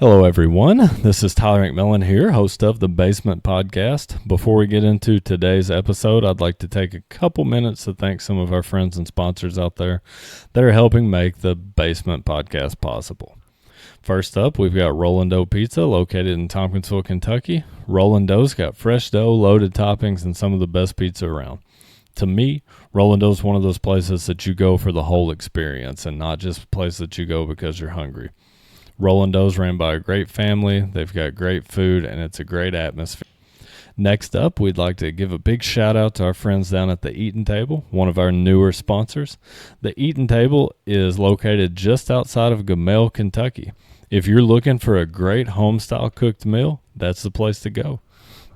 Hello, everyone. This is Tyler McMillan here, host of the Basement Podcast. Before we get into today's episode, I'd like to take a couple minutes to thank some of our friends and sponsors out there that are helping make the Basement Podcast possible. First up, we've got Rollin' Dough Pizza located in Tompkinsville, Kentucky. Rollin' Dough's got fresh dough, loaded toppings, and some of the best pizza around. To me, Rollin' Dough's one of those places that you go for the whole experience and not just a place that you go because you're hungry. Rollin' Dough's ran by a great family. They've got great food, and it's a great atmosphere. Next up, we'd like to give a big shout out to our friends down at the Eatin' Table, one of our newer sponsors. The Eatin' Table is located just outside of Gamel, Kentucky. If you're looking for a great home-style cooked meal, that's the place to go.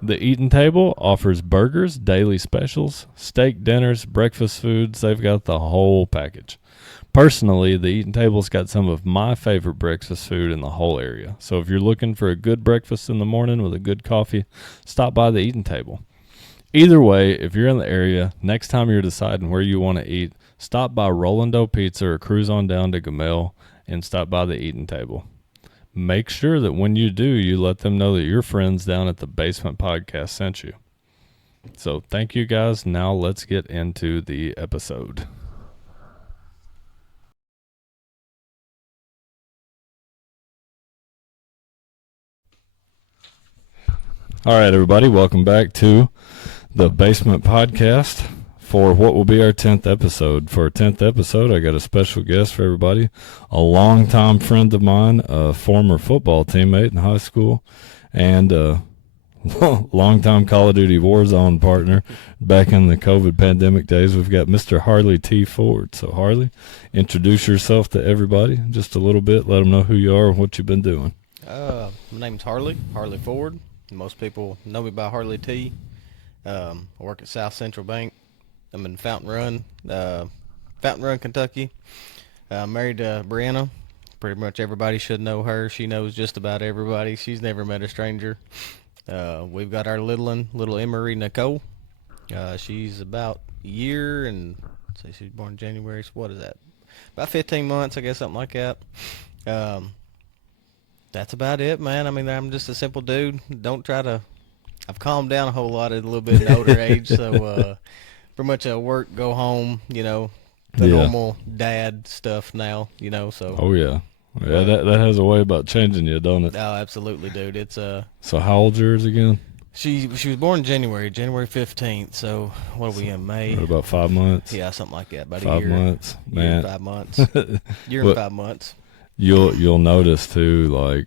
The Eatin' Table offers burgers, daily specials, steak dinners, breakfast foods. They've got the whole package. Personally, the Eatin' Table's got some of my favorite breakfast food in the whole area. So if you're looking for a good breakfast in the morning with a good coffee, stop by the Eatin' Table. Either way, if you're in the area, next time you're deciding where you want to eat, stop by Rollin' Dough Pizza or cruise on down to Gamel and stop by the Eatin' Table. Make sure that when you do, you let them know that your friends down at the Basement Podcast sent you. So thank you guys. Now let's get into the episode. All right, everybody, welcome back to the Basement Podcast for what will be our 10th episode. For our 10th episode, I got a special guest for everybody, a longtime friend of mine, a former football teammate in high school, and a longtime Call of Duty Warzone partner back in the COVID pandemic days. We've got Mr. Harley T. Ford. So, Harley, introduce yourself to everybody just a little bit. Let them know who you are and what you've been doing. My name's Harley Ford. Most people know me by Harley T. I work at South Central Bank. I'm in Fountain Run, Kentucky. Married to Brianna. Pretty much everybody should know her. She knows just about everybody. She's never met a stranger. We've got our little Emery Nicole. She's about a year and say she's born January. So what is that? About 15 months, I guess, something like that. That's about it, man. I mean, I'm just a simple dude. I've calmed down a whole lot at a little bit of older age, so pretty much work, go home, the normal dad stuff now, so. Oh, yeah. Yeah, that has a way about changing you, don't it? Oh, absolutely, dude. It's So how old's yours again? She was born in January 15th, so what are we in, May? About 5 months? Yeah, something like that. About 5 a year. months. Man. Year and 5 months. Year and 5 months. You'll notice too, like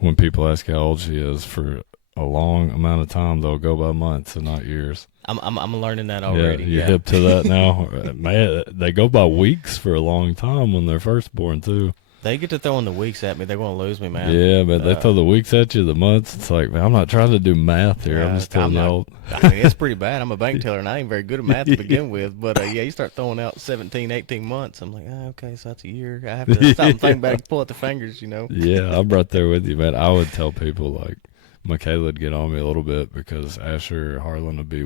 when people ask how old she is, for a long amount of time they'll go by months and not years. I'm learning that already. Yeah, you're hip to that now. Man, they go by weeks for a long time when they're first born too. They get to throwing the weeks at me. They're going to lose me, man. Yeah, but they throw the weeks at you, the months. It's like, man, I'm not trying to do math here. I'm just telling you old. I mean, it's pretty bad. I'm a bank teller, and I ain't very good at math to begin with. But, you start throwing out 17, 18 months. I'm like, okay, so that's a year. I have to stop and think back and pull out the fingers, Yeah, I'm right there with you, man. I would tell people, like, Michaela would get on me a little bit because Asher or Harlan would be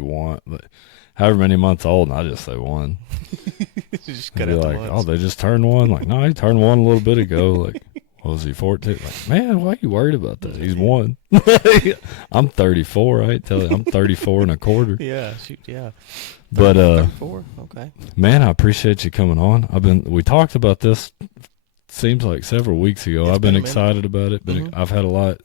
however many months old, and I just say one. Just cut out like, months. oh, they just turned one. Like, no, he turned one a little bit ago. Like, what was he, 14? Like, man, why are you worried about that? He's one. I'm 34. I ain't telling you, I'm 34 and a quarter. Yeah, shoot, yeah. But 34, okay. Man, I appreciate you coming on. We talked about this. Seems like several weeks ago. I've been excited about it, but I've had a lot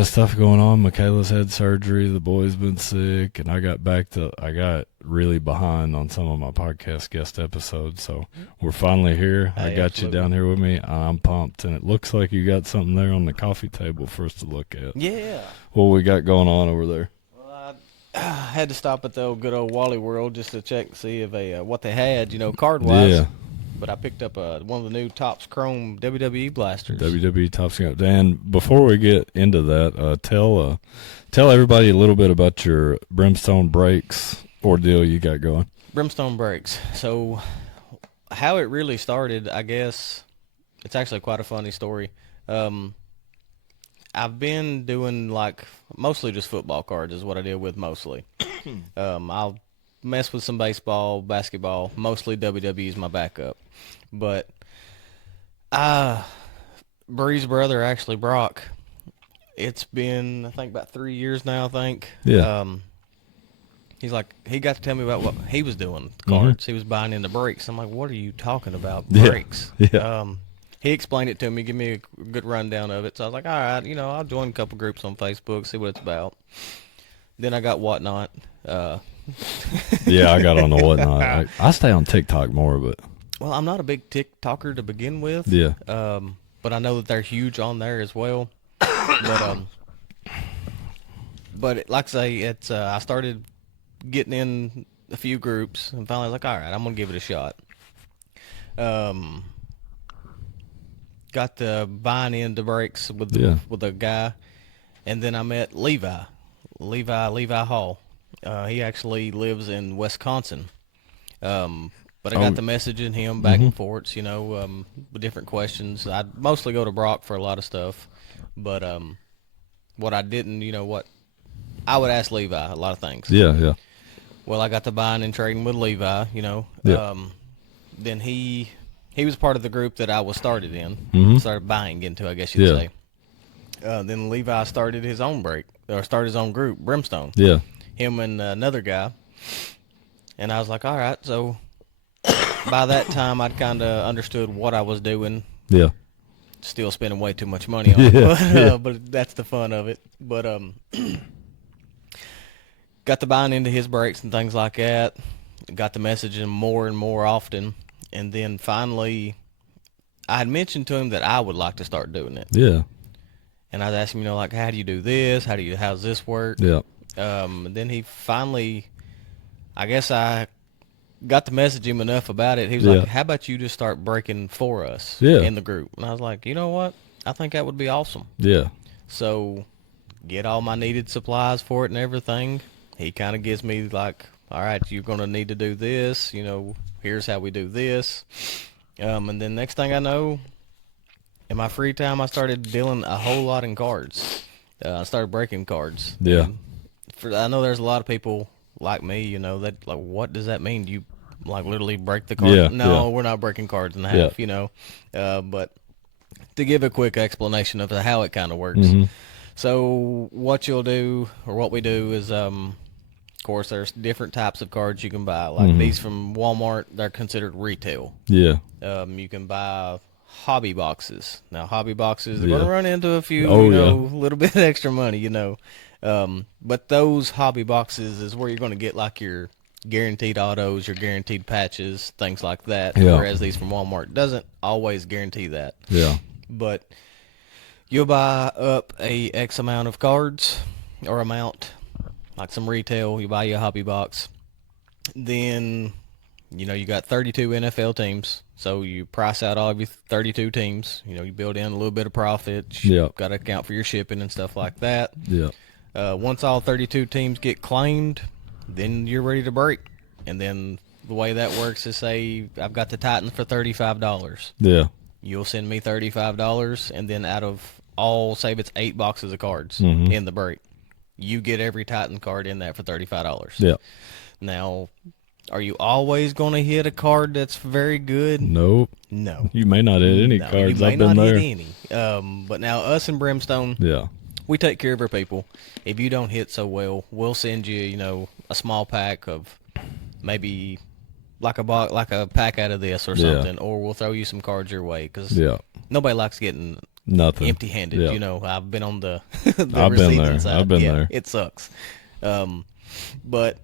of stuff going on. Michaela's had surgery. The boy's been sick, and I got really behind on some of my podcast guest episodes. So we're finally here. I got absolutely. You down here with me. I'm pumped, and it looks like you got something there on the coffee table for us to look at. Yeah. What we got going on over there? Well, I had to stop at the good old Wally World just to check and see if what they had, card-wise. Yeah. But I picked up one of the new Topps Chrome WWE blasters. WWE Topps. And before we get into that, tell everybody a little bit about your Brimstone Breaks ordeal you got going. Brimstone Breaks. So how it really started, I guess, it's actually quite a funny story. I've been doing mostly just football cards is what I deal with mostly. I'll mess with some baseball, basketball. Mostly WWE is my backup. But Bree's brother, actually, Brock. It's been, I think, about 3 years now, I think. Yeah. He's like, he got to tell me about what he was doing, Mm-hmm. cards. He was buying into brakes. I'm like, what are you talking about? Yeah. Brakes. Yeah. He explained it to me, give me a good rundown of it. So I was like, all right, I'll join a couple groups on Facebook, see what it's about. Then I got Whatnot. Yeah, I got on the Whatnot. I stay on TikTok more, but Well, I'm not a big TikToker to begin with. yeah. But I know that they're huge on there as well. Like I say, it's I started getting in a few groups and finally like, all right, I'm gonna give it a shot. Got to buying into brakes with a guy, and then I met Levi Hall. He actually lives in Wisconsin. But I got the messaging him back and forth, with different questions. I mostly go to Brock for a lot of stuff, but what I didn't, I would ask Levi a lot of things. Yeah, yeah. Well, I got to buying and trading with Levi, Yeah. Then he was part of the group that I was started Mm-hmm. started buying into, I guess you'd say. Then Levi started his own started his own group, Brimstone. Yeah. Him and another guy. And I was like, all right. So by that time, I'd kind of understood what I was doing. Yeah. Still spending way too much money on it, but that's the fun of it. But got to buying into his brakes and things like that. Got to messaging more and more often. And then finally, I had mentioned to him that I would like to start doing it. Yeah. And I was asking him, like, how do you do this? How's this work? Yeah. And then he finally, I guess I got to message him enough about it. He was like, how about you just start breaking for us in the group? And I was like, you know what? I think that would be awesome. Yeah. So get all my needed supplies for it and everything. He kind of gives me like, all right, you're going to need to do this. Here's how we do this. And then next thing I know, in my free time, I started dealing a whole lot in cards. I started breaking cards. Yeah. I know there's a lot of people like me, that like, what does that mean? Do you like literally break the card? Yeah, No, we're not breaking cards in half, but to give a quick explanation of how it kind of works. Mm-hmm. So what you'll do, or what we do is, of course, there's different types of cards you can buy. Like these from Walmart, they're considered retail. Yeah. You can buy hobby boxes. Now, hobby boxes, they're going to run into a few, little bit extra money, but those hobby boxes is where you're going to get like your guaranteed autos, your guaranteed patches, things like that. Yeah. Whereas these from Walmart doesn't always guarantee that. Yeah. But you'll buy up a X amount of cards or amount, like some retail. You buy your hobby box. Then, you got 32 NFL teams. So you price out all of your 32 teams. You build in a little bit of profit. Yeah. Got to account for your shipping and stuff like that. Yeah. Once all 32 teams get claimed, then you're ready to break. And then the way that works is, say I've got the Titans for $35. Yeah. You'll send me $35, and then out of all, say if it's 8 boxes of cards in the break, you get every Titan card in that for $35. Yeah. Now, are you always going to hit a card that's very good? Nope. No. You may not hit any cards. You may I've been not there. hit any. But now us in Brimstone, we take care of our people. If you don't hit so well, we'll send you, a small pack of maybe like a pack out of this or something, or we'll throw you some cards your way because nobody likes getting nothing empty-handed. I've been on the I've been there. side. I've been there. It sucks, but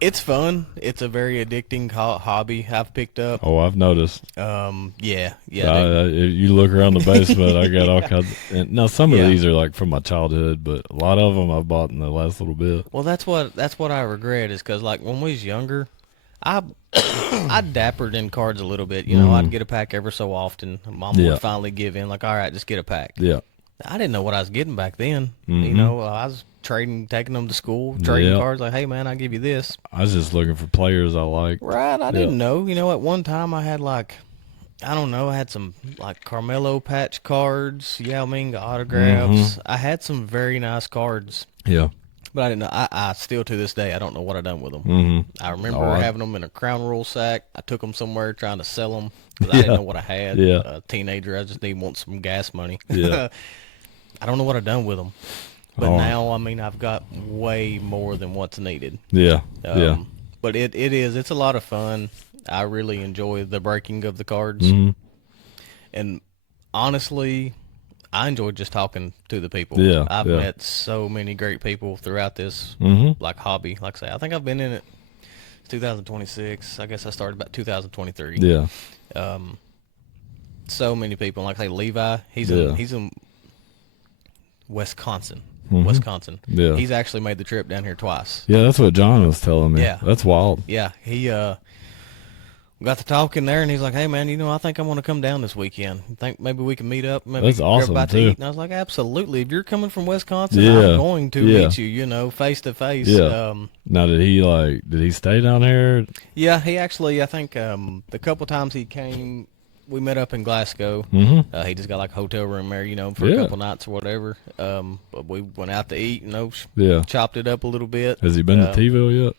it's fun. It's a very addicting hobby I've picked up. Oh, I've noticed. Yeah. You look around the basement, I got all kinds. Now some of these are like from my childhood, but a lot of them I've bought in the last little bit. Well, that's what I regret is because like when we was younger, I dappered in cards a little bit. I'd get a pack ever so often. Mom would finally give in, like, all right, just get a pack. Yeah. I didn't know what I was getting back then. I was taking them to school, trading cards. Like, hey, man, I'll give you this. I was just looking for players I like. Right. I didn't know. At one time I had like, I don't know, I had some like Carmelo patch cards, Yao Ming autographs. I had some very nice cards. Yeah. But I didn't know. I still to this day I don't know what I done with them. Mm-hmm. I remember having them in a Crown Royal sack. I took them somewhere trying to sell them because I Yeah. didn't know what I had. Yeah. A teenager, I just didn't want some gas money. Yeah. I don't know what I done with them. But Oh. now, I mean, I've got way more than what's needed. Yeah. Yeah. But it's a lot of fun. I really enjoy the breaking of the cards. Mm-hmm. And honestly, I enjoy just talking to the people. Yeah. I've Yeah. met so many great people throughout this Mm-hmm. like hobby. Like I say, I think I've been in it 2026. I guess I started about 2023. Yeah. So many people. Like I say, Levi, he's Yeah. in Wisconsin. Mhm. Wisconsin. Yeah. He's actually made the trip down here twice. Yeah, that's what John was telling me. Yeah. That's wild. Yeah, he got to talking there, and he's like, "Hey, man, I think I want to come down this weekend. You think maybe we can meet up? Maybe That's grab awesome, a bite too. to eat?" And I was like, "Absolutely. If you're coming from Wisconsin, Yeah. I'm going to Yeah. meet you. Face to face." Yeah. Now, did he stay down here? Yeah, he actually, I think the couple times he came, we met up in Glasgow. Mm-hmm. He just got like a hotel room there, for Yeah. a couple nights or whatever. But we went out to eat, Yeah. chopped it up a little bit. Has he been to T-ville yet?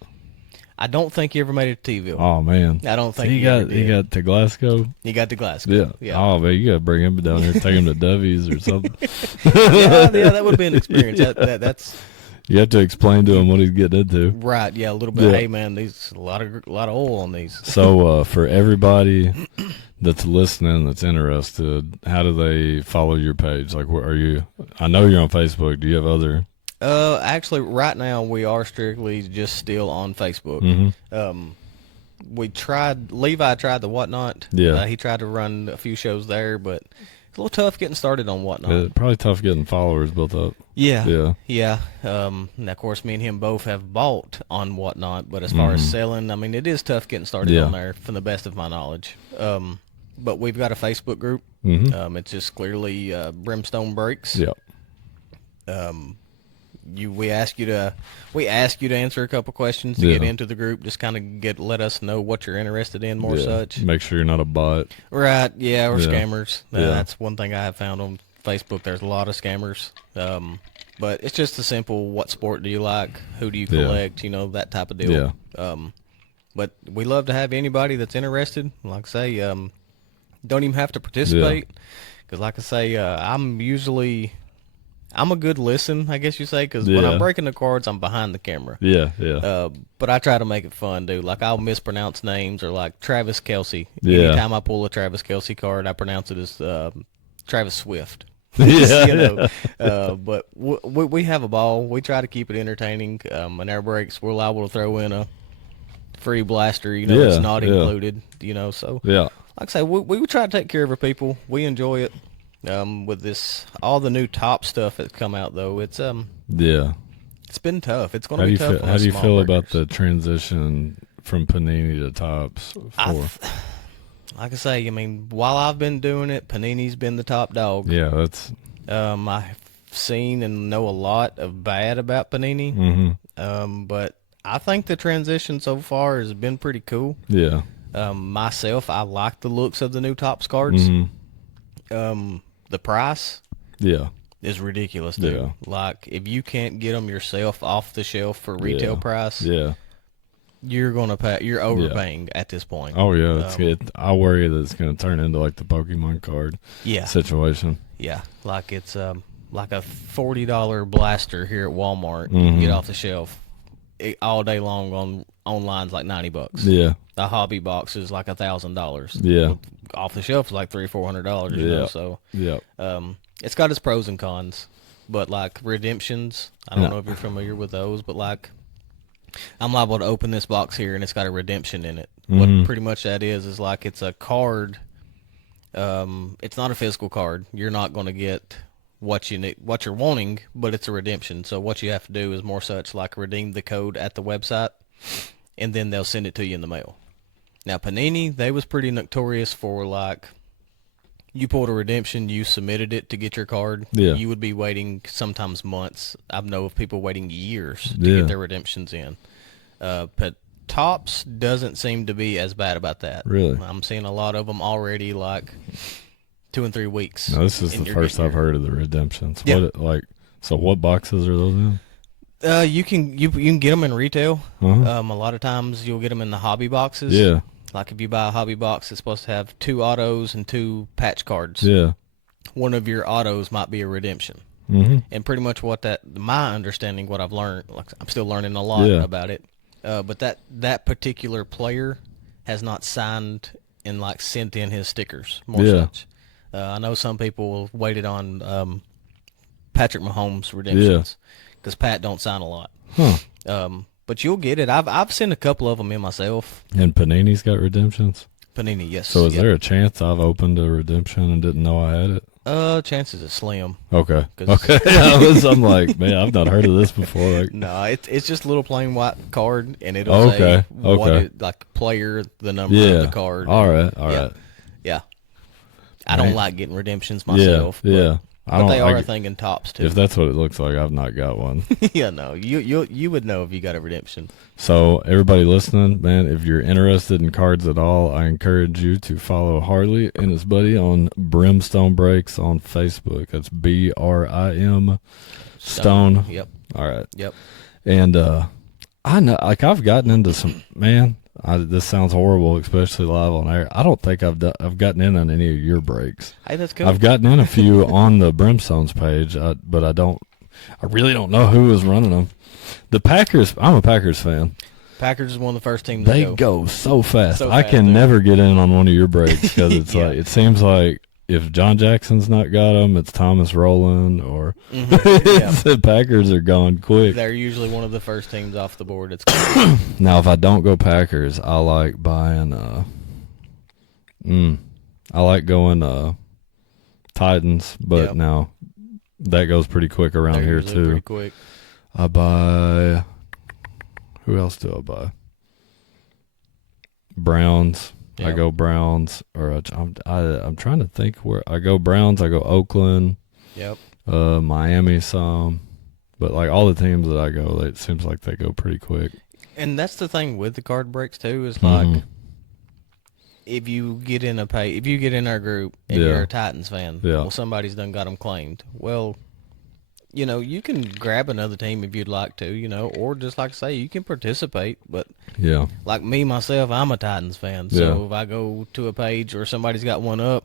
I don't think he ever made it to T-ville. Oh, man. I don't think he ever did. he got to Glasgow? He got to Glasgow. Yeah. Yeah. Oh, man, you got to bring him down here, take him to Dovey's or something. yeah, that would be an experience. That's You have to explain to him what he's getting into. right. Yeah, a little bit. Yeah. Hey, man, these a lot of oil on these. So, for everybody that's listening, that's interested, how do they follow your page? Like, where are you? I know you're on Facebook. Do you have other? Actually, right now we are strictly just still on Facebook. Mm-hmm. Levi tried the Whatnot. Yeah. He tried to run a few shows there, but it's a little tough getting started on Whatnot. Probably tough getting followers built up. Yeah. Yeah. And of course, me and him both have bought on Whatnot, but as far as selling, I mean, it is tough getting started Yeah. on there, from the best of my knowledge. But we've got a Facebook group. Mm-hmm. It's just clearly Brimstone Breaks. Yeah. We ask you to answer a couple questions to Yeah. get into the group. Just kind of let us know what you're interested in, more Yeah. such. Make sure you're not a bot. Right? Yeah, or Yeah. scammers. Yeah. That's one thing I have found on Facebook. There's a lot of scammers. But it's just a simple: what sport do you like? Who do you Yeah. collect? That type of deal. Yeah. But we love to have anybody that's interested. Like I say, don't even have to participate, because like I say, I'm a good listen, I guess you say, because when Yeah. I'm breaking the cards, I'm behind the camera. Yeah. Yeah. But I try to make it fun, dude. Like, I'll mispronounce names, or like Travis Kelce. Yeah. Anytime I pull a Travis Kelce card, I pronounce it as Travis Swift. Yeah. But we have a ball. We try to keep it entertaining. In our breaks, we're liable to throw in a free blaster, Yeah, it's not yeah. included, so. Yeah. Like I say, we try to take care of our people. We enjoy it. With all the new top stuff that's come out, though, it's Yeah. it's been tough. It's going to be tough. How do you feel about the transition from Panini to Tops? Like I say, I mean, while I've been doing it, Panini's been the top dog. Yeah, that's. I've seen and know a lot of bad about Panini. Mm-hmm. But I think the transition so far has been pretty cool. Yeah. Myself, I like the looks of the new Topps cards. Mm-hmm. The price Yeah. is ridiculous, dude. Yeah. Like, if you can't get them yourself off the shelf for retail price, Yeah. you're gonna pay. You're overpaying at this point. Oh yeah, I worry that it's going to turn into like the Pokemon card situation. Yeah, like it's like a $40 blaster here at Walmart. You Mhm. can get off the shelf all day long online's like $90. Yeah. The hobby box is like $1,000. Yeah. Off the shelf is like $300-$400. Yeah. So Yeah. it's got its pros and cons. But like redemptions, I don't know if you're familiar with those, but like I'm liable to open this box here and it's got a redemption in it. What pretty much that is like it's a card. It's not a physical card. You're not going to get what you need, what you're wanting, but it's a redemption. So what you have to do is more such like redeem the code at the website, and then they'll send it to you in the mail. Now Panini, they was pretty notorious for like, you pulled a redemption, you submitted it to get your card. Yeah. You would be waiting sometimes months. I know of people waiting years to Yeah. get their redemptions in. But Topps doesn't seem to be as bad about that. Really? I'm seeing a lot of them already like 2 and 3 weeks. No, this is and the you're first getting I've heard of the redemptions. Yeah. What boxes are those in? You can get them in retail. Uh-huh. A lot of times you'll get them in the hobby boxes. Yeah. Like if you buy a hobby box, it's supposed to have 2 autos and 2 patch cards. Yeah. One of your autos might be a redemption. Mm-hmm. And pretty much my understanding, what I've learned, like I'm still learning a lot about it. But that particular player has not signed and like sent in his stickers, more such. I know some people waited on Patrick Mahomes redemptions because Pat don't sign a lot. Huh. But you'll get it. I've seen a couple of them in myself. And Panini's got redemptions? Panini, yes. So is there a chance I've opened a redemption and didn't know I had it? Chances are slim. Okay. Okay. I'm like, man, I've not heard of this before. Like, no, it's just a little plain white card, and it'll say what it, like player, the number of the card. All right. Yeah. I don't like getting redemptions myself. Yeah. But they are a thing in Tops too. If that's what it looks like, I've not got one. Yeah, no, you would know if you got a redemption. So everybody listening, man, if you're interested in cards at all, I encourage you to follow Harley and his buddy on Brimstone Breaks on Facebook. That's BRIM Stone. Yep. All right. Yep. And I know, like, I've gotten into some, man. This sounds horrible, especially live on air. I don't think I've gotten in on any of your breaks. Hey, that's cool. I've gotten in a few on the Brimstones page, but I really don't know who was running them. The Packers, I'm a Packers fan. Packers is one of the first teams. They go so fast. I can never get in on one of your breaks because it's like, it seems like if John Jackson's not got them, it's Thomas Rowland or the Packers are going quick. They're usually one of the first teams off the board. It's Now, if I don't go Packers, I like buying. I like going Titans, but now that goes pretty quick around here too. Pretty quick. I buy. Who else do I buy? Browns. Yep. I go Browns, or I'm trying to think where I go. Browns. I go Oakland. Yep. Miami some, but like all the teams that I go, it seems like they go pretty quick. And that's the thing with the card breaks too, is like if you get in our group and you're a Titans fan, well, somebody's done got them claimed. Well, you can grab another team if you'd like to, or just like I say, you can participate. But like me, myself, I'm a Titans fan. So if I go to a page or somebody's got one up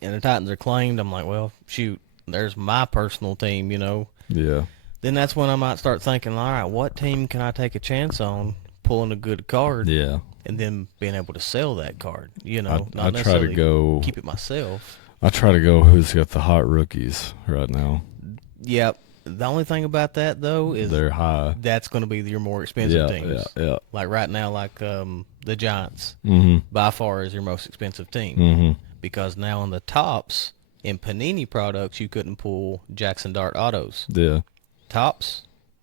and the Titans are claimed, I'm like, well, shoot, there's my personal team, Yeah. Then that's when I might start thinking, all right, what team can I take a chance on pulling a good card? Yeah. And then being able to sell that card, not I try necessarily to go keep it myself. I try to go who's got the hot rookies right now. Yep. The only thing about that though is they're high. That's going to be your more expensive teams. Yeah. Like right now, like the Giants, by far is your most expensive team because now in the Tops in Panini products you couldn't pull Jackson Dart autos. Yeah. Tops,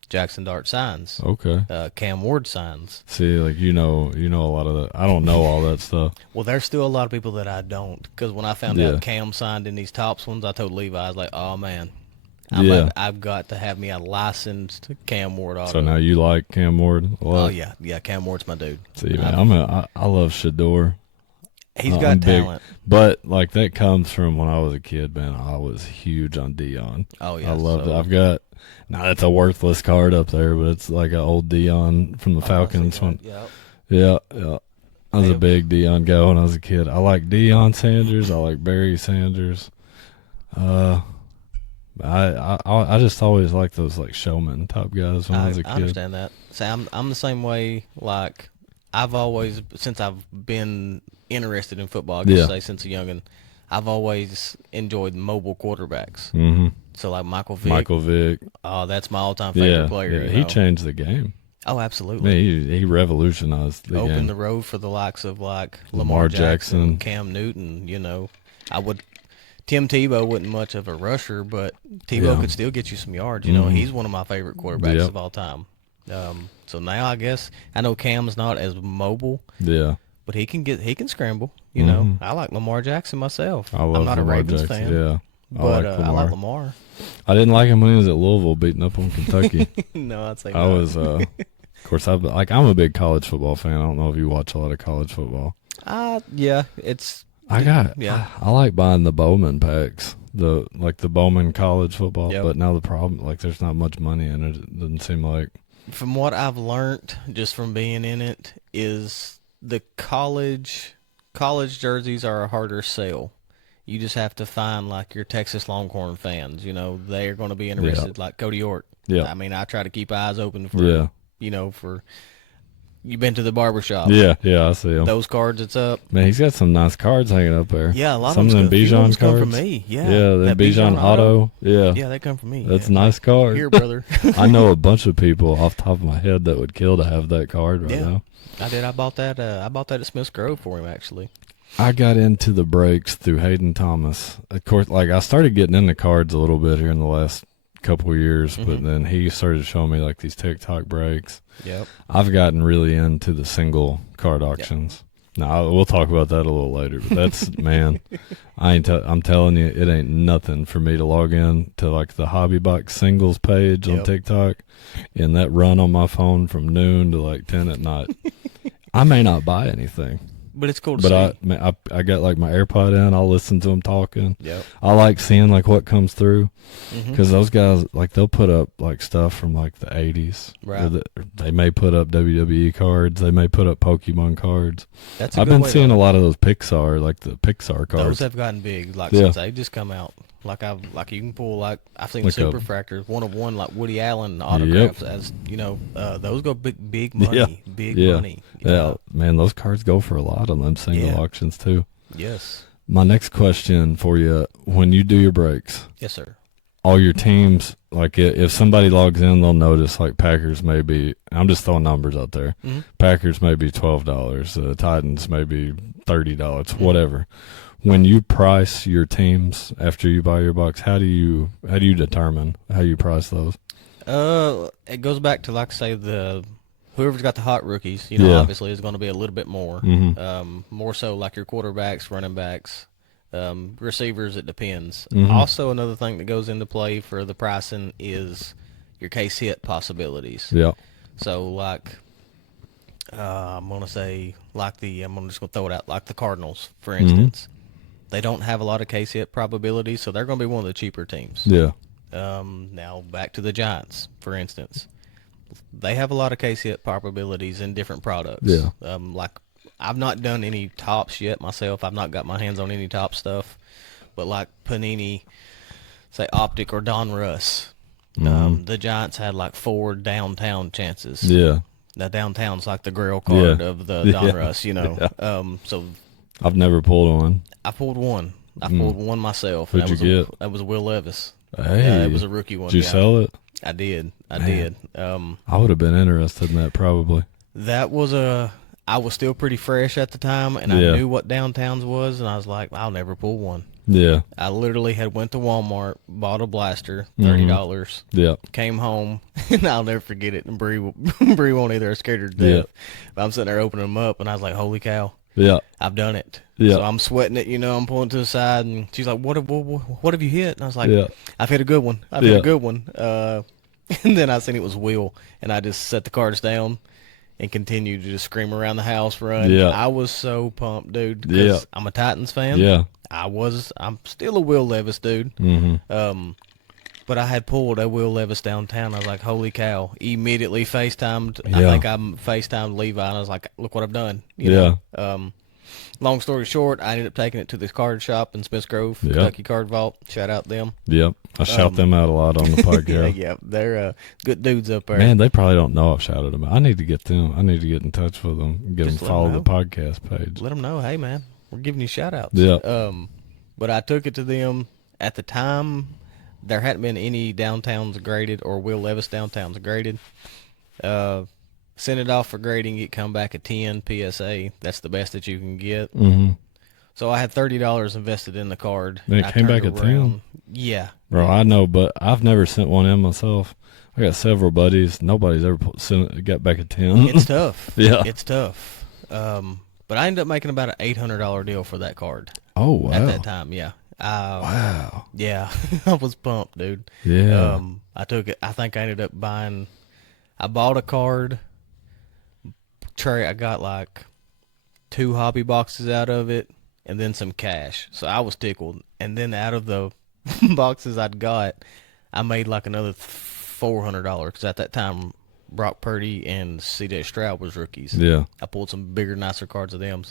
Jackson Dart signs. Okay. Cam Ward signs. See, like you know a lot of that. I don't know all that stuff. Well, there's still a lot of people that I don't because when I found out Cam signed in these Tops ones, I told Levi, I was like, oh man. I've got to have me a licensed Cam Ward auto. So now you like Cam Ward a lot? Oh yeah, Cam Ward's my dude. See, man, I love Shador. He's got talent, but like that comes from when I was a kid, man. I was huge on Dion. Oh yeah, I loved it. I've got that's a worthless card up there, but it's like an old Dion from the Falcons one. Yeah. I was a big Dion guy when I was a kid. I like Deion Sanders. I like Barry Sanders. I just always liked those like showman type guys when I was a kid. I understand that. See, I'm the same way. Like I've always, since I've been interested in football, I guess say since a youngin', I've always enjoyed mobile quarterbacks. Mm-hmm. So like Michael Vick. Oh, that's my all-time favorite player. Yeah, he changed the game. Oh, absolutely. Man, he revolutionized the game. Opened the road for the likes of like Lamar Jackson, Cam Newton. Tim Tebow wasn't much of a rusher, but Tebow could still get you some yards. He's one of my favorite quarterbacks of all time. So now I guess I know Cam's not as mobile. Yeah. But he can scramble. I like Lamar Jackson myself. I'm not Lamar a Ravens Jackson. fan. Yeah. But I like Lamar. I didn't like him when he was at Louisville beating up on Kentucky. No, I'd say I was of course I'm a big college football fan. I don't know if you watch a lot of college football. Yeah, it's I like buying the Bowman packs. the Bowman college football. Yep. But now the problem, like, there's not much money in it. It doesn't seem like. From what I've learned just from being in it is the college jerseys are a harder sell. You just have to find like your Texas Longhorn fans. They're going to be interested. Like Cody York. Yeah. I mean, I try to keep eyes open for. For you've been to the barbershop. Yeah, I see him. Those cards, it's up. Man, he's got some nice cards hanging up there. Yeah, a lot some of them. Bijan come cards from me. Yeah, the Bijan Auto. Yeah, they come from me. That's a nice card. Here, brother. I know a bunch of people off the top of my head that would kill to have that card right now. I did. I bought that at Smith's Grove for him, actually. I got into the breaks through Hayden Thomas. Of course, like, I started getting into cards a little bit here in the last couple of years, but then he started showing me like these TikTok breaks. Yep. I've gotten really into the single card auctions. Now we'll talk about that a little later. But that's man, I'm telling you, it ain't nothing for me to log in to like the Hobby Box singles page on TikTok, and that run on my phone from noon to like 10 at night. I may not buy anything. But it's cool to see. I got like my AirPod in. I'll listen to them talking. Yep. I like seeing like what comes through because those guys, like, they'll put up like stuff from like the 80s. Right. They may put up WWE cards. They may put up Pokemon cards. That's a I've good been way seeing a lot of those Pixar, like the Pixar cards. Those have gotten big, like since they just come out. Like you can pull I've seen like Super Fractors, one of one, like Woody Allen autographs. As those go big money, big money. Yeah, man, those cards go for a lot on them single auctions too. Yes. My next question for you: when you do your breaks, yes, sir. All your teams, like if somebody logs in, they'll notice like Packers may be. I'm just throwing numbers out there. Packers may be $12. Titans may be $30. Whatever. When you price your teams after you buy your box, how do you determine how you price those? It goes back to, like, say, whoever's got the hot rookies, obviously is going to be a little bit more. More so like your quarterbacks, running backs, receivers, it depends. Also, another thing that goes into play for the pricing is your case hit possibilities. Yeah. So, like, I'm going to say, like I'm just going to throw it out, like the Cardinals, for instance. They don't have a lot of case hit probabilities, so they're going to be one of the cheaper teams. Yeah. Now, back to the Giants, for instance. They have a lot of case hit probabilities in different products. Yeah. Like, I've not done any tops yet myself. I've not got my hands on any top stuff. But like Panini, say Optic or Don Russ, the Giants had like 4 downtown chances. Yeah. Now, downtown's like the grail card of the Don Russ, So I've never pulled one. I pulled one. I pulled one myself. Who'd you get? That was Will Levis. Hey. It was a rookie one. Did you sell it? I did. I did. I would have been interested in that probably. That was I was still pretty fresh at the time, and I knew what downtowns was, and I was like, I'll never pull one. Yeah. I literally had went to Walmart, bought a blaster, $30. Yeah. Came home, and I'll never forget it. And Bree won't either. I scared her to death. But I'm sitting there opening them up, and I was like, holy cow. Yeah. I've done it. Yeah. So I'm sweating it, I'm pulling to the side, and she's like, what have you hit? And I was like, I've hit a good one. I've hit a good one. And then I seen it was Will, and I just set the cards down and continued to just scream around the house, run. Yeah. I was so pumped, dude, because I'm a Titans fan. Yeah. I'm still a Will Levis dude. But I had pulled a Will Levis downtown. I was like, holy cow. Immediately FaceTimed. I think I FaceTimed Levi, and I was like, look what I've done. Long story short, I ended up taking it to this card shop in Smith's Grove, Kentucky Card Vault. Shout out them. Yep. I shout them out a lot on the podcast. Yeah, they're good dudes up there. Man, they probably don't know I've shouted them out. I need to get them. I need to get in touch with them. Get them to follow the podcast page. Let them know, hey, man, we're giving you shout outs. Yeah. But I took it to them. At the time, there hadn't been any downtowns graded or Will Levis downtowns graded. Send it off for grading. It come back a 10 PSA. That's the best that you can get. So I had $30 invested in the card. And it came back a 10? Yeah. Bro, I know, but I've never sent one in myself. I got several buddies. Nobody's ever got back a 10. It's tough. Yeah. It's tough. But I ended up making about an $800 deal for that card. Oh, wow. At that time, yeah. Wow. Yeah. I was pumped, dude. Yeah. I took it. I think I ended up I bought a card. I got like 2 hobby boxes out of it, and then some cash. So I was tickled. And then out of the boxes I'd got, I made like another $400 because at that time Brock Purdy and C.J. Stroud was rookies. Yeah. I pulled some bigger, nicer cards of them.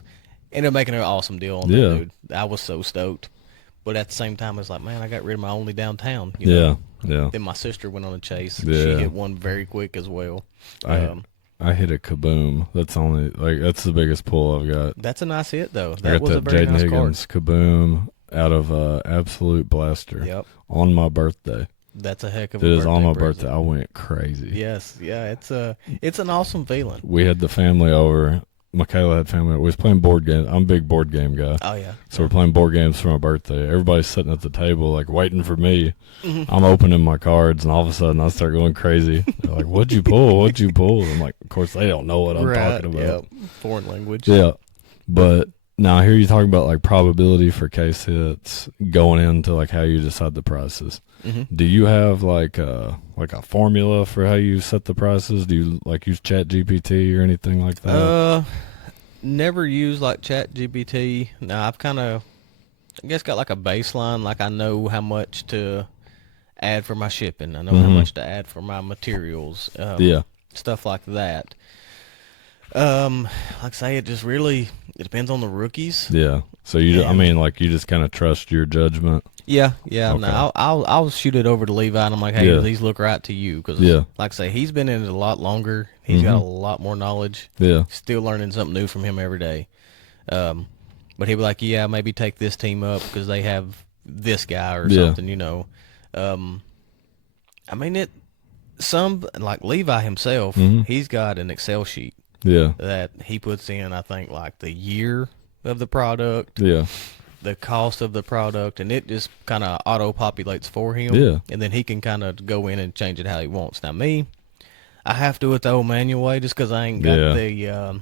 Ended up making an awesome deal on Yeah. that dude. I was so stoked. But at the same time, it's like, man, I got rid of my only downtown. Yeah. Yeah. Then my sister went on a chase. Yeah. She hit one very quick as well. I hit a Kaboom. That's the biggest pull I've got. That's a nice hit, though. I That got was a that very Jaden nice Higgins Kaboom out of Absolute Blaster. Yep. On my birthday. That's a heck of It a was on my present. birthday. I went crazy. Yes, yeah, it's an awesome feeling. We had the family over. Michaela had family. We was playing board games. I'm a big board game guy. Oh yeah. So we're playing board games for my birthday. Everybody's sitting at the table, like waiting for me. Mm-hmm. I'm opening my cards, and all of a sudden I start going crazy. They're like, "What'd you pull? What'd you pull?" I'm like, "Of course they don't know what I'm talking about." Yeah, foreign language. Yeah, but now I hear you talking about like probability for case hits going into like how you decide the prices. Mm-hmm. Do you have like a formula for how you set the prices? Do you like use Chat GPT or anything like that? Never use like Chat GPT. Now I've kind of, I guess, got like a baseline. Like I know how much to add for my shipping. I know how much to add for my materials. Yeah. Stuff like that. Like I say, it depends on the rookies. Yeah. So you just kind of trust your judgment. Yeah. Okay. No, I'll shoot it over to Levi, and I'm like, hey, Yeah. these look right to you, because like I say, he's been in it a lot longer. He's got a lot more knowledge. Yeah. Still learning something new from him every day. But he'll be like, yeah, maybe take this team up because they have this guy or something, you know. I mean, like Levi himself, he's got an Excel sheet that he puts in, I think, like the year of the product, the cost of the product, and it just kind of auto-populates for him. Yeah. And then he can kind of go in and change it how he wants. Now, me, I have to do it the old manual way just because I ain't got the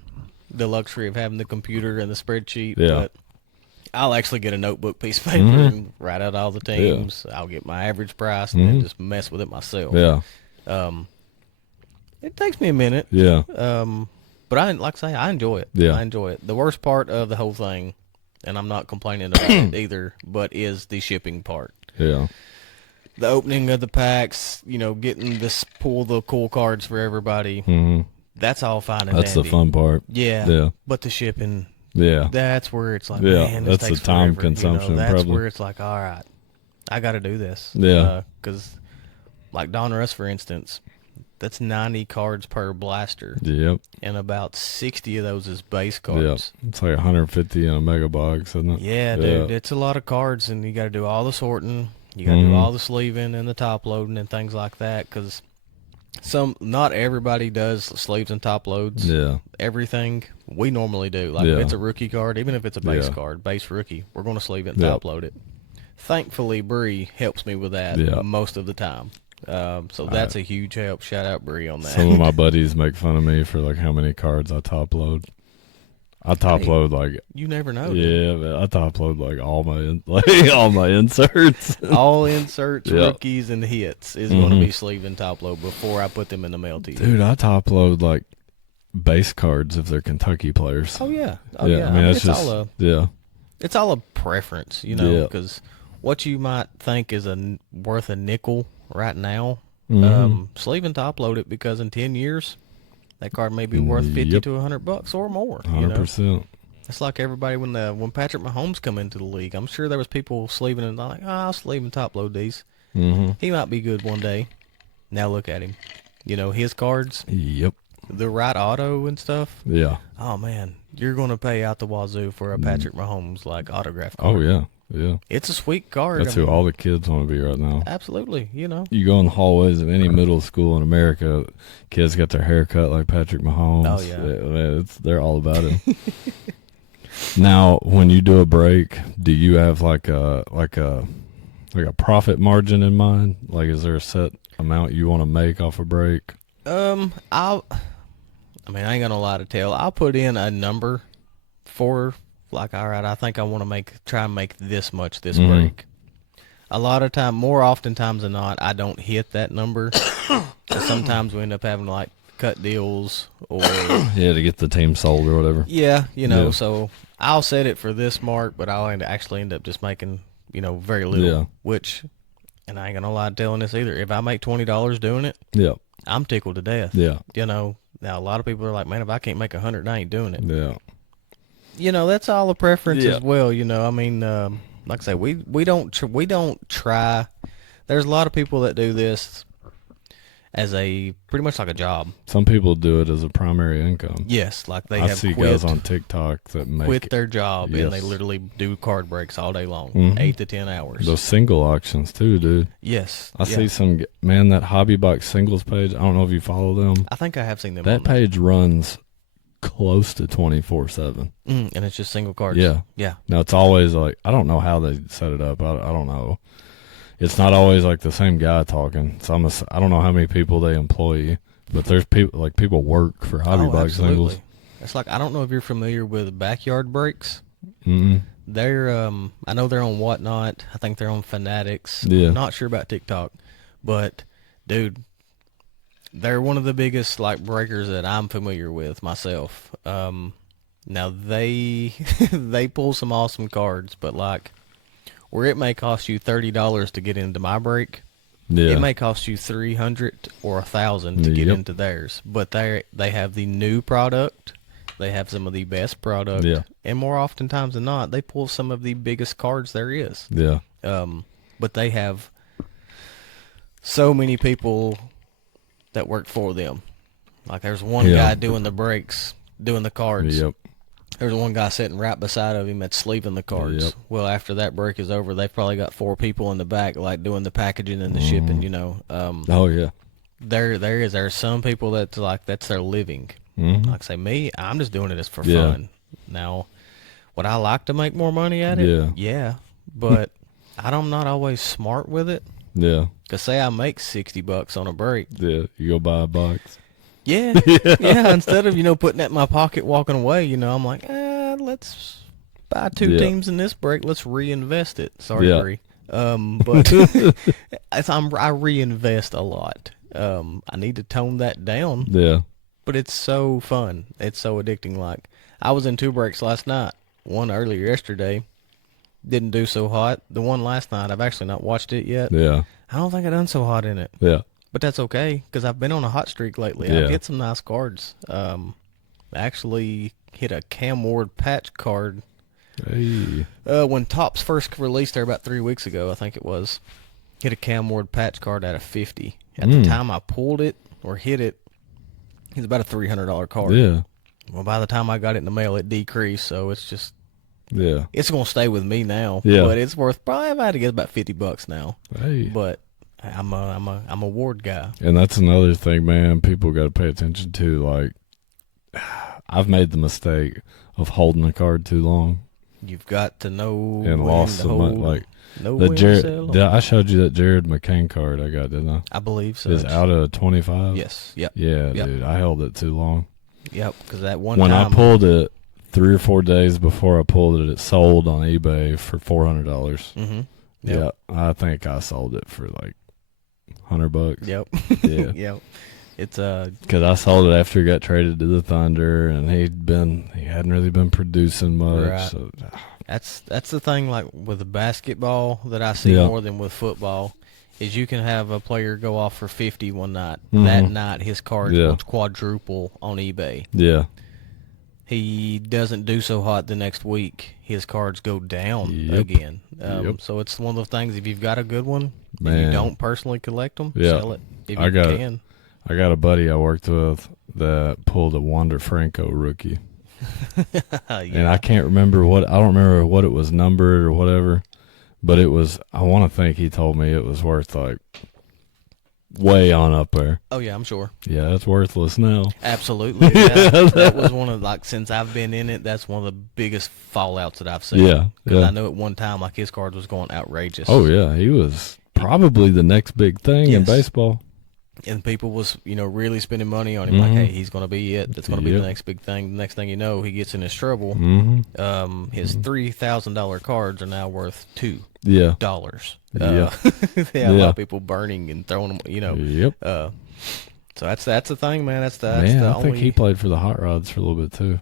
luxury of having the computer and the spreadsheet. Yeah. But I'll actually get a notebook, piece of paper, and write out all the teams. I'll get my average price and then just mess with it myself. Yeah. It takes me a minute. Yeah. But like I say, I enjoy it. Yeah. I enjoy it. The worst part of the whole thing, and I'm not complaining about it either, but is the shipping part. Yeah. The opening of the packs, you know, getting pull the cool cards for everybody. That's all fine and That's dandy. the fun part. Yeah. Yeah. But the shipping, Yeah. that's where it's like, Yeah, man, this that's takes the time forever, consumption, You know, that's probably. where it's like, all right, I got to do this. Yeah. Because, like Don Russ, for instance, that's 90 cards per blaster. Yep. And about 60 of those is base Yep. cards. It's like 150 in a mega box, isn't it? Yeah, dude. It's a lot of cards, and you got to do all the sorting. You got to do all the sleeving and the top loading and things like that, because not everybody does sleeves and top loads. Yeah. Everything we normally do. Like if it's a rookie card, even if it's a base card, base rookie, we're going to sleeve it and top load it. Thankfully, Bree helps me with that most of the time. So that's a huge help. Shout out Bree on that. Some of my buddies make fun of me for like how many cards I top load. I top load like you never know. man, I top load like all my all my inserts. All inserts, rookies, and hits is going to be sleeve and top load before I put them in the mail to you. Dude, I top load like base cards if they're Kentucky players. Oh yeah, I mean it's just it's all a preference, you know, because what you might think is worth a nickel right now, sleeve and top load it, because in 10 years that card may be worth $50 to $100 or more. 100%. You know? It's like everybody when Patrick Mahomes come into the league. I'm sure there was people sleeving and like, I'll sleeve and top load these. He might be good one day. Now look at him. You know, his cards. Yep. The right auto and stuff. Yeah. Oh man, you're gonna pay out the wazoo for a Patrick Mahomes like autograph card. Oh yeah. Yeah. It's a sweet card. That's who all the kids want to be right now. Absolutely, you know. You go in the hallways of any middle school in America, kids got their hair cut like Patrick Mahomes. Oh yeah. They're all about it. Now, when you do a break, do you have like a profit margin in mind? Like, is there a set amount you want to make off a break? I mean, I ain't gonna lie to tell. I'll put in a number for, like, all right, I think I want to try and make this much this break. A lot of time, more oftentimes than not, I don't hit that number. Sometimes we end up having to, like, cut deals or to get the team sold or whatever. Yeah, you know. So I'll set it for this mark, but I'll actually end up just making very little. Yeah. Which, and I ain't gonna lie telling this either. If I make $20 doing it, Yeah. I'm tickled to death. Yeah. Now a lot of people are like, man, if I can't make 100, I ain't doing it. Yeah. That's all a preference Yeah. as well. I mean, like I say, we don't try. There's a lot of people that do this as a pretty much like a job. Some people do it as a primary income. Yes, like they I have see quit, guys on TikTok that quit their job Yes. and they literally do card breaks all day long, Mhm. 8 to 10 hours. those single auctions too, dude. Yes, I see some man that hobby box singles page. I don't know if you follow them. I think I have seen them. That page runs close to 24/7. And it's just single cards. Yeah. Now it's always like I don't know how they set it up. I don't know. It's not always like the same guy talking. So I don't know how many people they employ, but there's people work for hobby box absolutely. singles. It's like I don't know if you're familiar with backyard breaks. Mm-hmm. They're I know they're on Whatnot. I think they're on Fanatics. Yeah. I'm not sure about TikTok, but dude, they're one of the biggest like breakers that I'm familiar with myself. Now they they pull some awesome cards, but like where it may cost you $30 to get into my break, it may cost you $300 or $1,000 to get into theirs. But they have the new product. They have some of the best product. Yeah. And more oftentimes than not, they pull some of the biggest cards there is. Yeah. But they have so many people that work for them. Like there's one guy doing the breaks, doing the cards. Yep. There's one guy sitting right beside of him that's sleeving the cards. Yep. Well, after that break is over, they've probably got 4 people in the back, like doing the packaging and the shipping. Oh yeah. There's some people that's like that's their living. Mm-hmm. Like say me, I'm just doing it as for Yeah. fun. Now, would I like to make more money at it? Yeah, but I'm not always smart with it. Yeah. Cause say I make $60 on a break. Yeah. You go buy a box. Yeah. Instead of putting that in my pocket walking away, I'm like, let's buy 2 teams in this break. Let's reinvest it. Sorry, Bree. But I reinvest a lot. I need to tone that down. Yeah. But it's so fun. It's so addicting. Like I was in 2 breaks last night. One earlier yesterday. Didn't do so hot. The one last night, I've actually not watched it yet. Yeah. I don't think I done so hot in it. Yeah. But that's okay, because I've been on a hot streak lately. Yeah. I've hit some nice cards. I actually hit a Cam Ward patch card. Hey. When Topps first released there about 3 weeks ago, I think it was. Hit a Cam Ward patch card out of 50. At the time I pulled it or hit it, it's about a $300 card. Yeah. Well, by the time I got it in the mail, it decreased, so it's just... Yeah. It's going to stay with me now. Yeah. But it's worth, probably, if I had to guess, about $50 now. Hey. But... I'm a Ward guy. And that's another thing, man, people got to pay attention to. Like, I've made the mistake of holding a card too long. You've got to know and when lost to some hold, money. Like, know the when to sell. I showed you that Jared McCain card I got, didn't I? I believe so. It's out of 25? Yes. Yep. Yeah, Yep. dude, I held it too long. Yep, because that one when time... I pulled it, 3 or 4 days before I pulled it, it sold on eBay for $400. Mm-hmm. Yep. Yeah, I think I sold it for like $100. Yep. Yeah. Yep. It's because I sold it after he got traded to the Thunder, and he hadn't really been producing much. Right. So. That's the thing. Like with the basketball that I see more than with football, is you can have a player go off for 50 one night. Mm-hmm. That night his cards will quadruple on eBay. Yeah. He doesn't do so hot the next week. His cards go down again. So it's one of those things. If you've got a good one and you don't personally collect them, sell it if you can. I got a buddy I worked with that pulled a Wander Franco rookie. And I can't remember I don't remember what it was numbered or whatever, but it was, I want to think he told me it was worth like way on up there. Oh yeah, I'm sure. Yeah, it's worthless now. Absolutely. Yeah. That was one of, like, since I've been in it, that's one of the biggest fallouts that I've seen. Yeah. Because I know at one time, like, his card was going outrageous. Oh yeah, he was probably the next big thing in baseball. And people was, really spending money on him. Like, hey, he's going to be it. That's going to be the next big thing. The next thing you know, he gets in his trouble. His $3,000 cards are now worth $2. Yeah. A lot of people burning and throwing them, Yep. So that's the thing, man. That's I the think he played for the Hot Rods for a little bit too.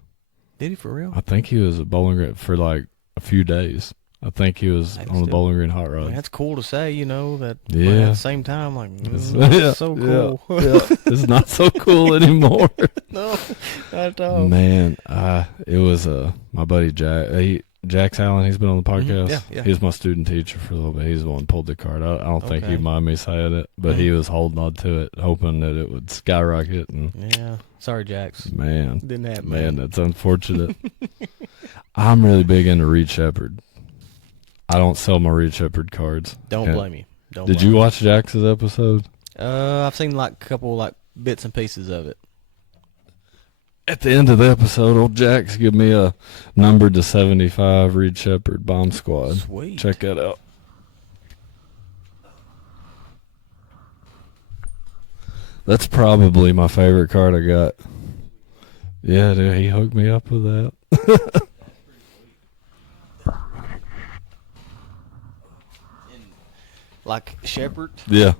Did he for real? I think he was at Bowling Green for like a few days. I think he was on the Bowling Green Hot Rod. That's cool to say, that. Yeah. But at the same time, like, it's so cool. Yeah. It's not so cool anymore. No, not at all. Man, it was my buddy Jax Allen. He's been on the podcast. Yeah. He was my student teacher for a little bit. He's the one who pulled the card. I don't think he'd mind me saying it, but he was holding on to it, hoping that it would skyrocket. And yeah, sorry, Jax. Man, didn't happen. Man, that's unfortunate. I'm really big into Reed Shepherd. I don't sell my Reed Shepherd cards. Don't blame you. Did you watch Jax's episode? I've seen like a couple bits and pieces of it. At the end of the episode, old Jax give me a number to 75 Reed Shepherd Bomb Squad. Sweet. Check that out. That's probably my favorite card I got. Yeah, dude, he hooked me up with that. Like Shepherd, Yeah.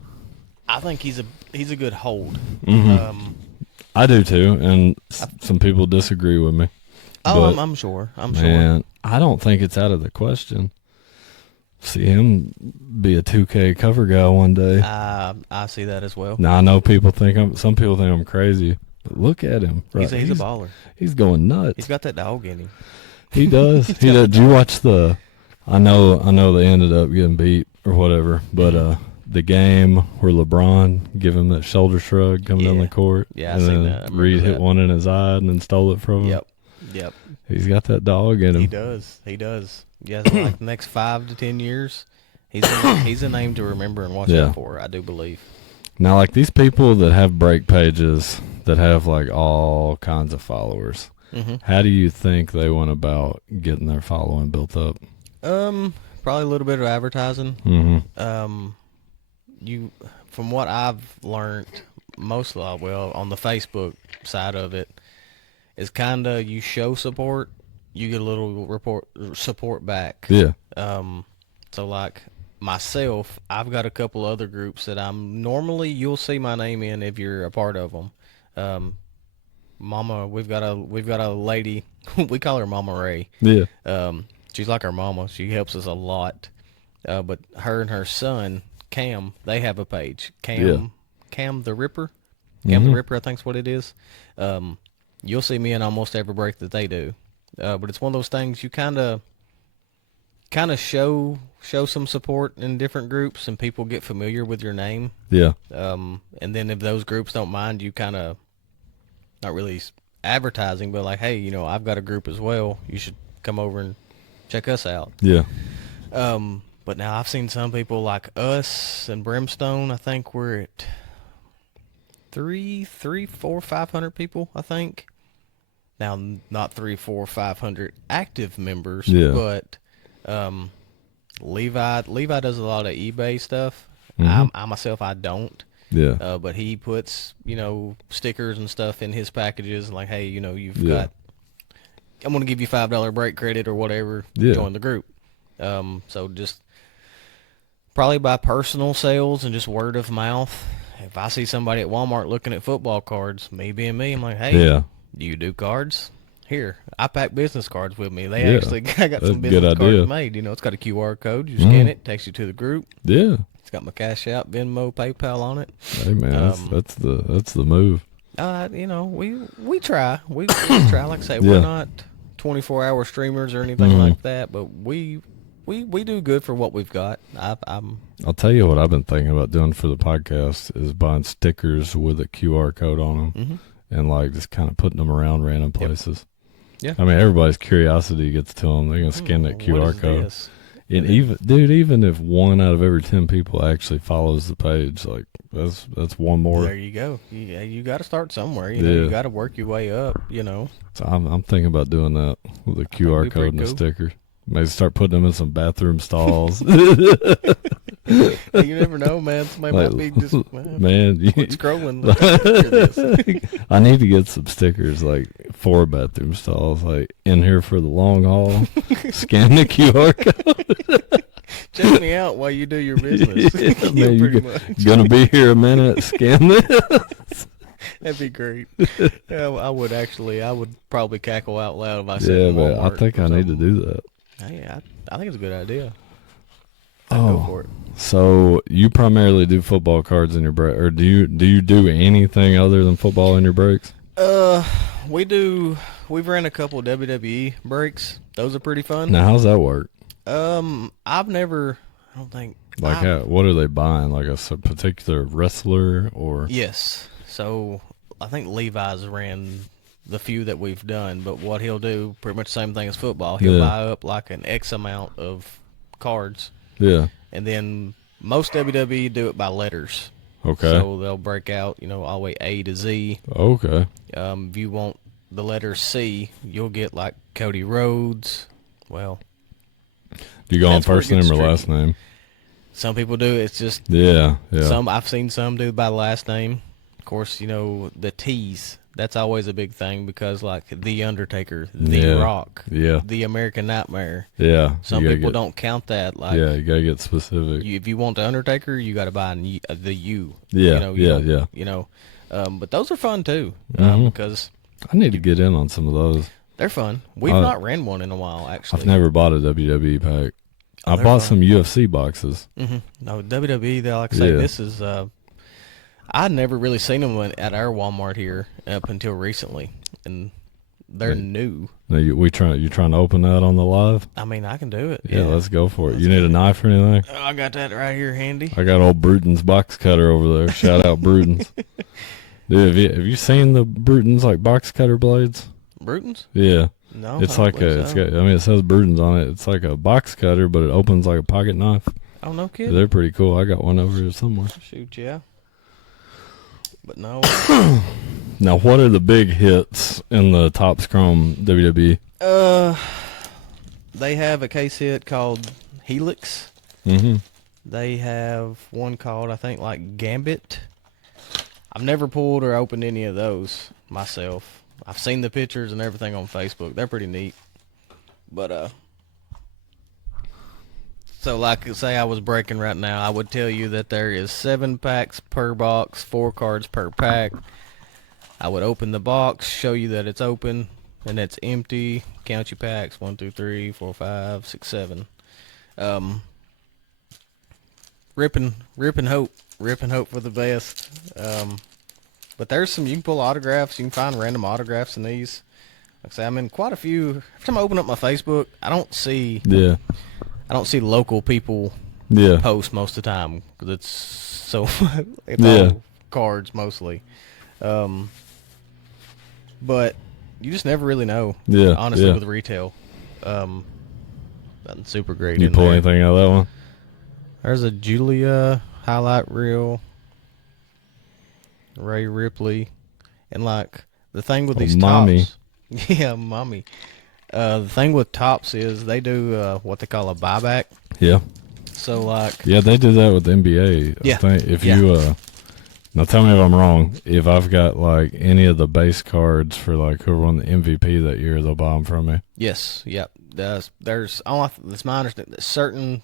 I think he's a good hold. Mm-hmm. I do too, and some people disagree with me. Oh, I'm sure. Man, I don't think it's out of the question. See him be a 2K cover guy one day. I see that as well. Now I know some people think I'm crazy, but look at him. Right? He's a baller. He's going nuts. He's got that dog in him. He does. He does. Did you watch the? I know they ended up getting beat or whatever, but the game where LeBron give him that shoulder shrug coming down the court. Yeah, I seen that. Reed hit one in his eye and then stole it from him. Yep. He's got that dog in him. He does. Yeah, so like the next 5 to 10 years, he's a name to remember and watch out for, I do believe. Now, like these people that have break pages that have like all kinds of followers, how do you think they went about getting their following built up? Probably a little bit of advertising. From what I've learned, mostly on the Facebook side of it, is kind of you show support, you get a little support back. Yeah. So like myself, I've got a couple other groups that you'll see my name in if you're a part of them. Mama, we've got a lady, we call her Mama Ray. Yeah. She's like our mama. She helps us a lot. But her and her son, Cam, they have a page. Cam the Ripper. Cam the Ripper, I think's what it is. You'll see me in almost every break that they do. But it's one of those things you kind of show some support in different groups, and people get familiar with your name. Yeah. And then if those groups don't mind, you kind of not really advertising, but like, hey, I've got a group as well. You should come over and check us out. Yeah. But now I've seen some people like us and Brimstone. I think we're at 500 people, I think. Now, not 500 active members, but Levi does a lot of eBay stuff. I myself, I don't. Yeah. But he puts, stickers and stuff in his packages, like, hey, you've got, I'm going to give you $5 break credit or whatever. Join the group. So just probably by personal sales and just word of mouth. If I see somebody at Walmart looking at football cards, me being me, I'm like, hey, do you do cards? Here, I pack business cards with me. I got some business cards made. It's got a QR code. You scan it, takes you to the group. Yeah. It's got my Cash App, Venmo, PayPal on it. Hey man, that's the move. We try. We try. Like I say, we're not 24-hour streamers or anything like that, but we do good for what we've got. I'll tell you what I've been thinking about doing for the podcast is buying stickers with a QR code on them and like just kind of putting them around random places. Yeah. I mean, everybody's curiosity gets to them. They're going to scan that QR code. This? And even if 1 out of every 10 people actually follows the page, like that's one more. There you go. You got to start somewhere. You got to work your way up. So I'm thinking about doing that with a QR code and a sticker. Maybe start putting them in some bathroom stalls. You never know, man. Somebody might be just scrolling. I need to get some stickers like for bathroom stalls, like in here for the long haul. Scan the QR code. Check me out while you do your business. Man, you're gonna be here a minute. Scan this. That'd be great. I would probably cackle out loud if I said. Yeah, man. I think I need to do that. Hey, I think it's a good idea. I'd go for it. So you primarily do football cards in your break, or do you do anything other than football in your breaks? We do. We've ran a couple of WWE breaks. Those are pretty fun. Now, how's that work? I've never. I don't think. Like, what are they buying? Like a particular wrestler, or Yes. So I think Levi's ran the few that we've done, but what he'll do, pretty much the same thing as football. He'll buy up like an X amount of cards. Yeah. And then most WWE do it by letters. Okay. So they'll break out, all the way A to Z. Okay. If you want the letter C, you'll get like Cody Rhodes. Well, do you go on first name or last name? Some people do. It's just yeah. I've seen some do by last name. Of course, the T's. That's always a big thing because like The Undertaker, The Rock, The American Nightmare. Yeah. Some people don't count that. Like, yeah, you gotta get specific. If you want the Undertaker, you got to buy the U. Yeah. But those are fun too because I need to get in on some of those. They're fun. We've not ran one in a while, actually. I've never bought a WWE pack. I bought some UFC boxes. Mm-hmm. No, WWE, they like say this is... I'd never really seen them at our Walmart here up until recently, and they're new. Now you trying to open that on the live? I mean, I can do it. Yeah, let's go for it. You need a knife or anything? Oh, I got that right here handy. I got old Bruton's box cutter over there. Shout out Bruton's. Dude, have you seen the Bruton's like box cutter blades? Bruton's? Yeah. No, it's like it says Bruton's on it. It's like a box cutter, but it opens like a pocket knife. Oh, no kidding. They're pretty cool. I got one over here somewhere. Shoot, yeah. But no. Now, what are the big hits in the Topps Chrome WWE? They have a case hit called Helix. Mm-hmm. They have one called, I think, like Gambit. I've never pulled or opened any of those myself. I've seen the pictures and everything on Facebook. They're pretty neat. But, so like say I was breaking right now, I would tell you that there is 7 packs per box, 4 cards per pack. I would open the box, show you that it's open, and it's empty. Count your packs, 1, 2, 3, 4, 5, 6, 7. Ripping hope for the best. But there's some, you can pull autographs, you can find random autographs in these. Like I say, I'm in quite a few. Every time I open up my Facebook, I don't see local people post most of the time because it's so it's all cards mostly. But you just never really know. Yeah, honestly, with retail, nothing super great. You pull anything out of that one? There's a Julia highlight reel, Ray Ripley, and like the thing with these mommy. Tops. Yeah, mommy. The thing with Topps is they do what they call a buyback. Yeah. So like. Yeah, they do that with the NBA. Yeah. I think if you now tell me if I'm wrong. If I've got like any of the base cards for like whoever won the MVP that year, they'll buy them from me. Yes. Yep. There's it's my understanding that certain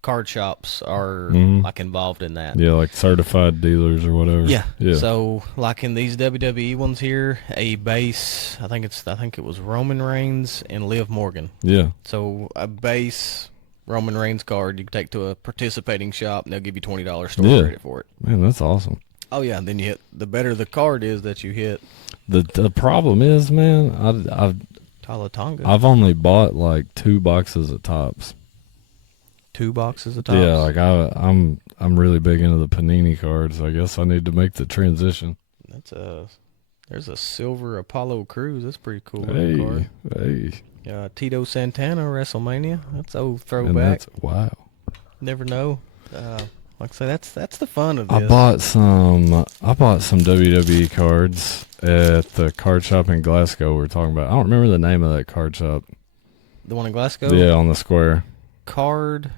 card shops are like involved in that. Yeah, like certified dealers or whatever. Yeah. So like in these WWE ones here, a base, I think it was Roman Reigns and Liv Morgan. Yeah. So a base Roman Reigns card you can take to a participating shop and they'll give you $20 store credit for it. Man, that's awesome. Oh yeah, and then you hit the better the card is that you hit. The problem is, man, I've only bought like 2 boxes of Topps. 2 boxes of Topps? Yeah, like I'm really big into the Panini cards. I guess I need to make the transition. There's a silver Apollo Crews. That's pretty cool. Hey, card. hey. Tito Santana WrestleMania. That's old throwback. Wow. Never know. Like I say, that's the fun of this. I bought some WWE cards at the card shop in Glasgow we were talking about. I don't remember the name of that card shop. The one in Glasgow? Yeah, on the square. Card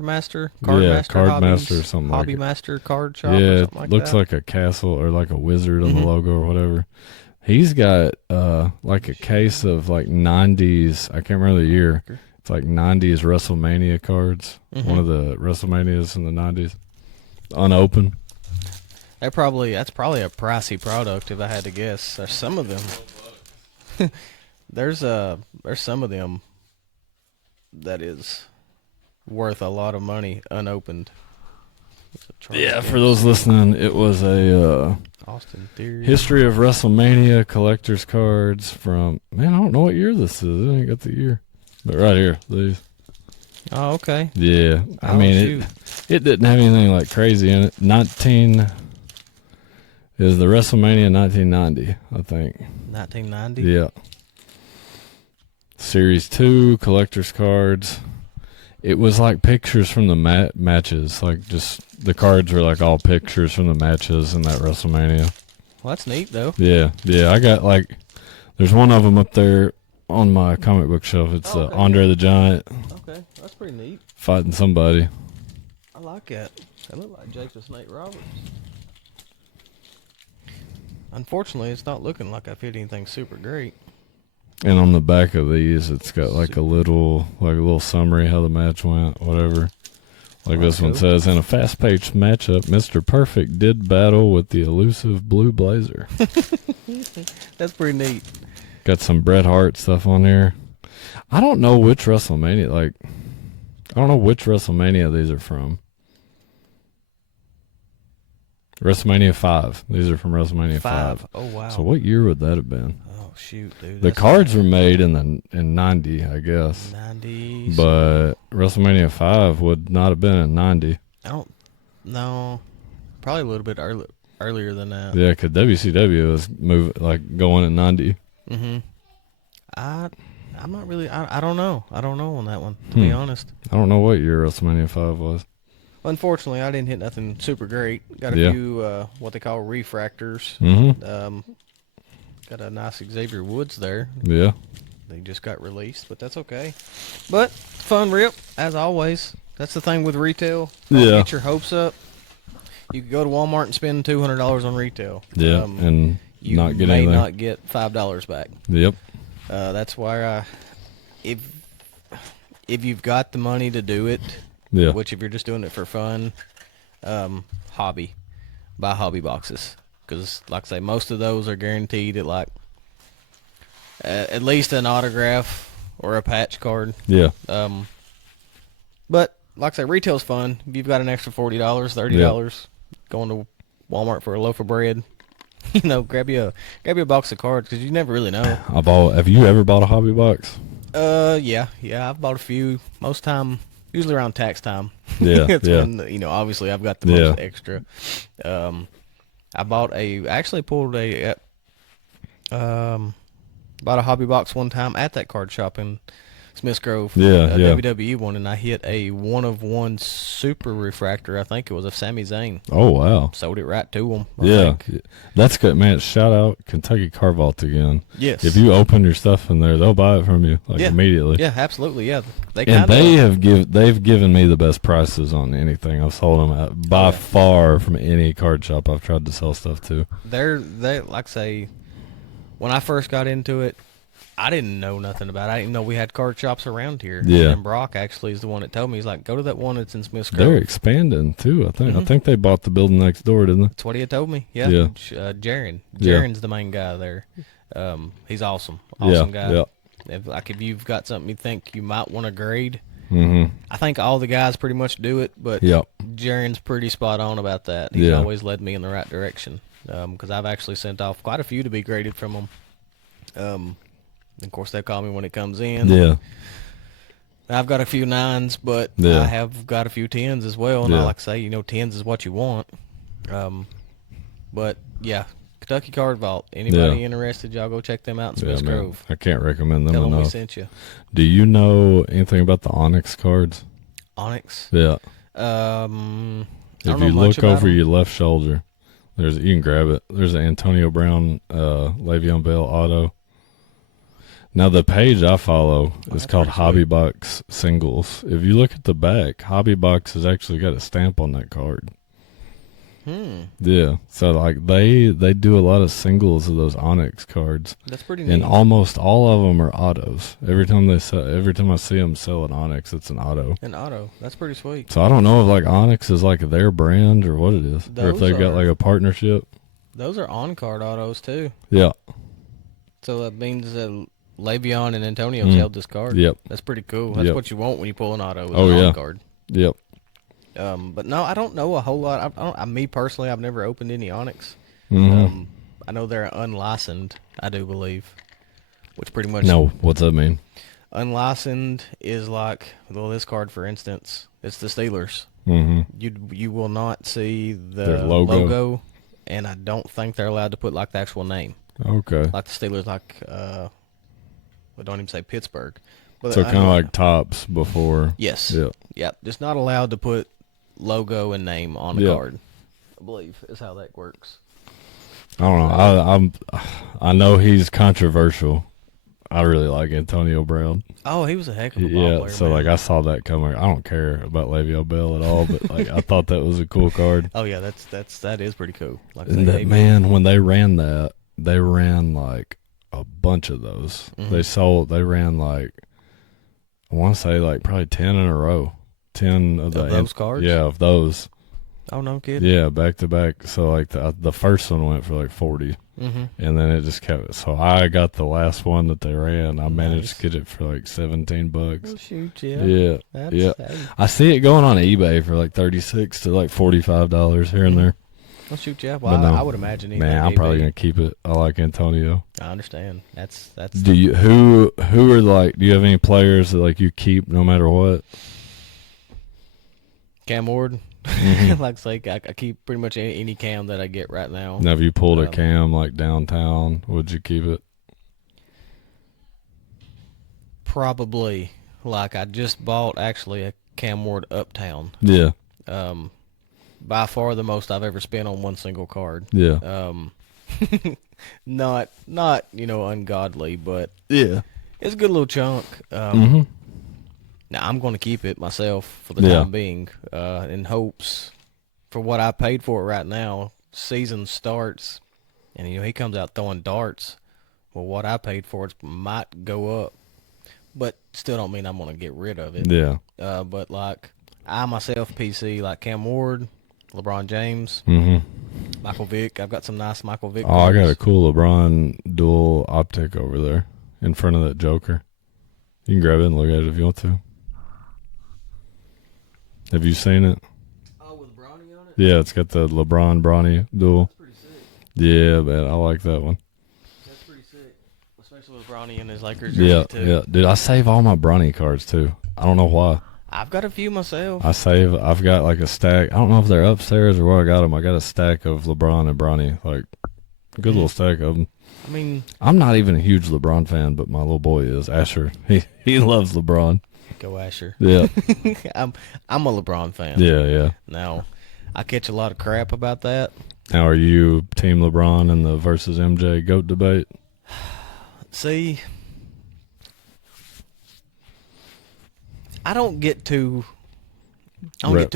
Master or something like Hobby it. Master card shop. Yeah, or it something like looks that. like a castle or like a wizard on the logo or whatever. He's got like a case of like 90s. I can't remember the year. It's like 90s WrestleMania cards. One of the WrestleManias in the 90s, unopened. That's probably a pricey product if I had to guess. There's some of them. there's some of them that is worth a lot of money unopened. Yeah, for those listening, it was a Austin Theory History of WrestleMania collector's cards from, man, I don't know what year this is. I ain't got the year. But right here, these. Oh, okay. Yeah. I mean, it didn't have anything like crazy in it. Is the WrestleMania 1990, I think. 1990? Yeah. Series 2, collector's cards. It was like pictures from the matches. Like, just, the cards were like all pictures from the matches in that WrestleMania. Well, that's neat, though. Yeah. I got like, there's one of them up there on my comic book shelf. It's Andre the Giant. Okay, that's pretty neat. Fighting somebody. I like that. That look like Jake the Snake Roberts. Unfortunately, it's not looking like I fit anything super great. And on the back of these, it's got like a little summary how the match went, whatever. Like this one says, in a fast-paced matchup, Mr. Perfect did battle with the elusive Blue Blazer. That's pretty neat. Got some Bret Hart stuff on here. I don't know which WrestleMania, these are from. WrestleMania 5. These are from WrestleMania 5. Oh, wow. So what year would that have been? Oh, shoot, dude. The cards were made in 90, I guess. 90s. But WrestleMania 5 would not have been in 90. I don't know. Probably a little bit earlier than that. Yeah, because WCW was going in 90. Mm-hmm. I'm not really. I don't know. I don't know on that one, to be honest. I don't know what year WrestleMania 5 was. Unfortunately, I didn't hit nothing super great. Got a few what they call refractors. Mm-hmm. Got a nice Xavier Woods there. Yeah. They just got released, but that's okay. But fun rip, as always. That's the thing with retail. Don't get your hopes up. You could go to Walmart and spend $200 on retail. Yeah, and you not get may anything. not get $5 back. Yep. That's why if you've got the money to do it, which if you're just doing it for fun, buy hobby boxes. Because, like I say, most of those are guaranteed at at least an autograph or a patch card. Yeah. But, like I say, retail's fun. If you've got an extra $40, $30, going to Walmart for a loaf of bread, grab you a box of cards because you never really know. Have you ever bought a hobby box? Yeah, I've bought a few. Most time, usually around tax time. Yeah, when, obviously I've got the most extra. Bought a hobby box one time at that card shop in Smiths Grove. WWE one, and I hit a 1-of-1 super refractor. I think it was of Sami Zayn. Oh, wow. Sold it right to him. I think. That's good, man. Shout out Kentucky Car Vault again. Yes. If you open your stuff in there, they'll buy it from you immediately. Yeah, absolutely. Yeah, they've given me the best prices on anything I've sold them at by far from any card shop I've tried to sell stuff to. They like I say, when I first got into it, I didn't know nothing about it. I didn't know we had card shops around here. Yeah. And Brock actually is the one that told me. He's like, go to that one that's in Smiths Grove. They're expanding, too, I think. I think they bought the building next door, didn't they? That's what he had told me. Yeah. Jaron. Jaron's the main guy there. He's awesome. Awesome guy. Yeah. If you've got something you think you might want to grade, mm-hmm. I think all the guys pretty much do it, but Jaron's pretty spot on about that. He's always led me in the right direction because I've actually sent off quite a few to be graded from them. Of course, they call me when it comes in. Yeah. I've got a few 9s, but I have got a few 10s as well. And I like to say, 10s is what you want. But, Kentucky Card Vault. Anybody interested, y'all go check them out in Smiths Grove. I can't recommend them Tell enough. them we sent you. Do you know anything about the Onyx cards? Onyx? Yeah. If you look over your left shoulder, you can grab it. There's an Antonio Brown Le'Veon Bell auto. Now, the page I follow is called Hobby Box Singles. If you look at the back, Hobby Box has actually got a stamp on that card. Yeah. So, they do a lot of singles of those Onyx cards. That's pretty neat. And almost all of them are autos. Every time I see them sell an Onyx, it's an auto. An auto. That's pretty sweet. So, I don't know if, Onyx is, their brand or what it is. Or if they've got, a partnership. Those are on-card autos, too. Yeah. So, that means that Le'Veon and Antonio's held this card. Yep. That's pretty cool. That's Yep. what you want when you pull an auto with Oh, an yeah. on card. Yep. But no, I don't know a whole lot. Me personally, I've never opened any Onyx. Mhm. I know they're unlicensed, I do believe, which pretty much No, what's that mean? unlicensed is like, well, this card, for instance, it's the Steelers. Mm-hmm. You will not see Their the logo. and I don't think they're allowed to put like the actual name, Okay. like the Steelers, like we don't even say Pittsburgh. But So I kind of know- like Tops before. yes, Yeah. just not allowed to put logo and name on the Yeah. card. I believe is how that works. I don't know. I know he's controversial. I really like Antonio Brown. Oh, he was a heck of a ball Yeah. player. So man. like I saw that coming. I don't care about Le'Veon Bell at all, but like I thought that was a cool card. Oh yeah, that is pretty cool. Like I And say, that, man, when they ran that, they ran like a bunch of those. Mhm. They ran like, I want to say like probably 10 in a row. 10 of those cards? Yeah, of those. Oh no, kidding. Yeah, back to back. So like the first one went for like 40. Mm-hmm. And then it just kept. So I got the last one that they ran. I managed Nice. to get it for like $17. Oh shoot, yeah. Yeah, That's, yeah. Hey. I see it going on eBay for like $36 to like $45 here and there. Oh shoot, yeah. Well, But no. I would imagine. Man, I'm probably gonna keep it. I like Antonio. I understand. That's. Do you who are like? Do you have any players that like you keep no matter what? Cam Ward. Mhm. Like I say, I keep pretty much any cam that I get right now. Now, if you pulled a Um, cam like downtown, would you keep it? Probably. Like I just bought actually a Cam Ward Uptown. Yeah, By far the most I've ever spent on one single card. yeah, Not ungodly, but yeah. it's a good little chunk. Mm-hmm. Now I'm going to keep it myself for the Yeah. time being, in hopes for what I paid for it right now. Season starts, and he comes out throwing darts. Well, what I paid for it might go up, but still don't mean I'm going to get rid of it. Yeah. But like I myself, PC like Cam Ward, LeBron James, Mm-hmm. Michael Vick. I've got some nice Michael Vick. Oh, I got a cards. cool LeBron dual optic over there in front of that Joker. You can grab it and look at it if you want to. Have you seen it? Oh, with Bronny on it. Yeah, it's got the LeBron Bronny dual. That's pretty sick. Yeah, man, I like that one. That's pretty sick, especially with Bronny and his Lakers Yeah, jersey too. yeah. Dude, I save all my Bronny cards too. I don't know why. I've got a few myself. I've got like a stack. I don't know if they're upstairs or where I got them. I got a stack of LeBron and Bronny. Like, a good little stack of them. I mean, I'm not even a huge LeBron fan, but my little boy is. Asher. He loves LeBron. go Asher. Yeah. I'm a LeBron fan. Yeah, yeah. Now, I catch a lot of crap about that. Now, are you Team LeBron in the versus MJ GOAT debate? See, I don't get too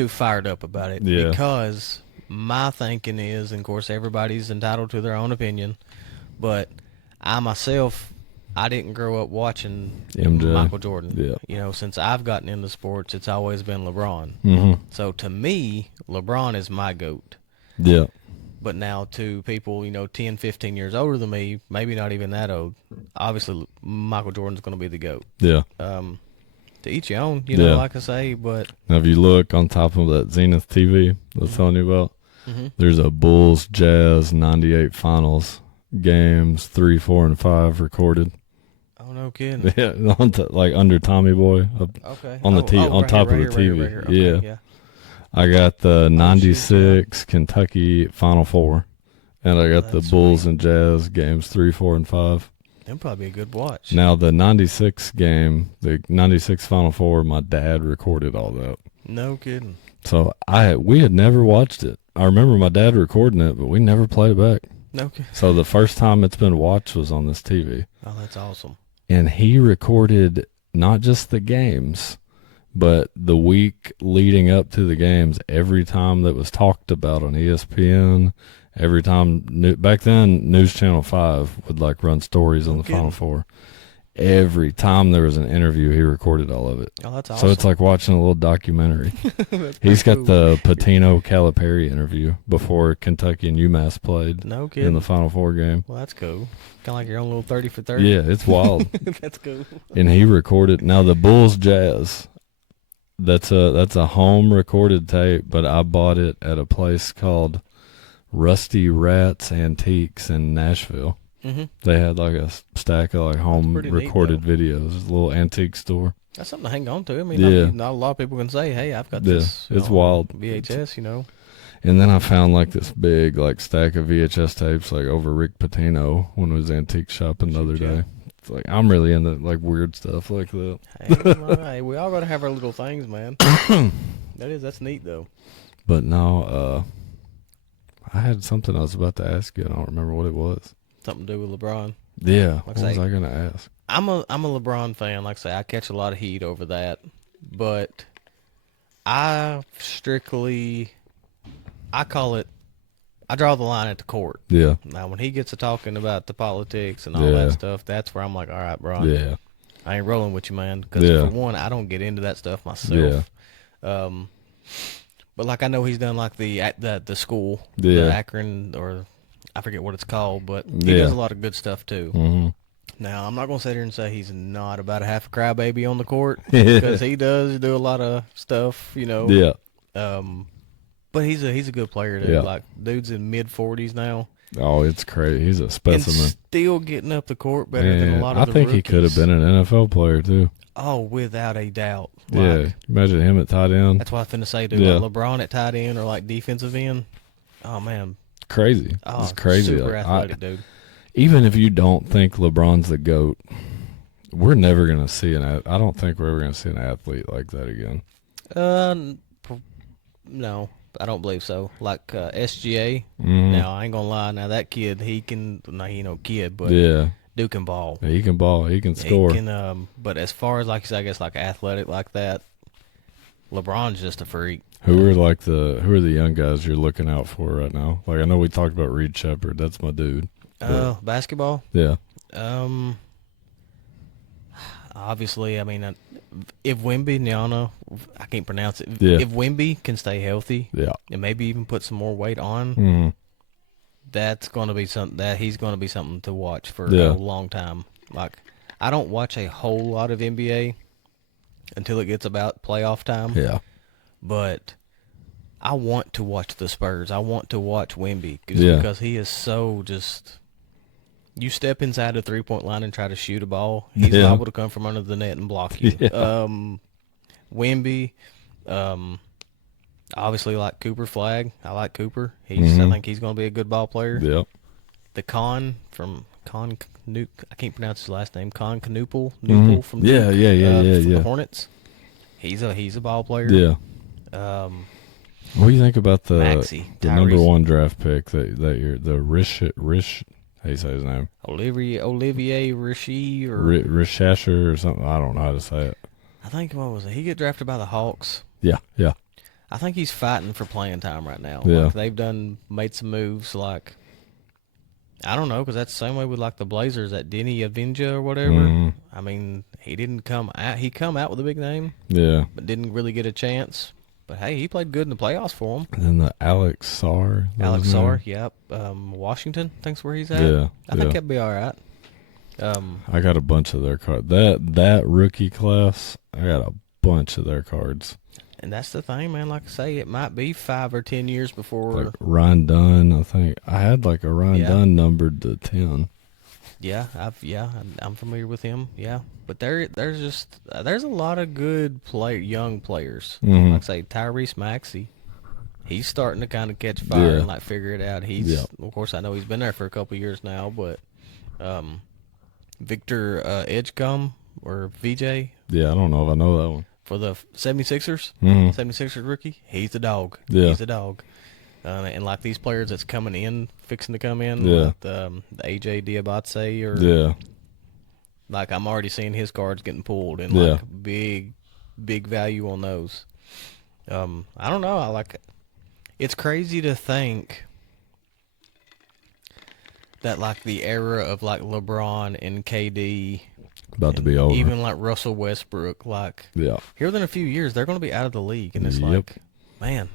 fired up about it Yeah. because my thinking is, and of course, everybody's entitled to their own opinion, but I myself, I didn't grow up watching MJ. Michael Jordan. Yeah. You know, since I've gotten into sports, it's always been LeBron. Mm-hmm. So to me, LeBron is my GOAT. Yeah. But now to people, 10, 15 years older than me, maybe not even that old, obviously Michael Jordan's going to be the GOAT. Yeah. To each your own, Yeah. like I say, but Now, if you look on top of that Zenith TV I was telling you about, there's a Bulls Jazz 98 finals games 3, 4, and 5 recorded. oh, no kidding. Yeah, like under Tommy Boy Okay. on the on right top here, of right the here, TV. right here, right here. Okay, Yeah. I got the shoot, 96 Kentucky Final Four, and I got the That's Bulls and Jazz games 3, 4, and 5. That'd probably be a good watch. Now, the 96 game, the 96 Final Four, my dad recorded all that. No kidding. So we had never watched it. I remember my dad recording it, but we never played it back. No kidding. So the first time it's been watched was on this TV. Oh, that's awesome. And he recorded not just the games, but the week leading up to the games, every time that was talked about on ESPN, every time, back then, News Channel 5 would like run stories on the Final Four. every time there was an interview, he recorded all of it. Oh, that's awesome. So it's like watching a little documentary. He's got the Patino Calipari interview before Kentucky and UMass played No kidding. in the Final Four game. Well, that's cool. Kind of like your own little 30 for 30. Yeah, it's wild. That's cool. And he recorded. Now the Bulls Jazz. That's a home recorded tape, but I bought it at a place called Rusty Rat's Antiques in Nashville. Mm-hmm. They had like a stack of like home recorded videos. It's a little antique store. That's something to hang on to. I mean, not a lot of people can say, "Hey, I've got this." It's wild VHS, And then I found like this big like stack of VHS tapes like over Rick Pitino when we was antique shopping the other day. It's like I'm really into like weird stuff like that. Hey, we all gotta have our little things, man. That's neat though. But no, I had something I was about to ask you. I don't remember what it was. Something to do with LeBron. Yeah. What was I gonna ask? I'm a LeBron fan. Like I say, I catch a lot of heat over that, but I call it. I draw the line at the court. Yeah. Now, when he gets to talking about the politics and all that stuff, that's where I'm like, all right, bro. Yeah. I ain't rolling with you, man. Because for one, I don't get into that stuff myself. Yeah. But like I know he's done like the school, the Akron, or I forget what it's called, but he does a lot of good stuff too. Mm-hmm. Now, I'm not going to sit here and say he's not about a half a crybaby on the court because he does do a lot of stuff, Yeah. But he's a good player, dude. Yeah. Like, dude's in mid-40s now. Oh, it's crazy. He's a specimen. And still getting up the court better than a lot of the rookies. I think he could have been an NFL player, too. Oh, without a doubt. Like, imagine him at tight end. That's what I was finna say, dude. Like LeBron at tight end or, like, defensive end. Oh, man. Crazy. Oh, it's crazy. Super athletic, dude. Even if you don't think LeBron's the GOAT, we're never going to see I don't think we're ever going to see an athlete like that again. No. I don't believe so. Like SGA. Mm-hmm. Now I ain't gonna lie. Now that kid, he ain't no kid, but dude can ball. Yeah, he can ball. He can score. He can, but as far as like I guess like athletic like that, LeBron's just a freak. Who are the young guys you're looking out for right now? Like I know we talked about Reed Shepherd. That's my dude. Basketball. Yeah. Obviously, I mean, if Wemby, Niano, I can't pronounce it. Yeah. If Wemby can stay healthy, and maybe even put some more weight on, that's going to be something that he's going to be something to watch for a long time. Like, I don't watch a whole lot of NBA until it gets about playoff time. Yeah. But I want to watch the Spurs. I want to watch Wemby because he is so just. You step inside the 3-point line and try to shoot a ball, he's liable to come from under the net and block you. Yeah. Wemby, obviously like Cooper Flag. I like Cooper. I think he's going to be a good ball player. Yep. The Con Nuke, I can't pronounce his last name. Con Knuple from Duke, the Hornets. He's a ball player. Yeah. What do you think about the number one draft pick that year? The Rish. How do you say his name? Olivier Rishi or Rishasher or something. I don't know how to say it. I think what was it? He get drafted by the Hawks. Yeah. I think he's fighting for playing time right now. Yeah. Like they've made some moves. Like I don't know, because that's the same way with like the Blazers. That Denny Avinja or whatever. Mm-hmm. I mean, he didn't come out. He come out with a big name. Yeah. But didn't really get a chance. But hey, he played good in the playoffs for him. And then the Alex Sarr. Yep. Washington, thinks where he's at. Yeah. I think he'll be all right. I got a bunch of their cards. That rookie class, I got a bunch of their cards. And that's the thing, man. Like I say, it might be 5 or 10 years before. Like Ryan Dunn, I think. I had like a Ryan Dunn numbered to 10. Yeah, I'm familiar with him. Yeah, but there's a lot of good young players. Mm-hmm. Like I say, Tyrese Maxey, he's starting to kind of catch fire and like figure it out. Of course, I know he's been there for a couple years now, but Victor Edgecombe or VJ. Yeah, I don't know if I know that one. For the 76ers, 76ers rookie, he's the dog. Yeah. He's the dog. And like these players that's coming in, fixing to come in, like the AJ Diabate or like I'm already seeing his cards getting pulled and like big value on those. I don't know. It's crazy to think that like the era of like LeBron and KD About to be over. Even like Russell Westbrook, like Yeah. here within a few years, they're going to be out of the league, and it's like, man,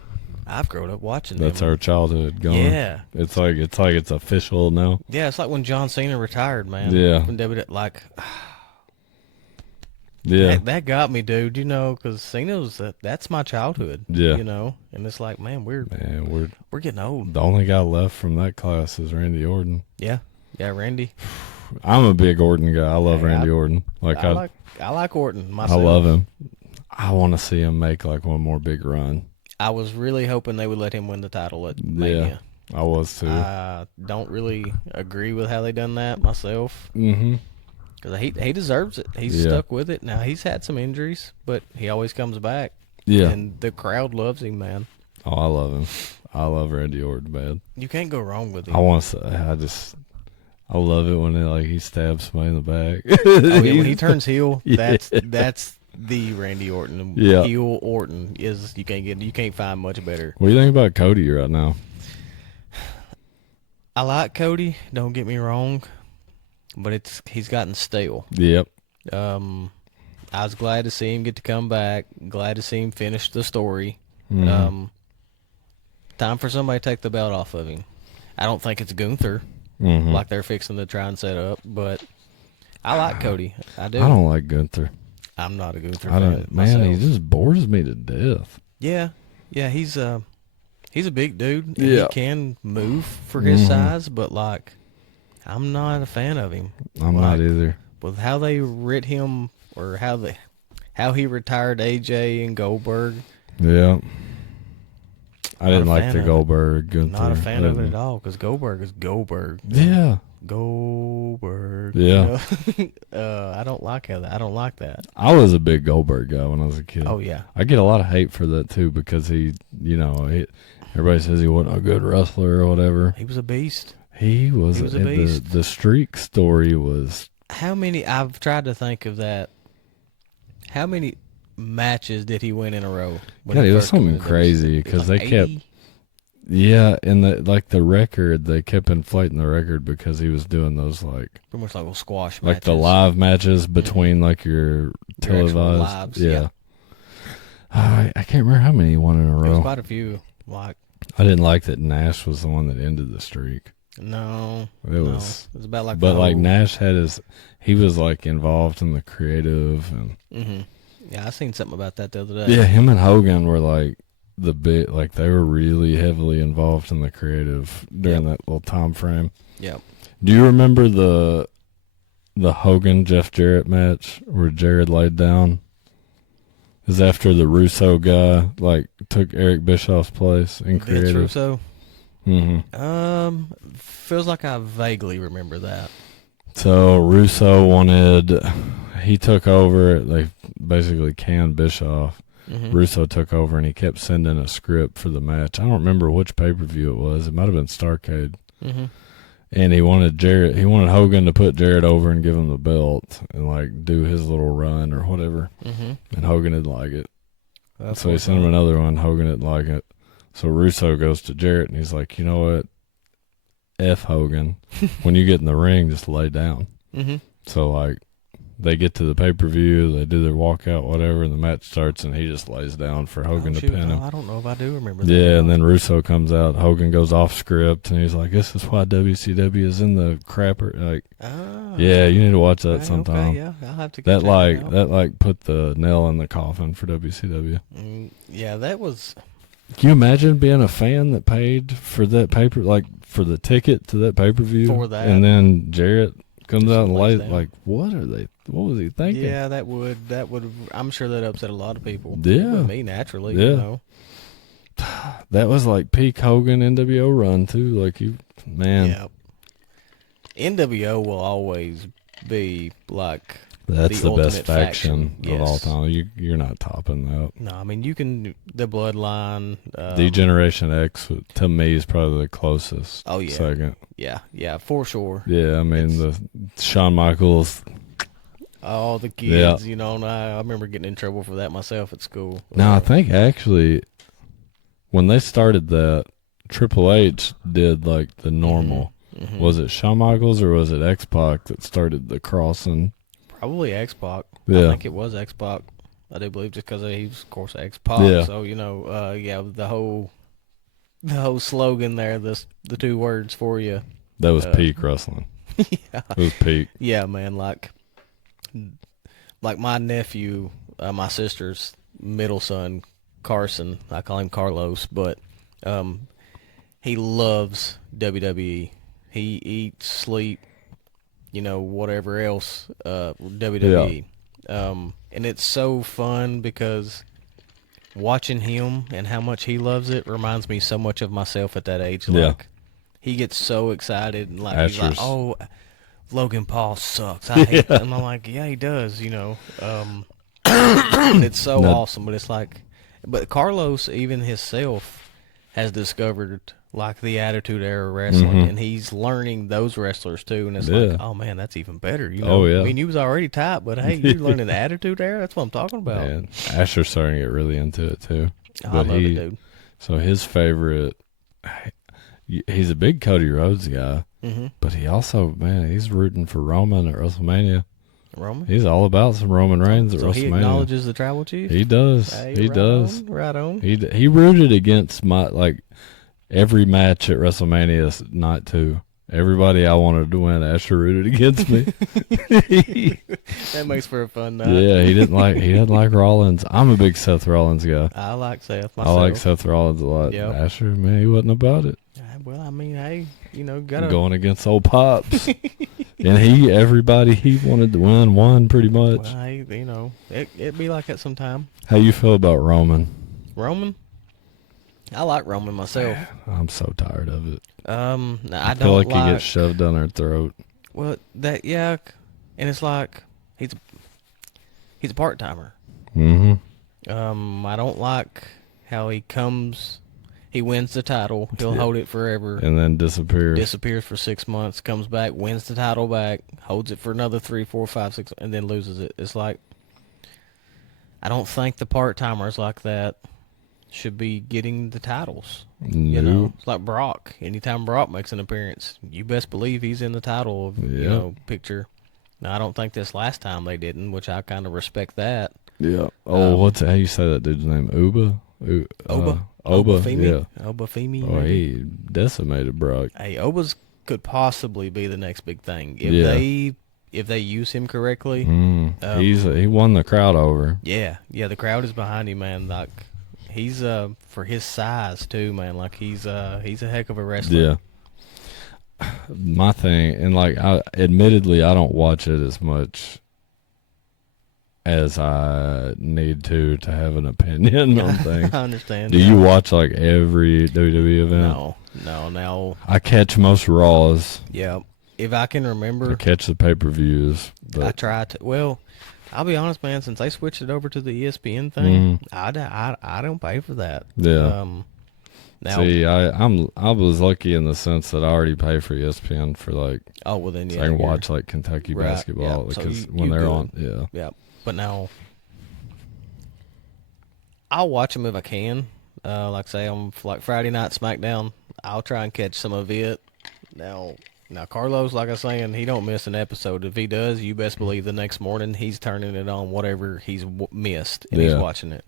I've grown up watching That's them. our childhood gone. Yeah. It's like it's official now. Yeah, it's like when John Cena retired, man. Yeah. When like, Yeah. that got me, dude. You know, because Cena's that's my childhood. Yeah. You know, and it's like, man, we're getting old. The only guy left from that class is Randy Orton. Yeah. Yeah, Randy. I'm a big Orton guy. I love Randy Orton. I like Orton myself. I love him. I want to see him make like one more big run. I was really hoping they would let him win the title at Mania. Yeah, I was too. I don't really agree with how they done that myself. Mm-hmm. Because he deserves it. He's stuck with it. Now, he's had some injuries, but he always comes back. Yeah. And the crowd loves him, man. Oh, I love him. I love Randy Orton, man. You can't go wrong with him. I love it when he stabs somebody in the back. Oh, yeah, when he turns heel, that's the Randy Orton. Yeah. Heel Orton is you can't find much better. What do you think about Cody right now? I like Cody, don't get me wrong, but he's gotten stale. Yep. I was glad to see him get to come back, glad to see him finish the story. Mm-hmm. Time for somebody to take the belt off of him. I don't think it's Gunther. Mm-hmm. Like they're fixing to try and set up, but I like Cody. I do. I don't like Gunther. I'm not a Gunther fan myself. Man, he just bores me to death. Yeah, he's a big dude. And Yeah. he can move for his size, but like, I'm not a fan of him. I'm not either. With how they rid him, or how he retired AJ and Goldberg. Yeah. I didn't like the Goldberg Gunther. Not a fan of it at all, because Goldberg is Goldberg. Yeah. Goldberg. Yeah. You know? I don't like that. I was a big Goldberg guy when I was a kid. Oh, yeah. I get a lot of hate for that too, because everybody says he wasn't a good wrestler or whatever. He was a beast. He was a beast. The streak story was. I've tried to think of that. How many matches did he win in a row? God, it was something crazy, because they kept. 80? Yeah, and the record, they kept inflating the record because he was doing those pretty much like little squash like matches. the live matches between like your televised. Lives, yeah. I can't remember how many he won in a There row. was quite a few. Like, I didn't like that Nash was the one that ended the streak. No. It was about like. But like Nash he was like involved in the creative and. Mm-hmm. Yeah, I seen something about that the other day. Yeah, him and Hogan were like they were really heavily involved in the creative during that little time frame. Yep. Do you remember the Hogan Jeff Jarrett match where Jarrett laid down? Is after the Russo guy took Eric Bischoff's place in creative. Vince Russo. Mm-hmm. Feels like I vaguely remember that. So Russo he took over. They basically canned Bischoff. Mm-hmm. Russo took over, and he kept sending a script for the match. I don't remember which pay-per-view it was. It might have been Starrcade. Mm-hmm. And he wanted Hogan to put Jarrett over and give him the belt and do his little run or whatever. Mm-hmm. And Hogan didn't like it. That's So he sent him another one. Hogan didn't like it. So Russo goes to Jarrett, and he's like, you know what? F Hogan. When you get in the ring, just lay down. Mm-hmm. So, they get to the pay-per-view, they do their walkout, whatever, and the match starts, and he just lays down for Hogan to pin him. I don't know if I do remember that. Yeah, and then Russo comes out. Hogan goes off script, and he's like, this is why WCW is in the crapper. Yeah, you need to watch that sometime. Okay, yeah, I'll have to get that put the nail in the coffin for WCW. Yeah, that was... Can you imagine being a fan that paid for that for the ticket to that pay-per-view? For that. And then Jarrett comes Just out and lays, down. what was he thinking? Yeah, that would, I'm sure that upset a lot of people. Yeah. With me, naturally, Yeah. you know. That was peak Hogan NWO run, too. Man. Yeah. NWO will always be That's the best ultimate faction of all Yes. time. You're not topping that. No, I mean, you can, the Bloodline. D-Generation X, to me, is probably the closest. Oh, yeah. Second. Yeah, for sure. Yeah, I mean, the Shawn Michaels. All the kids, you know, and I remember getting in trouble for that myself at school. Now, I think actually, when they started that, Triple H did the normal. Mm-hmm. Was it Shawn Michaels or was it X-Pac that started the crossing? Probably X-Pac. Yeah. I think it was X-Pac. I do believe just because he was, of course, X-Pac. Yeah. So, the whole slogan there, the two words for you. That was peak wrestling. Yeah. It was peak. Yeah, man. Like my nephew, my sister's middle son, Carson. I call him Carlos, but he loves WWE. He eats, sleep, whatever else, WWE. And it's so fun because watching him and how much he loves it reminds me so much of myself at that age. Like, he gets so excited and like he's like, "Oh, Logan Paul sucks. I hate him." And I'm like, "Yeah, he does." It's so awesome. But it's like, but Carlos, even himself, has discovered like the Attitude Era wrestling, and he's learning those wrestlers too. And it's like, oh man, that's even better. Oh yeah. I mean, you was already tight, but hey, you're learning the Attitude Era. That's what I'm talking about. Man, Asher's starting to get really into it too. I love it, dude. So his favorite, he's a big Cody Rhodes guy, but he also, man, he's rooting for Roman at WrestleMania. Roman? He's all about some Roman Reigns at WrestleMania. So he acknowledges the Tribal Chief? He does. Hey, he does. Right on. He rooted against every match at WrestleMania night too. Everybody I wanted to win, Asher rooted against me. That makes for a fun night. Yeah, he didn't like Rollins. I'm a big Seth Rollins guy. I like Seth myself. I like Seth Rollins a lot. Yep. Asher, man, he wasn't about it. Well, I mean, hey, gotta going against old Pops. And everybody he wanted to won pretty much. Well, hey, it'd be like that sometime. How you feel about Roman? Roman? I like Roman myself. I'm so tired of it. I feel like he gets shoved down our throat. Well, and it's like he's a part timer. I don't like how he comes. He wins the title. He'll hold it forever. And then disappears. Disappears for 6 months. Comes back. Wins the title back. Holds it for another 3, 4, 5, 6, and then loses it. It's like, I don't think the part timers like that should be getting the titles. No. It's like Brock. Anytime Brock makes an appearance, you best believe he's in the title picture. Now, I don't think this last time they didn't, which I kind of respect that. Yeah. How you say that dude's name? Oba? Obafemi? Yeah. Obafemi. Oh, he decimated Brock. Hey, Oba's could possibly be the next big thing if they use him correctly. He won the crowd over. Yeah, the crowd is behind him, man. Like, he's for his size too, man. Like, he's a heck of a wrestler. Yeah. My thing, and admittedly, I don't watch it as much as I need to have an opinion on things. I understand. Do you watch every WWE event? No. I catch most Raws. Yeah, if I can remember. I catch the pay-per-views. I try to. Well, I'll be honest, man. Since they switched it over to the ESPN thing, I don't pay for that. Yeah. Now, see, I was lucky in the sense that I already pay for ESPN for oh well, then so I can watch Kentucky basketball because when they're on. Yeah. But now, I'll watch them if I can. Say on Friday night SmackDown, I'll try and catch some of it. Now Carlos, like I was saying, he don't miss an episode. If he does, you best believe the next morning he's turning it on, whatever he's missed, and he's watching it.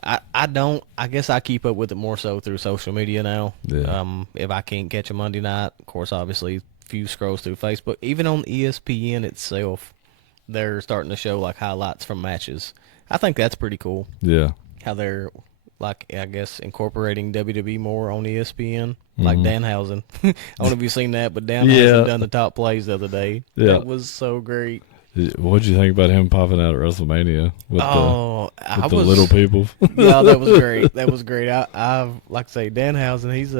I don't. I guess I keep up with it more so through social media now. Yeah. If I can't catch a Monday night, of course, obviously, few scrolls through Facebook. Even on ESPN itself, they're starting to show highlights from matches. I think that's pretty cool. Yeah. How they're I guess incorporating WWE more on ESPN. Like Danhausen. I don't know if you've seen that, but Danhausen done the top plays the other day. Yeah. That was so great. What'd you think about him popping out at WrestleMania with the little people? Yeah, that was great. That was great. I like to say Danhausen, he's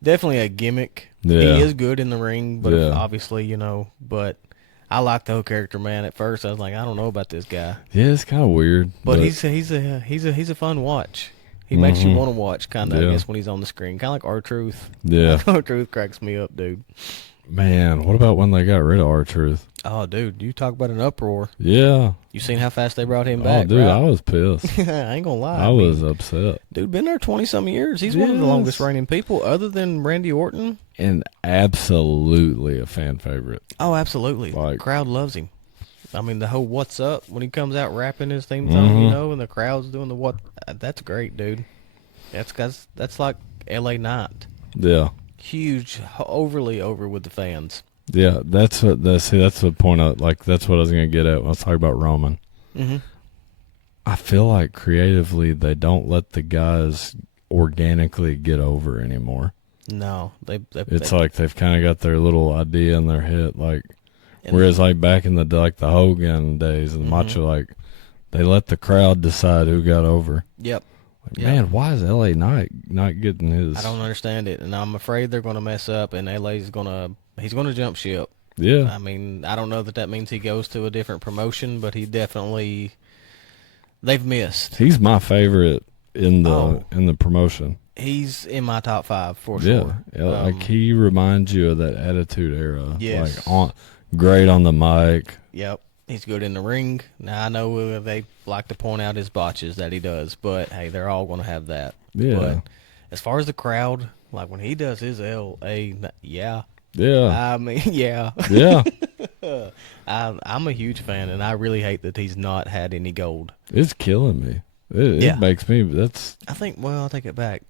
definitely a gimmick. Yeah. He is good in the ring, but obviously, but I like the whole character, man. At first I was like, I don't know about this guy. Yeah, it's kind of weird. But he's a fun watch. He makes you want to watch, kind of, I guess, when he's on the screen. Kind of like R-Truth. Yeah. R-Truth cracks me up, dude. Man, what about when they got rid of R-Truth? Oh, dude, you talk about an uproar. Yeah. You seen how fast they brought him Oh, back, dude, right? I was pissed. I ain't gonna lie. I was upset. Dude, been there 20-some years. He's one of the longest reigning people, other than Randy Orton. And absolutely a fan favorite. Oh, absolutely. Like, crowd loves him. I mean, the whole "What's Up" when he comes out rapping his theme song, you know, and the crowd's doing the what. That's great, dude. That's like L.A. Night. Yeah. Huge, overly over with the fans. Yeah, that's the point. That's what I was gonna get at when I was talking about Roman. Mm-hmm. I feel like creatively they don't let the guys organically get over anymore. No, it's like they've kind of got their little idea in their head, like. Whereas, like, back in the Hogan days and Macho, like, they let the crowd decide who got over. Yep. Like, man, why is L.A. Knight not getting his? I don't understand it, and I'm afraid they're going to mess up, and he's going to jump ship. Yeah. I mean, I don't know that means he goes to a different promotion, but he definitely, they've missed. He's my favorite in the promotion. He's in my top 5 for sure. Yeah, like he reminds you of that Attitude Era. Yes. Like great on the mic. Yep. He's good in the ring. Now, I know they like to point out his botches that he does, but, hey, they're all going to have that. Yeah. But as far as the crowd, like when he does his L.A., Yeah. I mean, yeah. Yeah. I'm a huge fan, and I really hate that he's not had any gold. It's killing me. It makes me, I'll take it back.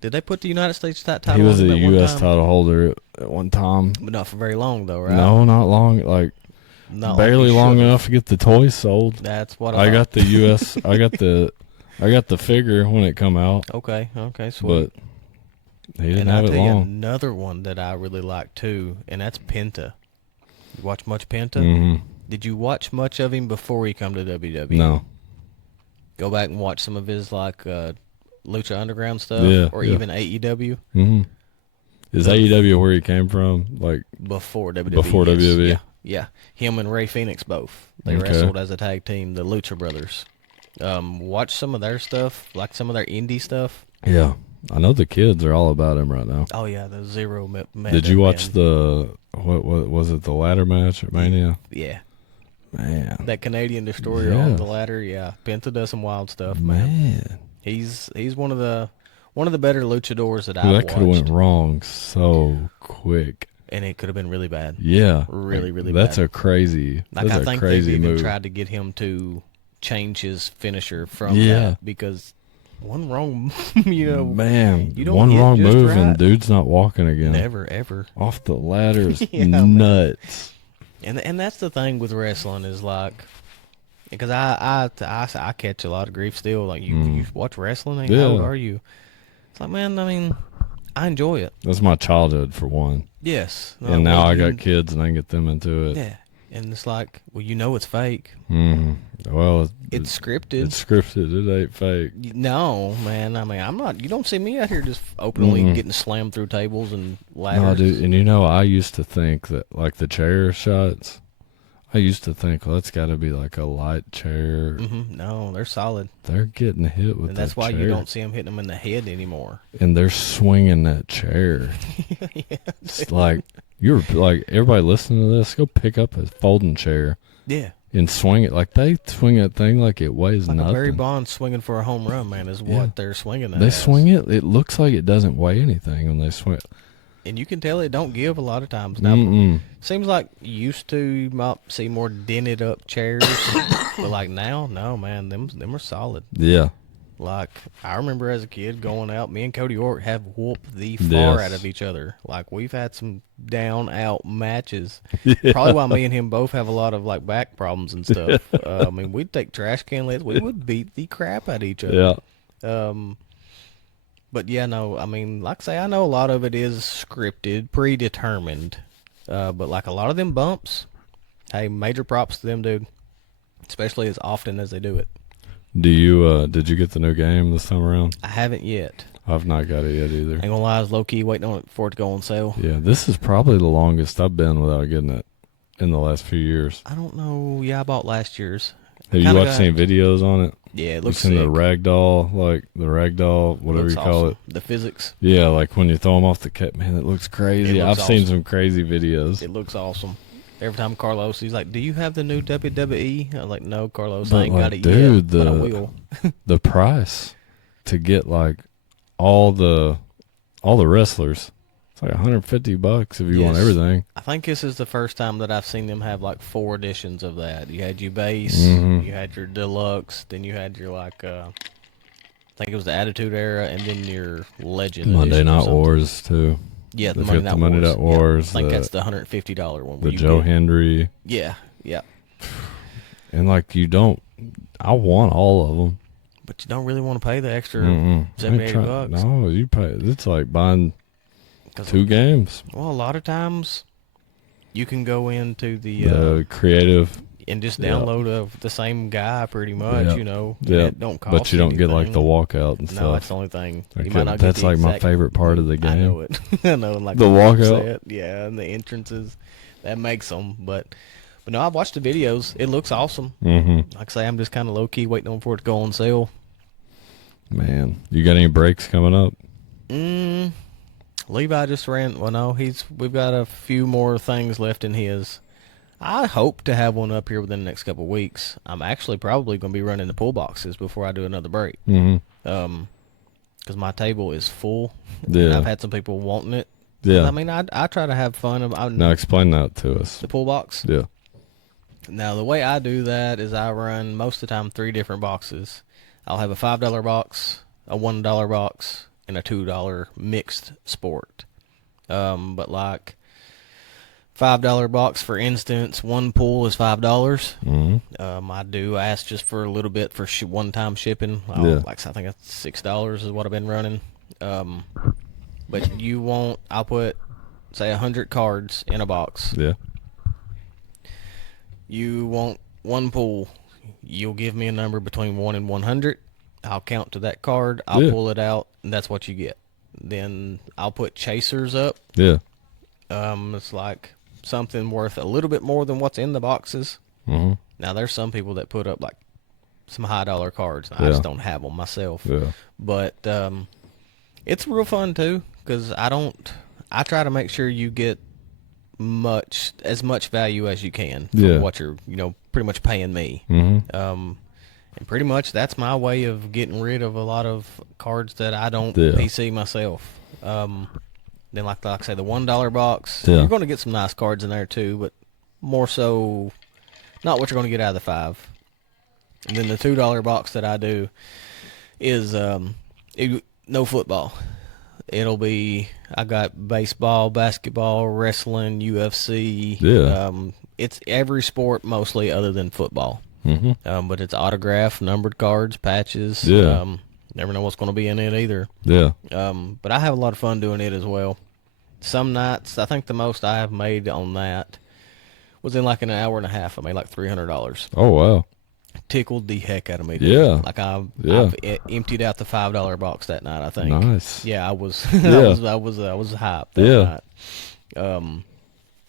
Did they put the United States title He was on a him at U.S. one time? title holder at one time. But not for very long, though, right? No, not long. Like, Not barely like long should've. enough to get the toys sold. That's what I got the U.S. I got the figure when it come out. Okay, sweet. But he didn't have it long. Another one that I really like, too, and that's Penta. You watch much Penta? Mm-hmm. Did you watch much of him before he come to WWE? No. Go back and watch some of his, like, Lucha Underground stuff, or even AEW. Mm-hmm. Is AEW where he came from? Like before WWE. Before WWE. Yeah. Him and Ray Phoenix both. They wrestled as a tag team, the Lucha Brothers. Watch some of their stuff, like some of their indie stuff. Yeah. I know the kids are all about him right now. Oh yeah, the Zero Man. Did you watch the what was it, the ladder match at Mania? Yeah. Man. That Canadian Destroyer on the ladder, yeah. Penta does some wild stuff, man. He's one of the better luchadors that I've watched. That could have went wrong so quick. And it could have been really bad. Yeah. Really, really bad. That's a crazy I think they've even move. tried to get him to change his finisher from that because one wrong, man, you don't one wrong move right. and dude's not walking again. Never, ever. Off the ladder is nuts. And that's the thing with wrestling is like, because I catch a lot of grief still. Like you watch wrestling, how old are you? It's like, man, I mean, I enjoy it. That's my childhood for one. Yes. And now I got kids and I can get them into it. Yeah. And it's like, well, it's fake. Mm-hmm. Well, it's scripted. It's scripted. It ain't fake. No, man. I mean, I'm not. You don't see me out here just openly getting slammed through tables and ladders. No, dude. And I used to think that, like, the chair shots, I used to think, well, that's got to be like a light chair. Mm-hmm. No, they're solid. They're getting hit with that chair. And that's why you don't see them hitting them in the head anymore. And they're swinging that chair. Yeah, it's like, you're like, everybody listening to this, go pick up a folding chair. Yeah. And swing it. Like, they swing that thing like it weighs like nothing. Barry Bonds swinging for a home run, man, is what they're swinging at. They swing it. It looks like it doesn't weigh anything when they swing it. And you can tell it don't give a lot of times. Now, seems like used to you might see more dented up chairs, but like now, no, man, them are solid. Yeah. Like I remember as a kid going out, me and Cody Ork have whooped the far out of each other. Like we've had some down out matches. Yeah. Probably why me and him both have a lot of like back problems and stuff. I mean, we'd take trash can lids. We would beat the crap out of each other. Yeah. But yeah, no, I mean, like I say, I know a lot of it is scripted, predetermined. But like a lot of them bumps, hey, major props to them, dude. Especially as often as they do it. Do you did you get the new game this time around? I haven't yet. I've not got it yet either. Ain't gonna lie, I was low key waiting on it for it to go on sale. Yeah, this is probably the longest I've been without getting it in the last few years. I don't know. Yeah, I bought last year's. Have you watched any videos on it? Yeah, it You've looks seen sick. the ragdoll, whatever Looks you call awesome. it. The physics. Yeah, like when you throw them off the cat, man, it looks crazy. It looks I've seen awesome. some crazy videos. It looks awesome. Every time Carlos, he's like, "Do you have the new WWE?" I'm like, "No, Carlos, I But ain't got like, it dude, yet, but I will." the price to get like all the wrestlers, it's like $150 if you want Yes. everything. I think this is the first time that I've seen them have like 4 editions of that. You had your base, Mhm. you had your deluxe, then you had your like, I think it was the Attitude Era, and then your Legend Monday edition or Night something. Wars too. Yeah, the They've Monday got Night the Monday Wars. Night Wars, Yeah, I think that's the $150 one. Where the you Joe get, Hendry, yeah, yeah. and like I want all of them. But you don't really want to pay the extra Mm-mm. I ain't 70, $80 try- bucks. No, you pay. It's like buying 'Cause, 2 games. well, a lot of times you can go into the Creative, and just yeah. download the same guy pretty much, Yeah. you know. Yeah. It don't cost But you don't get like anything. the walkout and No, stuff. that's the only thing. Okay, You might not get that's the like my exact- favorite part of the I game. know it. I know, like The walkout. set, yeah, and the entrances that makes them. But no, I've watched the videos. It looks awesome. Mm-hmm. Like I say, I'm just kind of low key waiting on for it to go on sale. Man, you got any breaks coming up? Levi just ran. Well, no, we've got a few more things left in his. I hope to have one up here within the next couple of weeks. I'm actually probably going to be running the pull boxes before I do another break. Mm-hmm. Because my table is full. Yeah. And I've had some people wanting it. Yeah. I mean, I try to have fun. Now explain that to us. The pull box. Yeah. Now the way I do that is I run most of the time 3 different boxes. I'll have a $5 box, a $1 box, and a $2 mixed sport. But like $5 box, for instance, one pull is $5. Mm-hmm. I do ask just for a little bit for one-time shipping. Yeah. Like I think that's $6 is what I've been running. But I'll put say 100 cards in a box. Yeah. You want one pull. You'll give me a number between 1 and 100. I'll count to that card. I'll pull it out, and that's what you get. Then I'll put chasers up. Yeah. It's like something worth a little bit more than what's in the boxes. Mm-hmm. Now, there's some people that put up like some high dollar cards. I just don't have them myself. Yeah. But it's real fun too, because I try to make sure you get as much value as you can for what you're pretty much paying me. Mm-hmm. And pretty much that's my way of getting rid of a lot of cards that I don't Yeah. PC myself. Then like I say, the $1 box, Yeah. you're going to get some nice cards in there too, but more so not what you're going to get out of the 5. And then the $2 box that I do is no football. It'll be, I got baseball, basketball, wrestling, UFC. Yeah. It's every sport mostly other than football. Mm-hmm. But it's autographed, numbered cards, patches. Yeah. Never know what's going to be in it either. Yeah. But I have a lot of fun doing it as well. Some nights, I think the most I have made on that was in like an hour and a half. I made like $300. Oh wow. Tickled the heck out of me. Yeah. Like I've emptied out the $5 box that night, I think. Nice. Yeah, I was Yeah. I was hyped that night.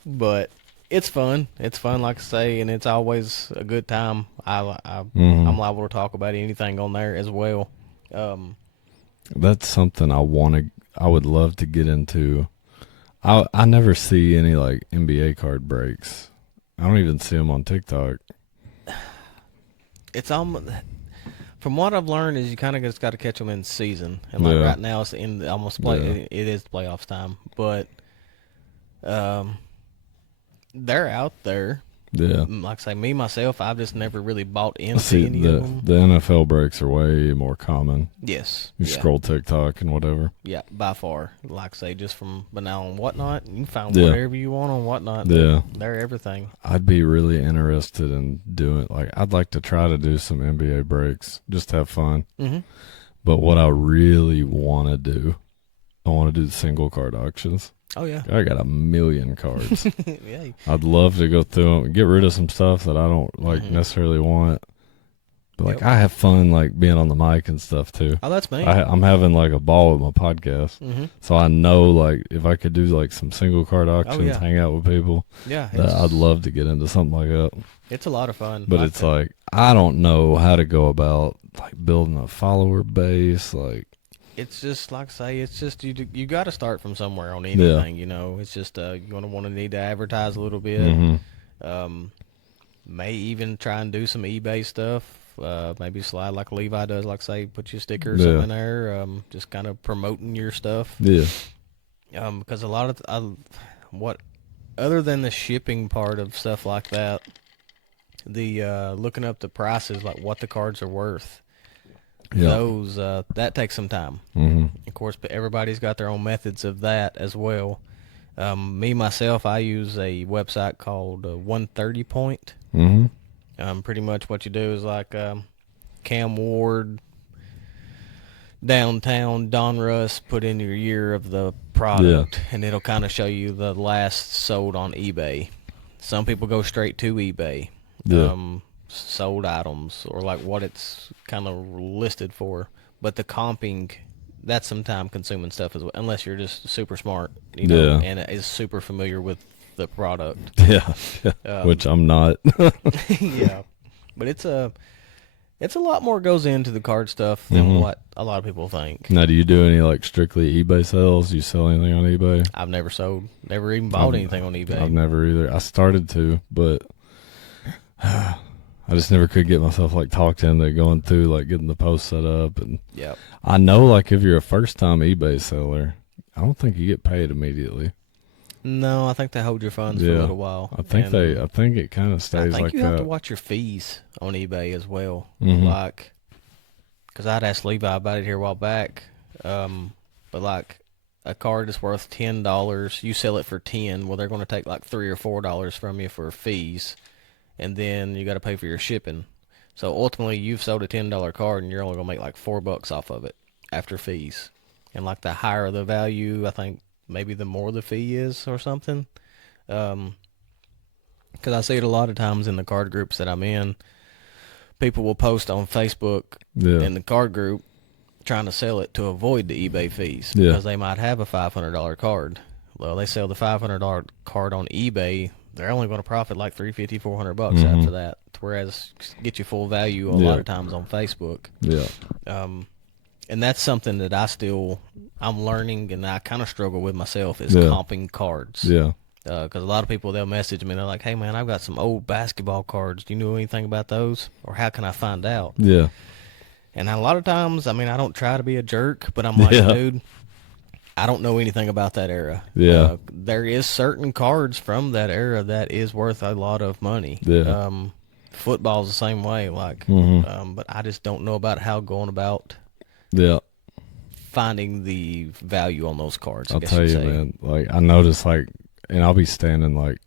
But it's fun. It's fun, like I say, and it's always a good time. I'm liable to talk about anything on there as well. That's something I would love to get into. I never see any like NBA card breaks. I don't even see them on TikTok. It's from what I've learned is you kind of just got to catch them in season, and like right now it's in it is playoffs time, but they're out there. Yeah. Like I say, me myself, I've just never really bought into any of them. The NFL breaks are way more common. Yes. You scroll TikTok and whatever. Yeah, by far. Like I say, just from but now on Whatnot, you can find whatever you want on Whatnot. Yeah. They're everything. I'd be really interested in doing I'd like to try to do some NBA breaks, just have fun. Mm-hmm. But what I really want to do, I want to do the single card auctions. Oh yeah, I got 1 million cards. yeah. I'd love to go through them and get rid of some stuff that I don't necessarily want. But like I have fun like being on the mic and stuff too. Oh, that's me. I'm having like a ball with my podcast, so I know like if I could do like some single card auctions, hang out with people, I'd love to get into something like that. It's a lot of fun. But it's like I don't know how to go about like building a follower base. Like it's just like I say, it's just you got to start from somewhere on anything. You know, it's just you're gonna want to need to advertise a little bit. May even try and do some eBay stuff. Maybe slide like Levi does, like say, put your sticker or something in there. Just kind of promoting your stuff. Yeah. Because a lot of other than the shipping part of stuff like that, the looking up the prices, like what the cards are worth. Yeah. Those that takes some time. Of course, but everybody's got their own methods of that as well. Me myself, I use a website called 130 Point. Pretty much what you do is like Cam Ward, downtown, Don Russ, put in your year of the product, and it'll kind of show you the last sold on eBay. Some people go straight to eBay, sold items, or like what it's kind of listed for. But the comping, that's some time-consuming stuff as well, unless you're just super smart, you know, and is super familiar with the product. Which I'm not. But it's a lot more goes into the card stuff than what a lot of people think. Now, do you do any like strictly eBay sales? Do you sell anything on eBay? I've never even bought anything on eBay. I've never either. I started to, but I just never could get myself like talked into going through like getting the post set up. And I know like if you're a first time eBay seller, I don't think you get paid immediately. No, I think they hold your funds for a little while. I think it kind of stays like that. I think you have to watch your fees on eBay as well. Like, because I'd asked Levi about it here a while back. But like a card is worth $10, you sell it for $10. Well, they're going to take like $3 or $4 from you for fees, and then you got to pay for your shipping. So ultimately, you've sold a $10 card, and you're only going to make like $4 off of it after fees. And like the higher the value, I think, maybe the more the fee is or something. Because I see it a lot of times in the card groups that I'm in. People will post on Facebook in the card group trying to sell it to avoid the eBay fees because they might have a $500 card. Well, they sell the $500 card on eBay. They're only going to profit like $350, $400 after that. Whereas get you full value a lot of times on Facebook. And that's something that I'm learning, and I kind of struggle with myself, is comping cards. Because a lot of people, they'll message me, and they're like, hey, man, I've got some old basketball cards. Do you know anything about those? Or how can I find out? And a lot of times, I mean, I don't try to be a jerk, but I'm like, dude, I don't know anything about that era. There is certain cards from that era that is worth a lot of money. Football's the same way, like, but I just don't know about how going about finding the value on those cards. I'll tell you, man, like I notice like, and I'll be standing like,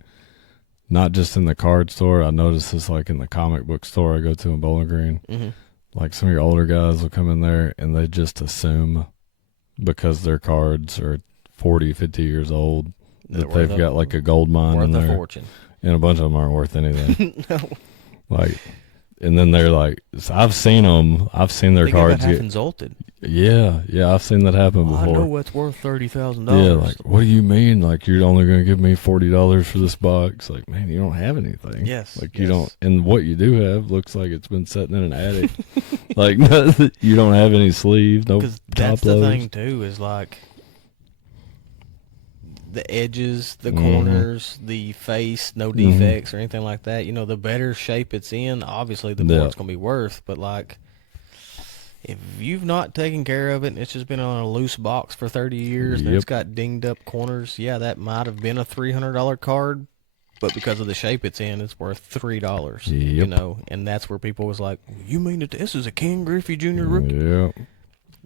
not just in the card store, I notice this like in the comic book store I go to in Bowling Green. Like some of your older guys will come in there and they just assume because their cards are 40, 50 years old that they've got like a gold mine in there. Fortune. And a bunch of them aren't worth anything. Like, and then they're like, I've seen them. I've seen their cards get insulted. Yeah, I've seen that happen before. I know what's worth $30,000. Yeah, like, what do you mean? Like, you're only going to give me $40 for this box? Like, man, you don't have anything. Like, you don't, and what you do have looks like it's been sitting in an attic. Like, you don't have any sleeves, no top loads. That's the thing, too, is like, the edges, the corners, the face, no defects or anything like that. You know, the better shape it's in, obviously, the more it's going to be worth. But, like, if you've not taken care of it and it's just been on a loose box for 30 years and it's got dinged up corners, that might have been a $300 card. But because of the shape it's in, it's worth $3, you know. And that's where people was like, you mean that this is a Ken Griffey Jr. rookie?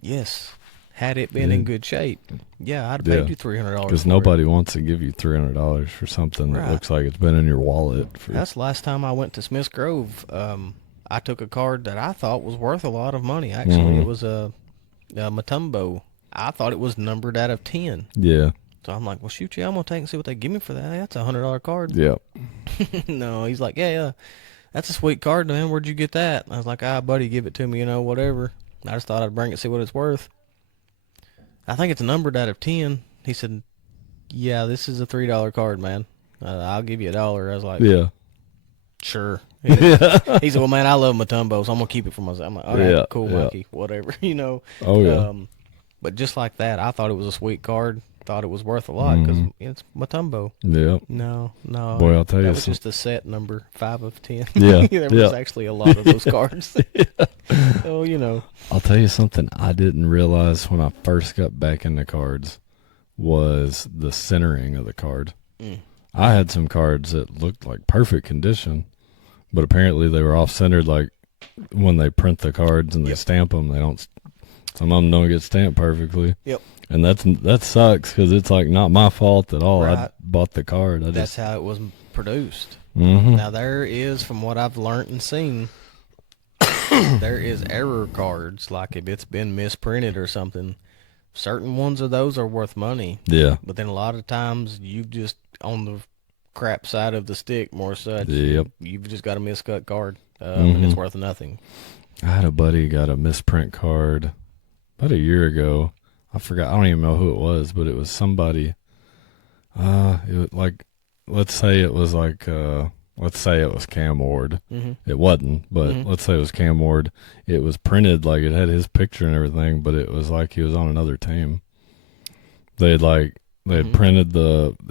Yes. Had it been in good shape, I'd have paid you $300. Because nobody wants to give you $300 for something that looks like it's been in your wallet. That's the last time I went to Smith's Grove. I took a card that I thought was worth a lot of money. Actually, it was a Matumbo. I thought it was numbered out of 10. So I'm like, well, shoot, I'm going to take and see what they give me for that. That's a $100 card. No, he's like, that's a sweet card, man. Where'd you get that? I was like, buddy, give it to me, whatever. I just thought I'd bring it, see what it's worth. I think it's numbered out of 10. He said, yeah, this is a $3 card, man. I'll give you $1. I was like, Yeah. sure. Yeah. He said, well, man, I love Matumbo, so I'm going to keep it for myself. I'm like, all right, Yeah, cool, yeah. Mikey, whatever, Oh, yeah. But just like that, I thought it was a sweet card. Thought it was worth a lot because it's Matumbo. Yeah. No. Boy, I'll tell you that was some- just a set number 5 of 10. Yeah, There yeah. was actually a lot of those cards. So, I'll tell you something I didn't realize when I first got back into cards was the centering of the card. I had some cards that looked like perfect condition, but apparently they were off-centered. Like when they print the cards and they stamp them, they don't. Some of them don't get stamped perfectly. Yep. And that sucks because it's like not my fault at all. Right. I bought the card. That's how it was produced. Mm-hmm. Now, there is, from what I've learned and seen, there is error cards. Like if it's been misprinted or something, certain ones of those are worth money. Yeah. But then a lot of times you just on the crap side of the stick more such. Yep. You've just got a miscut card, and it's worth nothing. I had a buddy who got a misprint card about a year ago. I forgot. I don't even know who it was, but it was somebody. It was like, let's say it was Cam Ward. It wasn't, but let's say it was Cam Ward. It was printed like it had his picture and everything, but it was like he was on another team. They had printed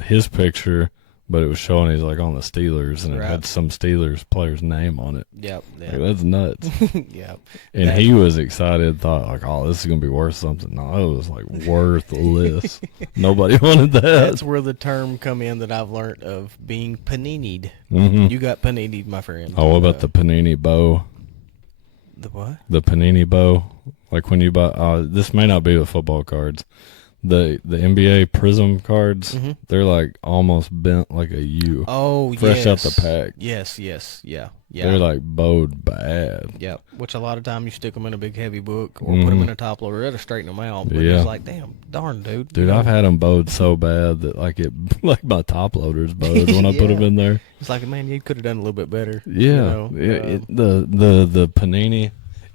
his picture, but it was showing he's like on the Steelers, and it had some Steelers player's name on it. Yep. Like, that's nuts. Yep. And he was excited, thought like, "Oh, this is gonna be worth something." No, it was like worthless. Nobody wanted that. That's where the term come in that I've learned of being panini'd. You got panini'd, my friend. Oh, what about the panini bow? The what? The panini bow, like when you buy. This may not be with football cards. The NBA Prism cards, they're like almost bent like a U. Oh, fresh out the pack. Yes, yeah. They're like bowed bad. Yeah, which a lot of time you stick them in a big heavy book or put them in a top loader. It'll straighten them out. But it's like, darn, dude. Dude, I've had them bowed so bad that like my top loader's bowed when I put them in there. It's like, man, you could have done a little bit better. Yeah, the Panini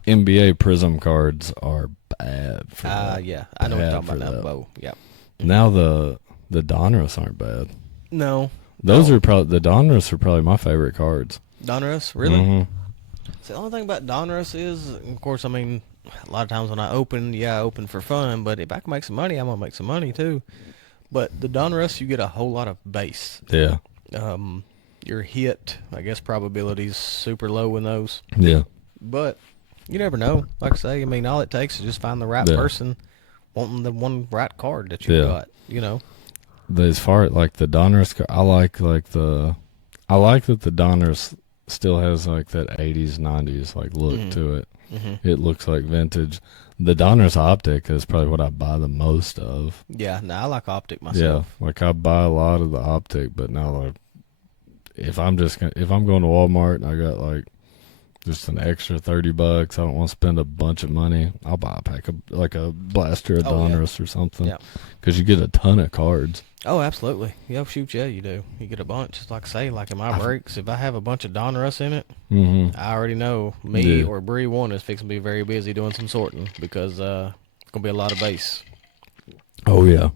NBA Prism cards are bad for that. Yeah, I know what you're talking about now, bow. Yeah. Now the Donruss aren't bad. No. Those are probably the Donruss are probably my favorite cards. Donruss, really? So the only thing about Donruss is, of course, I mean, a lot of times when I open for fun, but if I can make some money, I'm going to make some money too. But the Donruss, you get a whole lot of base. Yeah. Your hit, I guess, probability's super low in those. Yeah. But you never know. Like I say, I mean, all it takes is just find the right person wanting the one right card that you got, As far as like the Donruss, I like that the Donruss still has like that 80s, 90s like look to it. It looks like vintage. The Donruss Optic is probably what I buy the most of. Yeah, I like Optic myself. Yeah, like I buy a lot of the Optic, but now like if I'm going to Walmart and I got like just an extra $30, I don't want to spend a bunch of money. I'll buy a pack of like a blaster of Donruss or something. Because you get a ton of cards. Oh, absolutely. Yeah, shoot, yeah, you do. You get a bunch. Just like I say, like in my breaks, if I have a bunch of Donruss in it, I already know me or Bree one is fixing to be very busy doing some sorting because it's going to be a lot of base. Oh, yeah.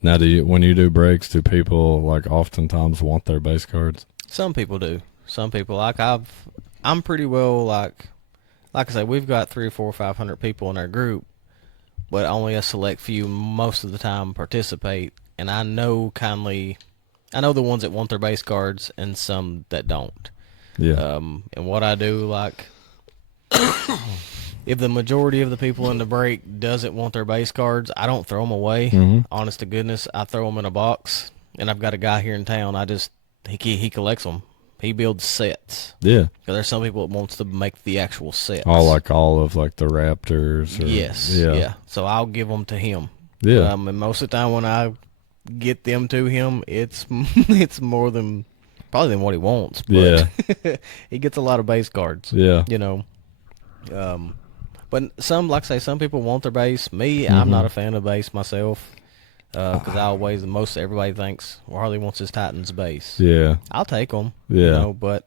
Now, when you do breaks, do people like oftentimes want their base cards? Some people do. Some people, I'm pretty well like I say, we've got 300 or 400 or 500 people in our group, but only a select few most of the time participate. And I know the ones that want their base cards and some that don't. Yeah. And what I do, like, if the majority of the people in the break doesn't want their base cards, I don't throw them away. Honest to goodness, I throw them in a box. And I've got a guy here in town. He collects them. He builds sets. Yeah. Because there's some people that wants to make the actual sets. All of like the Raptors. Yes. Yeah. So I'll give them to him. Yeah. And most of the time when I get them to him, it's more than probably than what he wants. But he gets a lot of base cards. Yeah. But some, like I say, some people want their base. Me, I'm not a fan of base myself. Because most everybody thinks Harley wants his Titans base. Yeah. I'll take them. Yeah. But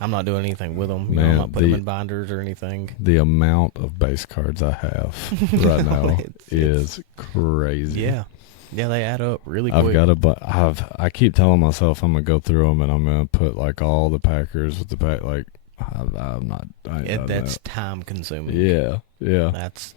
I'm not doing anything with them. Man, I'm not putting them in binders or anything. The amount of base cards I have right now is crazy. Yeah. Yeah, they add up really quick. I keep telling myself I'm gonna go through them and I'm gonna put like all the Packers with the pack. Like I'm not. That's time consuming. Yeah.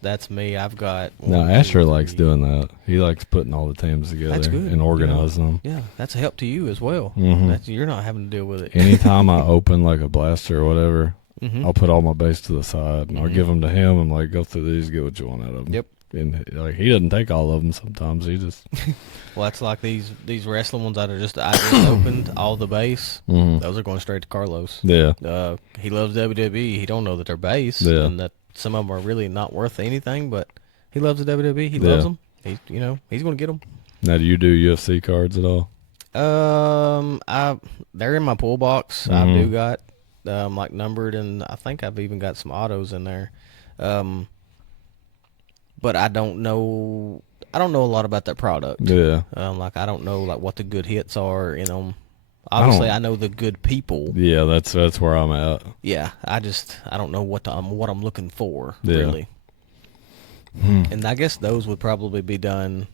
That's me. I've got. No, Asher likes doing that. He likes putting all the teams together and organizing them. Yeah, that's a help to you as well. Mm-hmm. You're not having to deal with it. Anytime I open like a blaster or whatever, mm-hmm. I'll put all my base to the side and I'll give them to him. I'm like, go through these, get what you want out of them. Yep. And like he doesn't take all of them sometimes. He just. Well, that's like these wrestling ones that are I just opened all the base. Mm-hmm. Those are going straight to Carlos. Yeah. He loves WWE. He don't know that they're base, and that some of them are really not worth anything. But he loves the WWE. He loves them. He's going to get them. Now, do you do UFC cards at all? They're in my pull box. Mm-hmm. I do got like numbered, and I think I've even got some autos in there. But I don't know a lot about that product. Yeah. Like I don't know like what the good hits are in them. Obviously, I know the good people. Yeah, that's where I'm at. Yeah, I don't know what I'm looking for really. And I guess those would probably be done.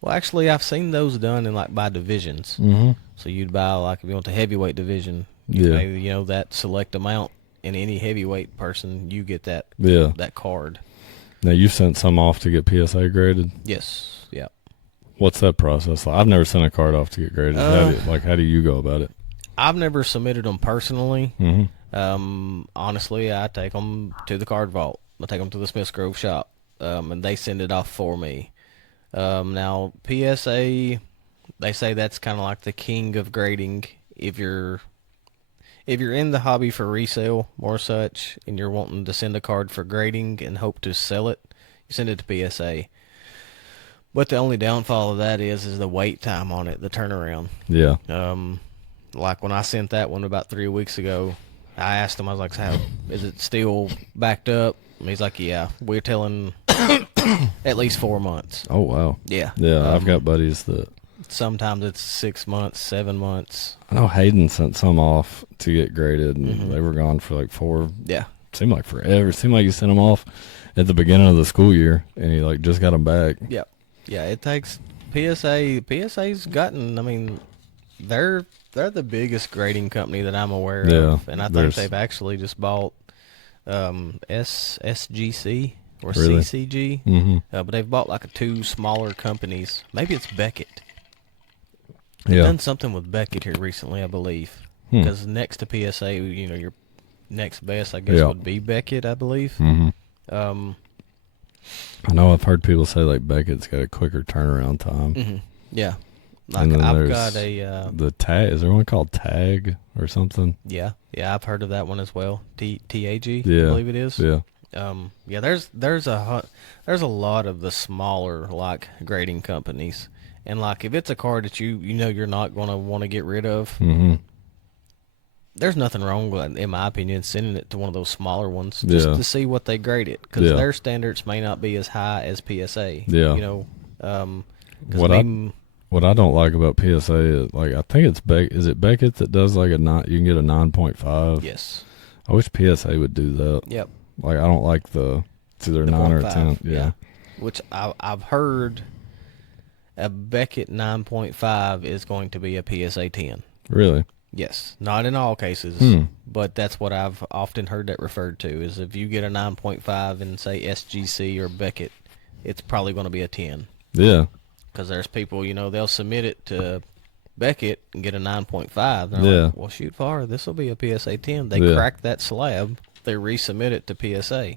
Well, actually, I've seen those done in like by divisions. Mm-hmm. So you'd buy like if you want the heavyweight division, maybe that select amount in any heavyweight person, you get that that card. Now, you sent some off to get PSA graded? Yes. Yeah. What's that process like? I've never sent a card off to get graded. How do you go about it? I've never submitted them personally. Mm-hmm. Honestly, I take them to the card vault. I take them to the Smiths Grove shop, and they send it off for me. Now, PSA, they say that's kind of like the king of grading. If you're in the hobby for resale or such, and you're wanting to send a card for grading and hope to sell it, you send it to PSA. But the only downfall of that is the wait time on it, the turnaround. Yeah. Like when I sent that one about 3 weeks ago, I asked him, I was like, "How is it still backed up?" And he's like, "Yeah, we're telling at least 4 months." Oh wow. Yeah. Yeah, I've got buddies that. Sometimes it's 6 months, 7 months. I know Hayden sent some off to get graded, and they were gone for like 4. Yeah. Seemed like forever. Seemed like you sent them off at the beginning of the school year, and he like just got them back. Yeah. Yeah, it takes PSA's gotten, I mean, they're the biggest grading company that I'm aware of. And I think they've actually just bought SGC or CCG. Mm-hmm. But they've bought like 2 smaller companies. Maybe it's Beckett. They've done something with Beckett here recently, I believe. Because next to PSA, your next best, I guess, would be Beckett, I believe. Mm-hmm. I know I've heard people say like Beckett's got a quicker turnaround time. Mm-hmm. Yeah. Like I've got the tag. Is there one called Tag or something? Yeah. Yeah, I've heard of that one as well. TAG, yeah. I believe it is. Yeah. Yeah, there's a lot of the smaller like grading companies. And like if it's a card that you're not going to want to get rid of, there's nothing wrong with, in my opinion, sending it to one of those smaller ones just to see what they grade it, because their standards may not be as high as PSA. Yeah. What I don't like about PSA is like I think it's is it Beckett that does like you can get a 9.5. Yes. I wish PSA would do that. Yep. Like I don't like it's either 9 or 10. Yeah. Which I've heard a Beckett 9.5 is going to be a PSA 10. Really? Yes, not in all cases, but that's what I've often heard that referred to, is if you get a 9.5 in, say, SGC or Beckett, it's probably going to be a 10. Yeah. Because there's people, they'll submit it to Beckett and get a 9.5. They're like, well, shoot far, this will be a PSA 10. They crack that slab, they resubmit it to PSA.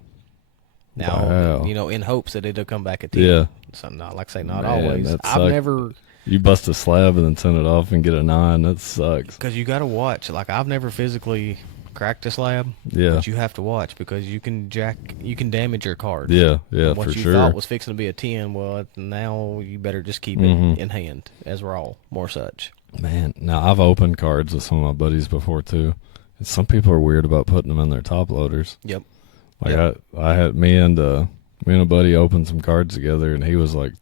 Now, in hopes that it'll come back a 10. Yeah. So, not always. I've never... You bust a slab and then send it off and get a 9. That sucks. Because you got to watch. Like, I've never physically cracked a slab. Yeah. But you have to watch because you can damage your card. Yeah, and for what you sure. thought was fixing to be a 10, well, now you better just keep it in hand as raw, more such. Man, now I've opened cards with some of my buddies before too. And some people are weird about putting them in their top loaders. Yep. Like I had me and a buddy opened some cards together, and he was like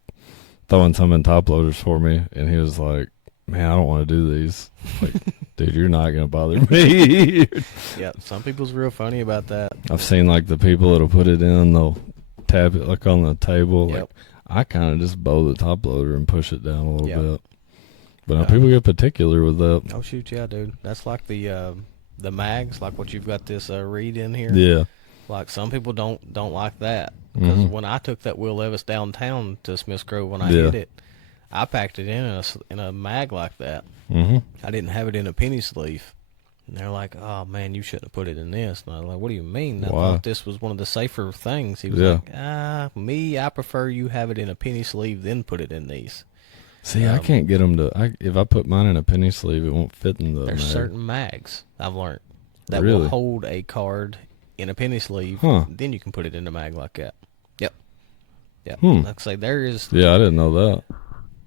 throwing some in top loaders for me, and he was like, man, I don't want to do these. Like, dude, you're not going to bother me. Yeah, some people's real funny about that. I've seen, like, the people that'll put it in, they'll tap it, like, on the table. Yep. Like, I kind of just bow the top loader and push it down a little Yep. bit. But people get particular with that. Oh, shoot, yeah, dude. That's like the mags, like what you've got this reed in here. Yeah. Like, some people don't like that. Because when I took that Will Levis downtown to Smiths Grove when I hit it, I packed it in a mag like that. I didn't have it in a penny sleeve. And they're like, oh, man, you shouldn't have put it in this. And I was like, what do you mean? I thought this was one of the safer things. He was like, I prefer you have it in a penny sleeve, then put it in these. See, I can't get them to. If I put mine in a penny sleeve, it won't fit in the. There's mag. certain mags I've learned that Really? will hold a card in a penny sleeve. Huh. Then you can put it in a mag like that. Yep. Yep. Hmm. Like I say, there is. Yeah, I didn't know that.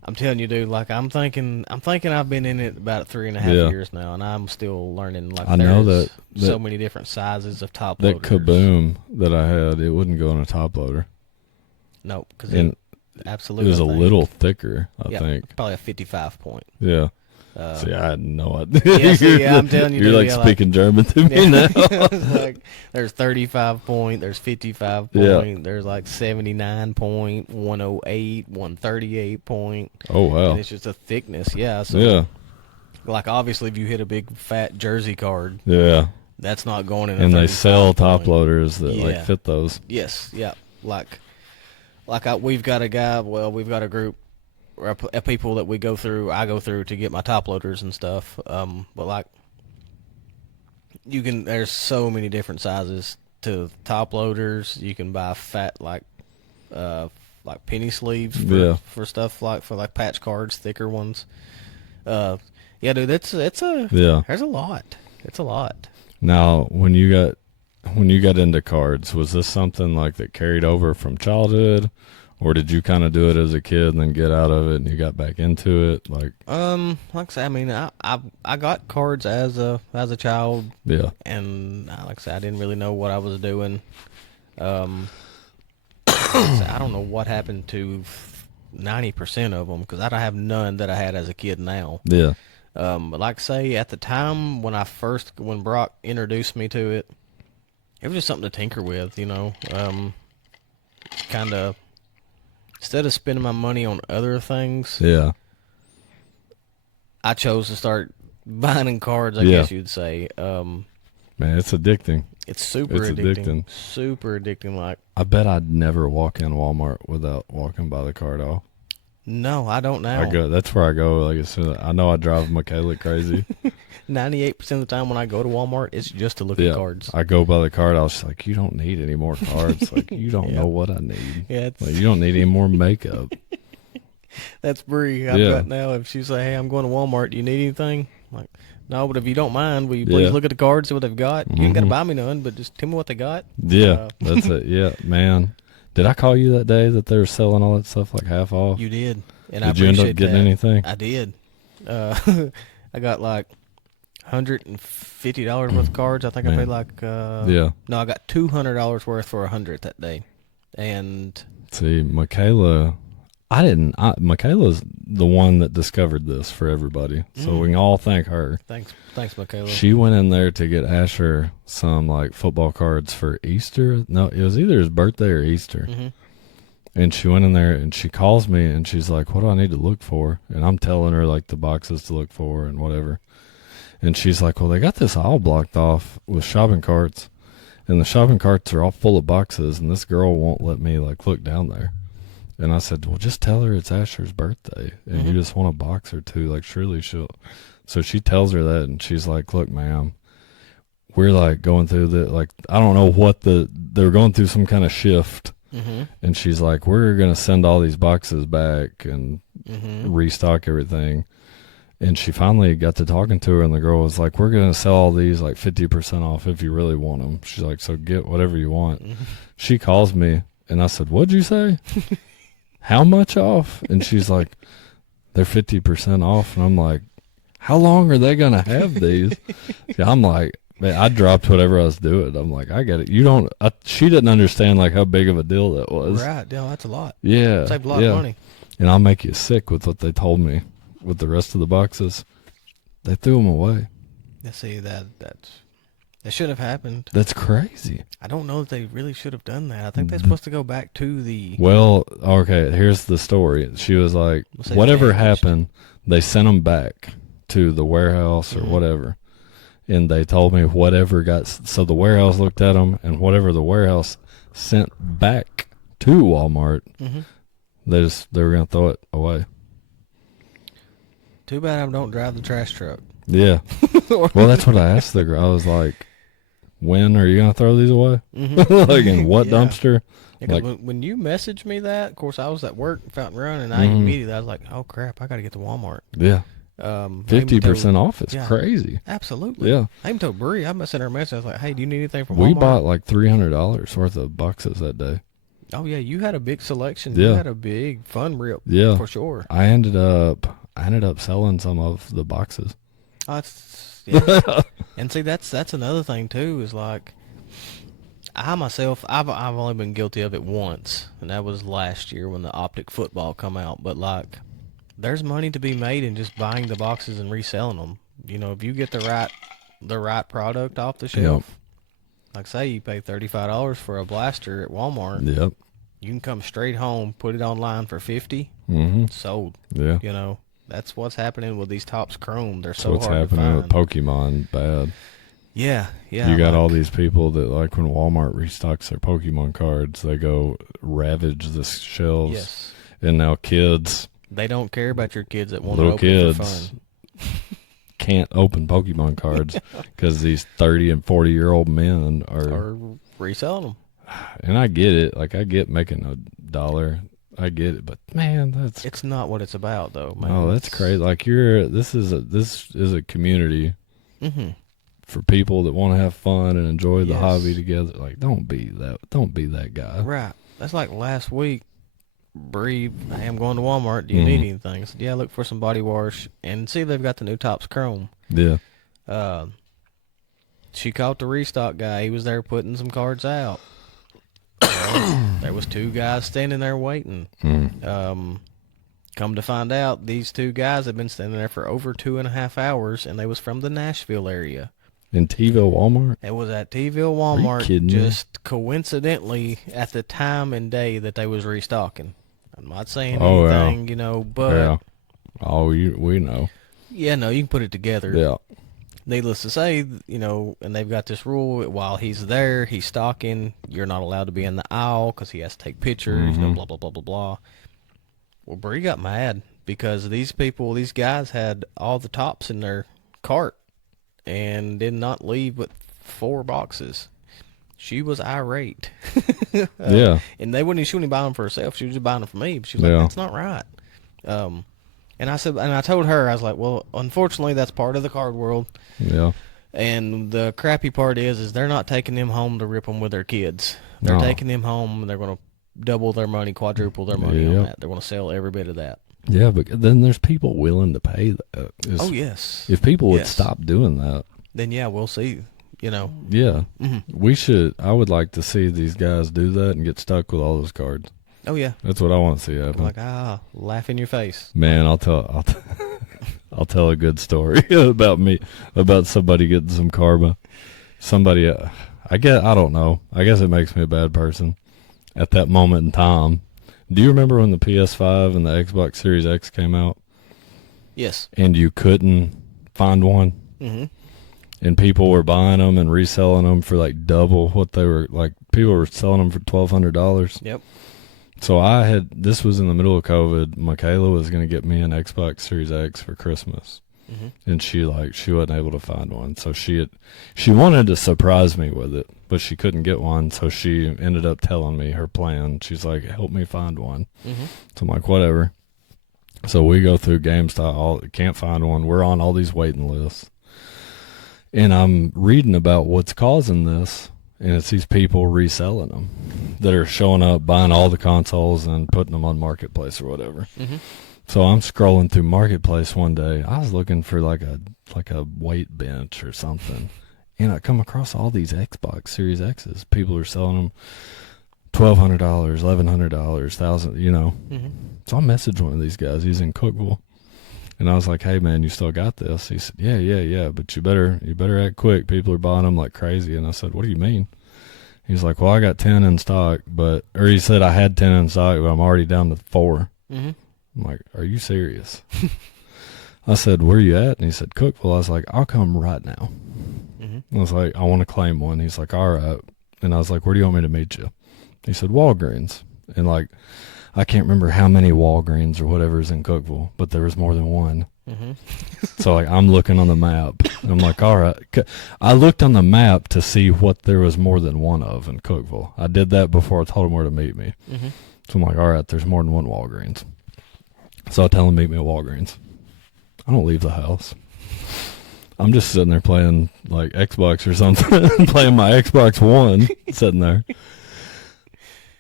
I'm telling you, dude. Like I'm thinking I've been in it about 3.5 years now, and I'm still learning. Like I know that so many different sizes of top that loaders. Kaboom that I had, it wouldn't go in a top loader. No, because It absolutely. was a little thicker, I think. Probably a 55 point. Yeah. See, I had no idea. Yeah, see, I'm telling you, you're dude, like speaking German to me now. Like, there's 35 point, there's 55 point, there's like 79 point, 108, 138 point. Oh wow! And it's just a thickness, yeah. So, like obviously, if you hit a big fat jersey card, that's not going in. And they sell top point. loaders that like fit those. Yes, yeah. We've got a guy. Well, we've got a group of people that I go through to get my top loaders and stuff. But like, there's so many different sizes to top loaders. You can buy fat like penny sleeves for stuff for patch cards, thicker ones. Yeah, dude, there's a lot. It's a lot. Now, when you got into cards, was this something like that carried over from childhood? Or did you kind of do it as a kid and then get out of it and you got back into it? Like I say, I mean, I got cards as a child. Yeah. And like I said, I didn't really know what I was doing. I don't know what happened to 90% of them because I don't have none that I had as a kid now. Yeah. But like I say, at the time when Brock introduced me to it, it was just something to tinker with, you know. Kind of. Instead of spending my money on other things, I chose to start buying cards, I guess you'd say. Man, it's addicting. It's super addicting. Super addicting. Like, I bet I'd never walk in Walmart without walking by the card aisle. No, I don't now. That's where I go. Like, as soon as I know I drive Michaela crazy. 98% of the time when I go to Walmart, it's just to look at cards. I go by the card. I was like, you don't need any more cards. Like, you don't know what I need. Yeah, like, you don't need any more makeup. That's Bree. I've got now. If she's like, hey, I'm going to Walmart. Do you need anything? I'm like, no, but if you don't mind, will you please look at the cards, see what they've got? You ain't got to buy me none, but just tell me what they got. Yeah, that's it. Yeah, man. Did I call you that day that they were selling all that stuff like half off? You did. And did you end up getting anything? I did. I got like $150 worth of cards. I think I paid like no, I got $200 worth for 100 that day. And see, Michaela, Michaela's the one that discovered this for everybody. So we can all thank her. Thanks Michaela. She went in there to get Asher some like football cards for Easter. No, it was either his birthday or Easter. And she went in there and she calls me and she's like, what do I need to look for? And I'm telling her like the boxes to look for and whatever. And she's like, well, they got this aisle blocked off with shopping carts. And the shopping carts are all full of boxes. And this girl won't let me like look down there. And I said, well, just tell her it's Asher's birthday. And you just want a box or two. Like, surely she'll. So she tells her that. And she's like, look, ma'am, we're like going through I don't know what they're going through some kind of shift. And she's like, we're going to send all these boxes back and restock everything. And she finally got to talking to her, and the girl was like, we're going to sell all these like 50% off if you really want them. She's like, so get whatever you want. She calls me, and I said, what'd you say? How much off? And she's like, they're 50% off. And I'm like, how long are they going to have these? I'm like, man, I dropped whatever I was doing. I'm like, I get it. She didn't understand like how big of a deal that was. Right. Yeah, that's a lot. Yeah. Saved a lot of money. And I'll make you sick with what they told me. with the rest of the boxes. They threw them away. See, that should have happened. That's crazy. I don't know that they really should have done that. I think they're supposed to go back to the... Well, okay, here's the story. She was like, whatever happened, they sent them back to the warehouse or whatever. And they told me whatever got... So the warehouse looked at them, and whatever the warehouse sent back to Walmart, they were going to throw it away. Too bad I don't drive the trash truck. Yeah. Well, that's what I asked the girl. I was like, when are you going to throw these away? Like, in what dumpster? Yeah, like, when you messaged me that, of course, I was at work, Fountain Run, and I immediately, I was like, oh, crap, I got to get to Walmart. Yeah. 50% off is crazy. Absolutely. Yeah. I even told Bree, I sent her a message. I was like, hey, do you need anything from Walmart? We bought like $300 worth of boxes that day. Oh, yeah, you had a big selection. Yeah. You had a big fun rip. Yeah. For sure. I ended up selling some of the boxes. Yeah. And see, that's another thing too. Is like, I myself, I've only been guilty of it once, and that was last year when the Optic football come out. But like, there's money to be made in just buying the boxes and reselling them. You know, if you get the right product off the shelf, like say you pay $35 for a blaster at Walmart. Yep. You can come straight home, put it online for $50. Sold. Yeah. You know. That's what's happening with these Topps Chrome. They're so what's hard to happening find. with Pokemon bad. Yeah. You got all these people that, like, when Walmart restocks their Pokemon cards, they go ravage the shelves. Yes. And now kids... They don't care about your kids that want to open it for fun. Can't open Pokemon cards because these 30 and 40-year-old men are reselling them. And I get it. Like, I get making $1. I get it, but man, it's not what it's about, though, man. Oh, that's crazy. Like, this is a community for people that want to have fun and enjoy the hobby together. Like, don't be that guy. Right. That's like last week. Bree, hey, I'm going to Walmart. Do you need anything? I said, yeah, look for some body wash and see if they've got the new Topps Chrome. Yeah. She caught the restock guy. He was there putting some cards out. There was two guys standing there waiting. Come to find out, these two guys have been standing there for over 2.5 hours, and they was from the Nashville area. In T-ville Walmart? It was at T-ville Walmart, just coincidentally at the time and day that they was restocking. I'm not saying anything, you know, but... Yeah. Oh, we know. Yeah, no, you can put it together. Yeah. Needless to say, you know, and they've got this rule, while he's there, he's stocking, you're not allowed to be in the aisle because he has to take pictures, you know, blah, blah, blah, blah, blah. Well, Bree got mad because these guys had all the tops in their cart and did not leave with 4 boxes. She was irate. Yeah. And she wouldn't buy them for herself. She was just buying them for me. But she was like, that's not right. And I told her, I was like, well, unfortunately, that's part of the card world. Yeah. And the crappy part is they're not taking them home to rip them with their kids. They're taking them home and they're going to double their money, quadruple their money on that. They're going to sell every bit of that. Yeah, but then there's people willing to pay that. Oh, yes. If people would stop doing that. Then, yeah, we'll see, you know. Yeah. I would like to see these guys do that and get stuck with all those cards. Oh, yeah. That's what I want to see happen. Like, laugh in your face. Man, I'll tell a good story about somebody getting some karma. Somebody, I don't know. I guess it makes me a bad person at that moment in time. Do you remember when the PS5 and the Xbox Series X came out? Yes. And you couldn't find one? And people were buying them and reselling them for like double what they were, like, people were selling them for $1,200. Yep. So this was in the middle of COVID. Michaela was going to get me an Xbox Series X for Christmas. And she wasn't able to find one. So she wanted to surprise me with it, but she couldn't get one. So she ended up telling me her plan. She's like, help me find one. So I'm like, whatever. So we go through GameStop, can't find one. We're on all these waiting lists. And I'm reading about what's causing this. And it's these people reselling them that are showing up, buying all the consoles and putting them on Marketplace or whatever. So I'm scrolling through Marketplace one day. I was looking for like a weight bench or something. And I come across all these Xbox Series X's. People are selling them $1,200, $1,100, $1,000, you know. So I messaged one of these guys. He's in Cookville. And I was like, hey, man, you still got this? He said, yeah, but you better act quick. People are buying them like crazy. And I said, what do you mean? He's like, well, I got 10 in stock, or he said I had 10 in stock, but I'm already down to 4. Mm-hmm. I'm like, are you serious? I said, where you at? And he said, Cookville. I was like, I'll come right now. Mm-hmm. I was like, I want to claim one. He's like, all right. And I was like, where do you want me to meet you? He said, Walgreens. And like, I can't remember how many Walgreens or whatever is in Cookville, but there was more than one. Mm-hmm. So like, I'm looking on the map. And I'm like, all right. I looked on the map to see what there was more than one of in Cookville. I did that before I told him where to meet me. Mm-hmm. So I'm like, all right, there's more than one Walgreens. So I tell him meet me at Walgreens. I don't leave the house. I'm just sitting there playing like Xbox or something, playing my Xbox One, sitting there.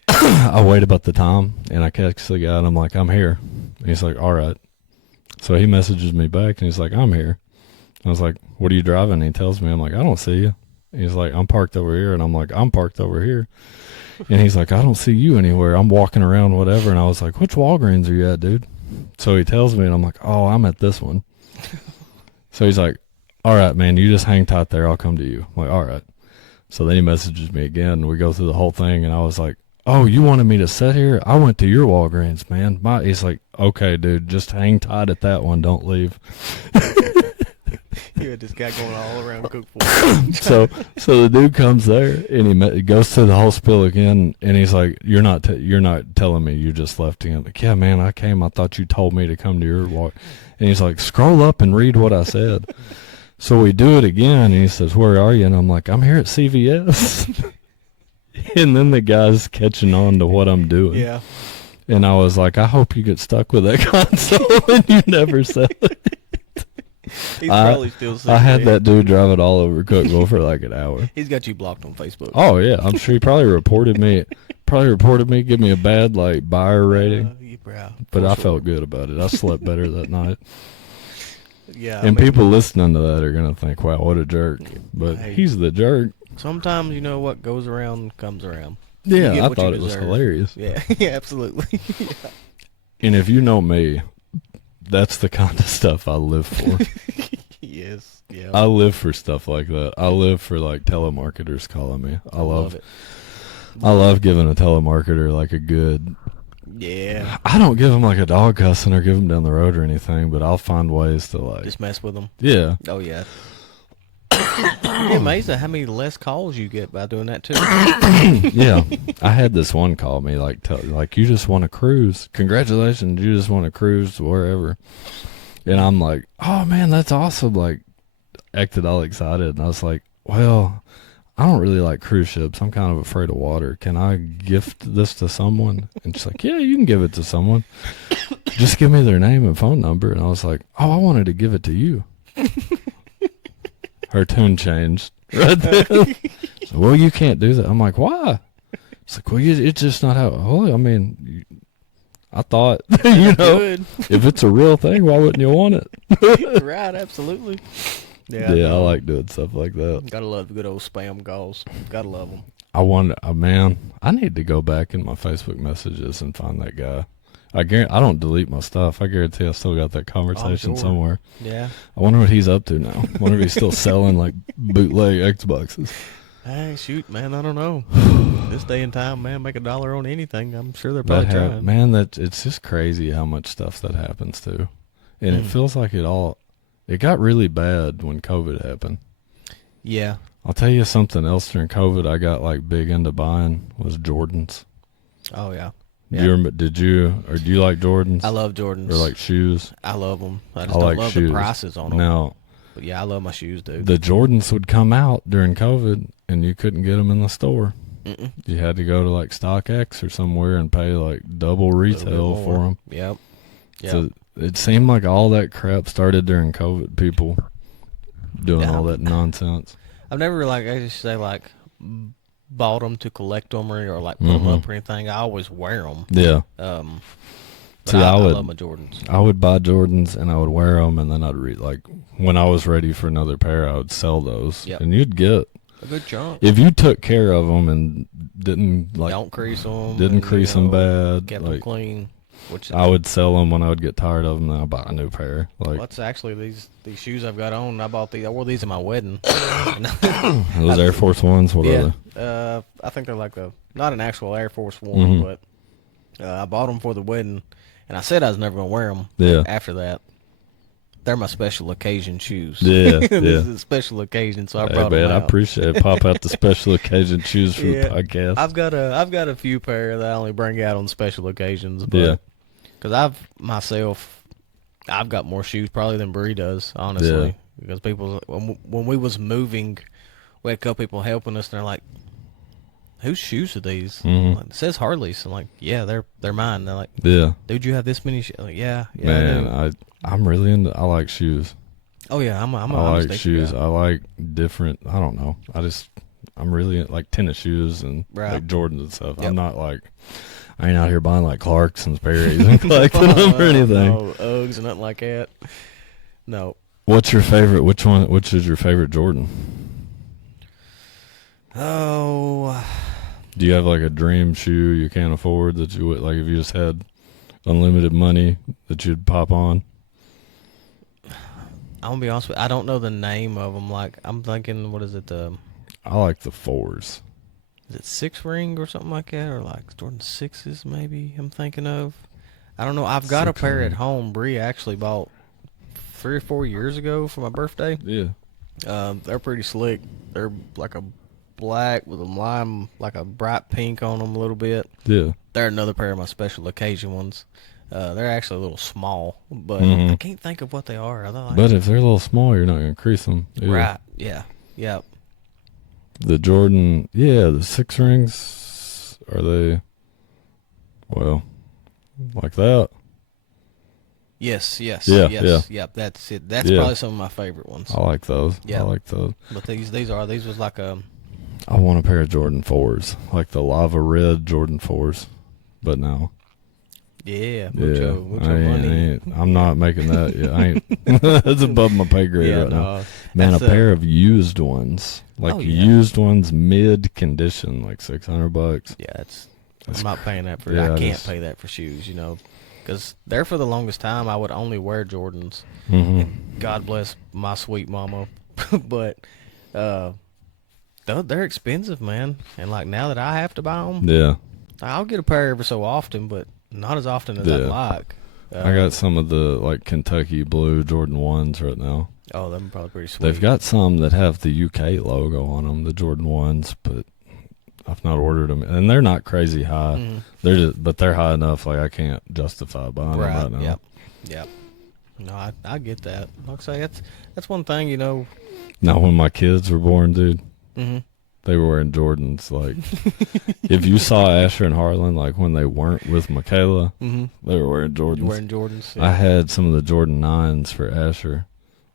I wait about the time, and I catch the guy, and I'm like, I'm here. And he's like, all right. So he messages me back, and he's like, I'm here. I was like, what are you driving? And he tells me, I'm like, I don't see you. And he's like, I'm parked over here. And I'm like, I'm parked over here. And he's like, I don't see you anywhere. I'm walking around, whatever. And I was like, which Walgreens are you at, dude? So he tells me, and I'm like, oh, I'm at this one. So he's like, all right, man, you just hang tight there. I'll come to you. I'm like, all right. So then he messages me again, and we go through the whole thing, and I was like, oh, you wanted me to sit here? I went to your Walgreens, man. He's like, okay, dude, just hang tight at that one. Don't leave. You had this guy going all around Cookville. So the dude comes there, and he goes through the whole spiel again, and he's like, you're not telling me you just left him. Like, yeah, man, I came. I thought you told me to come to your Walgreens. And he's like, scroll up and read what I said. So we do it again, and he says, where are you? And I'm like, I'm here at CVS. And then the guy's catching on to what I'm doing. Yeah. And I was like, I hope you get stuck with that console and you never sell it. He's probably still I had that dude drive it all over Cookville for like an hour. He's got you blocked on Facebook. Oh, yeah. I'm sure he probably reported me, give me a bad, like, buyer rating. But I felt good about it. I slept better that night. Yeah. And people listening to that are going to think, wow, what a jerk. But he's the jerk. Sometimes, what goes around comes around. Yeah, I thought it was hilarious. Yeah, yeah, absolutely. Yeah. And if you know me, that's the kind of stuff I live for. Yes, yeah. I live for stuff like that. I live for like telemarketers calling me. I love it. I love giving a telemarketer like a good. Yeah. I don't give them like a dog cussing or give them down the road or anything, but I'll find ways to like just mess with them. Yeah. Oh yeah. You're amazed at how many less calls you get by doing that too. Yeah, I had this one call me like you just want to cruise. Congratulations, you just want to cruise to wherever. And I'm like, oh man, that's awesome. Like, acted all excited, and I was like, well, I don't really like cruise ships. I'm kind of afraid of water. Can I gift this to someone? And she's like, yeah, you can give it to someone. Just give me their name and phone number. And I was like, oh, I wanted to give it to you. Her tune changed right then. Well, you can't do that. I'm like, why? It's like, well, it's just not how. Well, I mean, I thought, if it's a real thing, why wouldn't you want it? Right, absolutely. Yeah, I like doing stuff like that. Gotta love the good old spam calls. Gotta love them. I need to go back in my Facebook messages and find that guy. I don't delete my stuff. I guarantee I still got that conversation somewhere. Yeah. I wonder what he's up to now. I wonder if he's still selling like bootleg Xboxes. Hey, shoot, man, I don't know. This day and time, man, make $1 on anything. I'm sure they're probably trying. Man, it's just crazy how much stuff that happens to. And it feels like it got really bad when COVID happened. Yeah. I'll tell you something else during COVID I got like big into buying was Jordans. Oh, yeah. Yeah. Do you like Jordans? I love Jordans. Or like shoes? I love them. I just don't love the prices on them. Now, but yeah, I love my shoes, dude. The Jordans would come out during COVID, and you couldn't get them in the store. Mm-mm. You had to go to like StockX or somewhere and pay like double retail for them. Yep. So it seemed like all that crap started during COVID. People doing all that nonsense. I've never I just say bought them to collect them or like put them up or anything. I always wear them. Yeah. But I love my Jordans. I would buy Jordans and I would wear them, and then I'd when I was ready for another pair, I would sell those, and you'd get a good chunk if you took care of them and didn't don't crease them, didn't crease them bad, kept them clean. Which I would sell them when I would get tired of them, and I'd buy a new pair. Like, what's actually these shoes I've got on? I bought these. I wore these at my wedding. those Air Force Ones, what are Yeah, I think they're like not an actual Air Force One, but I bought them for the wedding, and I said I was never gonna wear them. Yeah. After that, they're my special occasion shoes. Yeah, This yeah. is a special occasion, so I Hey, brought man, them I out. appreciate it. Pop out the special occasion shoes for Yeah. the podcast. I've got a few pair that I only bring out on special occasions. But, Yeah. because I've got more shoes probably than Bree does, honestly. Yeah. Because people, when we was moving, we had a couple people helping us, and they're like, "Whose shoes are these?" Mhm. Like, it says Harley's. I'm like, "Yeah, they're mine." They're like, Yeah. "Dude, you have this many shoes?" Like, yeah, I do. Man, I'm really into. I like shoes. Oh yeah, I'm I a like sneaker shoes. guy. I like different. I don't know. I'm really like tennis shoes and Right. like Jordans and stuff. Yep. I'm not like. I ain't out here buying like Clarks and Sperry's and collecting them or anything. No, Uggs and nothing like that. No. What's your favorite? Which is your favorite Jordan? Oh, Do you have like a dream shoe you can't afford that you would like if you just had unlimited money that you'd pop on? I'm gonna be honest with you, I don't know the name of them. Like, I'm thinking, what is it? I like the 4s. Is it 6 ring or something like that, or like Jordan 6s? Maybe I'm thinking of. I don't know. I've got a 6 pair ring. at home. Bree actually bought 3 or 4 years ago for my birthday. Yeah. They're pretty slick. They're like a black with a lime, like a bright pink on them a little bit. Yeah. They're another pair of my special occasion ones. They're actually a little small, but Mhm. I can't think of what they are. Are they like, But if they're a little small, you're not gonna increase them. either. right? Yeah. Yep. The Jordan, the 6 rings, are they, well, like that? Yes. Yes. Yeah, Yes. Yep. That's it. That's Yeah. probably some of my favorite ones. I like those. Yeah. I like those. But these was like a. I want a pair of Jordan 4s, like the lava red Jordan 4s. But no. Yeah. Yeah. Mucho money. I'm not making that. Yeah, I ain't. That's above my pay grade Yeah. right now. No. Man, a That's, pair of used ones, like Oh, yeah. used ones mid condition, like $600. Yeah. That's I'm not paying that for. yeah, I it can't is. pay that for shoes. Because there for the longest time I would only wear Jordans. Mm-hmm. God bless my sweet mama, but they're expensive, man. And like now that I have to buy them, Yeah. I'll get a pair every so often, but not as often as Yeah. I'd like. I got some of the like Kentucky blue Jordan 1s right now. Oh, them probably pretty sweet. They've got some that have the UK logo on them, the Jordan 1s, but I've not ordered them, and they're not crazy high. Mhm. But they're high enough like I can't justify buying them right now. Yep. Yep. No, I get that. Like I say, that's one thing, Now, when my kids were born, dude, Mm-hmm. they were wearing Jordans. Like, if you saw Asher and Harlan, like when they weren't with Michaela, Mm-hmm. they were wearing Jordans. You wearing Jordans? I had some of the Jordan 9s for Asher,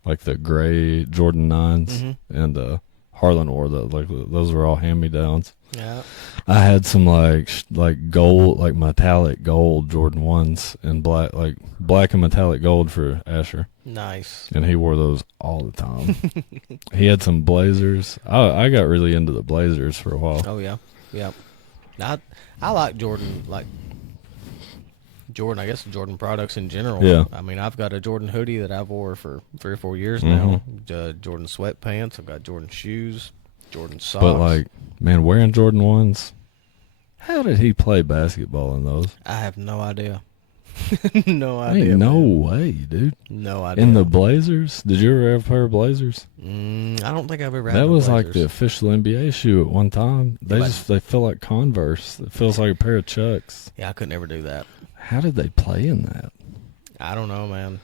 like the gray Jordan 9s, Mm-hmm. and Harlan wore those. Like those were all hand-me-downs. Yeah. I had some like gold, like metallic gold Jordan 1s and black and metallic gold for Asher, Nice. and he wore those all the time. He had some Blazers. I got really into the Blazers for a while. Oh yeah. Yep. I like Jordan, I guess Jordan products in general. Yeah. I mean, I've got a Jordan hoodie that I've wore for 3 or 4 years now. Jordan sweatpants. I've got Jordan shoes, Jordan socks. But like, man, wearing Jordan 1s, how did he play basketball in those? I have no idea. No idea. Ain't no man. way, dude. No idea. In the Blazers? Did you ever have a pair of Blazers? I don't think I've ever had That no was like Blazers. the official NBA shoe at one time. They feel like Converse. It feels like a pair of Chucks. Yeah, I could never do that. How did they play in that? I don't know, man.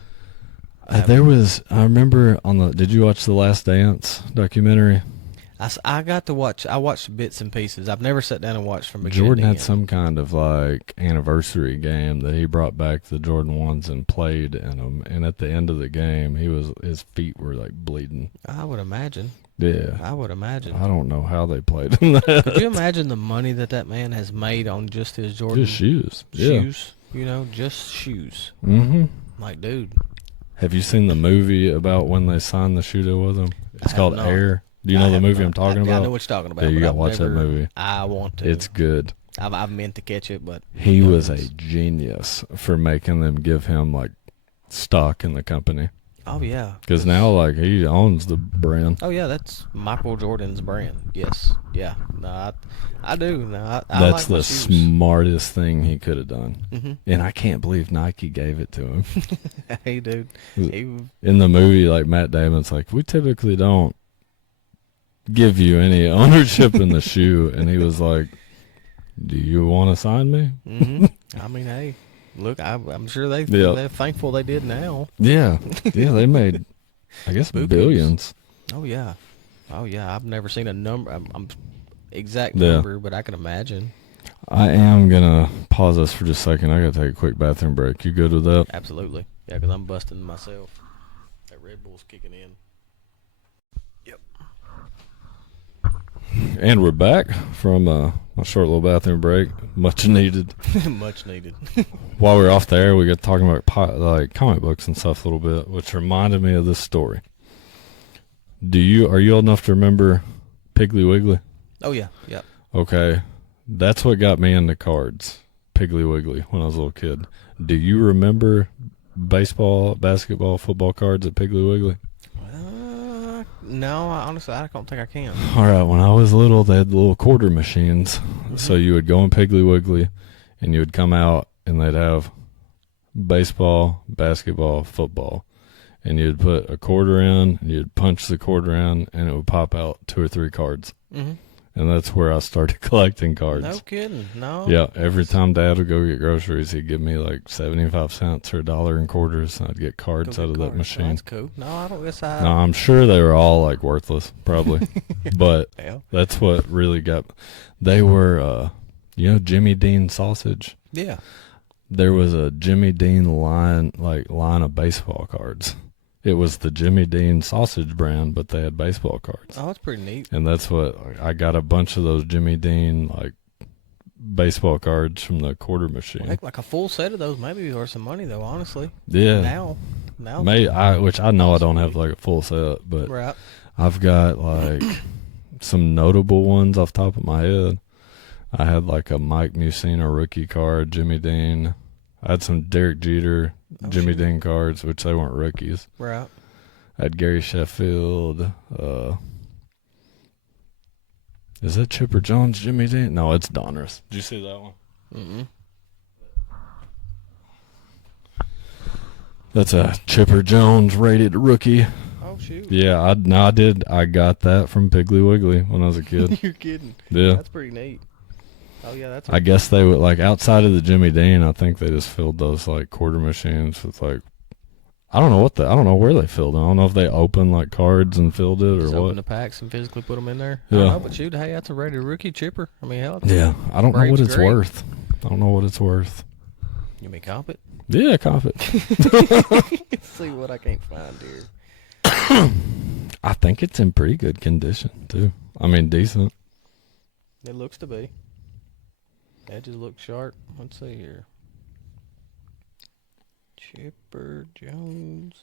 I remember did you watch the Last Dance documentary? I got to watch. I watched bits and pieces. I've never sat down and watched from beginning Jordan to had end. some kind of like anniversary game that he brought back the Jordan 1s and played in them. And at the end of the game, his feet were like bleeding. I would imagine. Yeah. I would imagine. I don't know how they played in that. Could you imagine the money that man has made on just his Jordan Just shoes. shoes? Just shoes. Yeah. Mm-hmm. Like, dude. Have you seen the movie about when they signed the shoe deal with him? It's have called not. Air. Do you know the movie I'm talking I about? know what you're talking about. Yeah, you but gotta I've watch that never- movie. I want to. It's good. I've meant to catch it, but he was a genius for making them give him like stock in the company. Oh yeah, Because now like he owns the brand. oh yeah, that's Michael Jordan's brand. Yes, yeah. No, I do. No, I That's like my the shoes. smartest thing he could have done. Mm-hmm. And I can't believe Nike gave it to him. Hey, dude. He, In the movie, like Matt Damon's like, we typically don't give you any ownership in the shoe. And he was like, do you want to sign me? mm-hmm. I mean, hey, look, I'm sure they're thankful they did now. Yeah. Yeah, they made, I guess, Bukus. billions. Oh yeah, oh yeah. I've never seen a number. I'm exact Yeah. number, but I can imagine. I am going to pause us for just a second. I got to take a quick bathroom break. You good with that? Absolutely, yeah. Because I'm busting myself. That Red Bull's kicking in. Yep. And we're back from a short little bathroom break. Much needed. Much needed. While we were off the air, we got talking about like comic books and stuff a little bit, which reminded me of this story. Are you old enough to remember Piggly Wiggly? Oh yeah, yeah. Okay, that's what got me into cards, Piggly Wiggly, when I was a little kid. Do you remember baseball, basketball, football cards at Piggly Wiggly? No, honestly, I don't think I can. All right, when I was little, they had the little quarter machines. Mm-hmm. So you would go in Piggly Wiggly, and you would come out, and they'd have baseball, basketball, football. And you'd put a quarter in, and you'd punch the quarter in, and it would pop out 2 or 3 cards. Mm-hmm. And that's where I started collecting cards. No kidding, no. Yeah, every time Dad would go get groceries, he'd give me like 75 cents or $1 in quarters, and I'd get cards out of that machine. That's cool. No, I don't guess I... No, I'm sure they were all like worthless, probably. But yeah. That's what really got... They were, Jimmy Dean sausage? Yeah. There was a Jimmy Dean line of baseball cards. It was the Jimmy Dean sausage brand, but they had baseball cards. Oh, that's pretty neat. And that's what I got, a bunch of those Jimmy Dean baseball cards from the quarter machine. Well, like a full set of those maybe worth some money though, honestly. Yeah. Now. Which I know I don't have like a full set, but right. I've got like some notable ones off the top of my head. I had like a Mike Mussina rookie card, Jimmy Dean. I had some Derek Jeter, Jimmy Dean cards, which they weren't rookies. Right. I had Gary Sheffield. Is that Chipper Jones, Jimmy Dean? No, it's Donruss. Did you see that one? Mm-mm. That's a Chipper Jones rated rookie. Oh, shoot. Yeah, I did. I got that from Piggly Wiggly when I was a kid. You're kidding. Yeah. That's pretty neat. Oh, yeah, that's... I guess they would, like, outside of the Jimmy Dean, I think they just filled those, like, quarter machines with, like, I don't know where they filled it. I don't know if they opened, like, cards and filled it or just what. Open the packs and physically put them in there. Yeah. I don't know, but shoot, hey, that's a rated rookie chipper. I mean, hell. Yeah, I don't know what it's great. worth. I don't know what it's worth. You mean comp it? Yeah, comp it. Let's see what I can't find here. I think it's in pretty good condition, too. I mean, decent. It looks to be. Edges look sharp. Let's see here. Chipper Jones.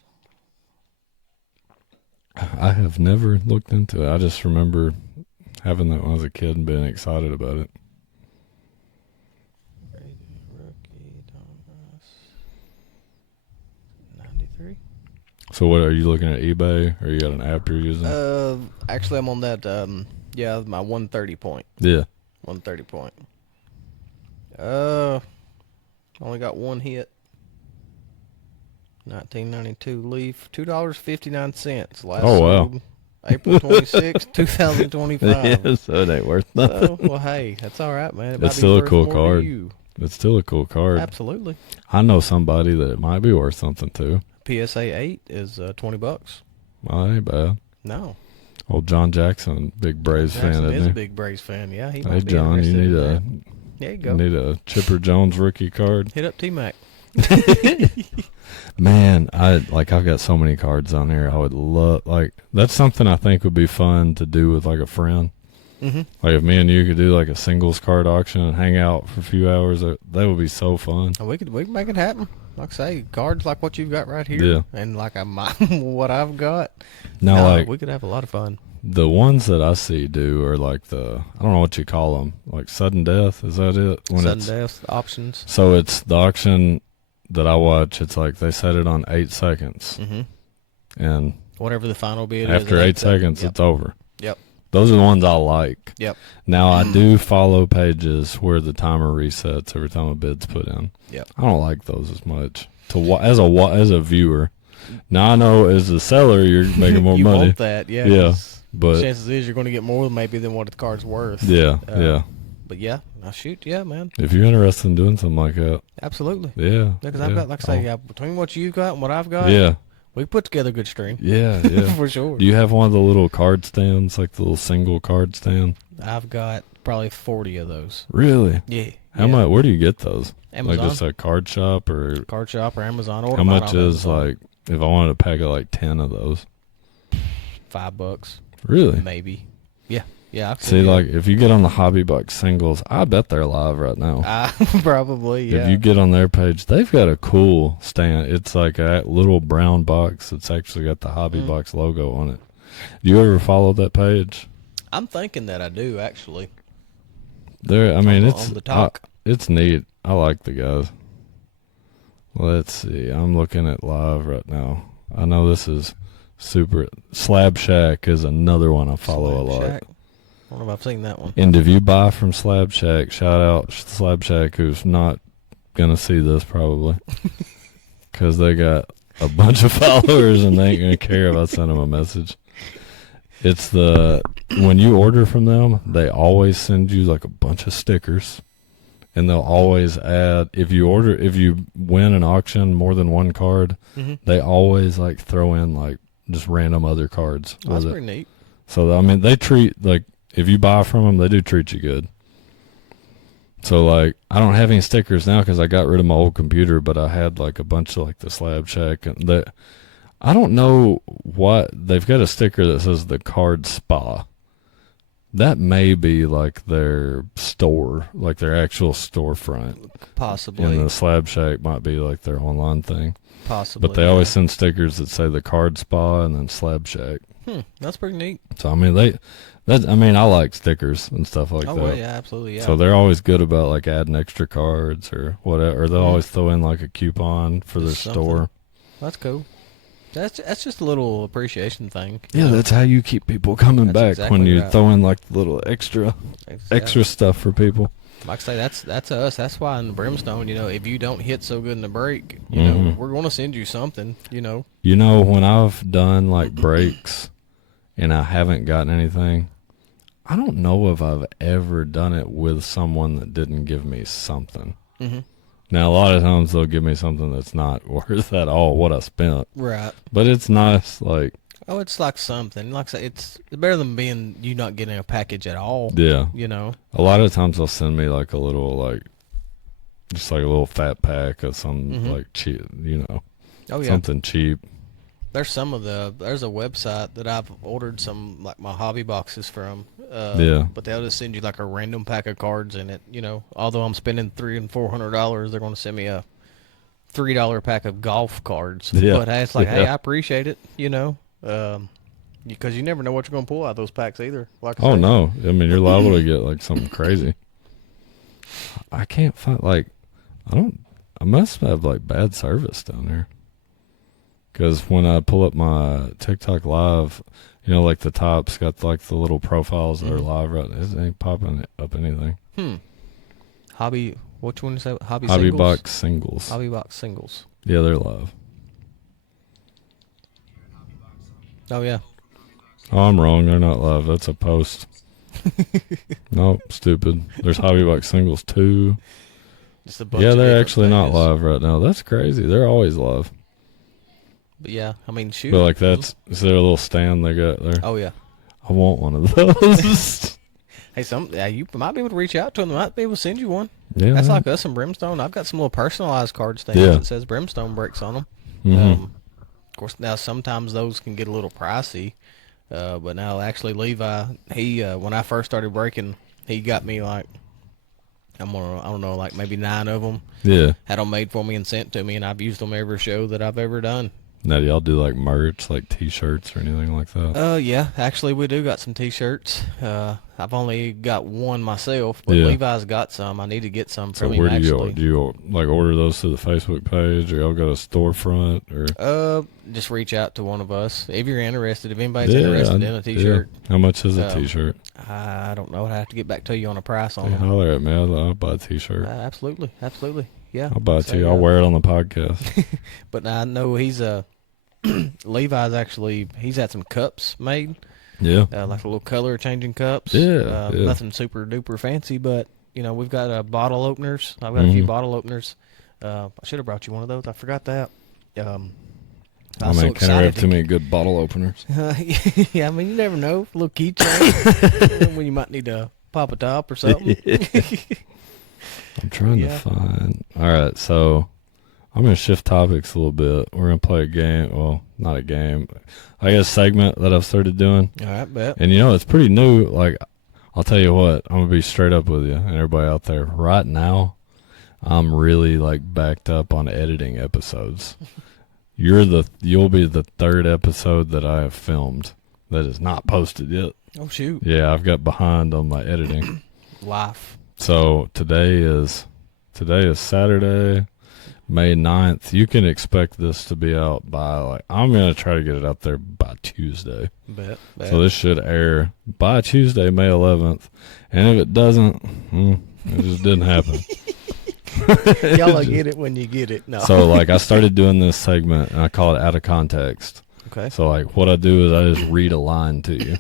I have never looked into it. I just remember having that when I was a kid and being excited about it. Rookie Donruss 93. So what, are you looking at eBay, or you got an app you're using? Actually, I'm on that, my 130 point. Yeah. 130 point. Only got one hit. 1992 Leaf, $2.59. Last sold April 26, 2025. Yeah, so it ain't worth nothing. So, well, hey, that's all right, man. It's still a cool card. It's still a cool card. Absolutely. I know somebody that it might be worth something too. PSA 8 is $20. Well, that ain't bad. No. Old John Jackson, big Braves fan, isn't is he? a big Braves fan. Yeah, he. Hey, John, you need a. There you go. Need a Chipper Jones rookie card. Hit up T-Mac. Man, I've got so many cards on here. I would love, that's something I think would be fun to do with like a friend. Mm-hmm. Like if me and you could do like a singles card auction and hang out for a few hours, that would be so fun. We could make it happen. Like I say, cards like what you've got right here, yeah, and like what I've got. Now, we could have a lot of fun. The ones that I see do are like I don't know what you call them, like sudden death. Is that it? Sudden death options. So it's the auction that I watch. It's like they set it on 8 seconds, and Whatever the final bid is. after 8 seconds, Yep. it's over. Yep. Those are the ones I like. Yep. Now I do follow pages where the timer resets every time a bid's put in. Yep. I don't like those as much as a viewer. Now I know as a seller you're making more you money. want that, yeah. Yeah, but chances is you're going to get more maybe than what the card's worth. yeah, yeah. But yeah, shoot, yeah, man. If you're interested in doing something like that, Absolutely. yeah. Because I've got, like I say, between what you've got and what I've got, Yeah. we put together a good string. Yeah, yeah. For sure. Do you have one of the little card stands, like the little single card stand? I've got probably 40 of those. Really? Yeah. How much? Where do you get those? Amazon. Like just a card shop or? Card shop or Amazon. Order How mine much on is Amazon. like if I wanted a pack of like 10 of those? $5. Really? Maybe. Yeah. Yeah. See, like if you get on the Hobby Box singles, I bet they're live right now. Probably. Yeah. If you get on their page, they've got a cool stand. It's like a little brown box. It's actually got the Hobby Box logo on it. Do you ever follow that page? I'm thinking that I do actually. I mean, on the talk. It's neat. I like the guys. Let's see. I'm looking at live right now. I know this is super. Slab Shack is another one I follow a lot. Shack. I don't know if I've seen that one. And if you buy from Slab Shack, shout out Slab Shack, who's not gonna see this probably, because they got a bunch of followers and they ain't gonna care if I send them a message. It's when you order from them, they always send you like a bunch of stickers, and they'll always add if you win an auction more than one card, they always like throw in like just random other cards. Oh, that's pretty neat. So I mean, they treat like if you buy from them, they do treat you good. So like I don't have any stickers now because I got rid of my old computer, but I had like a bunch of like the Slab Shack and I don't know what they've got a sticker that says the Card Spa. That may be like their store, like their actual storefront. Possibly. And the Slab Shack might be like their online thing. Possibly. But they always send stickers that say the Card Spa and then Slab Shack. That's pretty neat. So I mean I like stickers and stuff like that. Oh, well, yeah, absolutely, yeah. So they're always good about like adding extra cards or whatever. Or they'll always throw in like a coupon for their store. That's cool. That's just a little appreciation thing. Yeah, that's how you keep people coming back exactly when you right. throw in like little extra stuff for people. Like I say, that's us. That's why in the Brimstone, if you don't hit so good in the break, know, we're going to send you something, You know, when I've done like breaks and I haven't gotten anything, I don't know if I've ever done it with someone that didn't give me something. Now, a lot of times they'll give me something that's not worth at all what I spent. Right. But it's nice, like... Oh, it's like something. Like I say, it's better than being you not getting a package at all. Yeah. A lot of times they'll send me like a little, like... Just like a little fat pack of some, like, cheap, Oh, yeah. something cheap. There's a website that I've ordered some, like, my hobby boxes from. Yeah. But they'll just send you, like, a random pack of cards in it, Although I'm spending $300 and $400, they're going to send me a $3 pack of golf cards. Yeah. But hey, it's like, hey, I appreciate it, because you never know what you're going to pull out of those packs either. Like I say. No. I mean, you're liable to get, like, something crazy. I can't find, like... I must have, like, bad service down here. Because when I pull up my TikTok live, like the top's got like the little profiles that are live right now. It ain't popping up anything. Hobby, which one is that? Hobby Hobby singles? Box Singles. Hobby Box Singles. Yeah, they're live. Oh, yeah. Oh, I'm wrong. They're not live. That's a post. Nope, stupid. There's Hobby Box Singles 2. Just a bunch Yeah, of they're different actually not pages. live right now. That's crazy. They're always live. But yeah, I mean, shoot. But like is there a little stand they got there? Oh, yeah. I want one of those. Hey, you might be able to reach out to them. They might be able to send you one. Yeah, That's man. like us in Brimstone. I've got some little personalized card stands Yeah. that says Brimstone Breaks on them. Of course, now sometimes those can get a little pricey. But now actually Levi, he when I first started breaking, he got me like I don't know, like maybe 9 of them. Yeah. Had them made for me and sent to me, and I've used them every show that I've ever done. Now, do y'all do like merch, like T-shirts or anything like that? Yeah, actually we do got some T-shirts. I've only got one myself, but Yeah. Levi's got some. I need to get some So from him where do actually. you like order those to the Facebook page, or y'all got a storefront, or? Just reach out to one of us if you're interested. If anybody's interested in a T-shirt. How much is a Um, T-shirt? I don't know. I have to get back to you on a price on Hey, them. holler at me. I'll buy a T-shirt. Absolutely, absolutely. Yeah, I'll buy it So, to you. I'll wear it on the podcast. But I know he's Levi's actually. He's had some cups made, Yeah. like a little color changing cups. Yeah. Nothing super duper fancy, but we've got bottle openers. I've got a few bottle openers. I should have brought you one of those. I forgot that. I was so can I have excited too many good bottle openers? yeah, I mean, you never know. A little keychain when you might need to pop a top or something. I'm trying to find. All right, so I'm going to shift topics a little bit. We're going to play a game. Well, not a game. I guess a segment that I've started doing. All right, bet. And, it's pretty new. Like, I'll tell you what. I'm going to be straight up with you and everybody out there. Right now, I'm really, backed up on editing episodes. You'll be the third episode that I have filmed that is not posted yet. Oh, shoot. Yeah, I've got behind on my editing. Life. So today is Saturday, May 9th. You can expect this to be out by I'm going to try to get it out there by Tuesday. Bet. So this should air by Tuesday, May 11th. And if it doesn't, it just didn't happen. Y'all will get it when you get it. No. So I started doing this segment and I call it Out of Context. Okay. So what I do is I just read a line to you.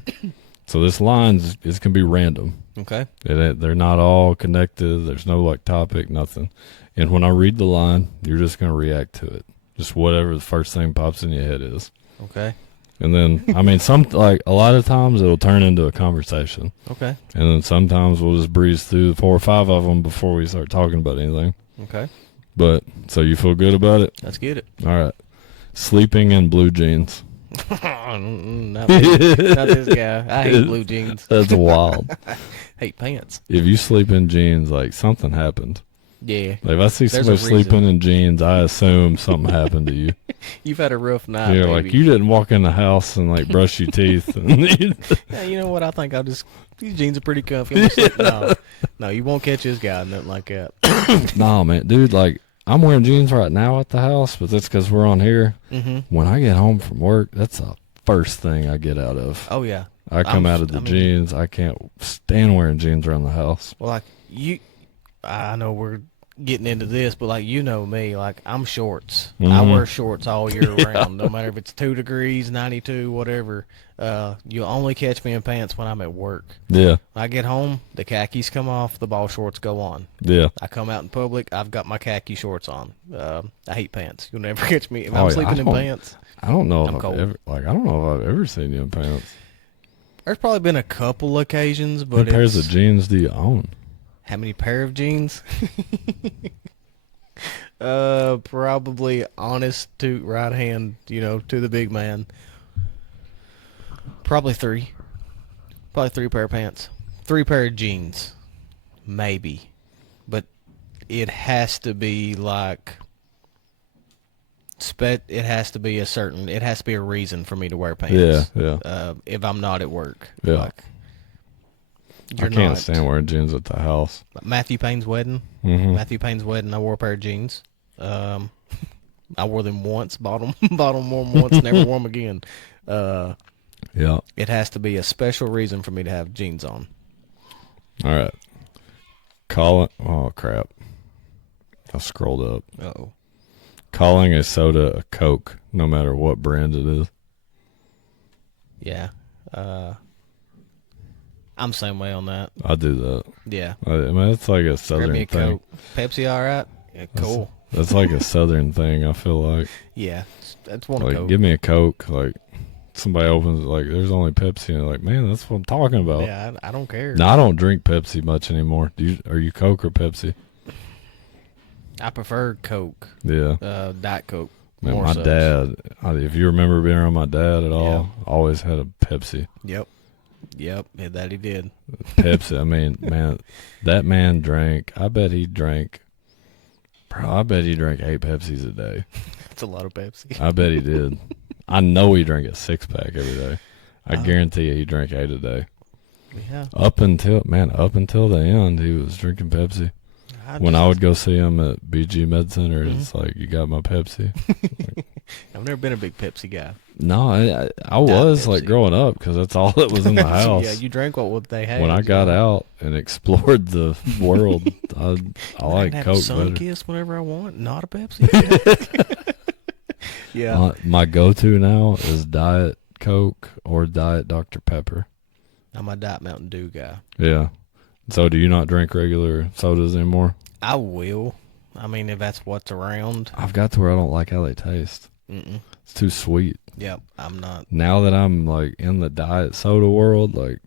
So this line can be random. Okay. They're not all connected. There's no topic, nothing. And when I read the line, you're just going to react to it. Just whatever the first thing pops in your head is. Okay. And then, a lot of times it'll turn into a conversation. Okay. And then sometimes we'll just breeze through 4 or 5 of them before we start talking about anything. Okay. But, so you feel good about it? Let's get it. All right. Sleeping in blue jeans. Not this guy. I hate blue jeans. That's wild. Hate pants. If you sleep in jeans, something happened. Yeah. If I see somebody sleeping in jeans, I assume something happened to you. You've had a rough night. You're baby. you didn't walk in the house and brush your teeth. Yeah, you know what? I think these jeans are pretty comfy. No, you won't catch this guy, nothing like that. Nah, man, dude, I'm wearing jeans right now at the house, but that's because we're on here. Mm-hmm. When I get home from work, that's the first thing I get out of. Oh, yeah. I come out of the jeans. I can't stand wearing jeans around the house. Well, I know we're getting into this, but you know me, I'm shorts. Mm-hmm. I wear shorts all year round, no matter if it's 2 degrees, 92, whatever. You'll only catch me in pants when I'm at work. Yeah. When I get home, the khakis come off, the ball shorts go on. Yeah. I come out in public, I've got my khaki shorts on. I hate pants. You'll never catch me if I'm sleeping in pants. I don't know I'm if cold. I don't know if I've ever seen you in pants. There's probably been a couple occasions, but How many pairs of jeans do you own? How many pair of jeans? Probably honest to right hand, to the big man. Probably 3. Probably 3 pair of pants. 3 pair of jeans. Maybe. But it has to be it has to be a reason for me to wear pants. Yeah. If I'm not at work. Yeah. I can't stand wearing jeans at the house. Matthew Payne's wedding. Mm-hmm. Matthew Payne's wedding, I wore a pair of jeans. I wore them once, bought them once, never wore them again. Yeah. It has to be a special reason for me to have jeans on. All right. Oh, crap. I scrolled up. Uh-oh. Calling a soda a Coke, no matter what brand it is. Yeah. I'm the same way on that. I do that. Yeah. I mean, it's like a southern Grab me a thing. Coke. Pepsi, all right? Yeah, cool. That's like a southern thing, I feel like. Yeah. That's one of Coke. Give me a Coke. Somebody opens it, there's only Pepsi. And man, that's what I'm talking about. Yeah, I don't care. No, I don't drink Pepsi much anymore. Are you Coke or Pepsi? I prefer Coke. Yeah. Diet Coke. Man, my dad, if you remember being around my dad at all, always had a Pepsi. Yep. Yeah, that he did. Pepsi, I mean, man, that man drank, I bet he drank Bro, I bet he drank 8 Pepsis a day. That's a lot of Pepsi. I bet he did. I know he drank a 6-pack every day. I guarantee you he drank 8 a day. Yeah. Up until the end, he was drinking Pepsi. When I would go see him at BG Med Center, it's like, you got my Pepsi. I've never been a big Pepsi guy. No, I was Pepsi. Like growing up because that's all that was in the house. Yeah, you drank what they had. When I got out and explored the world, I like have Coke a sun better. kiss whenever I want, not a Pepsi. Yeah. My go-to now is Diet Coke or Diet Dr. Pepper. I'm a Diet Mountain Dew guy. Yeah. So do you not drink regular sodas anymore? I will. I mean, if that's what's around. I've got to where I don't like how they taste. Mm-mm. It's too sweet. Yep, I'm not. Now that I'm like in the diet soda world, like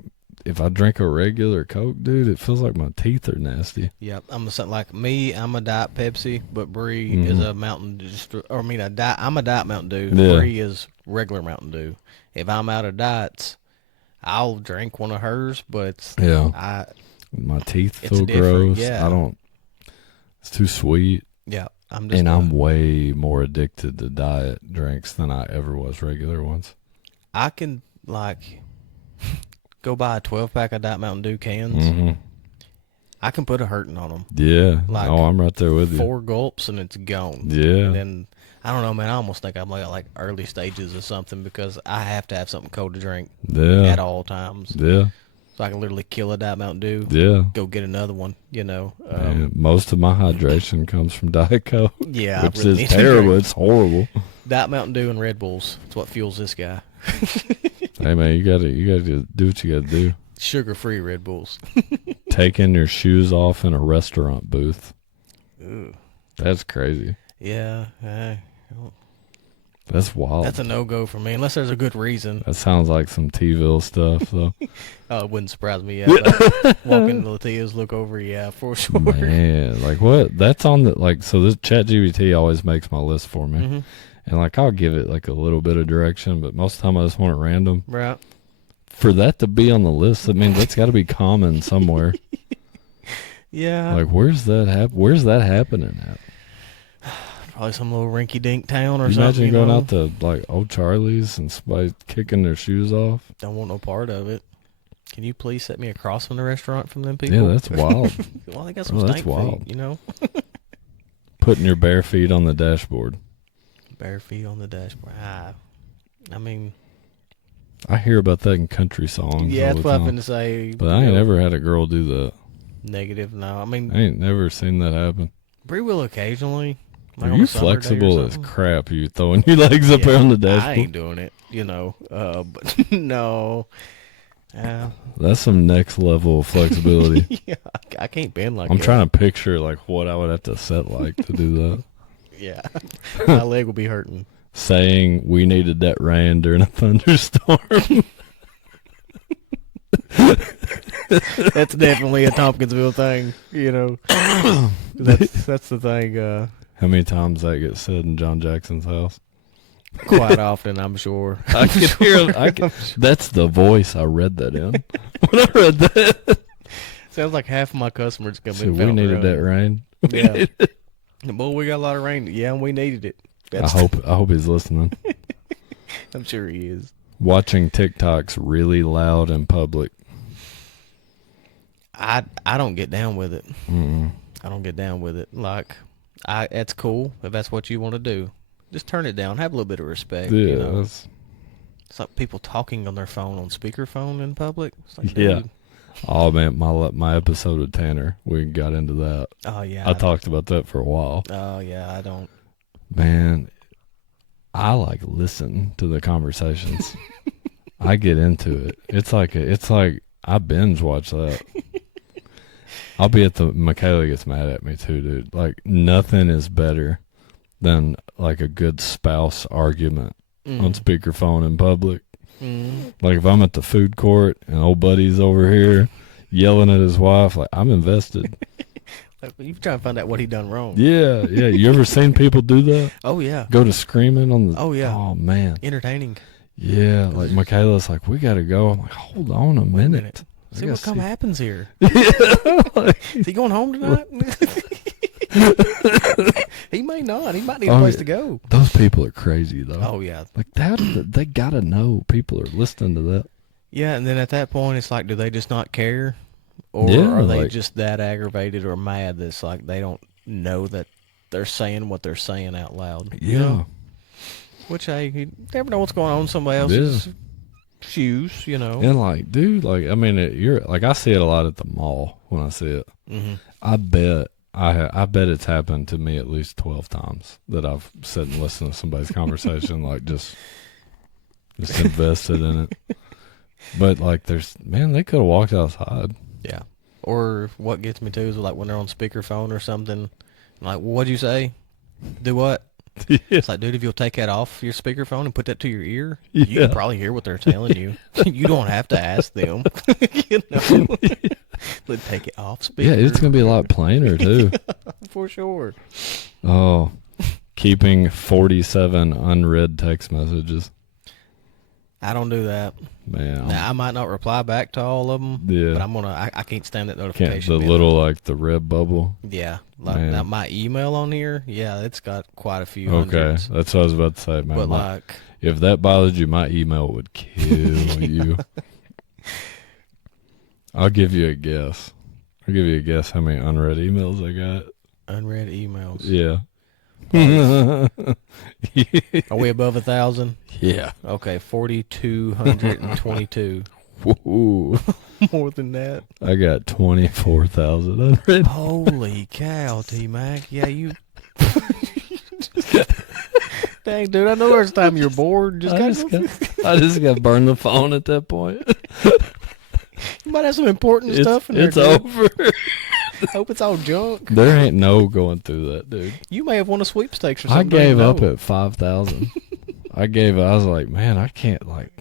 if I drink a regular Coke, dude, it feels like my teeth are nasty. Yep, I'm a Diet Pepsi, but Bree is a Mountain Dew. I'm a Diet Mountain Dew. Yeah. Bree is regular Mountain Dew. If I'm out of diets, I'll drink one of hers, but My teeth it's feel different, gross. yeah. It's too sweet. Yeah, I'm way more addicted to diet drinks than I ever was regular ones. I can go buy a 12-pack of Diet Mountain Dew cans. Mm-hmm. I can put a hurting on them. Yeah. I'm right there with you. 4 gulps and it's gone. Yeah. And then I don't know, man. I almost think I'm like early stages or something because I have to have something cold to drink at all times. Yeah. So I can literally kill a Diet Mountain Dew. Yeah. Go get another one. Most of my hydration comes from Diet Coke. Yeah, which is terrible. It's horrible. Diet Mountain Dew and Red Bulls. It's what fuels this guy. Hey man, you gotta do what you gotta do. Sugar-free Red Bulls. Taking your shoes off in a restaurant booth. Ooh. That's crazy. Yeah. That's wild. That's a no-go for me, unless there's a good reason. That sounds like some T-ville stuff, though. Oh, it wouldn't surprise me. Yeah, walk into Latia's, look over, yeah, for sure. Man, like what? That's on the so this ChatGPT always makes my list for me, and I'll give it like a little bit of direction, but most of the time I just want it random. Right. For that to be on the list, that means that's got to be common somewhere. Yeah. Like where's that happening at? Probably some little rinky-dink town or something. Imagine going know? out to like old Charlie's and somebody kicking their shoes off. Don't want no part of it. Can you please set me across from the restaurant from them people? Yeah, that's wild. Well, they got some stank feet, Putting your bare feet on the dashboard. Bare feet on the dashboard. I mean, I hear about that in country songs. Yeah, that's what I've been to say. But I ain't never had a girl do that. Negative, no. I mean, I ain't never seen that happen. Bree will occasionally. Like you flexible as crap. You throwing your legs up there on the dashboard. I ain't doing it, but no. That's some next level of flexibility. Yeah, I can't bend like I'm that. trying to picture like what I would have to set like to do that. Yeah, my leg will be hurting. Saying we needed that rain during a thunderstorm. That's definitely a Tompkinsville thing, That's the thing. How many times that gets said in John Jackson's house? Quite often, I'm sure. I can hear. That's the voice I read that in. When I read that, sounds like half of my customers come so in. We needed that rain. Yeah. Boy, we got a lot of rain. Yeah, and we needed it. I hope he's listening. I'm sure he is. Watching TikToks really loud in public. I don't get down with it. Mm-mm. I don't get down with it. That's cool if that's what you want to do. Just turn it down. Have a little bit of respect. Yeah, It's like people talking on their phone on speakerphone in public. It's like, yeah. Dude. Oh man, my episode with Tanner, we got into that. Oh yeah. I talked about that for a while. Oh yeah, I don't. Man, I listen to the conversations. I get into it. It's like I binge watch that. I'll be at Michaela gets mad at me too, dude. Like nothing is better than like a good spouse argument on speakerphone in public. Like if I'm at the food court and old buddy's over here yelling at his wife, like I'm invested. You trying to find out what he done wrong. Yeah. You ever seen people do that? Oh yeah. Go to screaming on the. Oh yeah. Oh man. Entertaining. Yeah, like Michaela's like, we gotta go. I'm like, hold on a minute. See what happens here. Yeah. Is he going home tonight? may not. He might need a place to go. Those people are crazy, though. Oh, yeah. Like, they got to know people are listening to that. Yeah, and then at that point, it's like, do they just not care? Or are they just that aggravated or mad that it's like they don't know that they're saying what they're saying out loud? Yeah. You know? Which, hey, you never know what's going on in somebody else's shoes, you know. And, like, dude, like, I mean, you're like, I see it a lot at the mall when I see it. Mm-hmm. I bet it's happened to me at least 12 times that I've sat and listened to somebody's conversation, like, just invested in it. But, like, they could have walked outside. Yeah. Or what gets me, too, is, like, when they're on speakerphone or something. Like, well, what'd you say? Do what? Yeah. It's like, dude, if you'll take that off your speakerphone and put that to your ear, you can probably hear what they're telling you. You don't have to ask them. You know? But take it off speaker. Yeah, it's going to be a lot plainer, too. For sure. Oh, keeping 47 unread text messages. I don't do that. Man. Now, I might not reply back to all of them, but I can't stand that notification. The red bubble. Yeah. Like, now my email on here, it's got quite a few hundreds. Okay, that's what I was about to say, man. But if that bothers you, my email would kill you. I'll give you a guess. How many unread emails I got. Unread emails. Yeah. Are we above 1,000? Yeah. Okay, 4,222. Woo. More than that. I got 24,000 unread. Holy cow, T-Mac. Yeah, you... Dang, dude, I know there's a time you're bored. I just got to burn the phone at that point. You might have some important stuff in there. It's over. I hope it's all junk. There ain't no going through that, dude. You may have won a sweepstakes or something. I gave up at 5,000. I was like, man, I can't, like,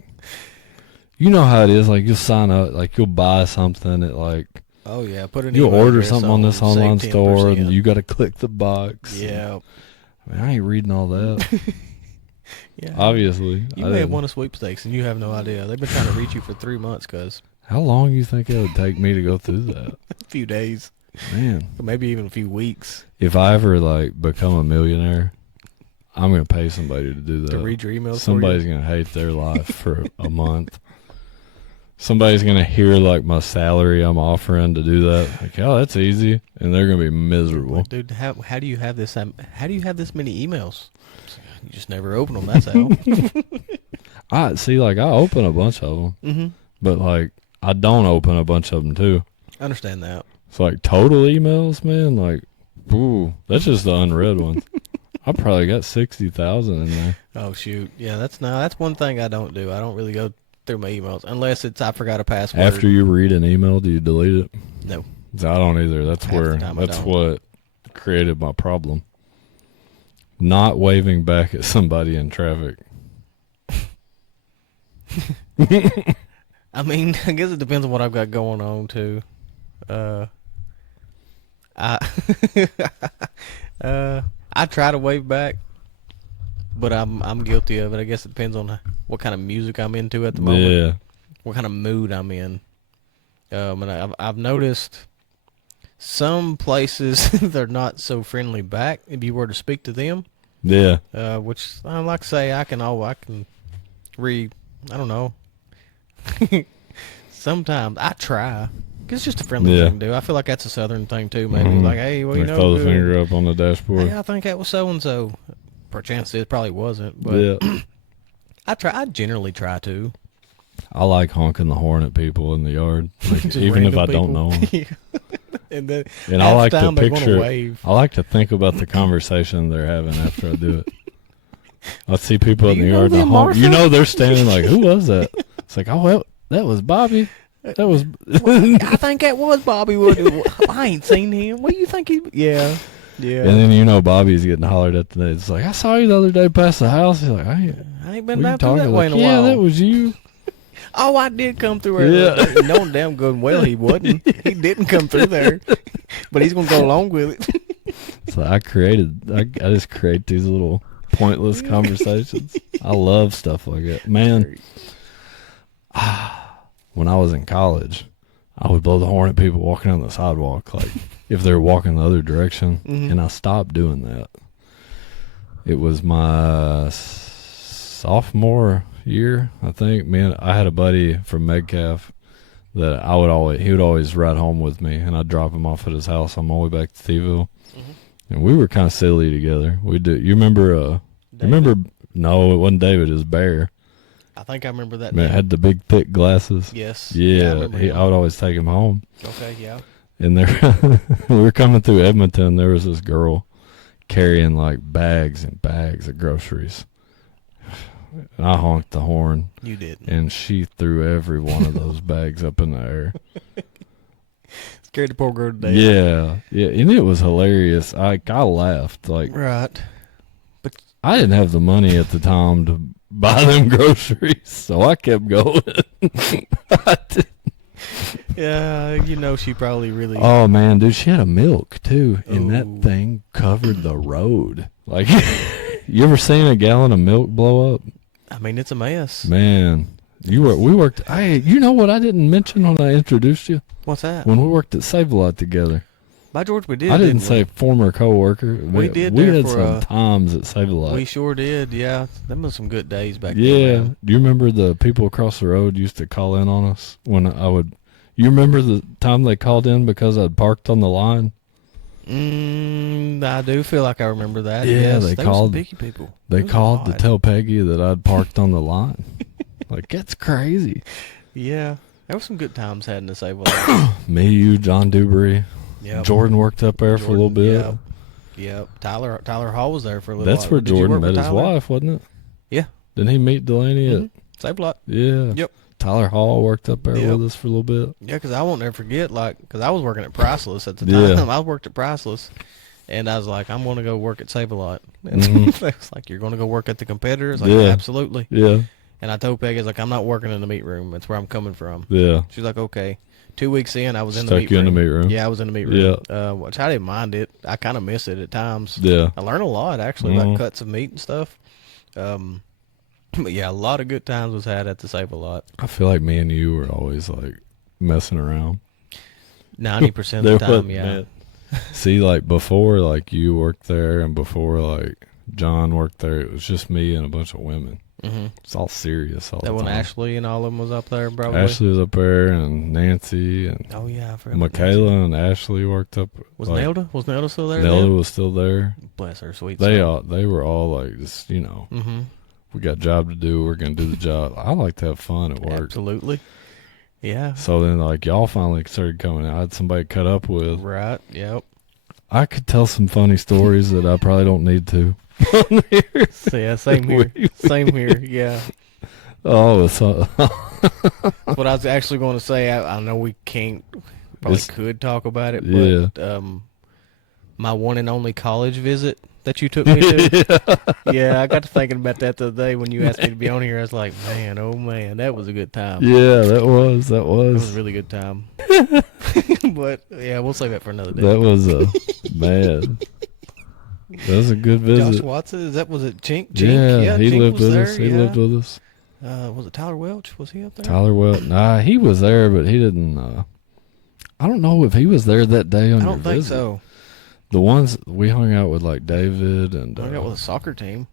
you know how it is, like, you'll sign up, like, you'll buy something at, like, oh, yeah, put an you'll order something on this online 10%. store, and you got to click the box. Yeah. I mean, I ain't reading all that. Yeah. Obviously. You may have won a sweepstakes, and you have no idea. They've been trying to reach you for 3 months, cuz. How long you think it would take me to go through that? A few days. Man. Maybe even a few weeks. If I ever, like, become a millionaire, I'm going to pay somebody to do that. To read your emails Somebody's going to hate their life for a month. Somebody's going to hear, like, my salary I'm offering to do that. Like, oh, that's easy. And they're going to be miserable. Like, dude, how do you have this? How do you have this many emails? You just never open them, that's how. I open a bunch of them. Mm-hmm. But, like, I don't open a bunch of them, too. I understand that. It's like total emails, man. Like, ooh, that's just the unread ones. I probably got 60,000 in there. Oh shoot, yeah, that's one thing I don't do. I don't really go through my emails unless it's I forgot a password. After you read an email, do you delete it? No, I don't either. That's what created my problem. Not waving back at somebody in traffic. I mean, I guess it depends on what I've got going on too. I try to wave back, but I'm guilty of it. I guess it depends on what kind of music I'm into at the moment. Yeah. What kind of mood I'm in. And I've noticed some places they're not so friendly back if you were to speak to them. Yeah. Which I like to say I can read. I don't know. Sometimes I try. It's just a friendly thing to do. I feel like that's a southern thing too. Maybe like, hey, well, you know, throw the finger up on the dashboard. Hey, I think that was so and so. Perchance it probably wasn't, but yeah. I generally try to. I like honking the horn at people in the yard, like, even if I don't know them. and I like to picture. I like to think about the conversation they're having after I do it. I see people in the yard and I honk. You know, they're standing like, who was that? It's like, oh, well, that was Bobby. That was. I think that was Bobby Wood. I ain't seen him. What do you think he? Yeah. Yeah. And then, you know, Bobby's getting hollered at today. It's like, I saw you the other day past the house. He's like, I ain't been back through that way in a while. Yeah, that was you. Oh, I did come through there. Yeah. Knowing damn good and well he wasn't. He didn't come through there. But he's going to go along with it. So I just create these little pointless conversations. I love stuff like that. Man, when I was in college, I would blow the horn at people walking on the sidewalk, like if they're walking the other direction, and I stopped doing that It was my sophomore year, I think. I had a buddy from Metcalf that he would always ride home with me, and I'd drop him off at his house on my way back to Thieville. And we were kind of silly together. We do. You remember? No, it wasn't David. It was Bear. I think I remember that. Man, had the big thick glasses. Yes. Yeah, I would always take him home. Okay, yeah. And we were coming through Edmonton. There was this girl carrying like bags and bags of groceries. And I honked the horn. You did. And she threw every one of those bags up in the air. Scared the poor girl to death. Yeah. And it was hilarious. I laughed. Like, right. But I didn't have the money at the time to buy them groceries, so I kept going. Yeah, she probably really. Oh man, dude, she had a milk too, and that thing covered the road. Like, you ever seen a gallon of milk blow up? I mean, it's a mess. Man, we worked. You know what I didn't mention when I introduced you? What's that? When we worked at Save-A-Lot together. By George, we did. I didn't say former coworker. We did. We had some times at Save-A-Lot. We sure did. Yeah, them was some good days back then. Yeah. Man. Do you remember the people across the road used to call in on us when I would? You remember the time they called in because I'd parked on the line? I do feel like I remember that. Yeah, yes, they were called. some picky people. They called to tell Peggy that I'd parked on the line. Like, that's crazy. Yeah, there were some good times had in the Save-A-Lot. Me, you, John Dewberry. Yep. Jordan worked up there for a little bit. Yep. Tyler Hall was there for a little That's while. where Jordan met his wife, wasn't it? Yeah. Didn't he meet Delaney at Save-A-Lot? Yeah. Yep. Tyler Hall worked up there with us for a little bit. Yeah, because I won't never forget, because I was working at Priceless at the time. Yeah. I worked at Priceless, and I was like, I'm going to go work at Save-A-Lot. And they was like, you're going to go work at the competitors? Like, absolutely. Yeah. And I told Peggy, I was like, I'm not working in the meat room. That's where I'm coming from. Yeah. She's like, okay. 2 weeks in, I was in the meat room. Stuck you in the meat room? Yeah, I was in the meat room. Yeah. Which I didn't mind it. I kind of miss it at times. Yeah. I learned a lot, actually, about cuts of meat and stuff. But yeah, a lot of good times was had at the Save-A-Lot. I feel like me and you were always like messing around. 90% of the time, yeah. See, like before, like you worked there, and before like John worked there, it was just me and a bunch of women. Mm-hmm. It's all serious all the time. That when Ashley and all of them was up there, probably. Ashley was up there, and Nancy, and I forgot. Michaela and Ashley worked up. Was Nelda? Was Nelda still there? Nelda was still there. Bless her, sweet. They were all like just we got a job to do. We're gonna do the job. I like to have fun at work. Absolutely. Yeah. So then, like, y'all finally started coming out. I had somebody cut up with. Right. Yep. I could tell some funny stories that I probably don't need to. Yeah, same here. Same here. Yeah. Oh, What I was actually going to say, I know we could talk about it, but my one and only college visit that you took me to. Yeah, I got to thinking about that the other day when you asked me to be on here. I was like, man, oh man, that was a good time. Yeah, that was. That was a really good time. But yeah, we'll save that for another day. That was man. That was a good visit. Josh Watson, was it Chink? Yeah, he Chink lived with there, us. He lived with us. Was it Tyler Welch? Was he up there? Tyler Welch. Nah, he was there, but he didn't. I don't know if he was there that day on your visit. I don't think so. The ones we hung out with, like David and hung out with a soccer team.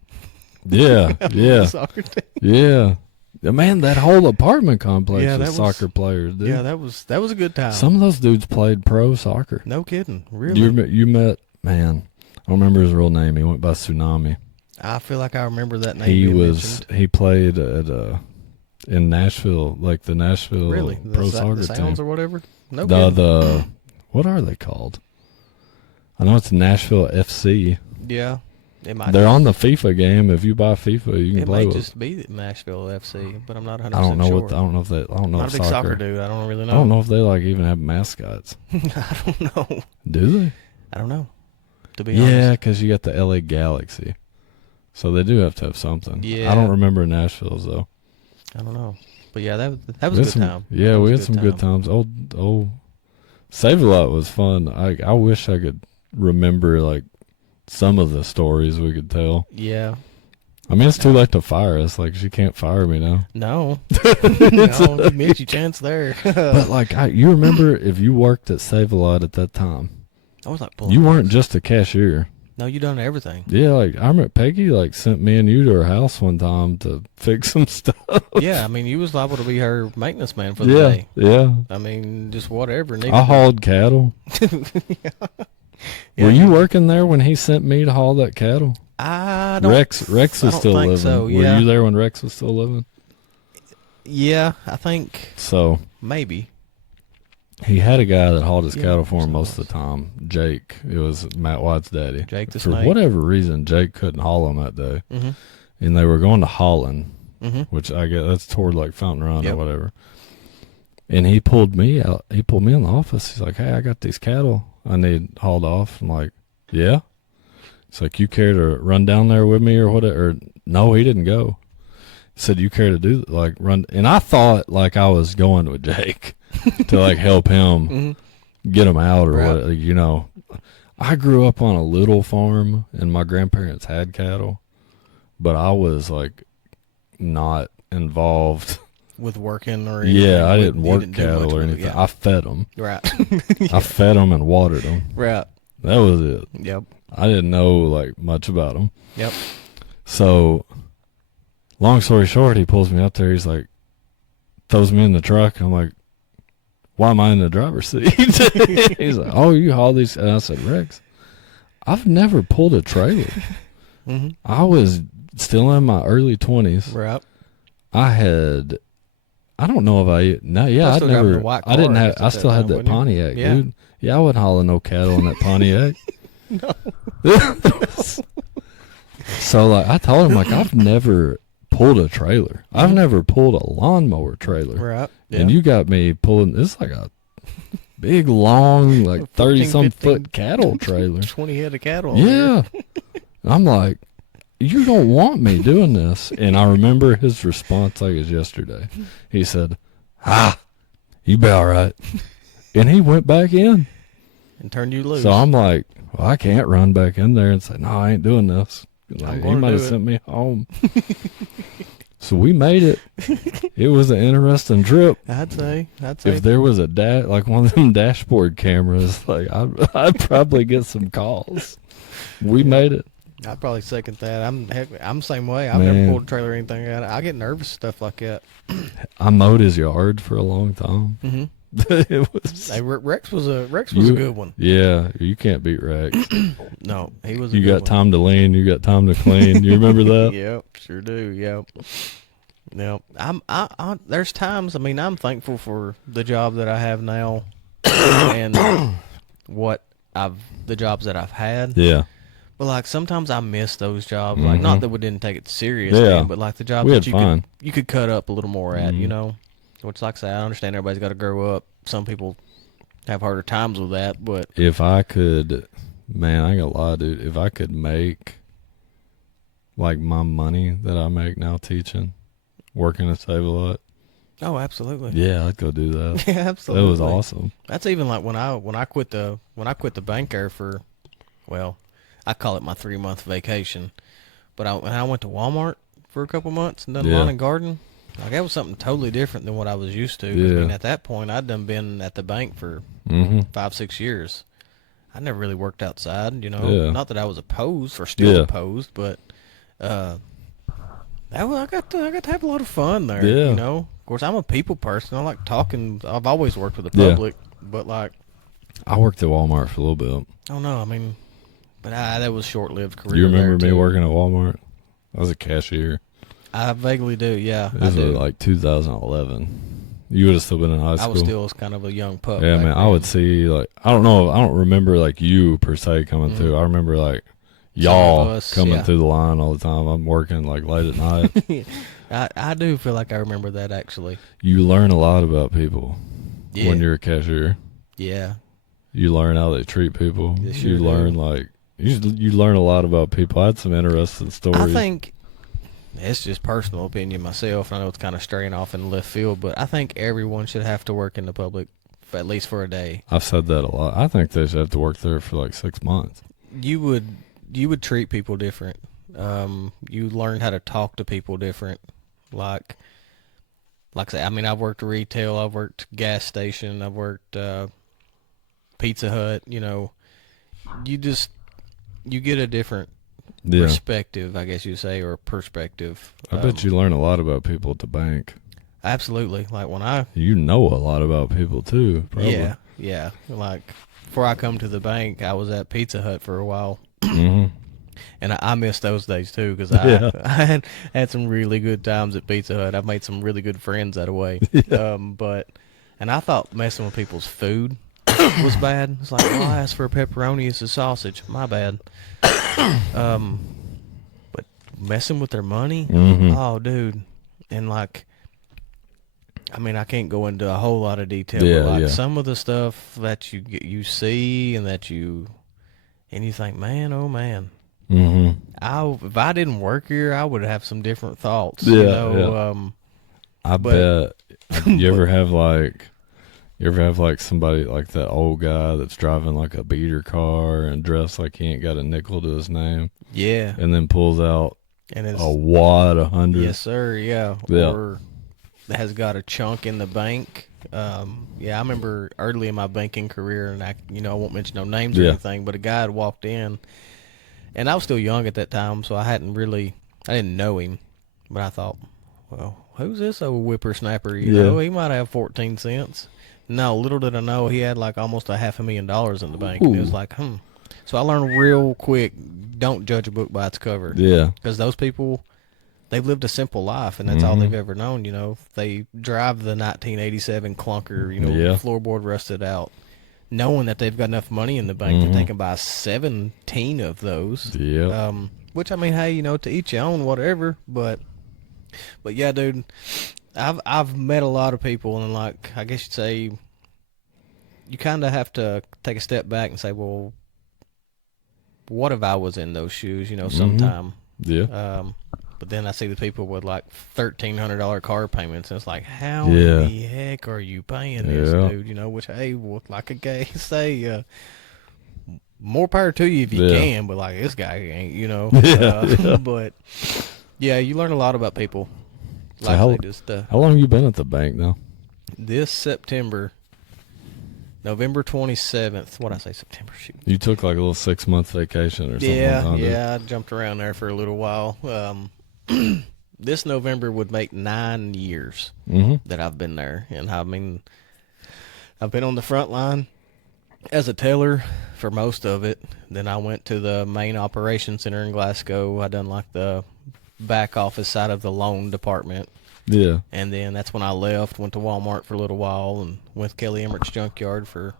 Yeah, yeah, soccer team. Yeah. Man, that whole apartment complex was soccer players, dude. Yeah, that was a good time. Some of those dudes played pro soccer. No kidding, really. You met, man, I don't remember his real name. He went by Tsunami. I feel like I remember that name. He played at in Nashville, like the Nashville pro soccer the Sounds team or whatever. No the what are they called? I know it's Nashville FC. Yeah. They're on the FIFA game. If you buy FIFA, you can play with. It might just be Nashville FC, but I'm not 100% sure. I don't know. I'm not a big soccer dude. I don't really know. I don't know if they like even have mascots. I don't know. Do they? I don't know. To be honest. Yeah, because you got the LA Galaxy, so they do have to have something. Yeah. I don't remember Nashville's though. I don't know, but yeah, that was a good time. Yeah, we had some good times. Old Save-A-Lot was fun. I wish I could remember like some of the stories we could tell. Yeah. I mean, it's too late to fire us. Like, she can't fire me now. No. No, you missed your chance there. But, like, you remember if you worked at Save-A-Lot at that time, I was like, you weren't just a cashier. No, you done everything. Yeah, like I remember Peggy like sent me and you to her house one time to fix some stuff. Yeah, I mean, you was liable to be her maintenance man for the Yeah, day. yeah. I mean, just whatever. I hauled cattle. Yeah, Were you working there when he sent me to haul that cattle? I don't. Rex I was don't still think living. so. Were Yeah. you there when Rex was still living? Yeah, I think So maybe. he had a guy that hauled his Yeah, cattle for him so most of the time. Jake. It was Matt White's daddy. Jake the For Snake. whatever reason, Jake couldn't haul them that day. Mm-hmm. And they were going to Holland, Mm-hmm. which I guess that's toward like Fountain Run Yep. or whatever. And he pulled me out. He pulled me in the office. He's like, "Hey, I got these cattle I need hauled off." I'm like, "Yeah." It's like, "You care to run down there with me or whatever?" Or, no, he didn't go. He said, "You care to do like run?" And I thought like I was going with Jake to like help him Mm-hmm. get him out or Right. what. You know, I grew up on a little farm and my grandparents had cattle, but I was like not involved. With working or anything. Yeah, I didn't You work didn't do cattle much or with it, anything. yeah. I fed them. Right. I fed them and watered them. Right. That was it. Yep. I didn't know like much about them. Yep. So, long story short, he pulls me up there. He's like, throws me in the truck. I'm like, "Why am I in the driver's seat?" He's like, "Oh, you haul these?" And I said, "Rex, I've never pulled a trailer. Mm-hmm. I was still in my early 20s. Right. I don't know if I I'd still got never, the white I didn't car have, at I that still had time, that wouldn't you? Pontiac, Yeah. dude. Yeah, I wasn't hauling no cattle in that Pontiac. No. So, like, I told him, like, I've never pulled a trailer. I've never pulled a lawnmower trailer. Right. Yeah. And you got me pulling, it's like a big, long, like 30-some 15, foot cattle trailer. 20 head of cattle. on there. Yeah. I'm like, "You don't want me doing this." And I remember his response like it was yesterday. He said, "You be all right." And he went back in. And turn you loose. So I'm like, well, I can't run back in there and say, "No, I ain't doing this." Like, he gonna might do have it. sent me home. So we made it. It was an interesting trip. I'd say. If there was a like one of them dashboard cameras, like I'd probably get some calls. We made it. I'd probably second that. I'm the same way. I've Man. never pulled a trailer or anything out. I get nervous stuff like that. I mowed his yard for a long time. Mm-hmm. It was. Hey, Rex was a You- good one. Yeah, you can't beat Rex. No, he was. A You good got one. time to lean. You got time to clean. You remember that? Yep, sure do. Yep. Now, there's times. I mean, I'm thankful for the job that I have now, and the jobs that I've had. Yeah. But like sometimes I miss those jobs. Like not that we didn't take it serious, Yeah. but like the jobs We that had fun. you could cut up a little more at, you Mhm. know. Which, like I say, I understand everybody's got to grow up. Some people have harder times with that, but If I could, man, I ain't gonna lie, dude. If I could make like my money that I make now teaching, working to save a lot, oh, absolutely, yeah, I'd go do that. yeah, absolutely. That was awesome. That's even like when I quit the bank there for, well, I call it my 3-month vacation. But when I went to Walmart for a couple months and done Yeah. lawn and garden, like that was something totally different than what I was used to. 'Cause, I Yeah. mean, at that point, I'd done been at the bank for Mm-hmm. 5-6 years. I never really worked outside, you know. Yeah. Not that I was opposed or still Yeah. opposed, but I got to have a lot of fun there. Yeah. You know. Of course, I'm a people person. I like talking. I've always worked with the Yeah. public, but like, I worked at Walmart for a little bit. I don't know. I mean, but that was short-lived career. Do you remember there, me too. working at Walmart? I was a cashier. I vaguely do. Yeah, This I was do. like 2011. You would have still been in high I school. was still kind of a young pup. Yeah, back man. I then. would see like I don't know. I don't remember like you per se coming through. I remember like y'all us, coming yeah. through the line all the time. I'm working like late at night. I do feel like I remember that actually. You learn a lot about people Yeah. when you're a cashier. Yeah. You learn how they treat people. You sure you do. learn like you learn a lot about people. I had some interesting stories. I think it's just personal opinion myself. I know it's kind of straying off in left field, but I think everyone should have to work in the public at least for a day. I've said that a lot. I think they should have to work there for like 6 months. You would treat people different. You learn how to talk to people different. Like I say, I mean, I've worked retail, I've worked gas station, I've worked Pizza Hut. You know, you just you get a different Yeah. perspective, I guess you say, or perspective. I bet you learn a lot about people at the bank. Absolutely. Like when I You know a lot about people too, probably. yeah. Like before I come to the bank, I was at Pizza Hut for a while. Mm-hmm. And I miss those days too because Yeah. I had some really good times at Pizza Hut. I've made some really good friends that way. Yeah. And I thought messing with people's food was bad. It's like, oh, I asked for a pepperoni, it's a sausage. My bad. But messing with their money, Mm-hmm. oh, dude. And like, I mean, I can't go into a whole lot of detail, Yeah, but like yeah. some of the stuff that you see and you think, man, oh man. Mm-hmm. If I didn't work here, I would have some different thoughts. Yeah, yeah. I but- bet you ever have like somebody like that old guy that's driving like a beater car and dressed like he ain't got a nickel to his name Yeah, and then pulls out and it's a wad of hundreds. yes, sir. Yeah, Yeah. or has got a chunk in the bank. Yeah, I remember early in my banking career, and I won't mention no names or Yeah. anything, but a guy had walked in, and I was still young at that time, so I didn't know him, but I thought, well, who's this old whippersnapper? You Yeah. know, he might have 14 cents. No, little did I know he had like almost $500,000 in the bank. And it was Ooh. like, So I learned real quick, don't judge a book by its cover. Yeah. Because those people, they've lived a simple life, and that's all Mhm. they've ever known. They drive the 1987 clunker, Yeah. floorboard rusted out, knowing that they've got enough money in the bank that they can buy 17 of those. Yeah. Which I mean, hey, to each your own, whatever. But yeah, dude, I've met a lot of people, and like I guess you'd say, you kind of have to take a step back and say, well, what if I was in those shoes? Sometime. Yeah. But then I see the people with like $1,300 car payments, and it's like, how Yeah. in the heck are you paying this, Yeah. dude? Which, hey, well, like a guy say, more power to you if you Yeah. can, but like this guy ain't, Yeah. But yeah, you learn a lot about people. So Like how- they just How long you been at the bank now? this September, November 27th. What I say, September? Shoot. You took like a little 6-month vacation or something. Yeah, I jumped around there for a little while. This November would make 9 years Mm-hmm. that I've been there, and I mean, I've been on the front line as a teller for most of it. Then I went to the main operations center in Glasgow. I done like the back office side of the loan department. Yeah. And then that's when I left, went to Walmart for a little while, and went to Kelly Emmerich's junkyard for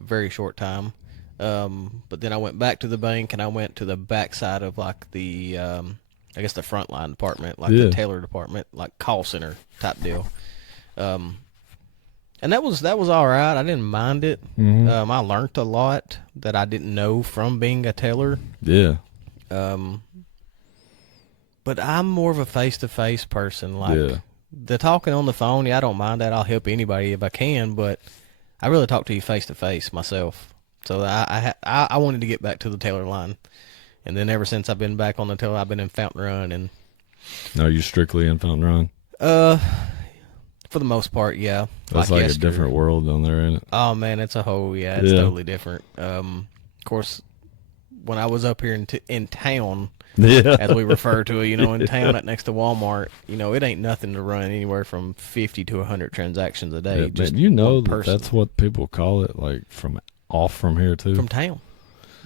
a very short time. But then I went back to the bank, and I went to the back side of like the, I guess the frontline department, like Yeah. the Taylor department, like call center type deal. And that was all right. I didn't mind it. Mhm. I learned a lot that I didn't know from being a teller. Yeah. But I'm more of a face-to-face person. Like Yeah. the talking on the phone, yeah, I don't mind that. I'll help anybody if I can, but I really talk to you face-to-face myself. So I wanted to get back to the Taylor line. And then ever since I've been back on the Taylor, I've been in Fountain Run. And No, you strictly in Fountain Run. for the most part, yeah. That's like a yesterday. different world down there, ain't it? Oh, man, it's it's Yeah. totally different. Of course, when I was up here in town, Yeah. as we refer to it, in town next to Walmart, it ain't nothing to run anywhere from 50 to 100 transactions a day. Yeah, just man, you know one that person that's what people call it, like from here too. from town.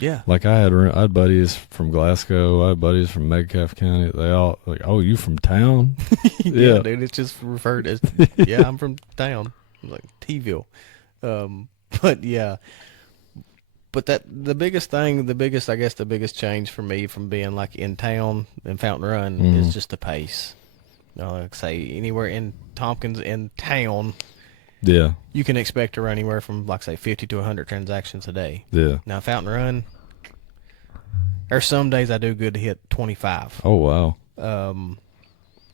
Yeah. Like I had buddies from Glasgow, I had buddies from Metcalfe County. They all like, oh, you from town? Yeah, Yeah. dude, it's just referred as, yeah, I'm from town. I'm like T-ville. But yeah. But the biggest change for me from being like in town in Fountain Run is just the pace. Like say anywhere in Tompkins in town, Yeah. you can expect to run anywhere from like say 50 to 100 transactions a day. Yeah. Now Fountain Run, there's some days I do good to hit 25. Oh wow.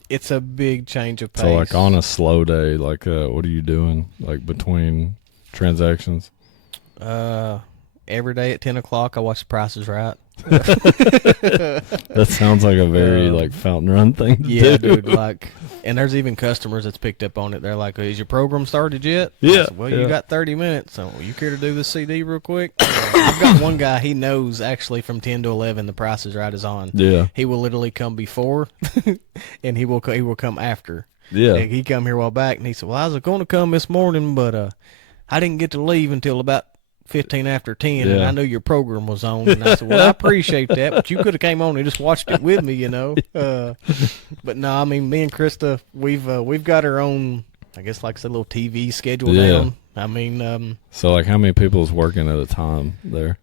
It's a big change of pace. So like on a slow day, like what are you doing like between transactions? Every day at 10 o'clock, I watch The Price is Right. That sounds like a very like fountain run thing to Yeah, do. dude. Like, and there's even customers that's picked up on it. They're like, "Is your program started yet?" Yeah, I said, well, yeah. you got 30 minutes. So, you care to do this CD real quick? I've got one guy. He knows actually from 10 to 11, the Price is Right is on. Yeah, He will literally come before, and he will come after. yeah. Like, he come here a while back, and he said, "Well, I was going to come this morning, but I didn't get to leave until about 15 after 10, and Yeah. I knew your program was on." And I said, "Well, I appreciate that, but you could have came on and just watched it with me, you know." But no, I mean, me and Krista, we've got our own, I guess, like I said, little TV schedule Yeah. down. I mean, So like, how many people is working at a time there?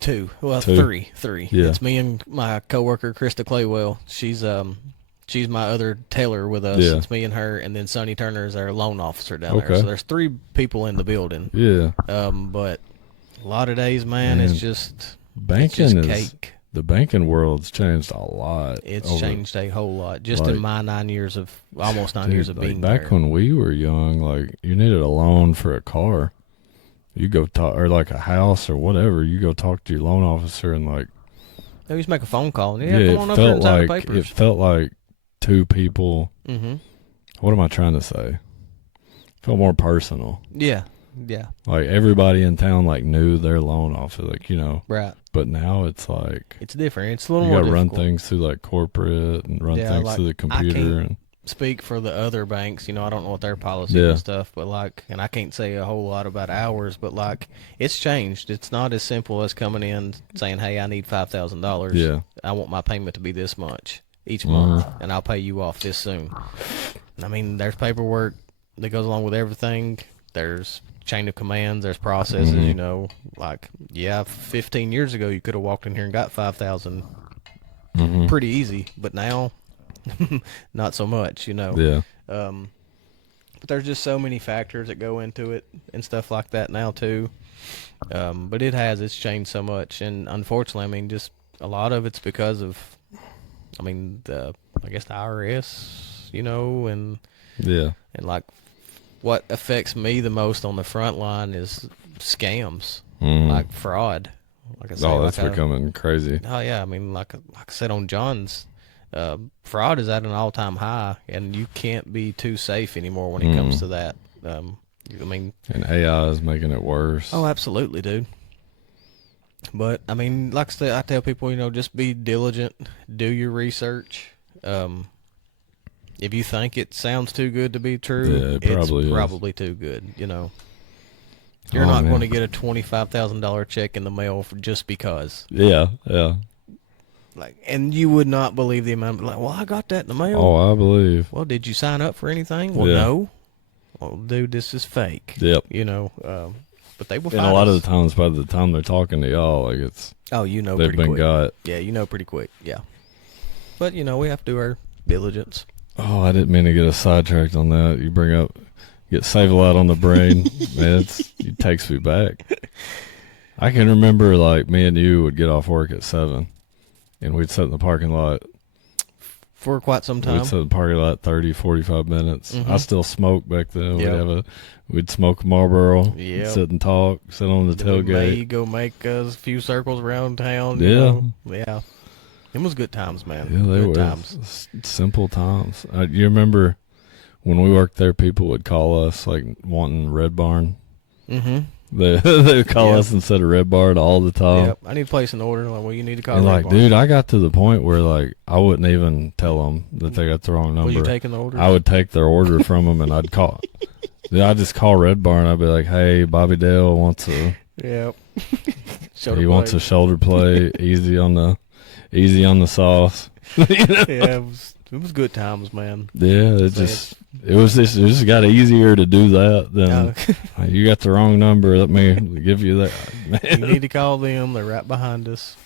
two. Well, Two? three. Yeah. It's me and my coworker Krista Claywell. She's my other tailor with us. Yeah. It's me and her, and then Sonny Turner is our loan officer down there. Okay. So there's three people in the building. Yeah, But a lot of days, man, Man, it's just banking is cake. the banking world's changed a lot. It's changed a whole lot just like, in my almost 9 dude, years of like being back there. when we were young, like you needed a loan for a car. You go talk, or like a house or whatever. You go talk to your loan officer and like, They used to make a phone call and yeah, come on up here and sign the like it papers. felt like two people. Mm-hmm. What am I trying to say? Felt more personal. Yeah. Like everybody in town like knew their loan officer, like, you know. Right. But now it's like It's different. It's a little you more got to run difficult. things through like corporate and run Yeah, things like, through the I computer can't and speak for the other banks. You know, I don't know what their policies Yeah. and stuff, but like, and I can't say a whole lot about ours, but like, it's changed. It's not as simple as coming in saying, "Hey, I need $5,000. yeah. I want my payment to be this much each Mhm. month, and I'll pay you off this soon." I mean, there's paperwork that goes along with everything. There's chain of commands. There's processes. Mhm. You know, like 15 years ago, you could have walked in here and got 5,000 Mm-hmm. pretty easy, but now, not so much. You know. Yeah. But there's just so many factors that go into it and stuff like that now too. But it's changed so much, and unfortunately, I mean, just a lot of it's because of, I mean, I guess the IRS, you know, and Yeah. like what affects me the most on the front line is scams, Mhm. like fraud. Like I say, Oh, that's like becoming crazy. oh yeah, I mean, like I said on John's, fraud is at an all-time high, and you can't be too safe anymore when it comes to that. I mean, And AI is making it worse. oh, absolutely, dude. But I mean, like I said, I tell people, you know, just be diligent, do your research. If you think it sounds too good to be true, Yeah, it probably it's is. probably too good. You know, you're Oh, not man. going to get a $25,000 check in the mail just because. Yeah, yeah. Like, and you would not believe the amount. Like, well, I got that in the mail. Oh, I believe. Well, did you sign up for anything? Well, Yeah. no. Well, dude, this is fake. Yep. You know, but they will And find a lot us. of the times, by the time they're talking to y'all, like it's Oh, you know, they've pretty been quick. got. Yeah, you know, pretty quick. Yeah, but you know, we have to do our diligence. Oh, I didn't mean to get us sidetracked on that. You bring up, get Save a Lot on the brain, man. It takes me back. I can remember like me and you would get off work at 7, and we'd sit in the parking lot. For quite some time. We'd sit in the parking lot 30, 45 minutes. I Mhm. still smoked back then. Yep. We'd smoke a Marlboro, Yep. sit and talk, sit on the tailgate. Go make a few circles around town. Yeah. You know? Yeah. It was good times, man. Yeah, they good were times. simple times. You remember when we worked there, people would call us like wanting Red Barn. Mm-hmm. They would call Yep. us instead of Red Barn all the time. Yep. I need to place an order. Like, well, you need to call. And Red like, Barn. dude, I got to the point where like I wouldn't even tell them that they got the wrong Was you number. taking the order? I would take their order from them and I'd call. Dude, I'd just call Red Barn. I'd be like, "Hey, Bobby Dale wants a Yep. he wants a shoulder plate, easy on the sauce." Yeah, it was good times, man. Yeah, it just got easier to do that than you got the wrong number. Let me give you that. You need to call them. They're right behind us.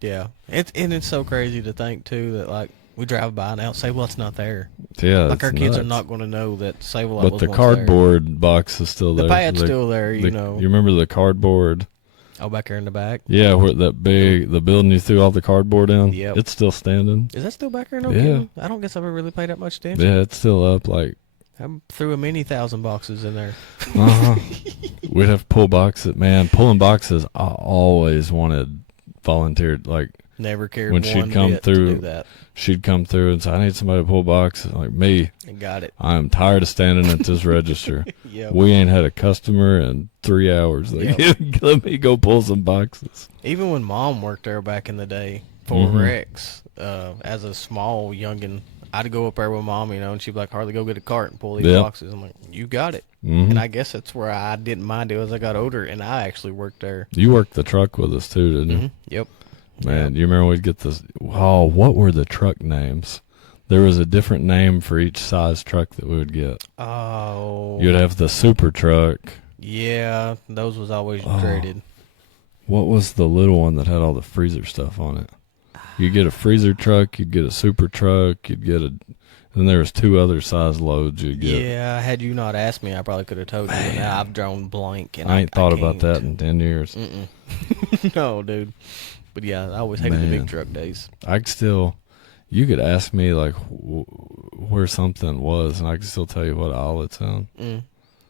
Yeah, it's so crazy to think too that like we drive by now, say, well, it's not there. Yeah, Like it's our kids are nuts. not going to know that Save-A-Lot But was the once cardboard box is still there. there. The pad's still there, you know. You remember the cardboard? Oh, back there in the back. Yeah, where the building you threw all the cardboard in. Yep. It's still standing. Is that still back there? No Yeah. kidding. I don't guess I've ever really paid that much attention. Yeah, it's still up. Like, I threw a many 1,000 boxes in there. we'd have to pull boxes. Man, pulling boxes. I always wanted volunteered. Like Never cared when one she'd come bit to through, do that. she'd come through and say, "I need somebody to pull boxes." Like me, And got it. I am tired of standing at this register. Yep. We ain't had a customer in 3 hours. Like, let me go pull some boxes. Even when Mom worked there back in the day for Rex, as a small youngin', I'd go up there with Mom, and she'd be like, "Harley, go get a cart and pull these boxes." I'm like, "You got it." And I guess that's where I didn't mind it as I got older, and I actually worked there. You worked the truck with us too, didn't you? Yep. Man, you remember we'd get this? Oh, what were the truck names? There was a different name for each size truck that we would get. Oh. You'd have the super truck. Yeah, those was always dreaded. What was the little one that had all the freezer stuff on it? You'd get a freezer truck, you'd get a super truck, you'd get then there was 2 other size loads you'd get. Yeah, had you not asked me, I probably could have told you. But now I've drawn blank. And I ain't thought about can't. that in 10 years. No, dude. But yeah, I always hated the big truck days. You could ask me like where something was, and I could still tell you what aisle it's in.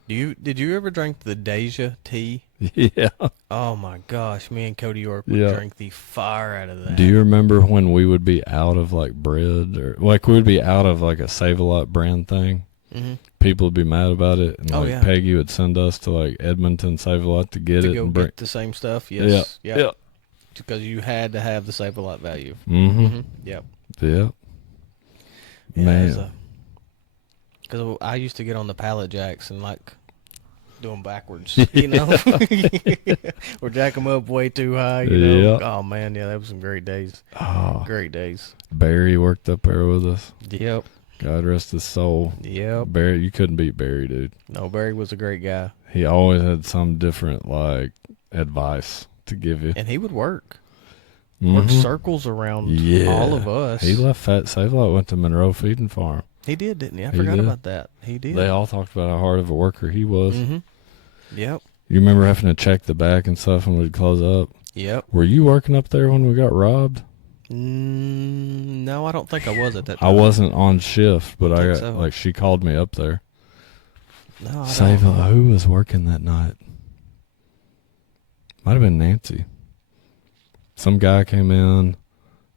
Did you ever drink the Deja tea? Yeah. Oh my gosh, me and Cody York would drink the fire out of that. Do you remember when we would be out of like bread, or like we would be out of like a Save-A-Lot brand thing? People would be mad about it, and Peggy would send us to like Edmonton Save-A-Lot to get it go and get the same stuff. Yes. Yeah. Because you had to have the Save-A-Lot value. Yep. Yeah. Man. Because I used to get on the pallet jacks and like do them backwards, or jack them up way too high. Oh man, yeah, that was some great days. Oh, great days. Barry worked up there with us. Yep. God rest his soul. Yep. Barry, you couldn't beat Barry, dude. No, Barry was a great guy. He always had some different like advice to give you, and he would work circles around all of us. He left Save-A-Lot, went to Monroe Feeding Farm. He did, didn't he? I forgot about that. He did. They all talked about how hard of a worker he was. Yep. You remember having to check the back and stuff when we'd close up? Yep. Were you working up there when we got robbed? No, I don't think I was at that time. I wasn't on shift, but I got so. like she called me up there. No, Save-A-Lot. Who was working that night? Might have been Nancy. Some guy came in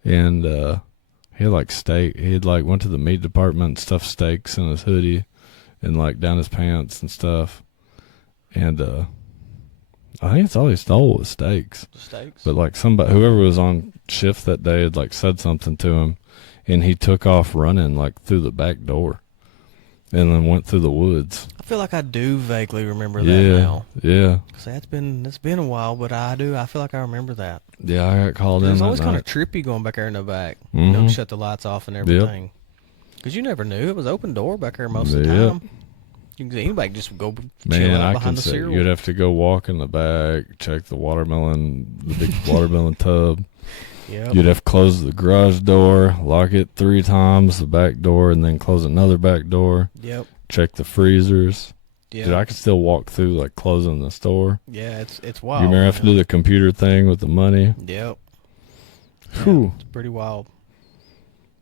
and he had like steak. He had like went to the meat department and stuffed steaks in his hoodie and like down his pants and stuff. And I think it's all he stole was steaks. Steaks? But like whoever was on shift that day had like said something to him, and he took off running like through the back door and then went through the woods. I feel like I do vaguely remember that now. Yeah. Because it's been a while, but I feel like I remember that. Yeah, I got called in. It was always kind of trippy going back there in the back. Shut the lights off and everything. Because you never knew. It was open door back there most of the time. Anybody just go chill out behind the cereal. You'd have to go walk in the back, check the big watermelon tub. Yep. You'd have to close the garage door, lock it 3 times, the back door, and then close another back door. Yep. Check the freezers. Yep. Dude, I could still walk through like closing the store. Yeah, it's wild. You remember having to do the computer thing with the money? Yep. Whew. Yeah, it's pretty wild.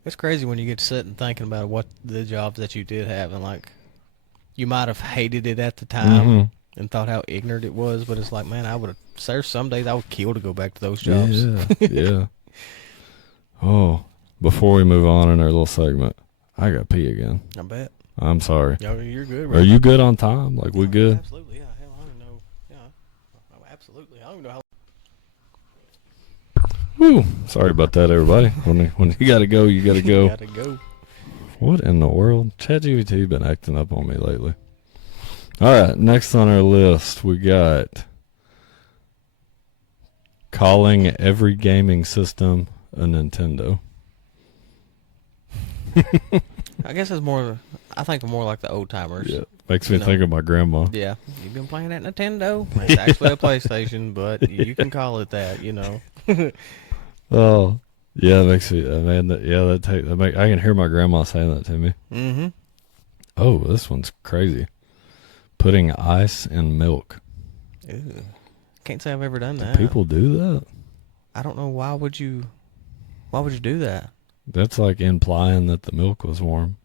It's crazy when you get to sitting thinking about what the jobs that you did have, and like you might have hated it at the time and thought how ignorant it was, but it's like, man, there's some days I would kill to go back to those jobs. Yeah. Oh, before we move on in our little segment, I got to pee again. I bet. I'm sorry. No, you're good. Right? Are you good on time? Like, we good? Absolutely, yeah. Hell, I don't know. Yeah. Oh, absolutely. I don't even know how. Woo. Sorry about that, everybody. When you got to go, you got to go. You gotta go. What in the world? ChatGPT been acting up on me lately. All right, next on our list, we got calling every gaming system a Nintendo. I guess it's more. I think more like the old timers. Yeah, makes me think of my grandma. Yeah, you've been playing that Nintendo. It's actually a PlayStation, but you can call it that. Oh, yeah, it makes me. Man, I can hear my grandma saying that to me. Mm-hmm. Oh, this one's crazy. Putting ice in milk. Ew. Can't say I've ever done that. People do that. I don't know why would you do that? That's like implying that the milk was warm.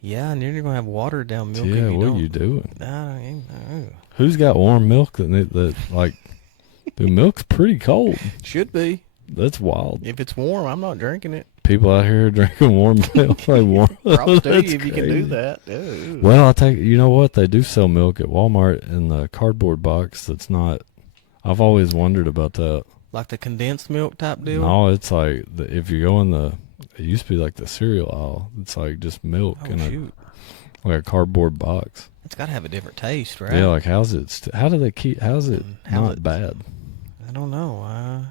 Yeah, and then you're gonna have watered down milk. Yeah, what are you doing? I don't know. Who's got warm milk that like Dude, milk's pretty cold. Should be. That's wild. If it's warm, I'm not drinking it. People out here drinking warm milk. Like warm. Props to That's you if you can do crazy. that. Ooh. Well, you know what? They do sell milk at Walmart in the cardboard box that's not. I've always wondered about that. Like the condensed milk type deal? No, it's like, if you go in it used to be like the cereal aisle. It's like just milk Oh, in shoot. like a cardboard box. It's got to have a different taste, right? Yeah, like how's it not How's bad? I don't know.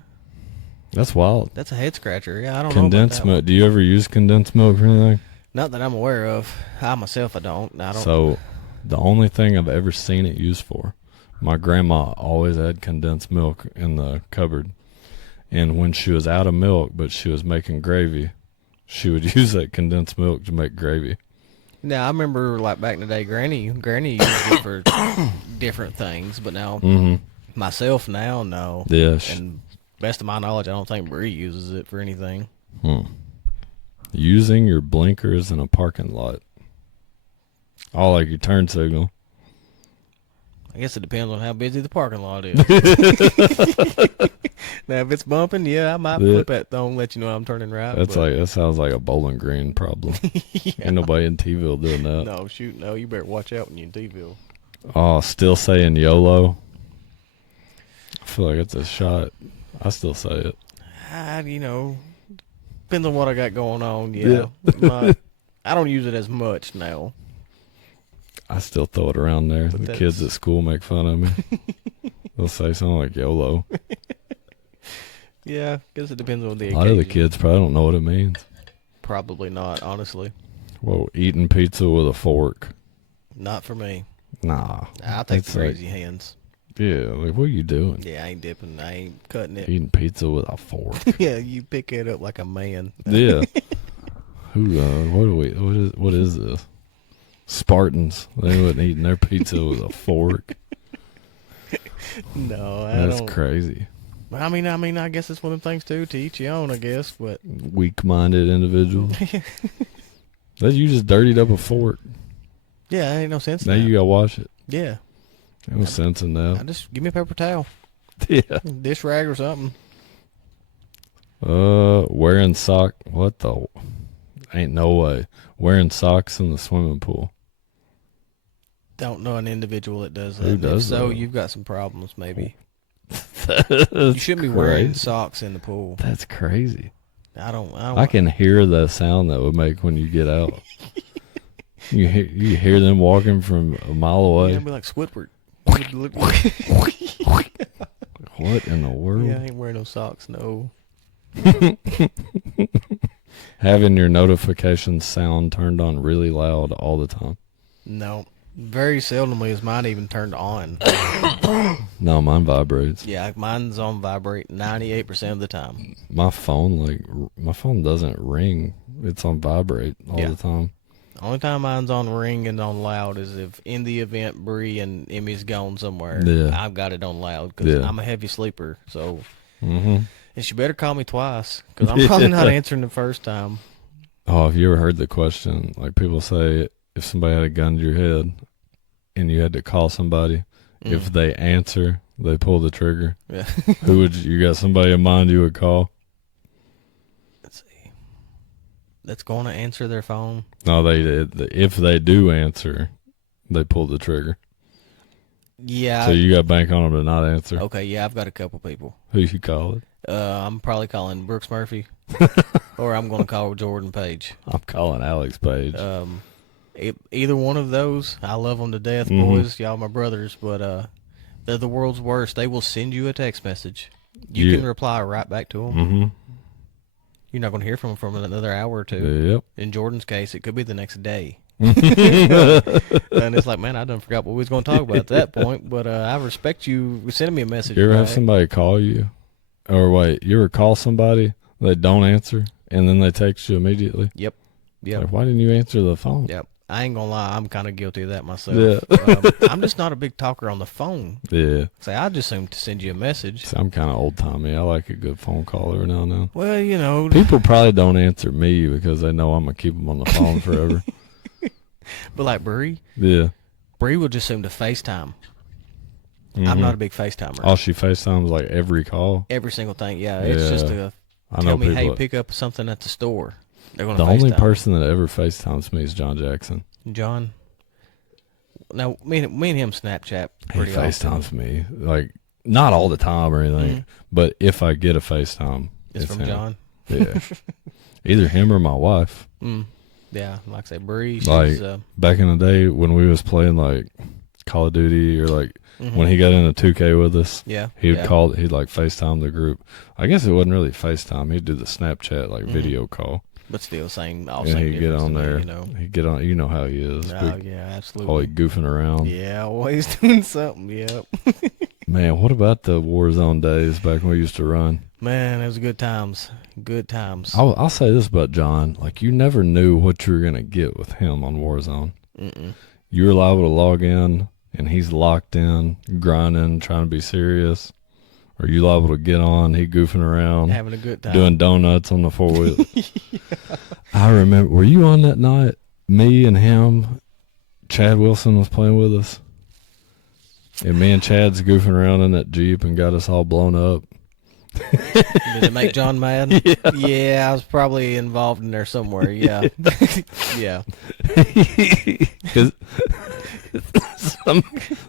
That's wild. That's a head scratcher. Yeah, I don't Condensed know about milk. Do you ever use condensed milk or anything? Not that I'm aware of. I myself, I don't. So, the only thing I've ever seen it used for, my grandma always had condensed milk in the cupboard. And when she was out of milk, but she was making gravy, she would use that condensed milk to make gravy. Now, I remember, like, back in the day, Granny used it for different things. But now, myself now, no. Yeah. And best of my knowledge, I don't think Bree uses it for anything. Using your blinkers in a parking lot. Oh, like your turn signal. I guess it depends on how busy the parking lot is. Now, if it's bumping, I might flip that thong, let you know I'm turning right. That sounds like a Bowling Green problem. Ain't nobody in T-ville doing that. No, shoot, no. You better watch out when you're in T-ville. Oh, still saying YOLO. I feel like it's a shot. I still say it. Depends on what I got going on. Yeah. I don't use it as much now. I still throw it around there. But The kids at school make fun of me. They'll say something like YOLO. Yeah, guess it depends on the A occasion. lot of the kids probably don't know what it means. Probably not, honestly. Whoa, eating pizza with a fork. Not for me. Nah. I take It's the like- crazy hands. Yeah, like what are you doing? Yeah, I ain't dipping. I ain't cutting it. Eating pizza with a fork. Yeah, you pick it up like a man. Yeah. What is this? Spartans. They wouldn't eating their pizza with a fork. No, I That's don't. crazy. I mean, I guess it's one of them things too. To each your own, I guess. But Weak-minded individual. You just dirtied up a fork. yeah, ain't no sense. Now in that. you gotta wash it. Yeah, No sense in I that. just give me a paper towel, Yeah. dish rag or something. Wearing sock. What the? Ain't no way. Wearing socks in the swimming pool. Don't know an individual that does that. Who And if does so, that? you've got some problems. Maybe That's you shouldn't be wearing crazy. socks in the pool. That's crazy. I don't. I can hear the sound that would make when you get out. you hear them walking from a mile away. Yeah, be like Squidward. What in the world? Yeah, I ain't wearing no socks. No. Having your notifications sound turned on really loud all the time. No. Very seldomly is mine even turned on. No, mine vibrates. Yeah, mine's on vibrate 98% of the time. My phone doesn't ring. It's on vibrate all Yeah. the time. The only time mine's on ring and on loud is if in the event Bree and Emmy's gone somewhere. Yeah. I've got it on loud because Yeah. I'm a heavy sleeper. So, Mm-hmm. and she better call me twice because I'm probably not answering the first time. Oh, have you ever heard the question? Like people say, if somebody had a gun to your head and you had to call somebody, if they answer, they pull the trigger. Yeah. Who would you got somebody in mind you would call? Let's see. That's going to answer their phone. No, if they do answer, they pull the trigger. Yeah. So you got bank on them to not answer. Okay, yeah, I've got a couple people. Who you call it? I'm probably calling Brooks Murphy, or I'm going to call Jordan Page. I'm calling Alex Page. Either one of those, I love them to death, boys. Y'all my brothers, but they're the world's worst. They will send you a text message. You can reply right back to them. Mm-hmm. You're not going to hear from them for another hour or two. Yep. In Jordan's case, it could be the next day. And it's like, man, I done forgot what we was going to talk about at that point, but I respect you sending me a message. You ever have back. somebody call you? Or wait, you ever call somebody, they don't answer, and then they text you immediately? Yep. Like, why didn't you answer the phone? Yep. I ain't going to lie. I'm kind of guilty of that myself. Yeah. I'm just not a big talker on the phone. Yeah. Say, I just assume to send you a message. See, I'm kind of old-timey. I like a good phone call every now and then. Well, you know. People probably don't answer me because they know I'm going to keep them on the phone forever. But like Bree Yeah. will just assume to FaceTime. I'm not a big FaceTimer. Oh, she FaceTimes like every call. Every single thing. Yeah, it's just a I tell know me, hey, people. pick up something at the store. They're gonna The FaceTime only me. person that ever FaceTimes me is John Jackson. John. Now, me and him Snapchat pretty He often. FaceTimes me, like, not all the time or anything, but if I get a FaceTime, It's from him. John. Yeah. Either him or my wife. Yeah, like I say, Bree. Like, back in the day when we was playing, like, Call of Duty or, like, when he got into 2K with us, he'd like, FaceTime the group. I guess it wasn't really FaceTime. He'd do the Snapchat, like, video call. But still, same. And he'd get on there. Me, you know. He'd get on. You know how he is. Oh, yeah, absolutely. Always goofing around. Yeah, always doing something. Yep. Man, what about the Warzone days back when we used to run? Man, it was good times. Good times. I'll say this about John. Like, you never knew what you were going to get with him on Warzone. You were liable to log in, and he's locked in, grinding, trying to be serious. Or you liable to get on, he goofing around. Having a good time. Doing donuts on the four-wheel. I remember, were you on that night? Me and him, Chad Wilson was playing with us. And me and Chad's goofing around in that Jeep and got us all blown up. Did it make John mad? Yeah, I was probably involved in there somewhere. Yeah. Yeah. Because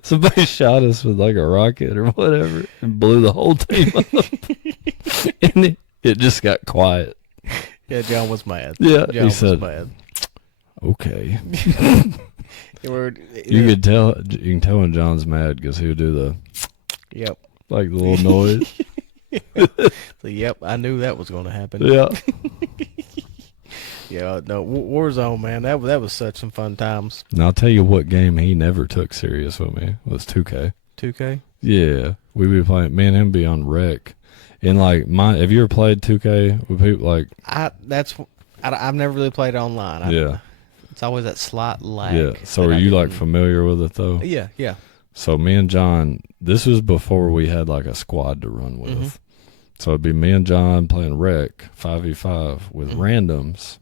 somebody shot us with like a rocket or whatever and blew the whole team up. And it just got quiet. Yeah, John was mad. Yeah, John he said, mad. Okay. You can tell when John's mad because he would do the like the little noise. So, yep, I knew that was going to happen. Yeah. Yeah, no, Warzone, man, that was such some fun times. And I'll tell you what game he never took serious with me was 2K. 2K? Yeah, we'd be playing. Me and him be on rec. And like, have you ever played 2K with people? Like, I've never really played online. It's always that slight lag. Yeah. So are you like familiar with it though? Yeah, yeah. So me and John, this was before we had like a squad to run with. So it'd be me and John playing rec 5v5 with randoms.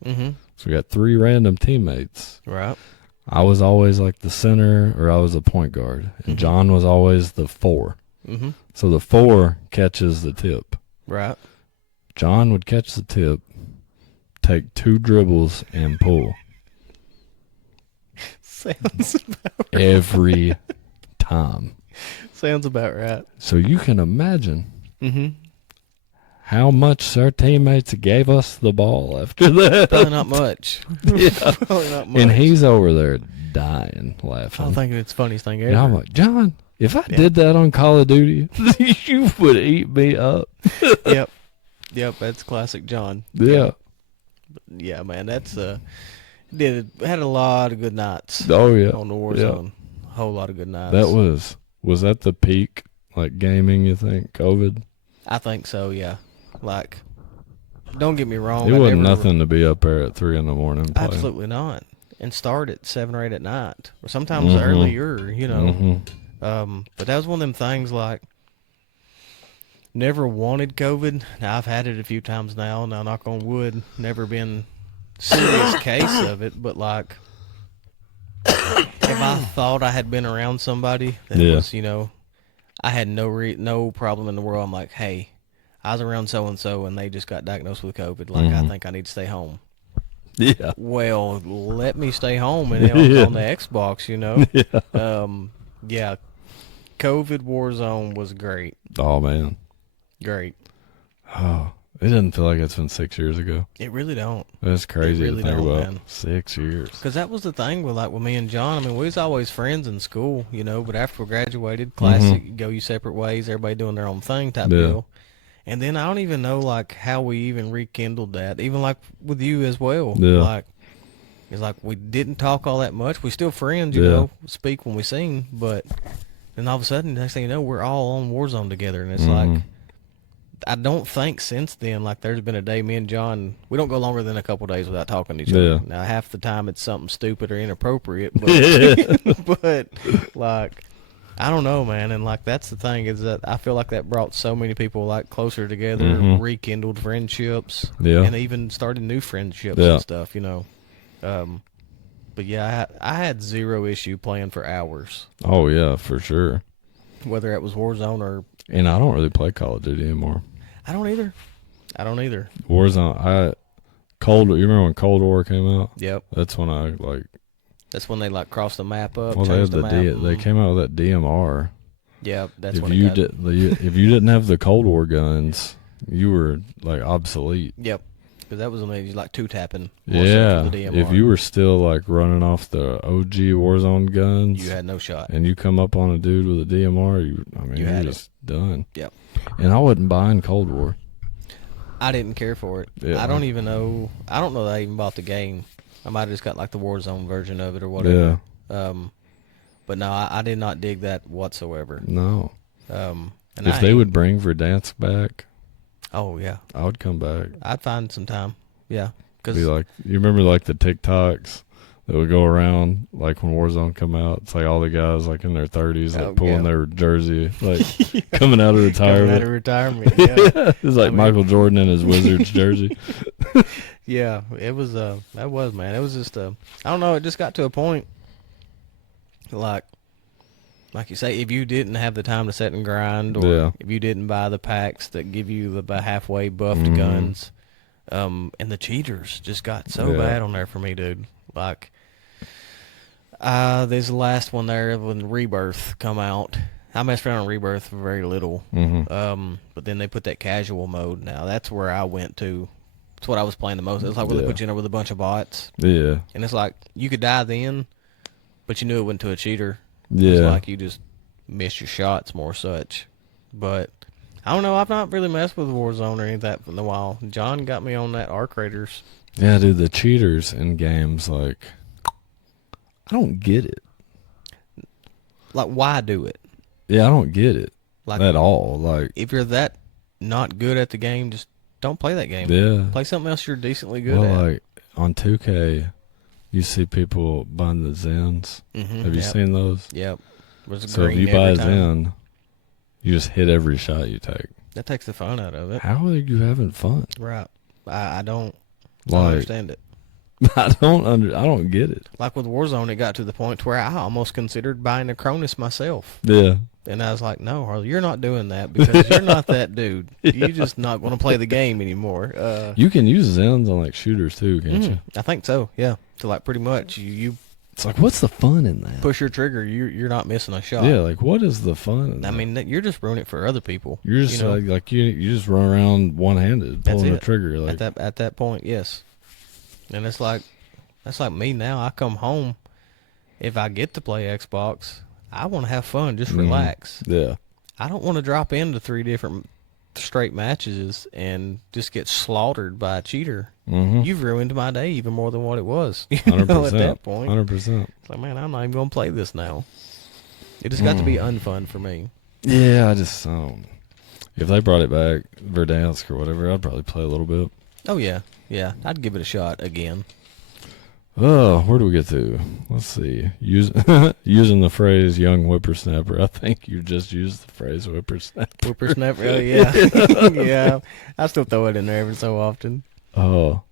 So we got 3 random teammates. Right. I was always like the center, or I was the point guard, and John was always the 4. So the 4 catches the tip. Right. John would catch the tip, take 2 dribbles, and pull. Sounds about right. Every time. Sounds about right. So you can imagine how much our teammates gave us the ball after that. Probably not much. Yeah. Probably not much. And he's over there dying, laughing. I'm thinking it's the funniest thing ever. And I'm like, John, if I did that on Call of Duty, you would eat me up. Yep, that's classic John. Yeah. Yeah, man, that's had a lot of good nights. Oh yeah. On the Warzone. A whole lot of good nights. That was that the peak, like, gaming, you think, COVID? I think so, yeah. Like, don't get me wrong. It wasn't nothing to be up there at 3 a.m. playing. Absolutely not. And start at 7 or 8 at night. Or sometimes earlier, you know. But that was one of them things, like, never wanted COVID. Now, I've had it a few times now. Now, knock on wood, never been serious case of it. But, like, if I thought I had been around somebody that was, you know, I had no problem in the world. I'm like, hey, I was around so-and-so and they just got diagnosed with COVID. Like, I think I need to stay home. Yeah. Well, let me stay home and it was on the Xbox, you know. Yeah. COVID Warzone was great. Oh, man. Great. Oh, it doesn't feel like it's been 6 years ago. It really don't. That's crazy really to think don't, about. man. 6 years. Because that was the thing with, like, with me and John. I mean, we was always friends in school, you know, but after we graduated, classic, go your separate ways, everybody doing their own thing type deal. And then I don't even know, like, how we even rekindled that. Even, like, with you as well. Yeah. Like, it's like we didn't talk all that much. We still friends, you know, speak when we sing. But then all of a sudden, next thing you know, we're all on Warzone together. And it's like, I don't think since then, like, there's been a day me and John, we don't go longer than a couple days without talking to each other. Now, half the time it's something stupid or inappropriate. But, but like, I don't know, man. And, like, that's the thing is that I feel like that brought so many people, like, closer together, rekindled friendships, and even started new friendships and stuff, you know. But, yeah, I had zero issue playing for hours. Oh, yeah, for sure. whether it was Warzone or. And I don't really play Call of Duty anymore. I don't either. Warzone. You remember when Cold War came out? Yep. That's when I That's when they crossed the map up. Well, they had changed the map. they came out with that DMR. Yep, that's if when you if you didn't have the Cold War guns, you were obsolete. Yep, because that was when they two tapping. Yeah, the DMR. if you were still running off the OG Warzone guns, you had no shot. And you come up on a dude with a DMR, you're just done. Yep. And I wasn't buying Cold War. I didn't care for it. Yeah. I don't even know. I don't know that I even bought the game. I might have just got the Warzone version of it or whatever. Yeah. But no, I did not dig that whatsoever. No. And if they would bring Verdansk back, oh yeah, I would come back. I'd find some time. Yeah, because you remember the TikToks that would go around when Warzone come out. It's all the guys in their 30s pulling their jersey coming out of retirement. Yeah. It's Michael Jordan in his Wizards jersey. Yeah, it was that was, man. It was just I don't know, it just got to a point like you say, if you didn't have the time to sit and grind, or if you didn't buy the packs that give you the halfway buffed guns, and the cheaters just got so bad on there for me, dude. There's the last one there when Rebirth come out. I messed around on Rebirth for very little. But then they put that casual mode now. That's where I went to. It's what I was playing the most. It's where they put you in there with a bunch of bots. Yeah. And it's you could die then, but you knew it went to a cheater. Yeah. It's you just miss your shots more such. But I don't know. I've not really messed with Warzone or any of that in a while. John got me on that Arc Raiders. Yeah, dude, the cheaters in games, I don't get it. Why do it? Yeah, I don't get it at all. If you're that not good at the game, just don't play that game. Yeah. Play something else you're decently good at. On 2K, you see people buying the Zens. Mm-hmm, Have you seen those? Yep. So if you buy a Zen, you just hit every shot you take. That takes the fun out of it. How are you having fun? Right. I don't understand it. I don't get it. With Warzone, it got to the point where I almost considered buying a Cronus myself. Yeah. And I was like, no, Harley, you're not doing that because you're not that dude. You're just not going to play the game anymore. You can use Zens on shooters too, can't you? I think so, yeah. So pretty much you it's what's the fun in that? Push your trigger, you're not missing a shot. Yeah, what is the fun in that? I mean, you're just ruining it for other people. You're just you just run around one-handed pulling the trigger. At that point, yes. And it's that's like me now. I come home, if I get to play Xbox, I want to have fun, just relax. Yeah. I don't want to drop into 3 different straight matches and just get slaughtered by a cheater. Mm-hmm. You've ruined my day even more than what it was. 100%. At that point. 100%. It's man, I'm not even going to play this now. It just got to be unfun for me. Yeah, I just if they brought it back, Verdansk or whatever, I'd probably play a little bit. Oh, yeah. Yeah, I'd give it a shot again. Oh, where do we get to? Let's see. Using the phrase young whippersnapper. I think you just used the phrase whippersnapper. Whippersnapper, oh, yeah. Yeah, I still throw it in there every so often. Oh,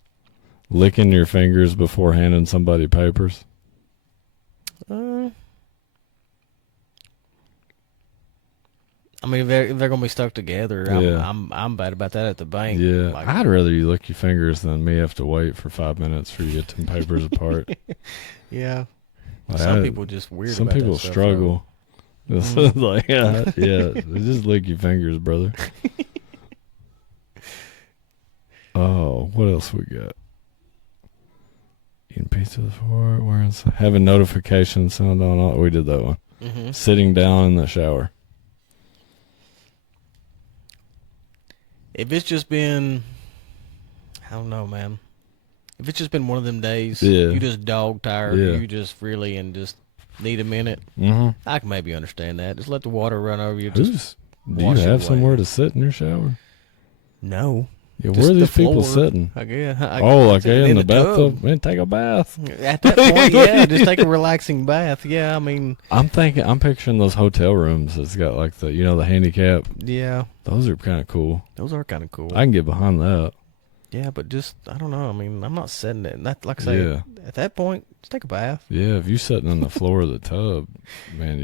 licking your fingers before handing somebody papers? I mean, if they're going to be stuck together, I'm bad about that at the bank. Yeah, I'd rather you lick your fingers than me have to wait for 5 minutes for you to get them papers apart. Yeah. Some people just weird some about people that stuff, struggle. It's just lick your fingers, brother. Oh, what else we got? Eating pizza before, having notifications sound on. We did that one. Mm-hmm. Sitting down in the shower. If it's just been, I don't know, man. If it's just been one of them days, yeah. you just dog tired, you just really and just need a minute, I can maybe understand that. Just let the water run over you. Do you have somewhere to sit in your shower? No. Yeah, where are these people sitting? In the bathtub? Man, take a bath. At that point, yeah, just take a relaxing bath. Yeah, I mean, I'm picturing those hotel rooms that's got the handicap. Yeah. Those are kind of cool. Those are kind of cool. I can get behind that. Yeah, but just, I don't know. I mean, I'm not sitting it. Like I say, at that point, just take a bath. Yeah, if you're sitting on the floor of the tub, man,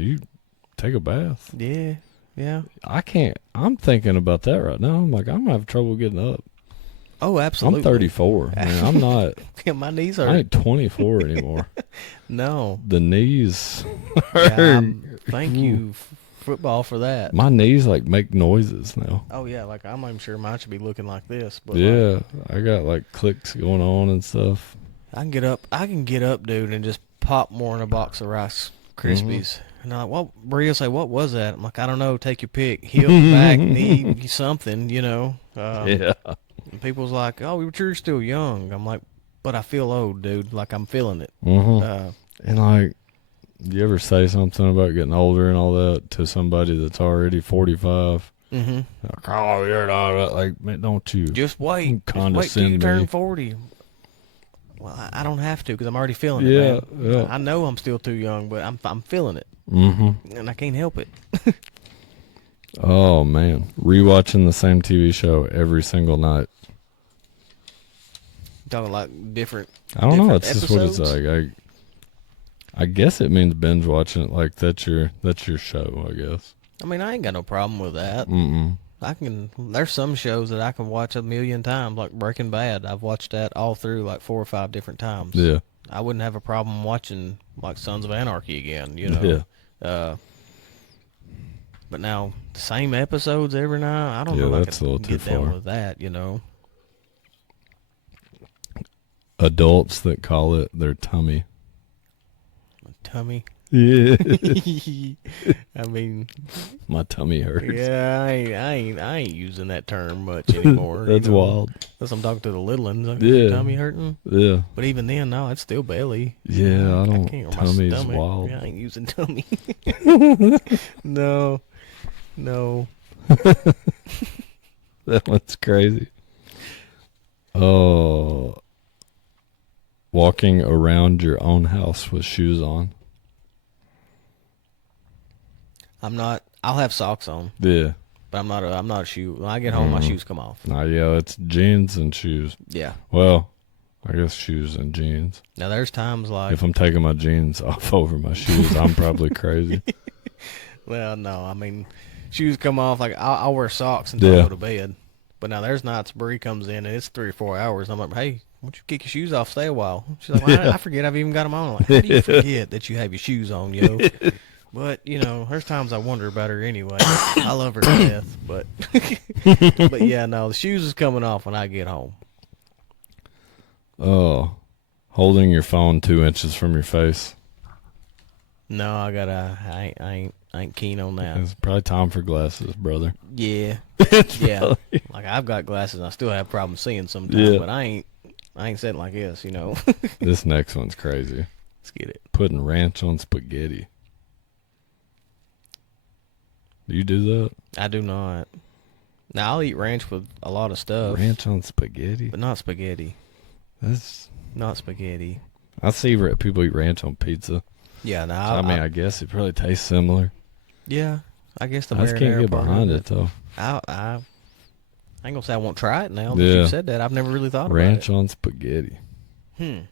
take a bath. Yeah. Yeah. I can't. I'm thinking about that right now. I'm like, I'm going to have trouble getting up. Oh, absolutely. I'm 34. Man, I'm not. Yeah, my knees hurt. I ain't 24 anymore. No. The knees Yeah, hurt. thank you, football, for that. My knees like make noises now. Oh yeah, like I'm not even sure mine should be looking like this, but Yeah, I got like clicks going on and stuff. I can get up. I can get up, dude, and just pop more in a box of Rice Krispies. And I'm like, what? Bria say, what was that? I'm like, I don't know. Take your pick. Hip, back, knee, something. Yeah. And people's like, oh, you're still young. I'm like, but I feel old, dude. Like I'm feeling it. And like, you ever say something about getting older and all that to somebody that's already 45? Mm-hmm. Like, oh, you're not like, man, don't you Just wait. condescend Just wait till you turn me. 40. Well, I don't have to because I'm already feeling it, man. Yeah. I know I'm still too young, but I'm feeling it, and I can't help it. Oh man, rewatching the same TV show every single night. Talking like different. I don't know. It's episodes? just what it's like. I guess it means binge watching it. Like that's your show. I guess. I mean, I ain't got no problem with that. Mm-mm. There's some shows that I can watch a million times, like Breaking Bad. I've watched that all through like 4 or 5 different times. Yeah. I wouldn't have a problem watching like Sons of Anarchy again, Yeah. But now the same episodes every night, I don't Yeah, know if that's I a can little too get down far. with that, Adults that call it their tummy. Tummy. Yeah. I mean, My tummy hurts. yeah, I ain't using that term much anymore. That's wild. Unless I'm talking to the little ones. Like, Yeah. tummy hurting? Yeah. But even then, no, it's still belly. Yeah, I don't. can't, or my Tummy's stomach. wild. Yeah, I ain't using tummy. No. That one's crazy. Oh. Walking around your own house with shoes on. I'll have socks on, Yeah. but I'm not a shoe. When I get home, my shoes come off. Nah, yeah, it's jeans and shoes. Yeah. Well, I guess shoes and jeans. Now there's times like, If I'm taking my jeans off over my shoes, I'm probably crazy. well, no, I mean, shoes come off. Like I'll wear socks until I go to bed. But now there's nights Bree comes in and it's 3 or 4 hours. I'm like, hey, why don't you kick your shoes off? Stay a while. She's like, well, I forget I've even got them on. I'm like, how do you forget that you have your shoes on, yo? But there's times I wonder about her anyway. I love her to death, but but yeah, no, the shoes is coming off when I get home. Oh, holding your phone 2 inches from your face. No, I ain't keen on that. It's probably time for glasses, brother. Yeah, yeah. Like I've got glasses, and I still have problems seeing sometimes. Yeah. But I ain't sitting like this, This next one's crazy. Let's get it. Putting ranch on spaghetti. Do you do that? I do not. Now I'll eat ranch with a lot of stuff, Ranch on spaghetti? but not spaghetti. That's. Not spaghetti. I see people eat ranch on pizza. Yeah, no. I guess it probably tastes similar. Yeah, I guess the I just can't marinara get part behind of it though. I ain't gonna say I won't try it now that Yeah. you said that. I've never really thought Ranch about on spaghetti. it.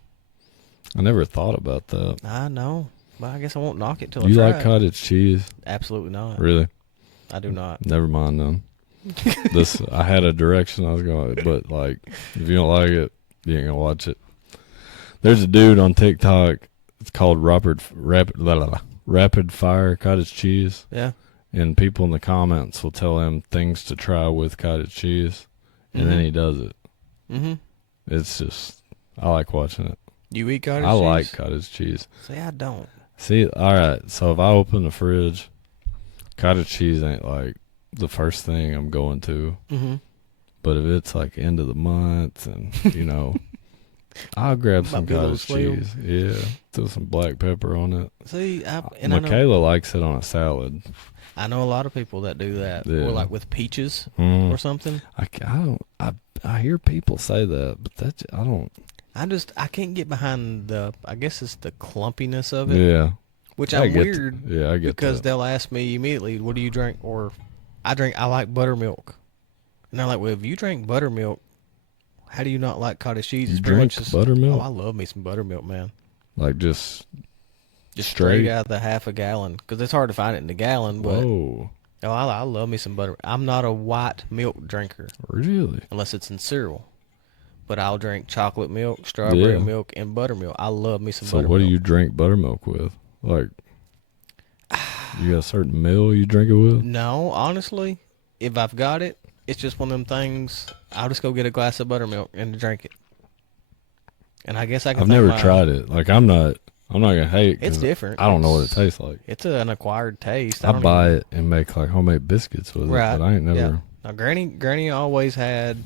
I never thought about that. I know, but I guess I won't knock it till You I try like it. cottage cheese? Absolutely not. Really? I do not. Never mind then. I had a direction I was going, but like, if you don't like it, you ain't gonna watch it. There's a dude on TikTok. It's called Rapid Fire Cottage Cheese, Yeah. and people in the comments will tell him things to try with cottage cheese, and then he does it. Mm-hmm. It's just, I like watching it. You eat cottage I cheese? like cottage cheese. See, I don't. See, all right. So if I open the fridge, cottage cheese ain't like the first thing I'm going to. Mm-hmm. But if it's like end of the month and, I'll grab some Might be a little cottage cheese. Yeah. Throw some black pepper on it. See, Michaela likes it on a salad. I know a lot of people that do that. Yeah. Or like with peaches Mm. or something. I hear people say that, but I don't. I can't get behind I guess it's the clumpiness of it. Yeah. Which I I'm get weird. I get because that. they'll ask me immediately, what do you drink? Or I like buttermilk. And I'm like, well, if you drink buttermilk, how do you not like cottage cheese? You It's pretty drink much just, buttermilk? Oh, I love me some buttermilk, man. Like just Just straight out of the half a gallon, because it's hard to find it in the gallon. But Whoa. oh, I love me some butter. I'm not a white milk drinker. Really? Unless it's in cereal. But I'll drink chocolate milk, strawberry milk, and buttermilk. I love me some buttermilk. So what do you drink buttermilk with? Like, you got a certain meal you drink it with? No, honestly, if I've got it, it's just one of them things. I'll just go get a glass of buttermilk and drink it. And I guess I can. I've never tried it. Like, I'm not gonna hate. It's different. I don't know what it tastes like. It's an acquired taste. I buy it and make like homemade biscuits with it, but I ain't never. Yeah. Now, Granny always had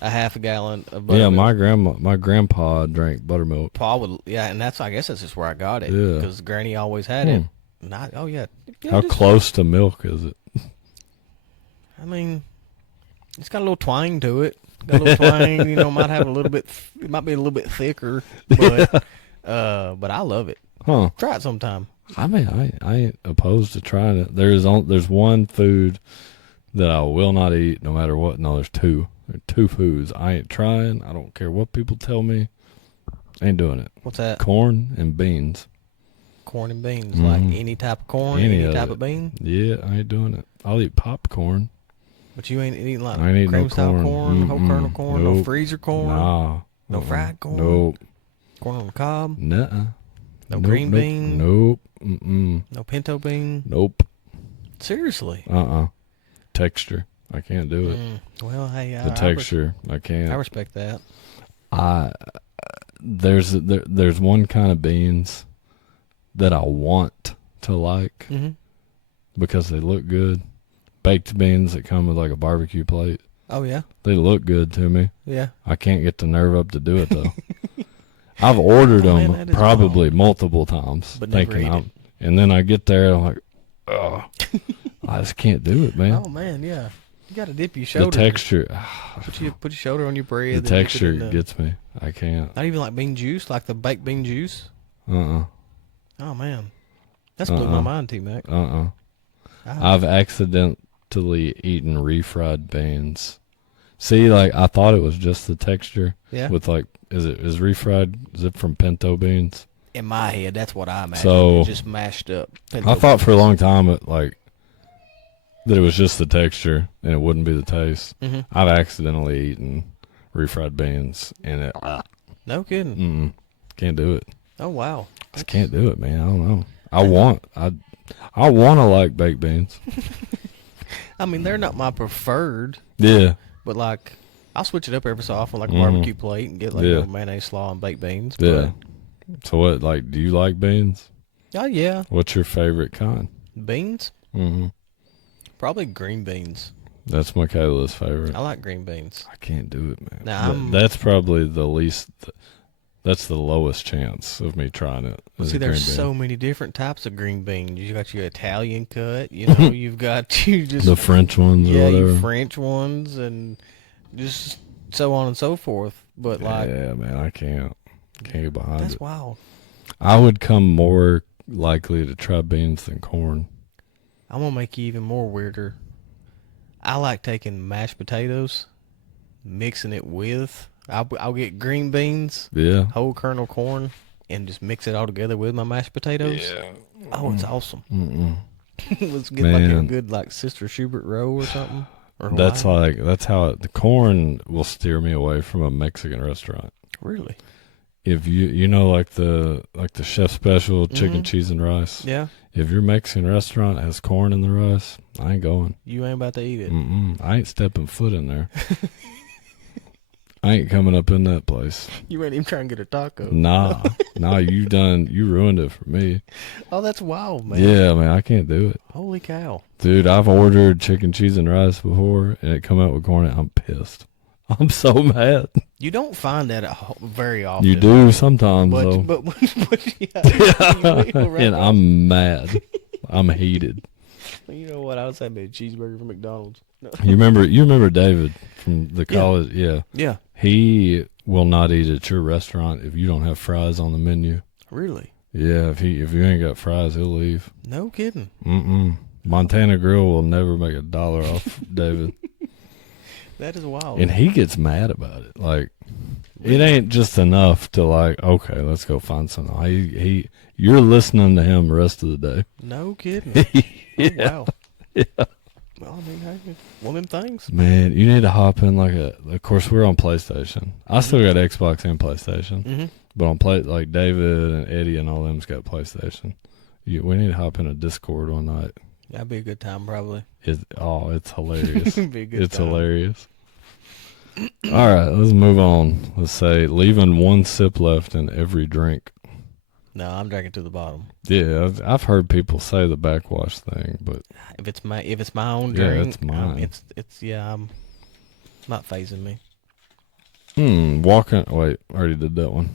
a half a gallon of buttermilk. Yeah, my grandpa drank buttermilk. Pa would, and I guess that's just where I got it. Yeah. Because Granny always had it. Oh yeah. How close to milk is it? I mean, it's got a little twang to it. Got a little twang. Might have a little bit. It might be a little bit thicker, but I love it. Huh? Try it sometime. I mean, I ain't opposed to trying it. There's one food that I will not eat no matter what. No, there's two. There are two foods I ain't trying. I don't care what people tell me. Ain't doing it. What's that? Corn and beans. Corn and beans, like any type of corn, any type of bean. Yeah, I ain't doing it. I'll eat popcorn. But you ain't eating like cream no style corn, whole kernel corn, no freezer corn, no fried corn, nope, corn on the cob, nuh-uh. No green bean, nope, no pinto bean, nope. Seriously? Texture, I can't do it. Well, hey, the texture, I can't. I respect that. There's one kind of beans that I want to like because they look good. Baked beans that come with like a barbecue plate. Oh yeah, they look good to me. Yeah, I can't get the nerve up to do it though. I've ordered them probably multiple times, but never eat it. And then I get there and I'm like, oh, I just can't do it, man. Oh man, yeah, you got to dip your shoulder. The texture. Put your shoulder on your bread. The texture gets me. I can't. Not even like bean juice, like the baked bean juice. Oh man, that's blew my mind, T-Mac. I've accidentally eaten refried beans. See, like I thought it was just the texture. Yeah. With like, is it from pinto beans? In my head, that's what I imagined. So just mashed up. I thought for a long time that it was just the texture and it wouldn't be the taste. I've accidentally eaten refried beans and it. No kidding. Can't do it. Oh wow. I just can't do it, man. I don't know. I want to like baked beans. I mean, they're not my preferred. Yeah. But like, I'll switch it up every so often, like a barbecue plate, and get like mayonnaise slaw and baked beans. But, yeah. So what? Like, do you like beans? Oh yeah. What's your favorite kind? Beans? Probably green beans. That's Michaela's favorite. I like green beans. I can't do it, man. Now, that's probably the least. That's the lowest chance of me trying it. See, there's so many different types of green beans. You got your Italian cut, you've got you just the French ones, or whatever. Your French ones, and just so on and so forth. But yeah, man, I can't get behind it. That's wild. I would come more likely to try beans than corn. I'm gonna make you even more weirder. I like taking mashed potatoes, mixing it with. I'll get green beans, whole kernel corn, and just mix it all together with my mashed potatoes. Yeah. Oh, it's awesome. Let's get like a good Sister Schubert roll or something. Or that's how the corn will steer me away from a Mexican restaurant. Really? If you like the chef special chicken, cheese, and rice. Yeah. If your Mexican restaurant has corn in the rice, I ain't going. You ain't about to eat it. I ain't stepping foot in there. I ain't coming up in that place. You ain't even trying to get a taco. Nah, you ruined it for me. Oh, that's wild, man. Yeah, man, I can't do it. Holy cow. Dude, I've ordered chicken, cheese, and rice before, and it come out with corn, and I'm pissed. I'm so mad. You don't find that very often. You do sometimes, though. But yeah. And I'm mad. I'm heated. You know what? I was having a cheeseburger from McDonald's. No. You remember David from the college? Yeah. Yeah. He will not eat at your restaurant if you don't have fries on the menu. Really? Yeah. If you ain't got fries, he'll leave. No kidding. Montana Grill will never make $1 off David. That is wild. And he gets mad about it. Like, it ain't just enough to like, okay, let's go find something. You're listening to him the rest of the day. No kidding. Yeah. Oh, wow. Yeah. Well, I mean, hey, one of them things. Man, you need to hop in of course we're on PlayStation. I still got Xbox and PlayStation. Mm-hmm. But on like David and Eddie and all them's got PlayStation. We need to hop in a Discord one night. That'd be a good time, probably. It's hilarious. It'd be a good It's time. hilarious. All right, let's move on. Let's say leaving one sip left in every drink. No, I'm drinking to the bottom. Yeah, I've heard people say the backwash thing, but If it's my own Yeah, drink, it's mine. it's not phasing me. Walking. Wait, already did that one.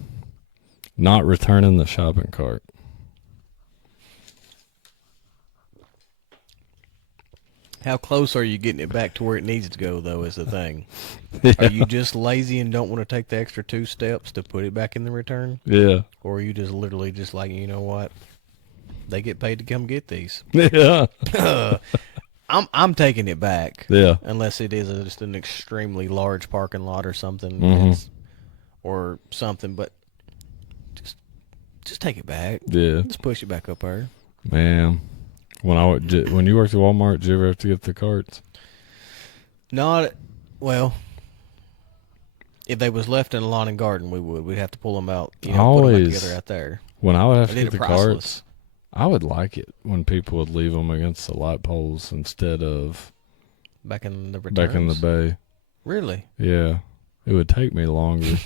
Not returning the shopping cart. How close are you getting it back to where it needs to go, though, is the thing. Yeah. Are you just lazy and don't want to take the extra 2 steps to put it back in the return? Yeah. Or are you just literally just like, you know what? They get paid to come get these. Yeah. I'm taking it back. Yeah. Unless it is just an extremely large parking lot or something. Mhm. Or something, but just take it back. Yeah. Just push it back up there. Man, when you worked at Walmart, did you ever have to get the carts? Not, well, if they was left in the lawn and garden, we'd have to pull them out, put them back Always. together out there. When I would have I to did get a the priceless. carts, I would like it when people would leave them against the light poles instead of Back in the returns. back in the bay. Really? Yeah, it would take me longer.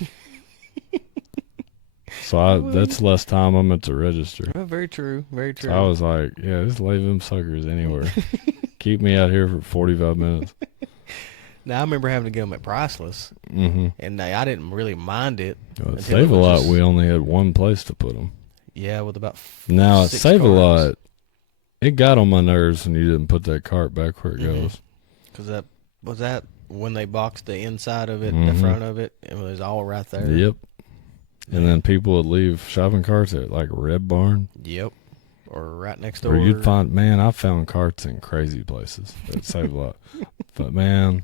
So that's less time I'm at the register. Oh, very true. Very true. So I was like, yeah, just leave them suckers anywhere. Keep me out here for 45 minutes. Now, I remember having to get them at Priceless, Mm-hmm. and I didn't really mind it. Well, Until Save it a was Lot, just- we only had one place to put them. Yeah, with about Now, at 6 Save a carts. Lot, it got on my nerves when you didn't put that cart back where it Mhm. goes. Because that when they boxed the inside of it, the Mhm. front of it, it was all right there. Yep. And then people would leave shopping carts at like Red Barn. Yep. Or right next door. Or you'd find, man, I found carts in crazy places at Save a Lot. But man,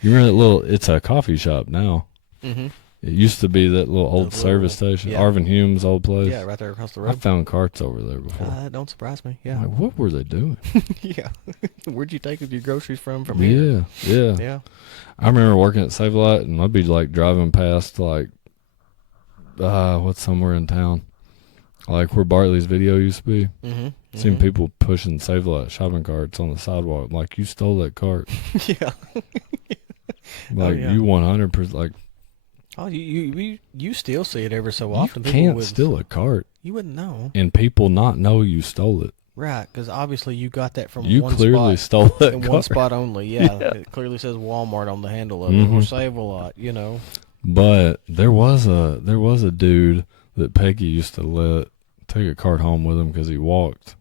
you remember that it's a coffee shop now. Mm-hmm. It used to be that little old The service little- station, yeah. Arvin Hume's old place. Yeah, right there across the I road. found carts over there before. That don't surprise me. I'm Yeah. like, what were they doing? Yeah. Where'd you take your groceries from here? Yeah. Yeah. I remember working at Save a Lot, and I'd be like driving past like, what's somewhere in town, like where Bartley's Video used to be. Mm-hmm. Seeing people pushing Save a Lot shopping carts on the sidewalk. I'm like, you stole that cart. Yeah. Like yeah. you 100%. Like Oh, you still see it every so often. you People can't with- steal a cart You wouldn't know. and people not know you stole it. Right, because obviously you got that from You one clearly spot. stole that In cart. one spot only, yeah. It clearly says Walmart on the handle of it, or Mhm. Save a Lot, But there was a dude that Peggy used to let take a cart home with him because he walked.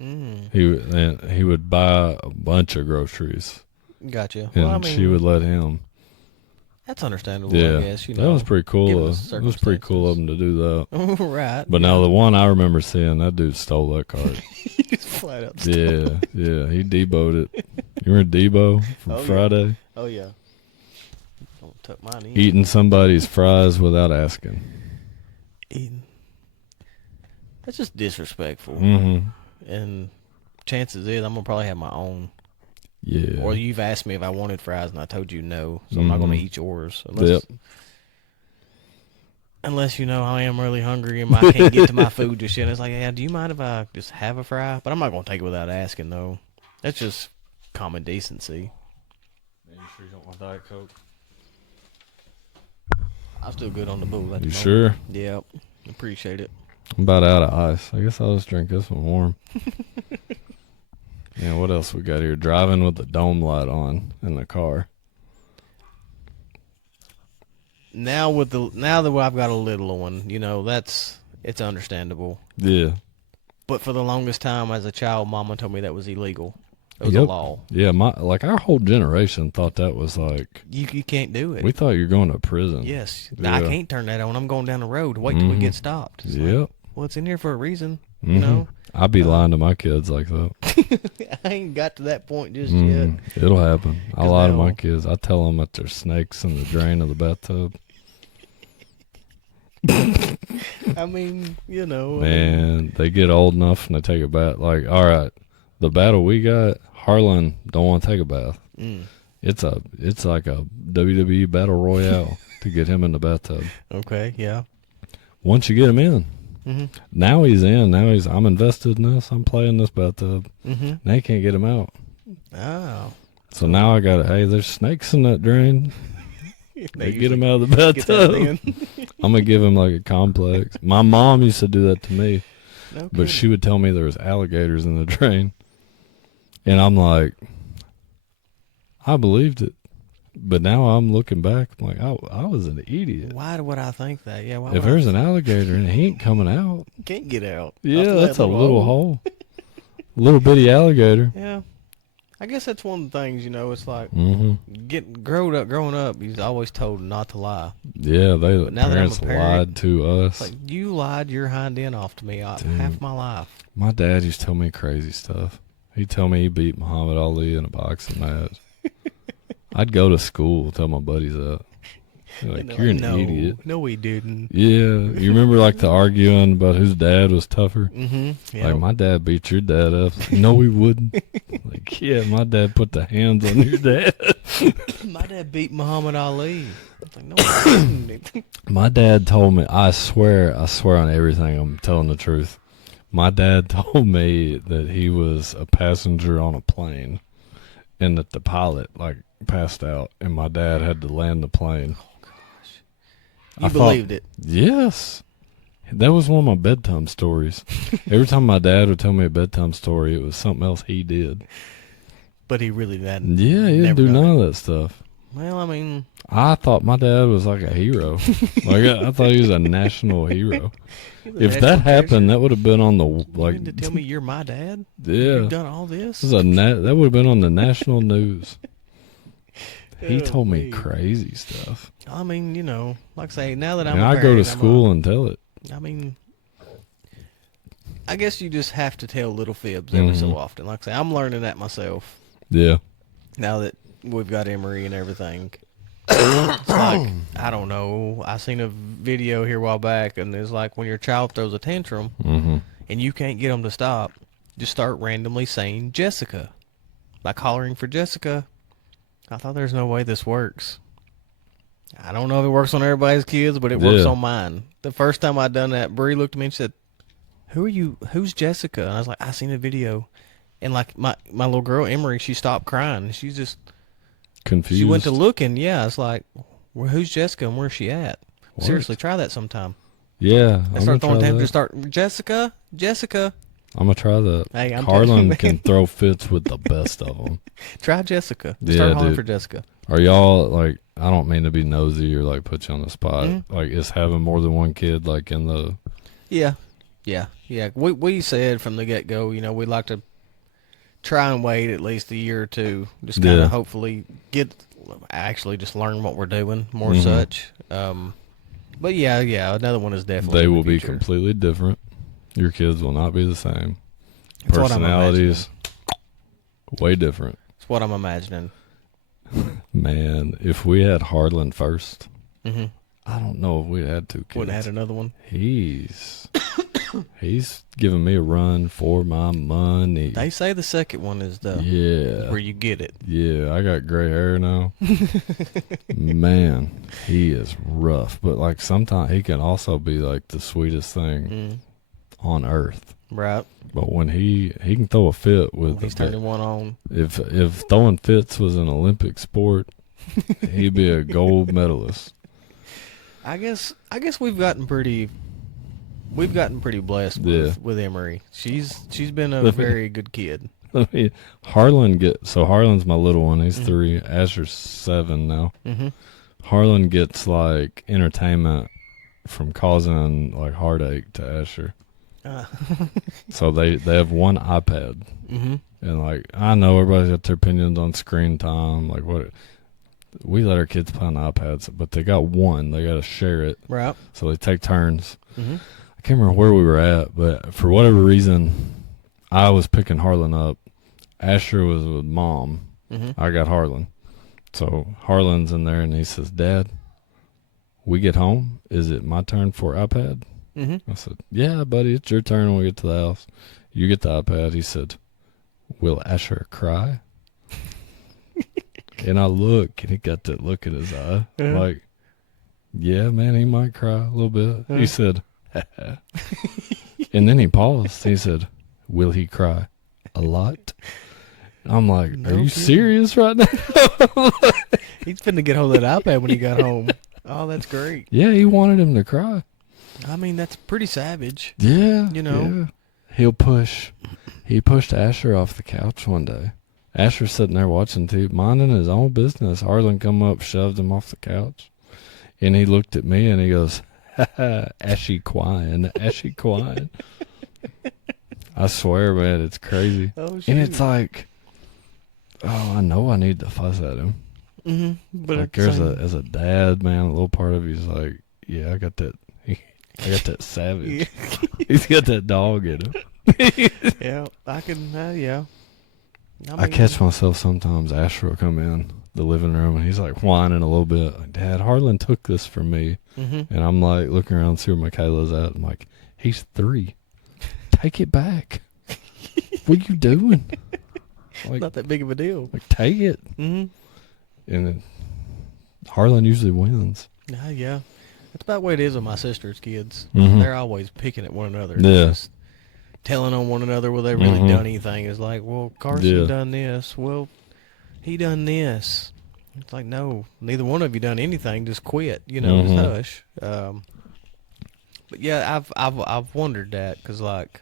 Mm. He would buy a bunch of groceries, Gotcha. and Well, I mean, she would let him. that's understandable, Yeah, I guess. that was pretty cool. given the It was pretty cool of him to do that. Right. But now the one I remember seeing, that dude stole that cart. He just flat out stole Yeah, it. yeah, he Debo'd it. You remember Debo from Oh, yeah. Friday? Oh, yeah. Don't tuck mine in. Eating somebody's fries without asking. Eating. That's just disrespectful. Mm-hmm. And chances is I'm going to probably have my own. Yeah. Or you've asked me if I wanted fries and I told you no, so I'm not going to Mhm. eat yours. Yep. Unless, I am really hungry and I can't get to my food just yet. It's like, yeah, do you mind if I just have a fry? But I'm not going to take it without asking, though. That's just common decency. Man, you sure you don't want Diet Coke? I'm still good on the bull. You sure? Yep. Appreciate it. I'm about out of ice. I guess I'll just drink this one warm. Yeah, what else we got here? Driving with the dome light on in the car. Now that I've got a little one, it's understandable. Yeah. But for the longest time as a child, Mama told me that was illegal. It was Yep. a law. Yeah, our whole generation thought that was like, You can't do it. we thought you were going to prison. Yes. Yeah. I can't turn that on. I'm going down the road. Wait till we Mhm. get stopped. It's like, Yep. well, it's in here for a reason. Mhm. I'd be lying to my kids like that. I ain't got to that point just yet. Mhm. It'll happen. I 'Cause lie to now- my kids. I tell them that there's snakes in the drain of the bathtub. I mean, you know. Man, they get old enough and they take a bath. Like, all right, the battle we got, Harlan don't want to take a bath. It's like a WWE battle royale to get him in the bathtub. Okay, yeah. Once you get him in, Mm-hmm. now he's in. Now I'm invested in this. I'm playing this bathtub. Mm-hmm. Now you can't get him out. Oh. So now I got to, hey, there's snakes in that drain. They get him out of the bathtub. I'm going to give him like a complex. My mom used to do that to me. No But she would tell me there was alligators in the drain. And I'm like, I believed it. But now I'm looking back, I'm like, I was an idiot. Why would I think that? Yeah. Why If there's an alligator and he ain't coming out. can't get out. Yeah, that's a little hole. Little bitty alligator. Yeah. I guess that's one of the things, you know, it's like growing up, he's always told not to lie. Yeah, the now parents that I'm a parent, lied to us. Like, you lied your hind end off to me half my life. My dad used to tell me crazy stuff. He'd tell me he beat Muhammad Ali in a boxing match. I'd go to school, tell my buddies that. They're like, you're an idiot. No, he didn't. Yeah. You remember like the arguing about whose dad was tougher? Mm-hmm. Yeah. Like, my dad beat your dad up. No, he wouldn't. Like, yeah, my dad put the hands on your dad. My dad beat Muhammad Ali. I was like, no, he didn't. My dad told me, I swear on everything, I'm telling the truth. My dad told me that he was a passenger on a plane and that the pilot, like, passed out and my dad had to land the plane. You believed it? Yes. That was one of my bedtime stories. Every time my dad would tell me a bedtime story, it was something else he did. But he really didn't. Yeah, he didn't do none of that stuff. Well, I mean, I thought my dad was like a hero. Like I thought he was a national hero. If that happened, that would have been on the like. You mean to tell me you're my dad? Yeah, You've done all this. That would have been on the national news. He told me crazy stuff. I mean, you know, like I say, now that I'm and a I parent, go to school and tell it. I mean, I guess you just have to tell little fibs every so often. Like I say, I'm learning that myself. Yeah. Now that we've got Emory and everything. It's like, I don't know. I seen a video here a while back, and it's like when your child throws a tantrum and you can't get them to stop, just start randomly saying Jessica. Like hollering for Jessica. I thought there's no way this works. I don't know if it works on everybody's kids, but it works on mine. The first time I done that, Bree looked at me and said, "Who are you? Who's Jessica?" And I was like, "I seen a video." And like my little girl Emery, she stopped crying. She's just confused. She went to looking. Yeah, it's like, well, who's Jessica and where's she at? What? Seriously, try that sometime. Yeah, I start throwing him to start Jessica. I'm gonna try that. Hey, Harlan can throw fits with the best of them. Try Jessica. Yeah, start hollering for Jessica. Are y'all like? I don't mean to be nosy or like put you on the spot. Like, is having more than one kid like in the? Yeah. We said from the get go, you know, we'd like to try and wait at least a year or two, just kind of hopefully just learn what we're doing more such. But yeah, another one is definitely. They will be completely different. Your kids will not be the same. That's Personalities, way different. That's what I'm imagining. Man, if we had Harlan first, I don't know if we had 2 kids. Wouldn't have had another one. He's giving me a run for my money. They say the second one is where you get it. Yeah, I got gray hair now. Man, he is rough, but like sometimes he can also be like the sweetest thing on earth. Right. But when he can throw a fit with he's turning one on. If throwing fits was an Olympic sport, he'd be a gold medalist. I guess we've gotten pretty blessed with Emery. She's been a very good kid. Harlan's my little one. He's 3. Asher's 7 now. Harlan gets like entertainment from causing like heartache to Asher. So they have one iPad, and like I know everybody's got their opinions on screen time. Like what we let our kids play on iPads, but they got one. They got to share it, right? So they take turns. I can't remember where we were at, but for whatever reason, I was picking Harlan up. Asher was with Mom. I got Harlan. So Harlan's in there, and he says, "Dad, we get home. is it my turn for iPad? Mm-hmm. I said, yeah, buddy, it's your turn when we get to the house. You get the iPad. He said, will Asher cry? And I look, and he got that look in his eye. Like, yeah, man, he might cry a little bit. He said, and then he paused. He said, will he cry a lot? I'm like, are you serious right now? He's finna get hold of that iPad when he got home. Oh, that's great. Yeah, he wanted him to cry. I mean, that's pretty savage. Yeah. You know? Yeah. He pushed Asher off the couch one day. Asher's sitting there watching TV, minding his own business. Harlan come up, shoved him off the couch. And he looked at me and he goes, ha ha, Ashy crying. I swear, man, it's crazy. Oh, shit. And it's like, oh, I know I need to fuss at him. Mm-hmm. But like, as a dad, man, a little part of you's like, yeah, I got that savage. He's got that dog in him. Yeah, I can, yeah. I catch myself sometimes. Asher will come in the living room and he's like whining a little bit. Like, Dad, Harlan took this from me. Mm-hmm. And I'm like looking around to see where Michaela's at. I'm like, he's 3. Take it back. What are you doing? Like, not that big of a deal. Like, take it. Mm-hmm. And then Harlan usually wins. Yeah. That's about the way it is with my sister's kids. Mm-hmm. They're always picking at one another. Yeah. Just telling on one another whether they really done anything. It's like, well, Carson done this. Well, he done this. It's like, no, neither one of you done anything. Just quit. You know, just hush. But yeah, I've wondered that because like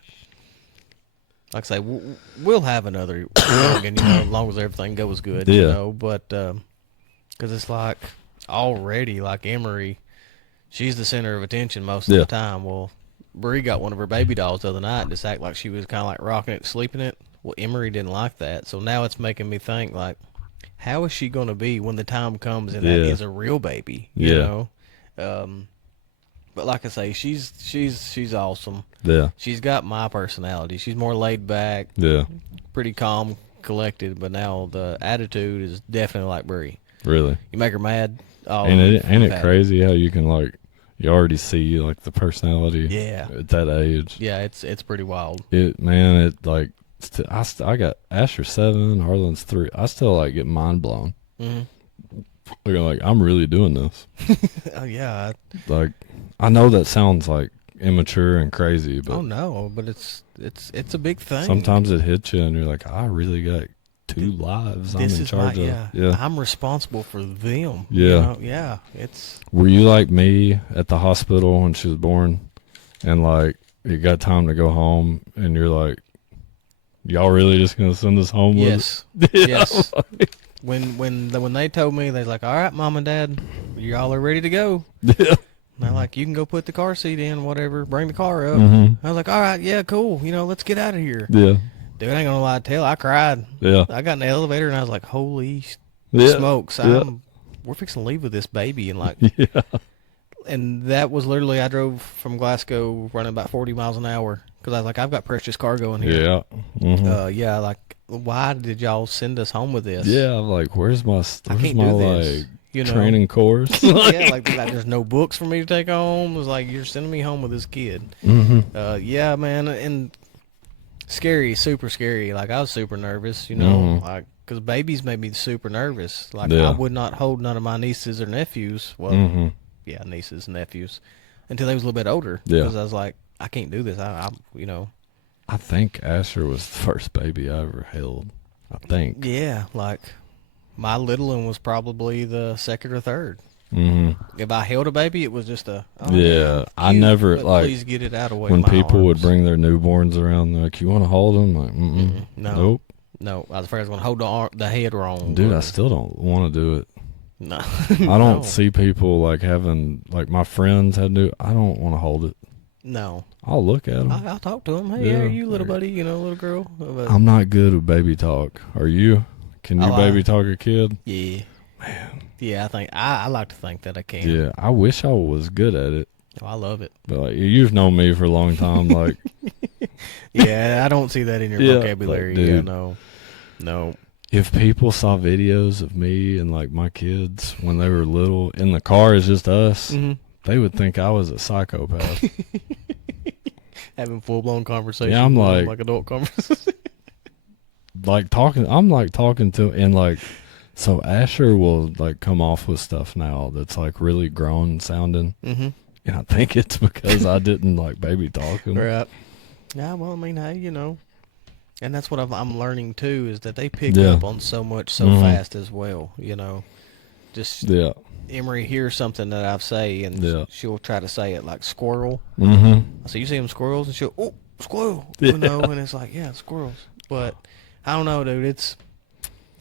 I say, we'll have another youngin, you know, as long as everything goes good. Yeah. You know, but because it's like already like Emery, she's the center of attention most of the time. Well, Bree got one of her baby dolls the other night and just act like she was kind of like rocking it, sleeping it. Well, Emery didn't like that, so now it's making me think like, how is she going to be when the time comes and that is a real baby? You know. But like I say, she's awesome. Yeah. She's got my personality. She's more laid back. Yeah. Pretty calm, collected. But now the attitude is definitely like Bree. Really. You make her mad. Oh, ain't it crazy how you can like you already see like the personality. At that age. Yeah, it's pretty wild. I got Asher 7, Harlan's 3. I still like get mind blown. Mm-hmm. Like I'm really doing this. Oh yeah. Like I know that sounds like immature and crazy, but but it's a big thing. Sometimes it hits you and you're like, I really got 2 lives I'm in charge of. Yeah. I'm responsible for them. Yeah. You know? Yeah. Were you like me at the hospital when she was born and like it got time to go home and you're like, y'all really just gonna send us home with it? Yes. When they told me, they was like, all right, Mom and Dad, y'all are ready to go. Yeah. And they're like, you can go put the car seat in, whatever, bring the car up. Mm-hmm. I was like, all right, yeah, cool. You know, let's get out of here. Yeah. Dude, I ain't gonna lie to tell, I cried. Yeah. I got in the elevator and I was like, holy smokes, we're fixing to leave with this baby. And like, and that was literally, I drove from Glasgow running about 40 miles an hour because I was like, I've got precious cargo in here. Yeah. Mm-hmm. Like, why did y'all send us home with this? Yeah, I'm like, where's my like, training course? Like there's no books for me to take home. It was like, you're sending me home with this kid. Mm-hmm. Yeah, man, and scary, super scary. Like, I was super nervous, you know, like, because babies made me super nervous. Like, I would not hold none of my nieces or nephews. Well, nieces and nephews until they was a little bit older. Yeah. Because I was like, I can't do this. I think Asher was the first baby I ever held. I think. Yeah, like my little one was probably the second or third. Mm-hmm. If I held a baby, it was just I never like. Please get it out of way. When people arms would bring their newborns around, they're like, you want to hold them? Like, nope. No, I was afraid I was going to hold the head wrong. Dude, I still don't want to do it. No, I don't see people like having like my friends had to. I don't want to hold it. No. I'll look at them. I'll talk to them. Hey, how are you, little buddy? You know, little girl. I'm not good with baby talk. Are you? Can you baby talk a kid? Yeah. Man. Yeah, I like to think that I can. Yeah, I wish I was good at it. Oh, I love it. But like, you've known me for a long time. Like, yeah, I don't see that in your vocabulary. Like, dude, no. If people saw videos of me and like my kids when they were little in the car, it's just us. Mm-hmm. they would think I was a psychopath. Having full-blown conversations. Yeah, I'm like adult conversations. I'm like talking to, and like, so Asher will like come off with stuff now that's like really grown sounding. Mm-hmm. And I think it's because I didn't like baby talk him. Right. Yeah, well, I mean, hey, and that's what I'm learning too, is that they pick up on so much so fast as well, Just Emery hears something that I say, and she'll try to say it like squirrel. Mm-hmm. So you see them squirrels, and she'll, oh, squirrel, and it's like, yeah, squirrels. But I don't know, dude. It's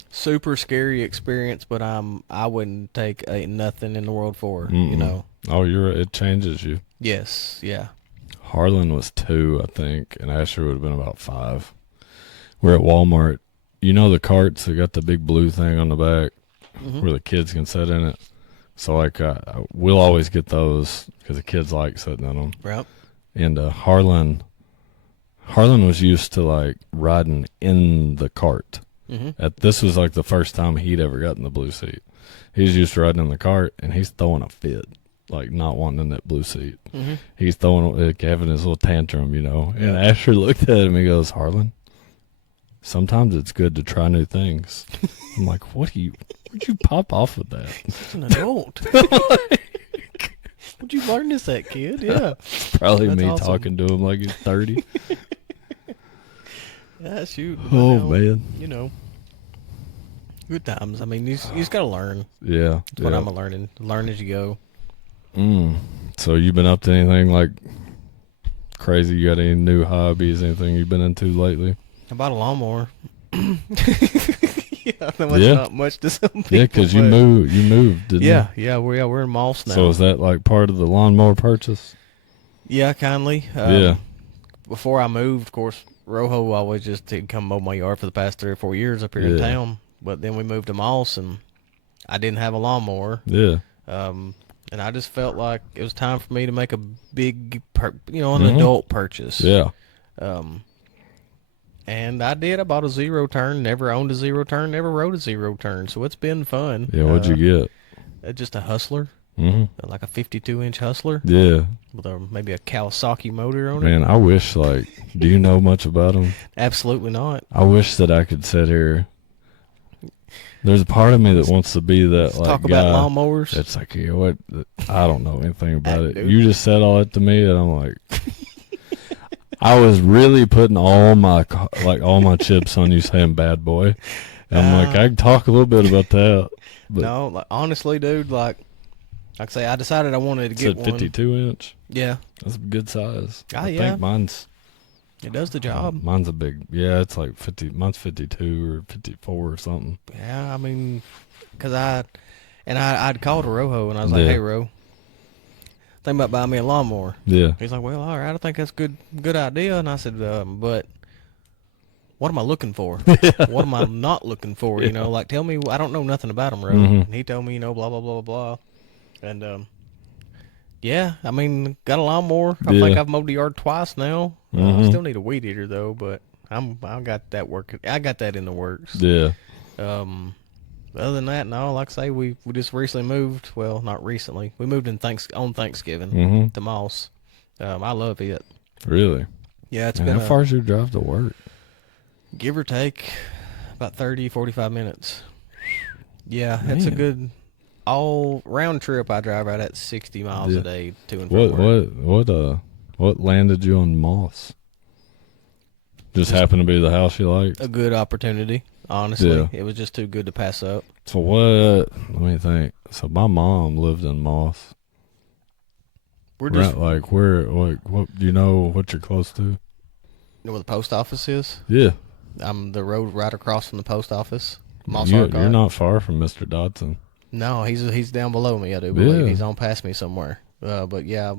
super scary experience, but I wouldn't take nothing in the world for her, Oh, it changes you. Yes, yeah. Harlan was 2, I think, and Asher would have been about 5. We're at Walmart. You know the carts that got the big blue thing on the back where the kids can sit in it? So, like, we'll always get those because the kids like sitting in them. Right. And Harlan was used to, like, riding in the cart. Mm-hmm. This was, like, the first time he'd ever gotten the blue seat. He's used to riding in the cart, and he's throwing a fit. Like, not wanting in that blue seat. Mm-hmm. He's having his little tantrum, And Asher looked at him and he goes, Harlan, sometimes it's good to try new things. I'm like, where'd you pop off with that? Such an adult. Where'd you learn this at, kid? Yeah. It's probably That's me awesome. talking to him like he's 30. Yeah, shoot. Oh, man. Good times. I mean, you just got to learn. Yeah. That's what I'm learning. Learn as you go. So you been up to anything like crazy? You got any new hobbies? Anything you've been into lately? I bought a lawnmower. Not much to some people. Yeah, because you moved, didn't you? Yeah, we're in Moss now. So is that like part of the lawnmower purchase? Yeah, kindly. Yeah. Before I moved, of course, Rojo always just did come mow my yard for the past 3 or 4 years up here in town. But then we moved to Moss, and I didn't have a lawnmower. Yeah. And I just felt like it was time for me to make a big, an adult purchase. Yeah. And I did. I bought a 0-turn. Never owned a 0-turn. Never rode a 0-turn. So it's been fun. Yeah. What'd you get? Just a Hustler. Mm-hmm. Like a 52-inch Hustler. Yeah. With maybe a Kawasaki motor on it. Man, I wish, do you know much about them? Absolutely not. I wish that I could sit here. There's a part of me that wants to be that talk guy about lawnmowers. It's like, what? I don't know anything about it. You just said all that to me, and I'm like, I was really putting all my chips on you saying bad boy. And I'm like, I can talk a little bit about that. But no, honestly, dude, like I say, I decided I wanted to get one. 52-inch. Yeah, that's a good size. I think mine's. It does the job. Mine's a big, it's like 50. Mine's 52 or 54 or something. Yeah, I mean, because I'd called a Rojo and I was like, hey, Ro, think about buying me a lawnmower. Yeah. He's like, well, all right, I think that's a good idea. And I said, but what am I looking for? What am I not looking for? Like, tell me, I don't know nothing about them, Ro. Mm-hmm. And he told me, blah, blah, blah, blah. And, yeah, I mean, got a lawnmower. I think I've mowed the yard twice now. I still need a weed eater though, but I got that working. I got that in the works. Yeah. Other than that, no. Like I say, we just recently moved. Well, not recently. We moved on Thanksgiving to Moss. I love it. Really? Yeah, it's been. How far is your drive to work? Give or take, about 30, 45 minutes. Yeah, it's a good. All round trip, I drive right at 60 miles a day to and from work. What landed you on Moss? Just happened to be the house you liked? A good opportunity, honestly. It was just too good to pass up. So what? Let me think. So my mom lived in Moss. We're just what do you know what you're close to? You know where the post office is? Yeah. I'm the road right across from the post office. You're not far from Mr. Dodson. No, he's down below me, I do believe. He's on past me somewhere. But yeah,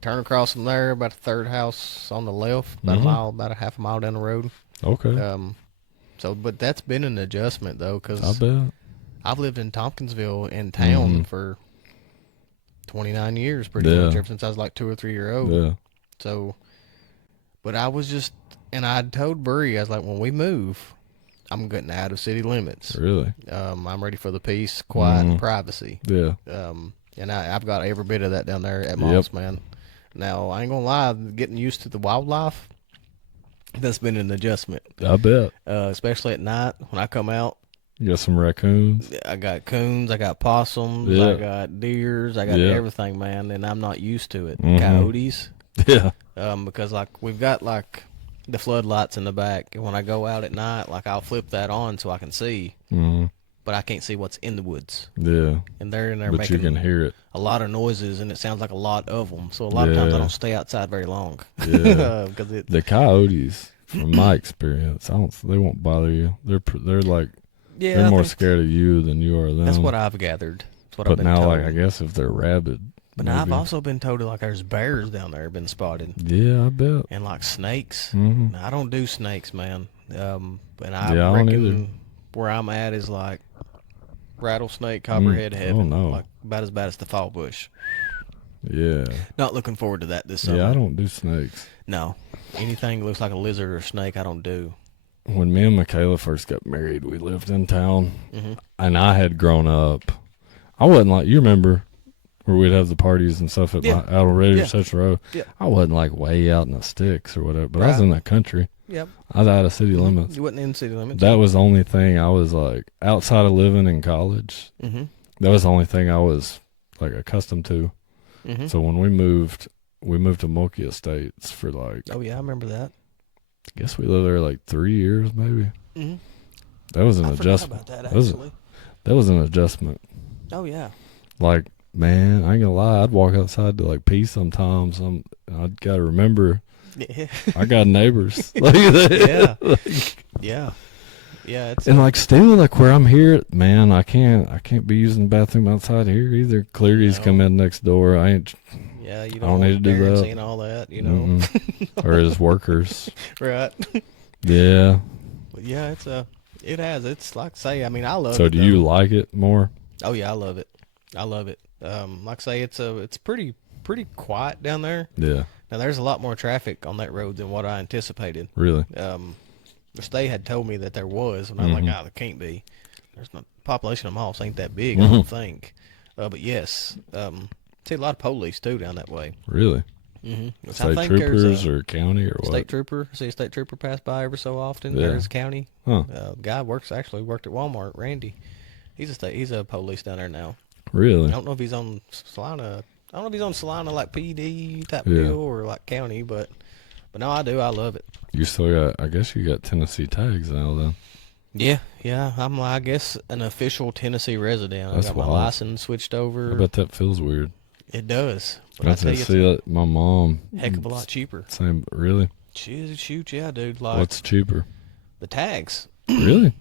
turn across from there, about the third house on the left, about a half a mile down the road. Okay. But that's been an adjustment though, because I bet. I've lived in Tompkinsville in town for 29 years, pretty much, ever since I was like 2 or 3 years old. Yeah. So, but I was just, and I told Bree, I was like, when we move, I'm getting out of city limits. Really? I'm ready for the peace, quiet, and privacy. Yeah. And I've got every bit of that down there at Moss, man. Now, I ain't going to lie, getting used to the wildlife, that's been an adjustment. I bet. Especially at night when I come out. You got some raccoons? I got coons, I got possums, I got deers, I got everything, man, and I'm not used to it. Coyotes. Yeah. Because, like, we've got, like, the floodlights in the back, and when I go out at night, like, I'll flip that on so I can see, but I can't see what's in the woods. Yeah. And they're in there but making you can hear it. a lot of noises, and it sounds like a lot of them. So a lot of times I don't stay outside very long. Yeah. Because the coyotes, from my experience, they won't bother you. They're like they're more scared of you than you are them. That's what I've gathered. That's what but I've been now, told. like I guess if they're rabid. But now I've also been told like there's bears down there been spotted. Yeah, I bet. And like snakes. Now, I don't do snakes, man. And I reckon where I'm at is like rattlesnake, copperhead heaven. Oh no. Like about as bad as the fall bush. Yeah. Not looking forward to that this summer. Yeah, I don't do snakes. No. Anything that looks like a lizard or snake, I don't do. When me and Michaela first got married, we lived in town, and I had grown up. I wasn't like, you remember where we'd have the parties and stuff out on Radio Central Road. Yeah. I wasn't like way out in the sticks or whatever, but I was in the country. Yep. I was out of city limits. You wasn't in city limits. That was the only thing I was like, outside of living in college, that was the only thing I was like accustomed to. So when we moved to Mulkey Estates for like... Oh, yeah, I remember that. I guess we lived there like 3 years, maybe. That was an adjustment. About that, actually. That was an adjustment. Oh, yeah. Like, man, I ain't gonna lie, I'd walk outside to like pee sometimes. I'd gotta remember, I got neighbors. Like that. Yeah. Yeah. It's and like still like where I'm here, man, I can't be using the bathroom outside here either. Cleary's come in next door. Yeah, you I don't need to do that. And all that, you know. Or his workers. Right. Yeah. But yeah, it's like I say, I mean, I love it. So do you like it more? Oh yeah, I love it. Like I say, it's pretty quiet down there. Yeah. Now there's a lot more traffic on that road than what I anticipated. Really? The state had told me that there was, and I'm like, there can't be. There's not population of Moss ain't that big, I don't think. But yes, see a lot of police too down that way. Really? State troopers or county or what? State trooper. See a state trooper pass by every so often. Yeah. There's county. Huh. Guy worked at Walmart. Randy. He's a police down there now. Really? I don't know if he's on Salina. I don't know if he's on Salina like PD type deal or like county, but no, I do. I love it. You still got? I guess you got Tennessee tags now, then. Yeah. I'm, I guess, an official Tennessee resident. That's I got my license switched over. I bet that feels weird. It does. But I tell you, my mom. Heck of a lot cheaper. Same, really? Shoot, yeah, dude. Like, what's cheaper? The tags. Really?